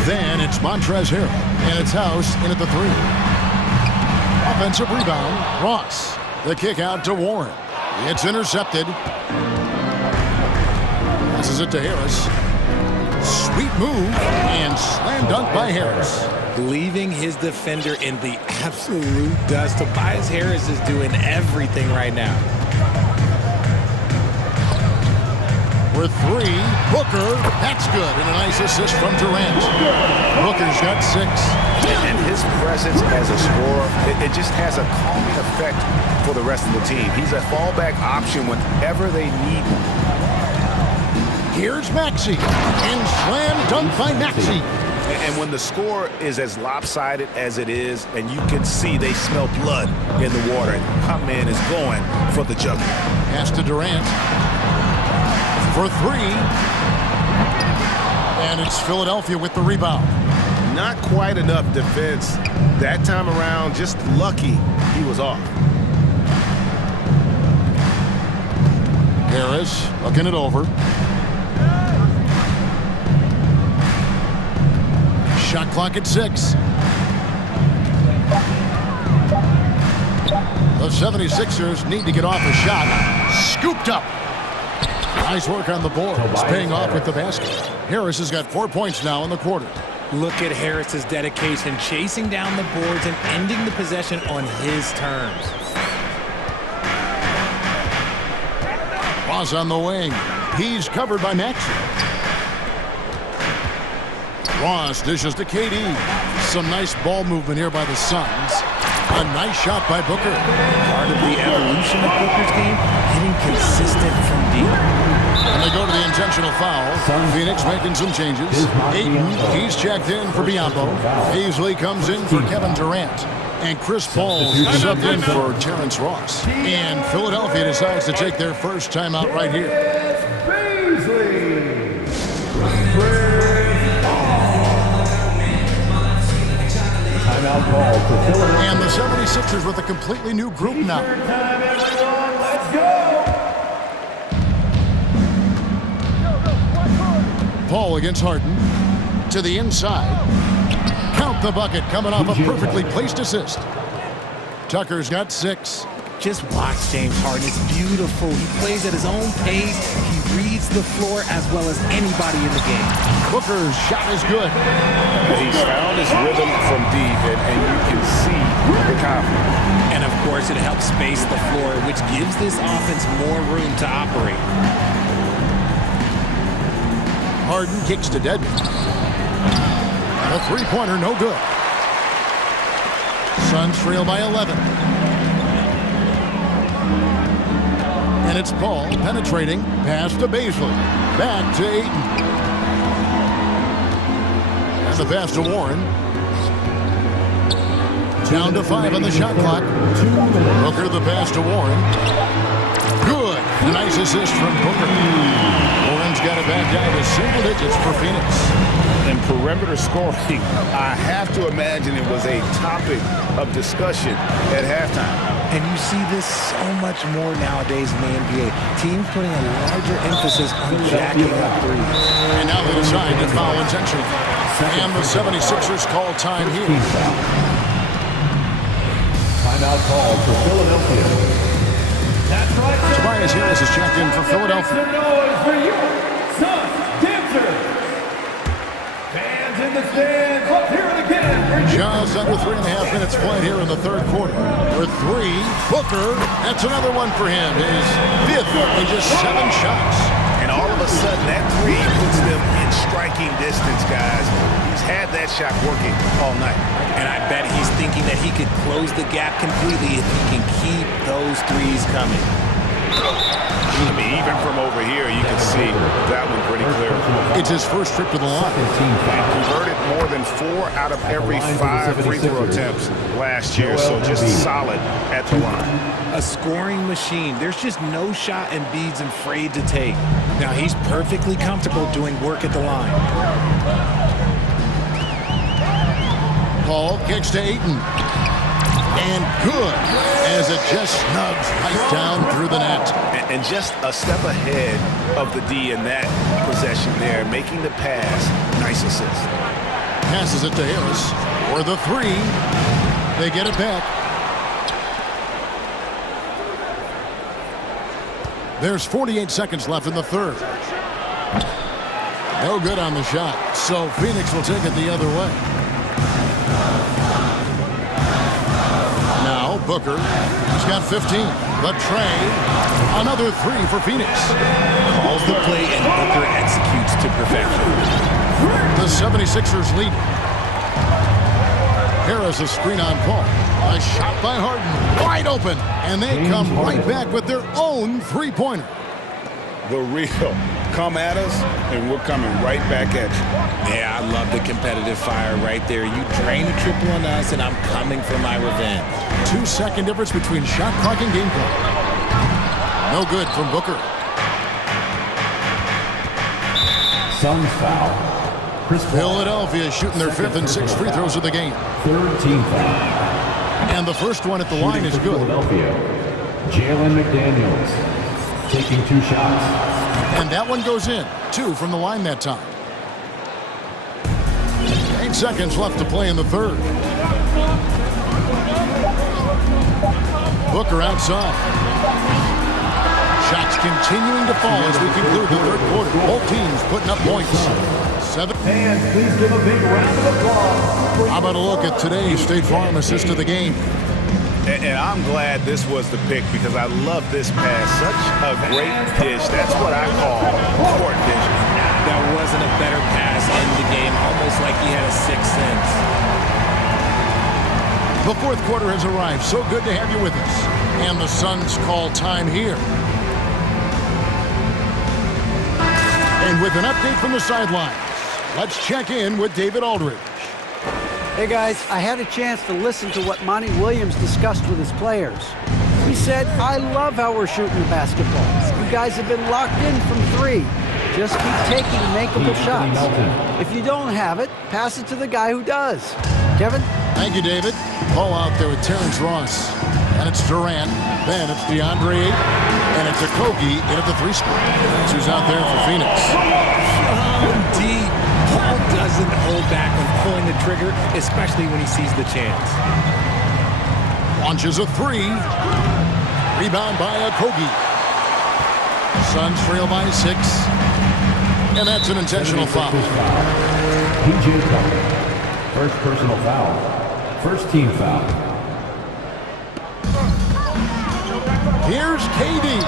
Then it's Montrezl Harrell. And it's House in at the 3. Offensive rebound. Ross. The kick out to Warren. It's intercepted. Passes it to Harris. Sweet move. And slam dunk by Harris. Leaving his defender in the absolute dust. Tobias Harris is doing everything right now. For 3, Booker, that's good, and a nice assist from Durant. Booker's got 6. And his presence as a scorer, it just has a calming effect for the rest of the team. He's a fallback option whenever they need him. Here's Maxey, and slam dunk by Maxey. And when the score is as lopsided as it is, and you can see they smell blood in the water, and my man is going for the jumper. Pass to Durant. For 3. And it's Philadelphia with the rebound. Not quite enough defense. That time around, just lucky he was off. Harris looking it over. Shot clock at 6. The 76ers need to get off a shot. Scooped up. Nice work on the board. It's paying off with the basket. Harris has got 4 points now in the quarter. Look at Harris's dedication, chasing down the boards and ending the possession on his terms. Ross on the wing. He's covered by Maxey. Ross dishes to KD. Some nice ball movement here by the Suns. A nice shot by Booker. Part of the evolution of Booker's game, getting consistent from deep. And they go to the intentional foul. Phoenix making some changes. Ayton, he's checked in for Biombo. Paisley comes in for Kevin Durant. And Chris Paul subbed in for Terrence Ross. And Philadelphia decides to take their first timeout right here. Timeout call for Philadelphia. And the 76ers with a completely new group now. Time, everyone. Let's go. Paul against Harden. To the inside. Count the bucket coming off a perfectly placed assist. Tucker's got 6. Just watch James Harden. It's beautiful. He plays at his own pace. He reads the floor as well as anybody in the game. Booker's shot is good. He's found his rhythm from deep, and you can see the confidence. And of course, it helps space the floor, which gives this offense more room to operate. Harden kicks to Dedmon. A three-pointer, no good. Suns trail by 11. And it's Paul penetrating. Pass to Paisley. Back to Ayton. And the pass to Warren. Down to 5 on the shot clock. Booker the pass to Warren. Good. A nice assist from Booker. Warren's got it back down to single digits for Phoenix. And perimeter scoring, I have to imagine it was a topic of discussion at halftime. And you see this so much more nowadays in the NBA. Teams putting a larger emphasis on jacking up threes. And now they decide to foul intentionally. And the 76ers call time here. Timeout call for Philadelphia. That's right. Tobias Harris is checked in for Philadelphia. Make some noise for you, Suns dancers. Fans in the stands, let's hear it again. Just under 3.5 minutes played here in the third quarter. For 3, Booker, that's another one for him. His 5th in just 7 shots. And all of a sudden, that 3 puts them in striking distance, guys. He's had that shot working all night. And I bet he's thinking that he could close the gap completely if he can keep those threes coming. I mean, even from over here, you can see that one pretty clear. It's his first trip to the line. And converted more than 4 out of every 5 free throw attempts last year, so just solid at the line. A scoring machine. There's just no shot Embiid's afraid to take. Now, he's perfectly comfortable doing work at the line. Paul kicks to Ayton. And good, as it just snugs right down through the net. And just a step ahead of the D in that possession there, making the pass. Nice assist. Passes it to Harris for the 3. They get it back. There's 48 seconds left in the third. No good on the shot, so Phoenix will take it the other way. Booker, he's got 15. The tray, another 3 for Phoenix. Calls the play and Booker executes to perfection. The 76ers lead. Harris a screen on Paul. A shot by Harden, wide open, and they come right back with their own three-pointer. The real come at us, and we're coming right back at you. Yeah, I love the competitive fire right there. You drain a triple on us, and I'm coming for my revenge. 2-second difference between shot clock and game clock. No good from Booker. Suns foul. Philadelphia shooting their 5th and 6th free throws of the game. 3rd team foul. And the first one at the line is good. Philadelphia. Jalen McDaniels taking 2 shots. And that one goes in. 2 from the line that time. 8 seconds left to play in the third. Booker outside. Shots continuing to fall as we conclude the third quarter. Both teams putting up points. And please give a big round of applause. How about a look at today's State Farm assist of the game? And I'm glad this was the pick because I love this pass. Such a great dish. That's what I call court vision. That wasn't a better pass in the game, almost like he had a sixth sense. The fourth quarter has arrived. So good to have you with us. And the Suns call time here. And with an update from the sidelines, let's check in with David Aldridge. Hey guys, I had a chance to listen to what Monty Williams discussed with his players. He said, I love how we're shooting the basketball. You guys have been locked in from 3. Just keep taking makeable shots. If you don't have it, pass it to the guy who does. Kevin? Thank you, David. Ball out there with Terrence Ross. And it's Durant. Then it's DeAndre Ayton. And it's Okogie in at the 3 spot. That's who's out there for Phoenix. D. Paul doesn't hold back on pulling the trigger, especially when he sees the chance. Launches a 3. Rebound by Okogie. Suns trail by 6. And that's an intentional foul. PJ Tucker. First personal foul. First team foul. Here's KD,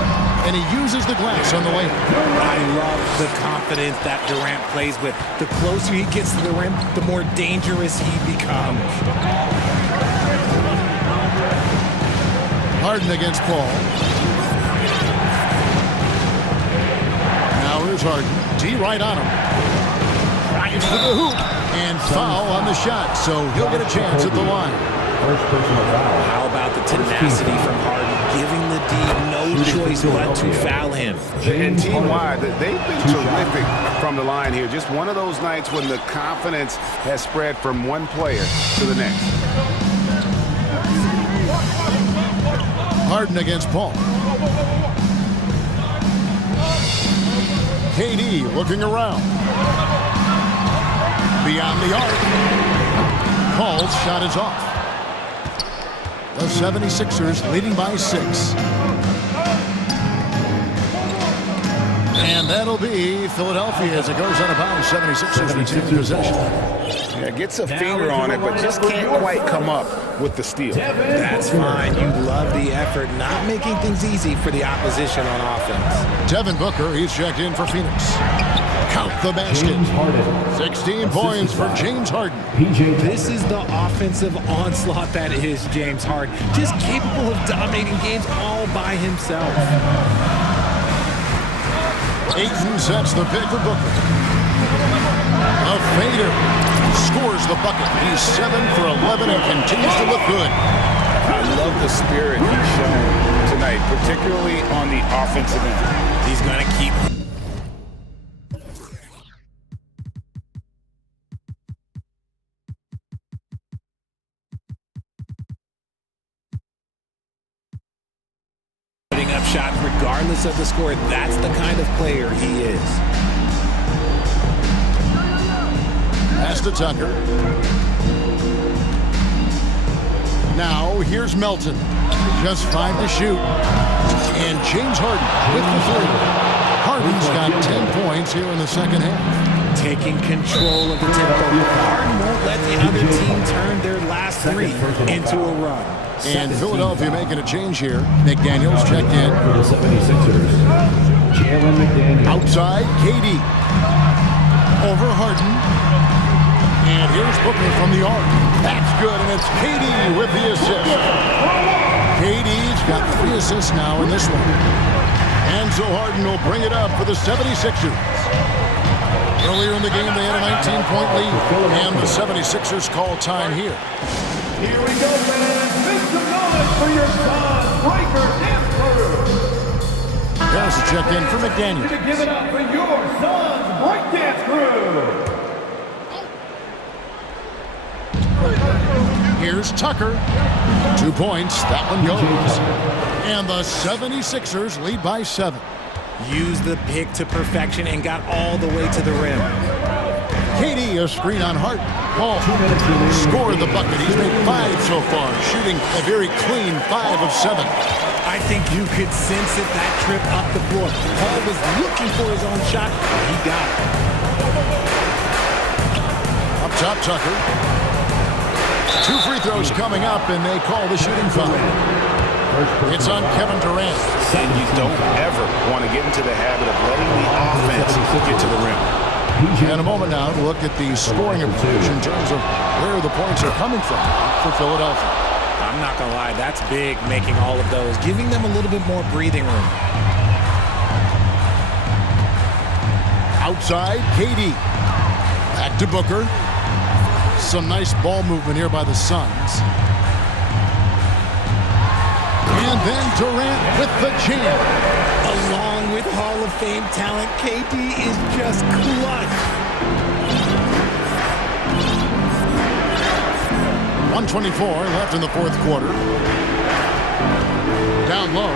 and he uses the glass on the way. I love the confidence that Durant plays with. The closer he gets to the rim, the more dangerous he becomes. Harden against Paul. Now here's Harden. D right on him. Drives to the hoop. And foul on the shot, so he'll get a chance at the line. First personal foul. How about the tenacity from Harden, giving the D no choice but to foul him. And team-wide, they've been terrific from the line here. Just one of those nights when the confidence has spread from one player to the next. Harden against Paul. KD looking around. Beyond the arc. Paul's shot is off. The 76ers leading by 6. And that'll be Philadelphia as it goes out of bounds. 76ers retain possession. Yeah, gets a finger on it, but just can't quite come up with the steal. That's fine. You love the effort, not making things easy for the opposition on offense. Devin Booker, he's checked in for Phoenix. Count the basket. 16 points for James Harden. This is the offensive onslaught that is James Harden. Just capable of dominating games all by himself. Ayton sets the pick for Booker. A fader. Scores the bucket. He's 7 for 11 and continues to look good. I love the spirit he's shown tonight, particularly on the offensive end. He's going to keep putting up shots regardless of the score. That's the kind of player he is. Pass to Tucker. Now here's Melton. Just 5 to shoot. And James Harden with the 3. Harden's got 10 points here in the second half. Taking control of the tempo. Harden won't let the other team turn their last 3 into a run. And Philadelphia making a change here. McDaniels checked in. For the 76ers, Jalen McDaniels. Outside, KD. Over Harden. And here's Booker from the arc. That's good, and it's KD with the assist. KD's got 3 assists now in this one. And so Harden will bring it up for the 76ers. Earlier in the game, they had a 19-point lead, and the 76ers call time here. Here we go, fans. Make some noise for your son, Breaker Dance Crew. There's a check-in for McDaniels. Give it up for your son's breakdance crew. Here's Tucker. 2 points. That one goes. And the 76ers lead by 7. Used the pick to perfection and got all the way to the rim. KD, a screen on Hart. Hall scored the bucket. He's made 5 so far, shooting a very clean 5 of 7. I think you could sense it, that trip up the floor. Hall was looking for his own shot, and he got it. Up top, Tucker. 2 free throws coming up, and they call the shooting foul. It's on Kevin Durant. And you don't ever want to get into the habit of letting the offense get to the rim. And a moment now to look at the scoring approach in terms of where the points are coming from for Philadelphia. I'm not going to lie, that's big, making all of those, giving them a little bit more breathing room. Outside, KD. Back to Booker. Some nice ball movement here by the Suns. And then Durant with the jam. Along with Hall of Fame talent, KD is just clutch. 1:24 left in the fourth quarter. Down low.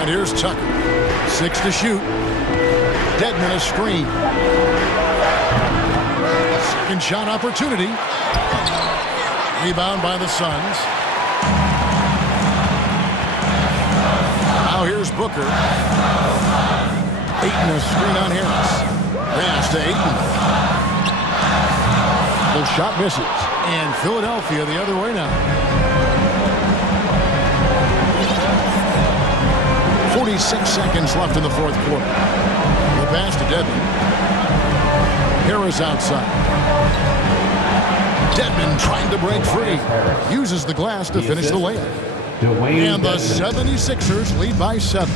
And here's Tucker. 6 to shoot. Dedmon a screen. Second shot opportunity. Rebound by the Suns. Now here's Booker. Ayton a screen on Harris. Pass to Ayton. The shot misses. And Philadelphia the other way now. 46 seconds left in the fourth quarter. The pass to Dedmon. Harris outside. Dedmon trying to break free. Uses the glass to finish the layup. And the 76ers lead by 7.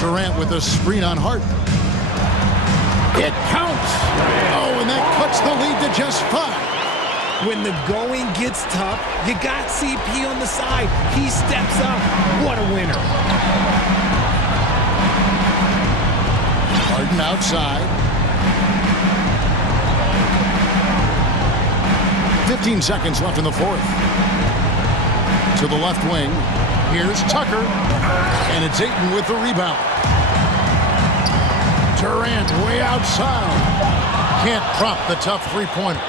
Durant with a screen on Hart. It counts. Oh, and that cuts the lead to just 5. When the going gets tough, you got CP on the side. He steps up. What a winner. Harden outside. 15 seconds left in the fourth. To the left wing. Here's Tucker. And it's Ayton with the rebound. Durant way outside. Can't prop the tough three-pointer.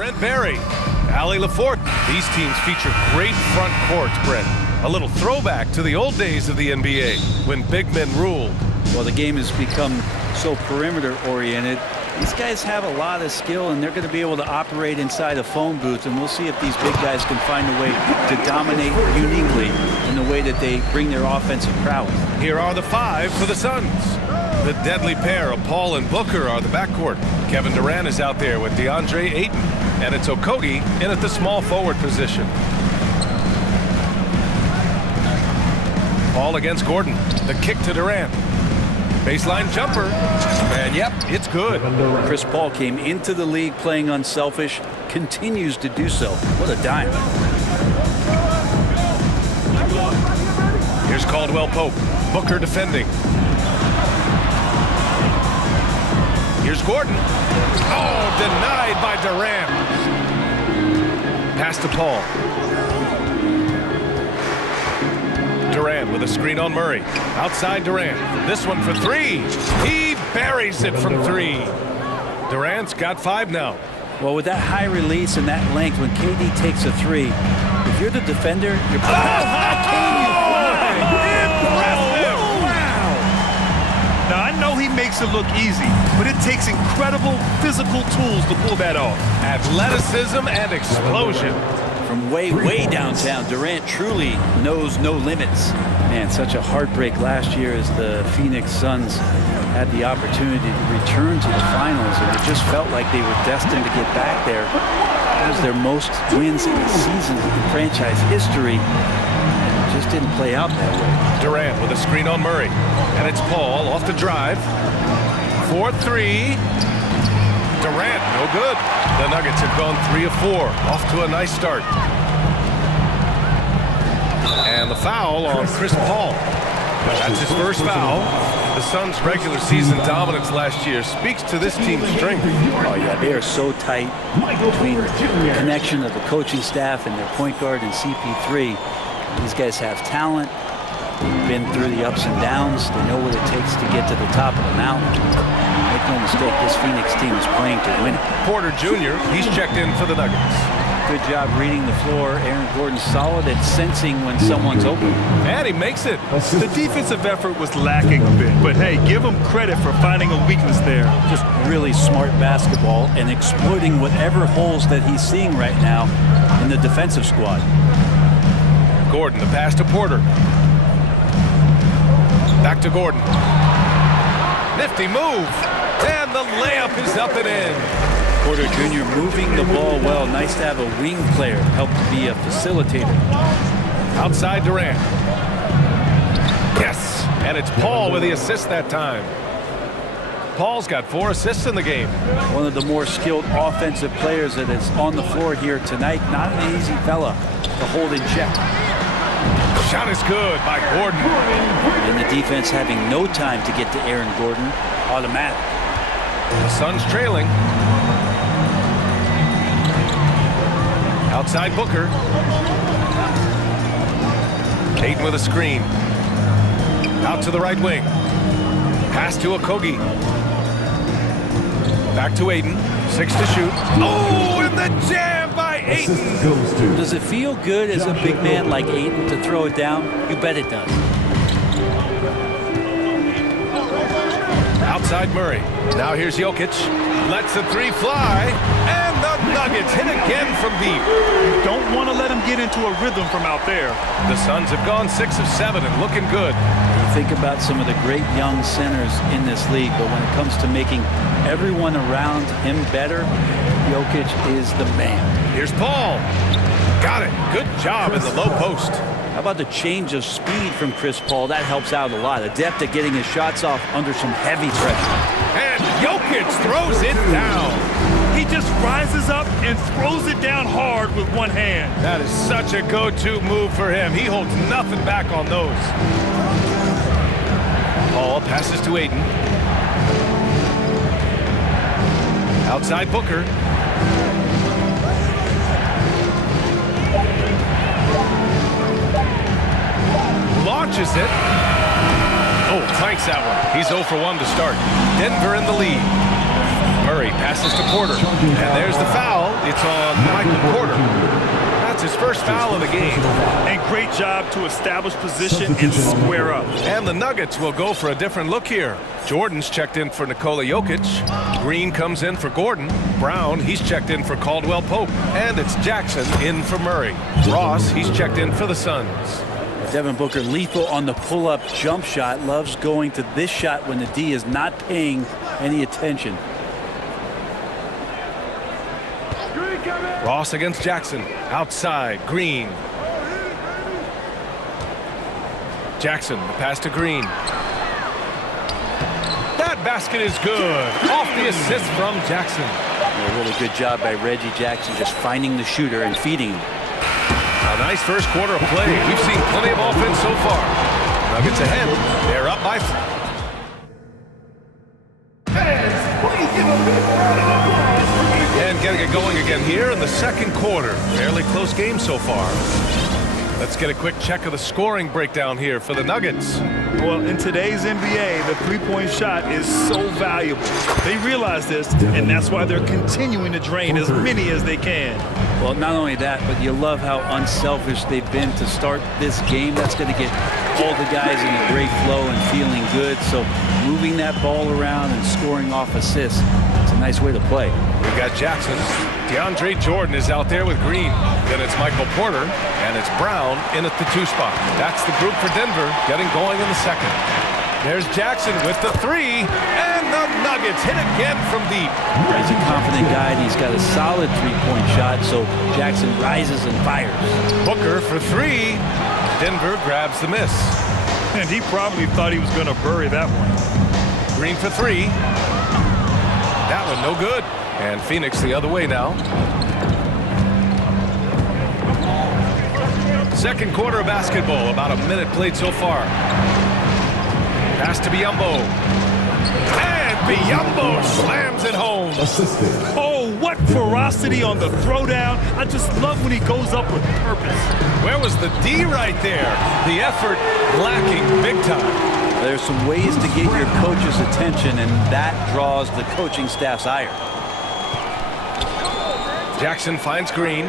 Brent Berry, Allie Laforte. These teams feature great front courts, Brent. A little throwback to the old days of the NBA when big men ruled. Well, the game has become so perimeter-oriented. These guys have a lot of skill, and they're going to be able to operate inside a phone booth, and we'll see if these big guys can find a way to dominate uniquely in the way that they bring their offensive prowess. Here are the five for the Suns. The deadly pair of Paul and Booker are the backcourt. Kevin Durant is out there with DeAndre Ayton, and it's Okogie in at the small forward position. Paul against Gordon. The kick to Durant. Baseline jumper, and yep, it's good. Chris Paul came into the league playing unselfish, continues to do so. What a dime. Here's Caldwell Pope. Booker defending. Here's Gordon. Oh, denied by Durant. Pass to Paul. Durant with a screen on Murray. Outside Durant. This one for three. He buries it from three. Durant's got 5 now. Well, with that high release and that length, when KD takes a three, if you're the defender, you're Now, I know he makes it look easy, but it takes incredible physical tools to pull that off. Athleticism and explosion. From way downtown, Durant truly knows no limits. Man, such a heartbreak last year as the Phoenix Suns had the opportunity to return to the finals, and it just felt like they were destined to get back there. It was their most wins in the season in franchise history, and it just didn't play out that way. Durant with a screen on Murray, and it's Paul off the drive. 4-3. Durant, no good. The Nuggets have gone 3 of 4, off to a nice start. And the foul on Chris Paul. That's his first foul. The Suns' regular season dominance last year speaks to this team's strength. Oh yeah, they are so tight between the connection of the coaching staff and their point guard and CP3. These guys have talent. They've been through the ups and downs. They know what it takes to get to the top of the mountain. Make no mistake, this Phoenix team is playing to win it. Porter Jr., he's checked in for the Nuggets. Good job reading the floor. Aaron Gordon's solid at sensing when someone's open. And he makes it. The defensive effort was lacking a bit, but hey, give him credit for finding a weakness there. Just really smart basketball and exploiting whatever holes that he's seeing right now in the defensive squad. Gordon, the pass to Porter. Back to Gordon. Nifty move. And the layup is up and in. Porter Jr. moving the ball well. Nice to have a wing player help to be a facilitator. Outside Durant. Yes. And it's Paul with the assist that time. Paul's got 4 assists in the game. One of the more skilled offensive players that is on the floor here tonight. Not an easy fella to hold in check. Shot is good by Gordon. And the defense having no time to get to Aaron Gordon. Automatic. The Suns trailing. Outside Booker. Ayton with a screen. Out to the right wing. Pass to Okogie. Back to Ayton. 6 to shoot. Oh, and the jam by Ayton. Does it feel good as a big man like Ayton to throw it down? You bet it does. Outside Murray. Now here's Jokic. Lets the 3 fly. And the Nuggets hit again from deep. You don't want to let him get into a rhythm from out there. The Suns have gone 6 of 7 and looking good. You think about some of the great young centers in this league, but when it comes to making everyone around him better, Jokic is the man. Here's Paul. Got it. Good job in the low post. How about the change of speed from Chris Paul? That helps out a lot. Adept at getting his shots off under some heavy pressure. And Jokic throws it down. He just rises up and throws it down hard with one hand. That is such a go-to move for him. He holds nothing back on those. Paul passes to Ayton. Outside Booker. Launches it. Oh, clanks that one. He's 0 for 1 to start. Denver in the lead. Murray passes to Porter. And there's the foul. It's on Michael Porter. That's his first foul of the game. And great job to establish position and square up. And the Nuggets will go for a different look here. Jordan's checked in for Nikola Jokic. Green comes in for Gordon. Brown, he's checked in for Caldwell Pope. And it's Jackson in for Murray. Ross, he's checked in for the Suns. Devin Booker lethal on the pull-up jump shot. Loves going to this shot when the D is not paying any attention. Ross against Jackson. Outside, Green. Jackson, the pass to Green. That basket is good. Off the assist from Jackson. A really good job by Reggie Jackson just finding the shooter and feeding him. A nice first quarter of play. We've seen plenty of offense so far. Nuggets ahead. They're up by 4. And getting it going again here in the second quarter. Fairly close game so far. Let's get a quick check of the scoring breakdown here for the Nuggets. Well, in today's NBA, the three-point shot is so valuable. They realize this, and that's why they're continuing to drain as many as they can. Well, not only that, but you love how unselfish they've been to start this game. That's going to get all the guys in a great flow and feeling good. So moving that ball around and scoring off assists, it's a nice way to play. We've got Jackson. DeAndre Jordan is out there with Green. Then it's Michael Porter, and it's Brown in at the 2 spot. That's the group for Denver getting going in the second. There's Jackson with the 3, and the Nuggets hit again from deep. He's a confident guy, and he's got a solid three-point shot, so Jackson rises and fires. Booker for 3. Denver grabs the miss. And he probably thought he was going to bury that one. Green for 3. That one no good. And Phoenix the other way now. Second quarter of basketball, about a minute played so far. Pass to Biyombo. And Biyombo slams it home. Oh, what ferocity on the throwdown. I just love when he goes up with purpose. Where was the D right there? The effort lacking big time. There's some ways to get your coach's attention, and that draws the coaching staff's ire. Jackson finds Green.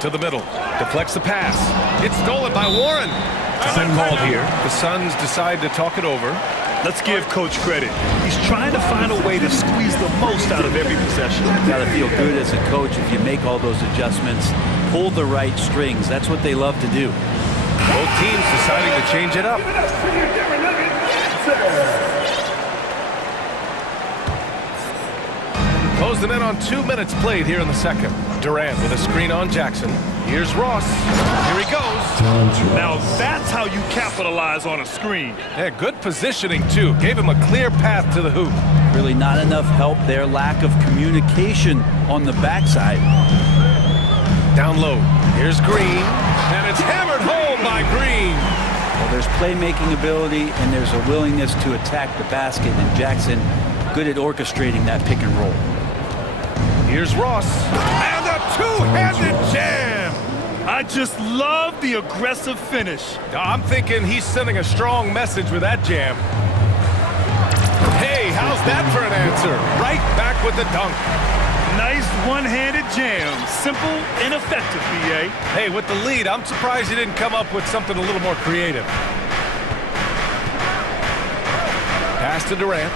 To the middle. Deflects the pass. It's stolen by Warren. Time called here. The Suns decide to talk it over. Let's give Coach credit. He's trying to find a way to squeeze the most out of every possession. Got to feel good as a coach if you make all those adjustments. Pull the right strings. That's what they love to do. Both teams deciding to change it up. Close them in on 2 minutes played here in the second. Durant with a screen on Jackson. Here's Ross. Here he goes. Now that's how you capitalize on a screen. Yeah, good positioning too. Gave him a clear path to the hoop. Really not enough help there. Lack of communication on the backside. Down low. Here's Green. And it's hammered home by Green. Well, there's playmaking ability and there's a willingness to attack the basket, and Jackson good at orchestrating that pick and roll. Here's Ross. And a two-handed jam. I just love the aggressive finish. I'm thinking he's sending a strong message with that jam. Hey, how's that for an answer? Right back with the dunk. Nice one-handed jam. Simple and effective, BA. Hey, with the lead, I'm surprised he didn't come up with something a little more creative. Pass to Durant.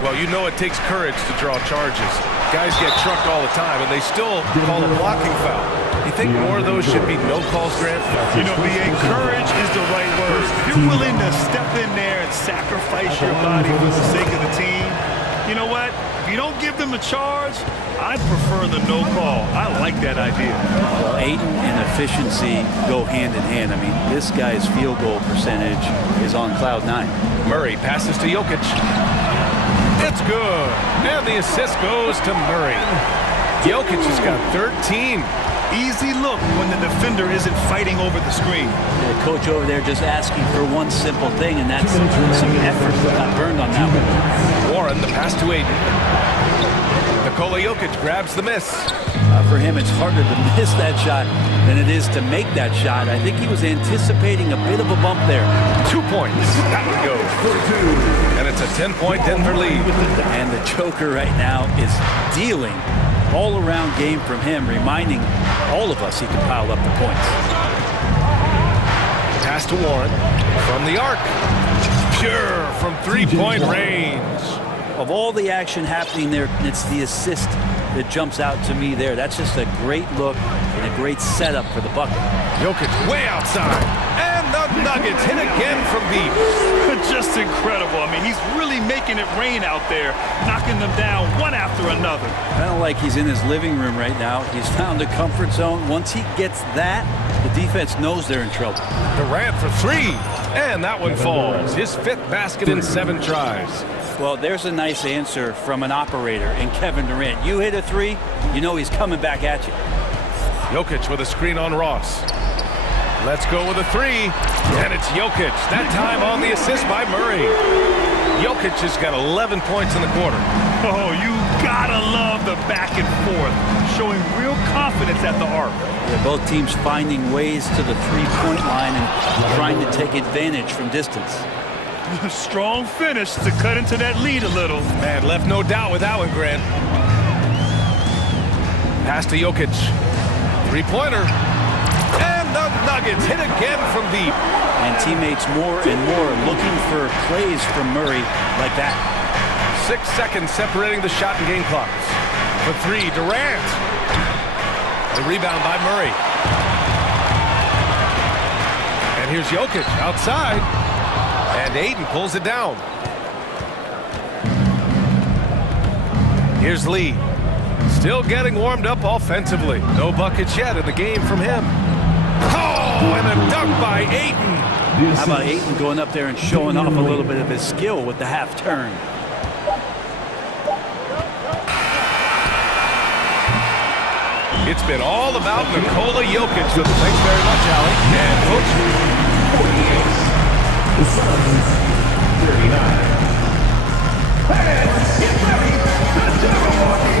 Well, you know it takes courage to draw charges. Guys get trucked all the time, and they still call a blocking foul. You think more of those should be no calls, Grant? You know, BA, courage is the right word. If you're willing to step in there and sacrifice your body for the sake of the team, you know what? If you don't give them a charge, I prefer the no call. I like that idea. Well, Ayton and efficiency go hand in hand. I mean, this guy's field goal percentage is on cloud 9. Murray passes to Jokic. It's good. And the assist goes to Murray. Jokic has got 13. Easy look when the defender isn't fighting over the screen. The coach over there just asking for one simple thing, and that's some effort. Got burned on that one. Warren, the pass to Ayton. Nikola Jokic grabs the miss. For him, it's harder to miss that shot than it is to make that shot. I think he was anticipating a bit of a bump there. 2 points. That one goes. And it's a 10-point Denver lead. And the Joker right now is dealing all-around game from him, reminding all of us he can pile up the points. Pass to Warren from the arc. Pure from three-point range. Of all the action happening there, it's the assist that jumps out to me there. That's just a great look and a great setup for the bucket. Jokic way outside. And the Nuggets hit again from deep. Just incredible. I mean, he's really making it rain out there, knocking them down one after another. Kind of like he's in his living room right now. He's found a comfort zone. Once he gets that, the defense knows they're in trouble. Durant for three. And that one falls. His 5th basket in 7 tries. Well, there's a nice answer from an operator in Kevin Durant. You hit a three, you know he's coming back at you. Jokic with a screen on Ross. Let's go with a three. And it's Jokic. That time on the assist by Murray. Jokic has got 11 points in the quarter. Oh, you gotta love the back and forth, showing real confidence at the arc. Yeah, both teams finding ways to the three-point line and trying to take advantage from distance. Strong finish to cut into that lead a little. Man, left no doubt with that one, Grant. Pass to Jokic. Three-pointer. And the Nuggets hit again from deep. And teammates more and more looking for plays from Murray like that. 6 seconds separating the shot and game clocks. For three, Durant. The rebound by Murray. And here's Jokic outside. And Aiden pulls it down. Here's Lee. Still getting warmed up offensively. No buckets yet in the game from him. Oh, and a dunk by Aiden. How about Aiden going up there and showing off a little bit of his skill with the half turn? It's been all about Nikola Jokic. Thanks very much, Allie. And Coach. The Suns, 39. Fans, get ready to Milwaukee.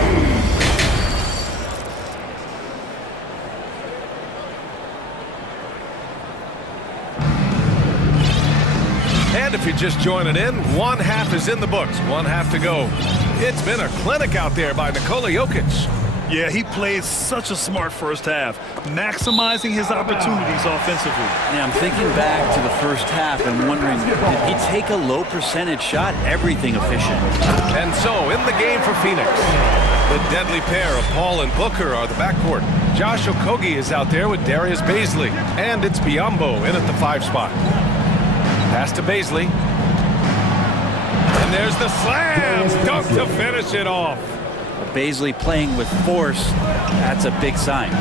And if you're just joining in, 1 half is in the books, 1 half to go. It's been a clinic out there by Nikola Jokic. Yeah, he played such a smart first half, maximizing his opportunities offensively. Yeah, I'm thinking back to the first half and wondering, did he take a low percentage shot? Everything efficient. And so, in the game for Phoenix, the deadly pair of Paul and Booker are the backcourt. Josh Okogie is out there with Darius Bazley. And it's Biyombo in at the 5 spot. Pass to Bazley. And there's the slam! Dunk to finish it off. Bazley playing with force, that's a big sign.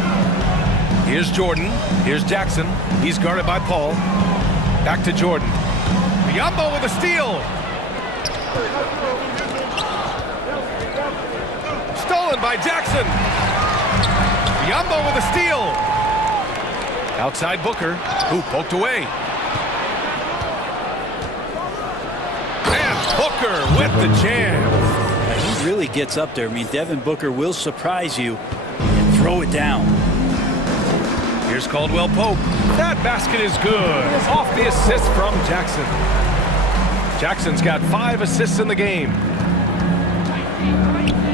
Here's Jordan. Here's Jackson. He's guarded by Paul. Back to Jordan. Biyombo with a steal. Stolen by Jackson. Biyombo with a steal. Outside Booker, who poked away. And Booker with the jam. He really gets up there. I mean, Devin Booker will surprise you and throw it down. Here's Caldwell Pope. That basket is good. Off the assist from Jackson. Jackson's got 5 assists in the game.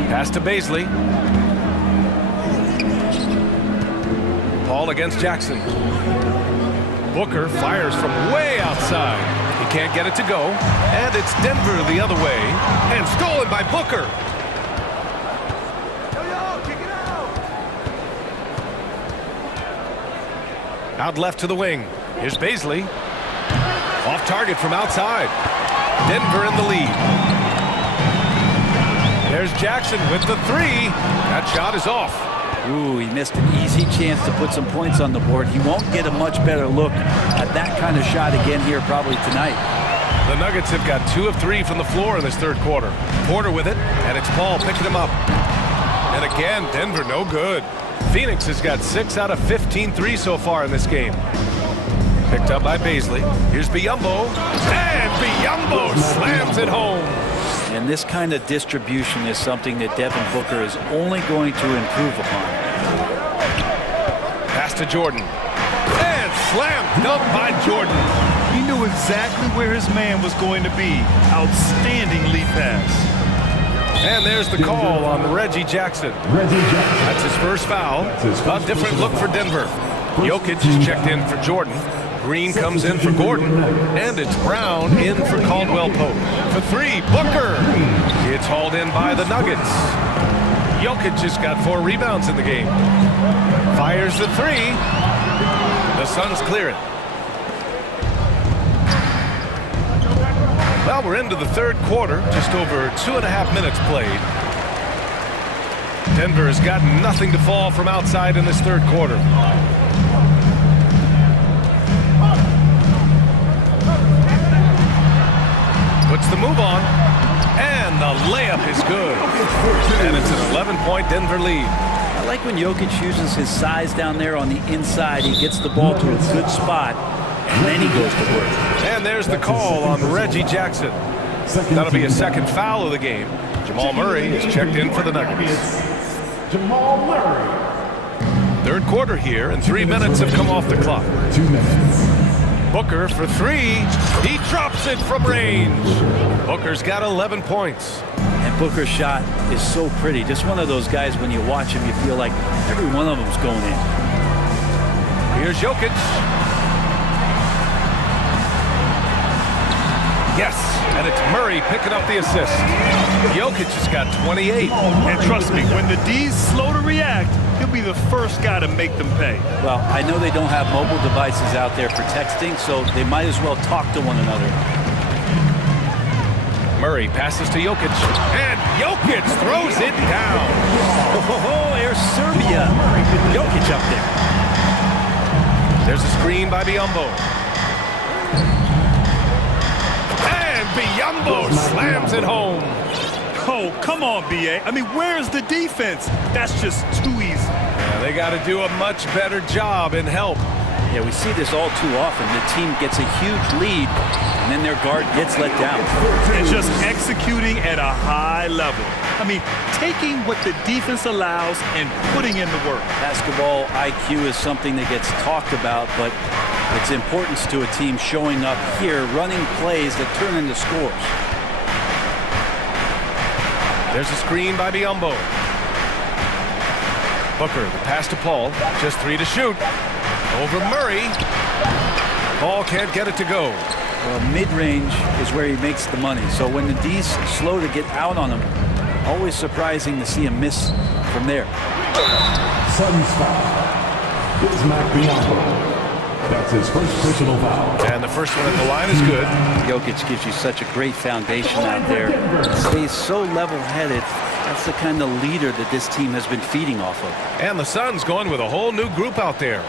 Pass to Bazley. Paul against Jackson. Booker fires from way outside. He can't get it to go. And it's Denver the other way. And stolen by Booker. Out left to the wing. Here's Bazley. Off target from outside. Denver in the lead. There's Jackson with the 3. That shot is off. Ooh, he missed an easy chance to put some points on the board. He won't get a much better look at that kind of shot again here probably tonight. The Nuggets have got 2 of 3 from the floor in this third quarter. Porter with it, and it's Paul picking him up. And again, Denver no good. Phoenix has got 6 out of 15 threes so far in this game. Picked up by Bazley. Here's Biyombo. And Biyombo slams it home. And this kind of distribution is something that Devin Booker is only going to improve upon. to Jordan. And slam dunk by Jordan. He knew exactly where his man was going to be. Outstanding lead pass. And there's the call on Reggie Jackson. That's his first foul. A different look for Denver. Jokic is checked in for Jordan. Green comes in for Gordon. And it's Brown in for Caldwell Pope. For three, Booker. It's hauled in by the Nuggets. Jokic just got 4 rebounds in the game. Fires the three. The Suns clear it. Well, we're into the third quarter, just over 2.5 minutes played. Denver has got nothing to fall from outside in this third quarter. Puts the move on, and the layup is good. And it's an 11-point Denver lead. I like when Jokic uses his size down there on the inside. He gets the ball to a good spot, and then he goes to work. And there's the call on Reggie Jackson. That'll be a second foul of the game. Jamal Murray is checked in for the Nuggets. Jamal Murray. Third quarter here, and 3 minutes have come off the clock. 2 minutes. Booker for three. He drops it from range. Booker's got 11 points. And Booker's shot is so pretty. Just one of those guys, when you watch him, you feel like every one of them's going in. Here's Jokic. Yes, and it's Murray picking up the assist. Jokic has got 28. And trust me, when the D's slow to react, he'll be the first guy to make them pay. Well, I know they don't have mobile devices out there for texting, so they might as well talk to one another. Murray passes to Jokic, and Jokic throws it down. Oh, there's Serbia. Jokic up there. There's a screen by Biyombo. And Biyombo slams it home. Oh, come on, B.A. I mean, where's the defense? That's just too easy. Yeah, they got to do a much better job in help. Yeah, we see this all too often. The team gets a huge lead, and then their guard gets let down. And just executing at a high level. I mean, taking what the defense allows and putting in the work. Basketball IQ is something that gets talked about, but its importance to a team showing up here, running plays that turn into scores. There's a screen by Biyombo. Booker, the pass to Paul. Just 3 to shoot. Over Murray. Paul can't get it to go. Well, mid-range is where he makes the money. So when the D's slow to get out on him, always surprising to see him miss from there. Suns foul. Bismack Biyombo. That's his first personal foul. And the first one at the line is good. Jokic gives you such a great foundation out there. Stays so level-headed. That's the kind of leader that this team has been feeding off of. And the Suns going with a whole new group out there.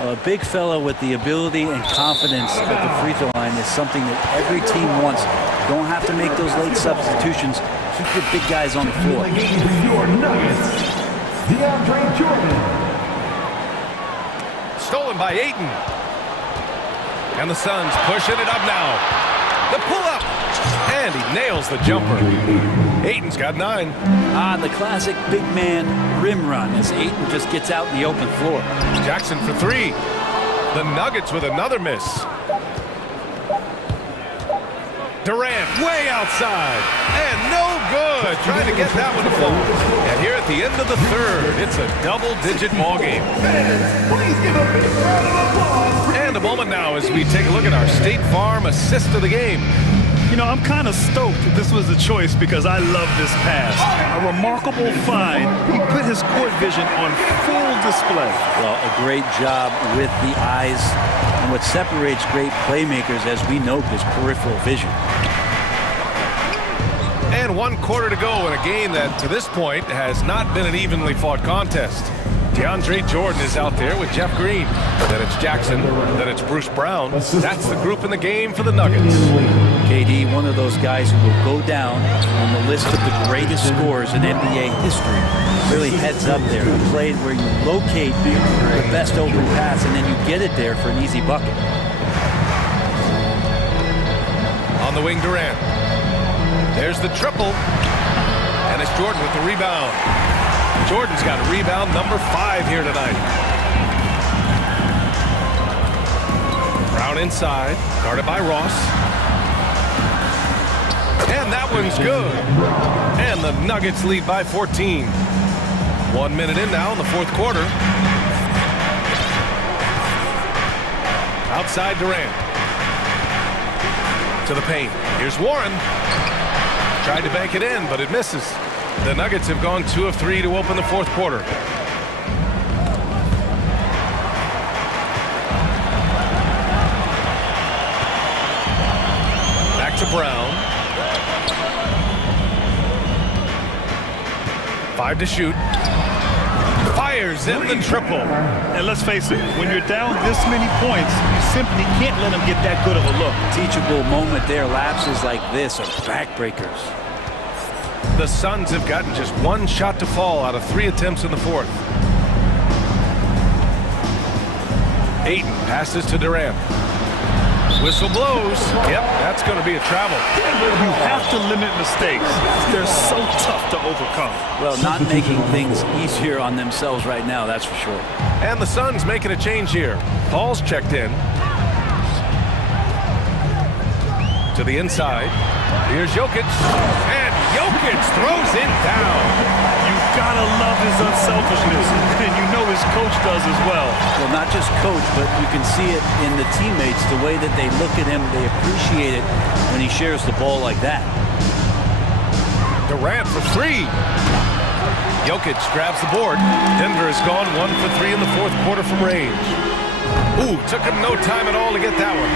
A big fella with the ability and confidence at the free throw line is something that every team wants. You don't have to make those late substitutions. Keep your big guys on the floor. Your Nuggets, DeAndre Jordan. Stolen by Ayton. And the Suns pushing it up now. The pull-up. And he nails the jumper. Ayton's got 9. The classic big man rim run as Ayton just gets out in the open floor. Jackson for 3. The Nuggets with another miss. Durant way outside. And no good. Trying to get that one to fall. And here at the end of the third, it's a double-digit ball game. Please give a big round of applause. And a moment now as we take a look at our State Farm assist of the game. You know, I'm kind of stoked that this was a choice because I love this pass. A remarkable find. He put his court vision on full display. Well, a great job with the eyes. And what separates great playmakers, as we know, is peripheral vision. And 1 quarter to go in a game that, to this point, has not been an evenly fought contest. DeAndre Jordan is out there with Jeff Green. Then it's Jackson. Then it's Bruce Brown. That's the group in the game for the Nuggets. KD, one of those guys who will go down on the list of the greatest scorers in NBA history. Really heads up there. He played where you locate the best open pass and then you get it there for an easy bucket. On the wing, Durant. There's the triple. And it's Jordan with the rebound. Jordan's got rebound number 5 here tonight. inside, guarded by Ross. And that one's good. And the Nuggets lead by 14. 1 minute in now in the fourth quarter. Outside Durant. To the paint. Here's Warren. Tried to bank it in, but it misses. The Nuggets have gone 2 of 3 to open the fourth quarter. Back to Brown. 5 to shoot. Fires in the triple. And let's face it, when you're down this many points, you simply can't let them get that good of a look. Teachable moment there. Lapses like this are backbreakers. The Suns have gotten just 1 shot to fall out of 3 attempts in the fourth. Ayton passes to Durant. Whistle blows. Yep, that's going to be a travel. You have to limit mistakes. They're so tough to overcome. Well, not making things easier on themselves right now, that's for sure. And the Suns making a change here. Paul's checked in. To the inside. Here's Jokic. And Jokic throws it down. You've got to love his unselfishness. And you know his coach does as well. Well, not just coach, but you can see it in the teammates, the way that they look at him. They appreciate it when he shares the ball like that. Durant for 3. Jokic grabs the board. Denver has gone 1 for 3 in the fourth quarter from range. Ooh, took him no time at all to get that one.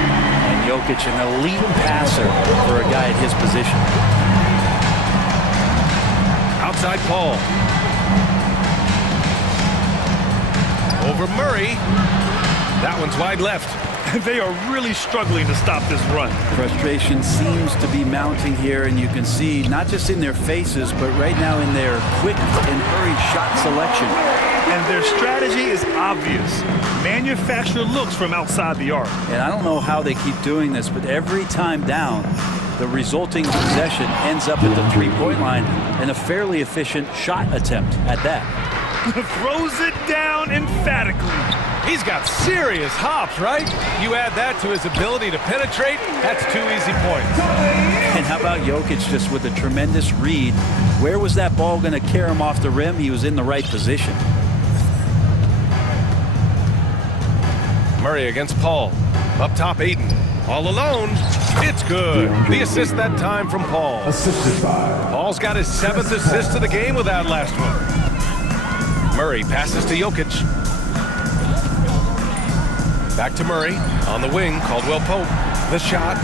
And Jokic, an elite passer for a guy at his position. Outside Paul. Over Murray. That one's wide left. They are really struggling to stop this run. Frustration seems to be mounting here, and you can see not just in their faces, but right now in their quick and hurried shot selection. And their strategy is obvious. Manufacture looks from outside the arc. And I don't know how they keep doing this, but every time down, the resulting possession ends up at the three-point line and a fairly efficient shot attempt at that. Throws it down emphatically. He's got serious hops, right? You add that to his ability to penetrate, that's 2 easy points. And how about Jokic just with a tremendous read? Where was that ball going to carry him off the rim? He was in the right position. Murray against Paul. Up top, Ayton. All alone. It's good. The assist that time from Paul. Paul's got his 7th assist of the game with that last one. Murray passes to Jokic. Back to Murray. On the wing, Caldwell-Pope. The shot.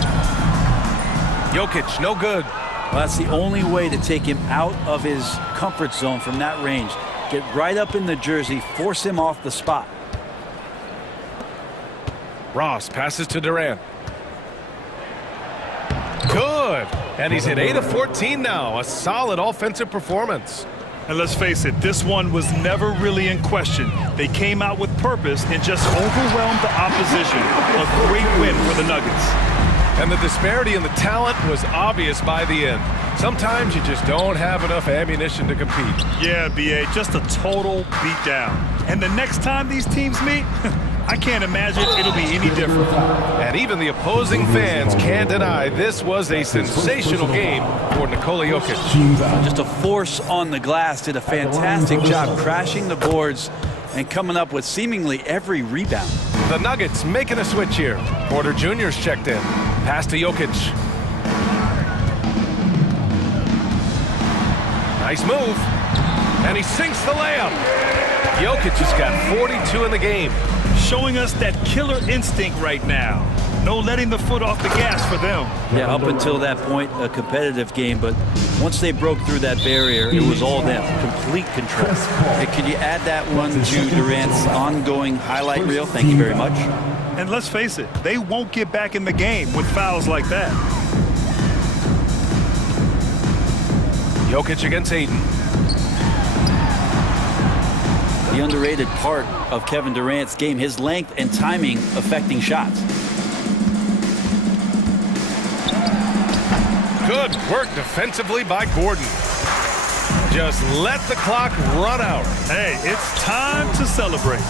Jokic, no good. Well, that's the only way to take him out of his comfort zone from that range. Get right up in the jersey, force him off the spot. Ross passes to Durant. Good. And he's hit 8 of 14 now. A solid offensive performance. And let's face it, this one was never really in question. They came out with purpose and just overwhelmed the opposition. A great win for the Nuggets. And the disparity in the talent was obvious by the end. Sometimes you just don't have enough ammunition to compete. Yeah, B.A., just a total beatdown. And the next time these teams meet, I can't imagine it'll be any different. And even the opposing fans can't deny this was a sensational game for Nikola Jokic. Just a force on the glass, did a fantastic job crashing the boards and coming up with seemingly every rebound. The Nuggets making a switch here. Porter Jr.'s checked in. Pass to Jokic. Nice move. And he sinks the layup. Jokic has got 42 in the game. Showing us that killer instinct right now. No letting the foot off the gas for them. Yeah, up until that point, a competitive game, but once they broke through that barrier, it was all them. Complete control. Hey, could you add that one to Durant's ongoing highlight reel? Thank you very much. And let's face it, they won't get back in the game with fouls like that. Jokic against Ayton. The underrated part of Kevin Durant's game, his length and timing affecting shots. Good work defensively by Gordon. Just let the clock run out. Hey, it's time to celebrate.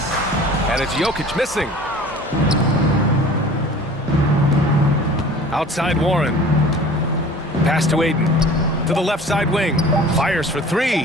And it's Jokic missing. Outside Warren. Pass to Aiden. To the left side wing. Fires for three.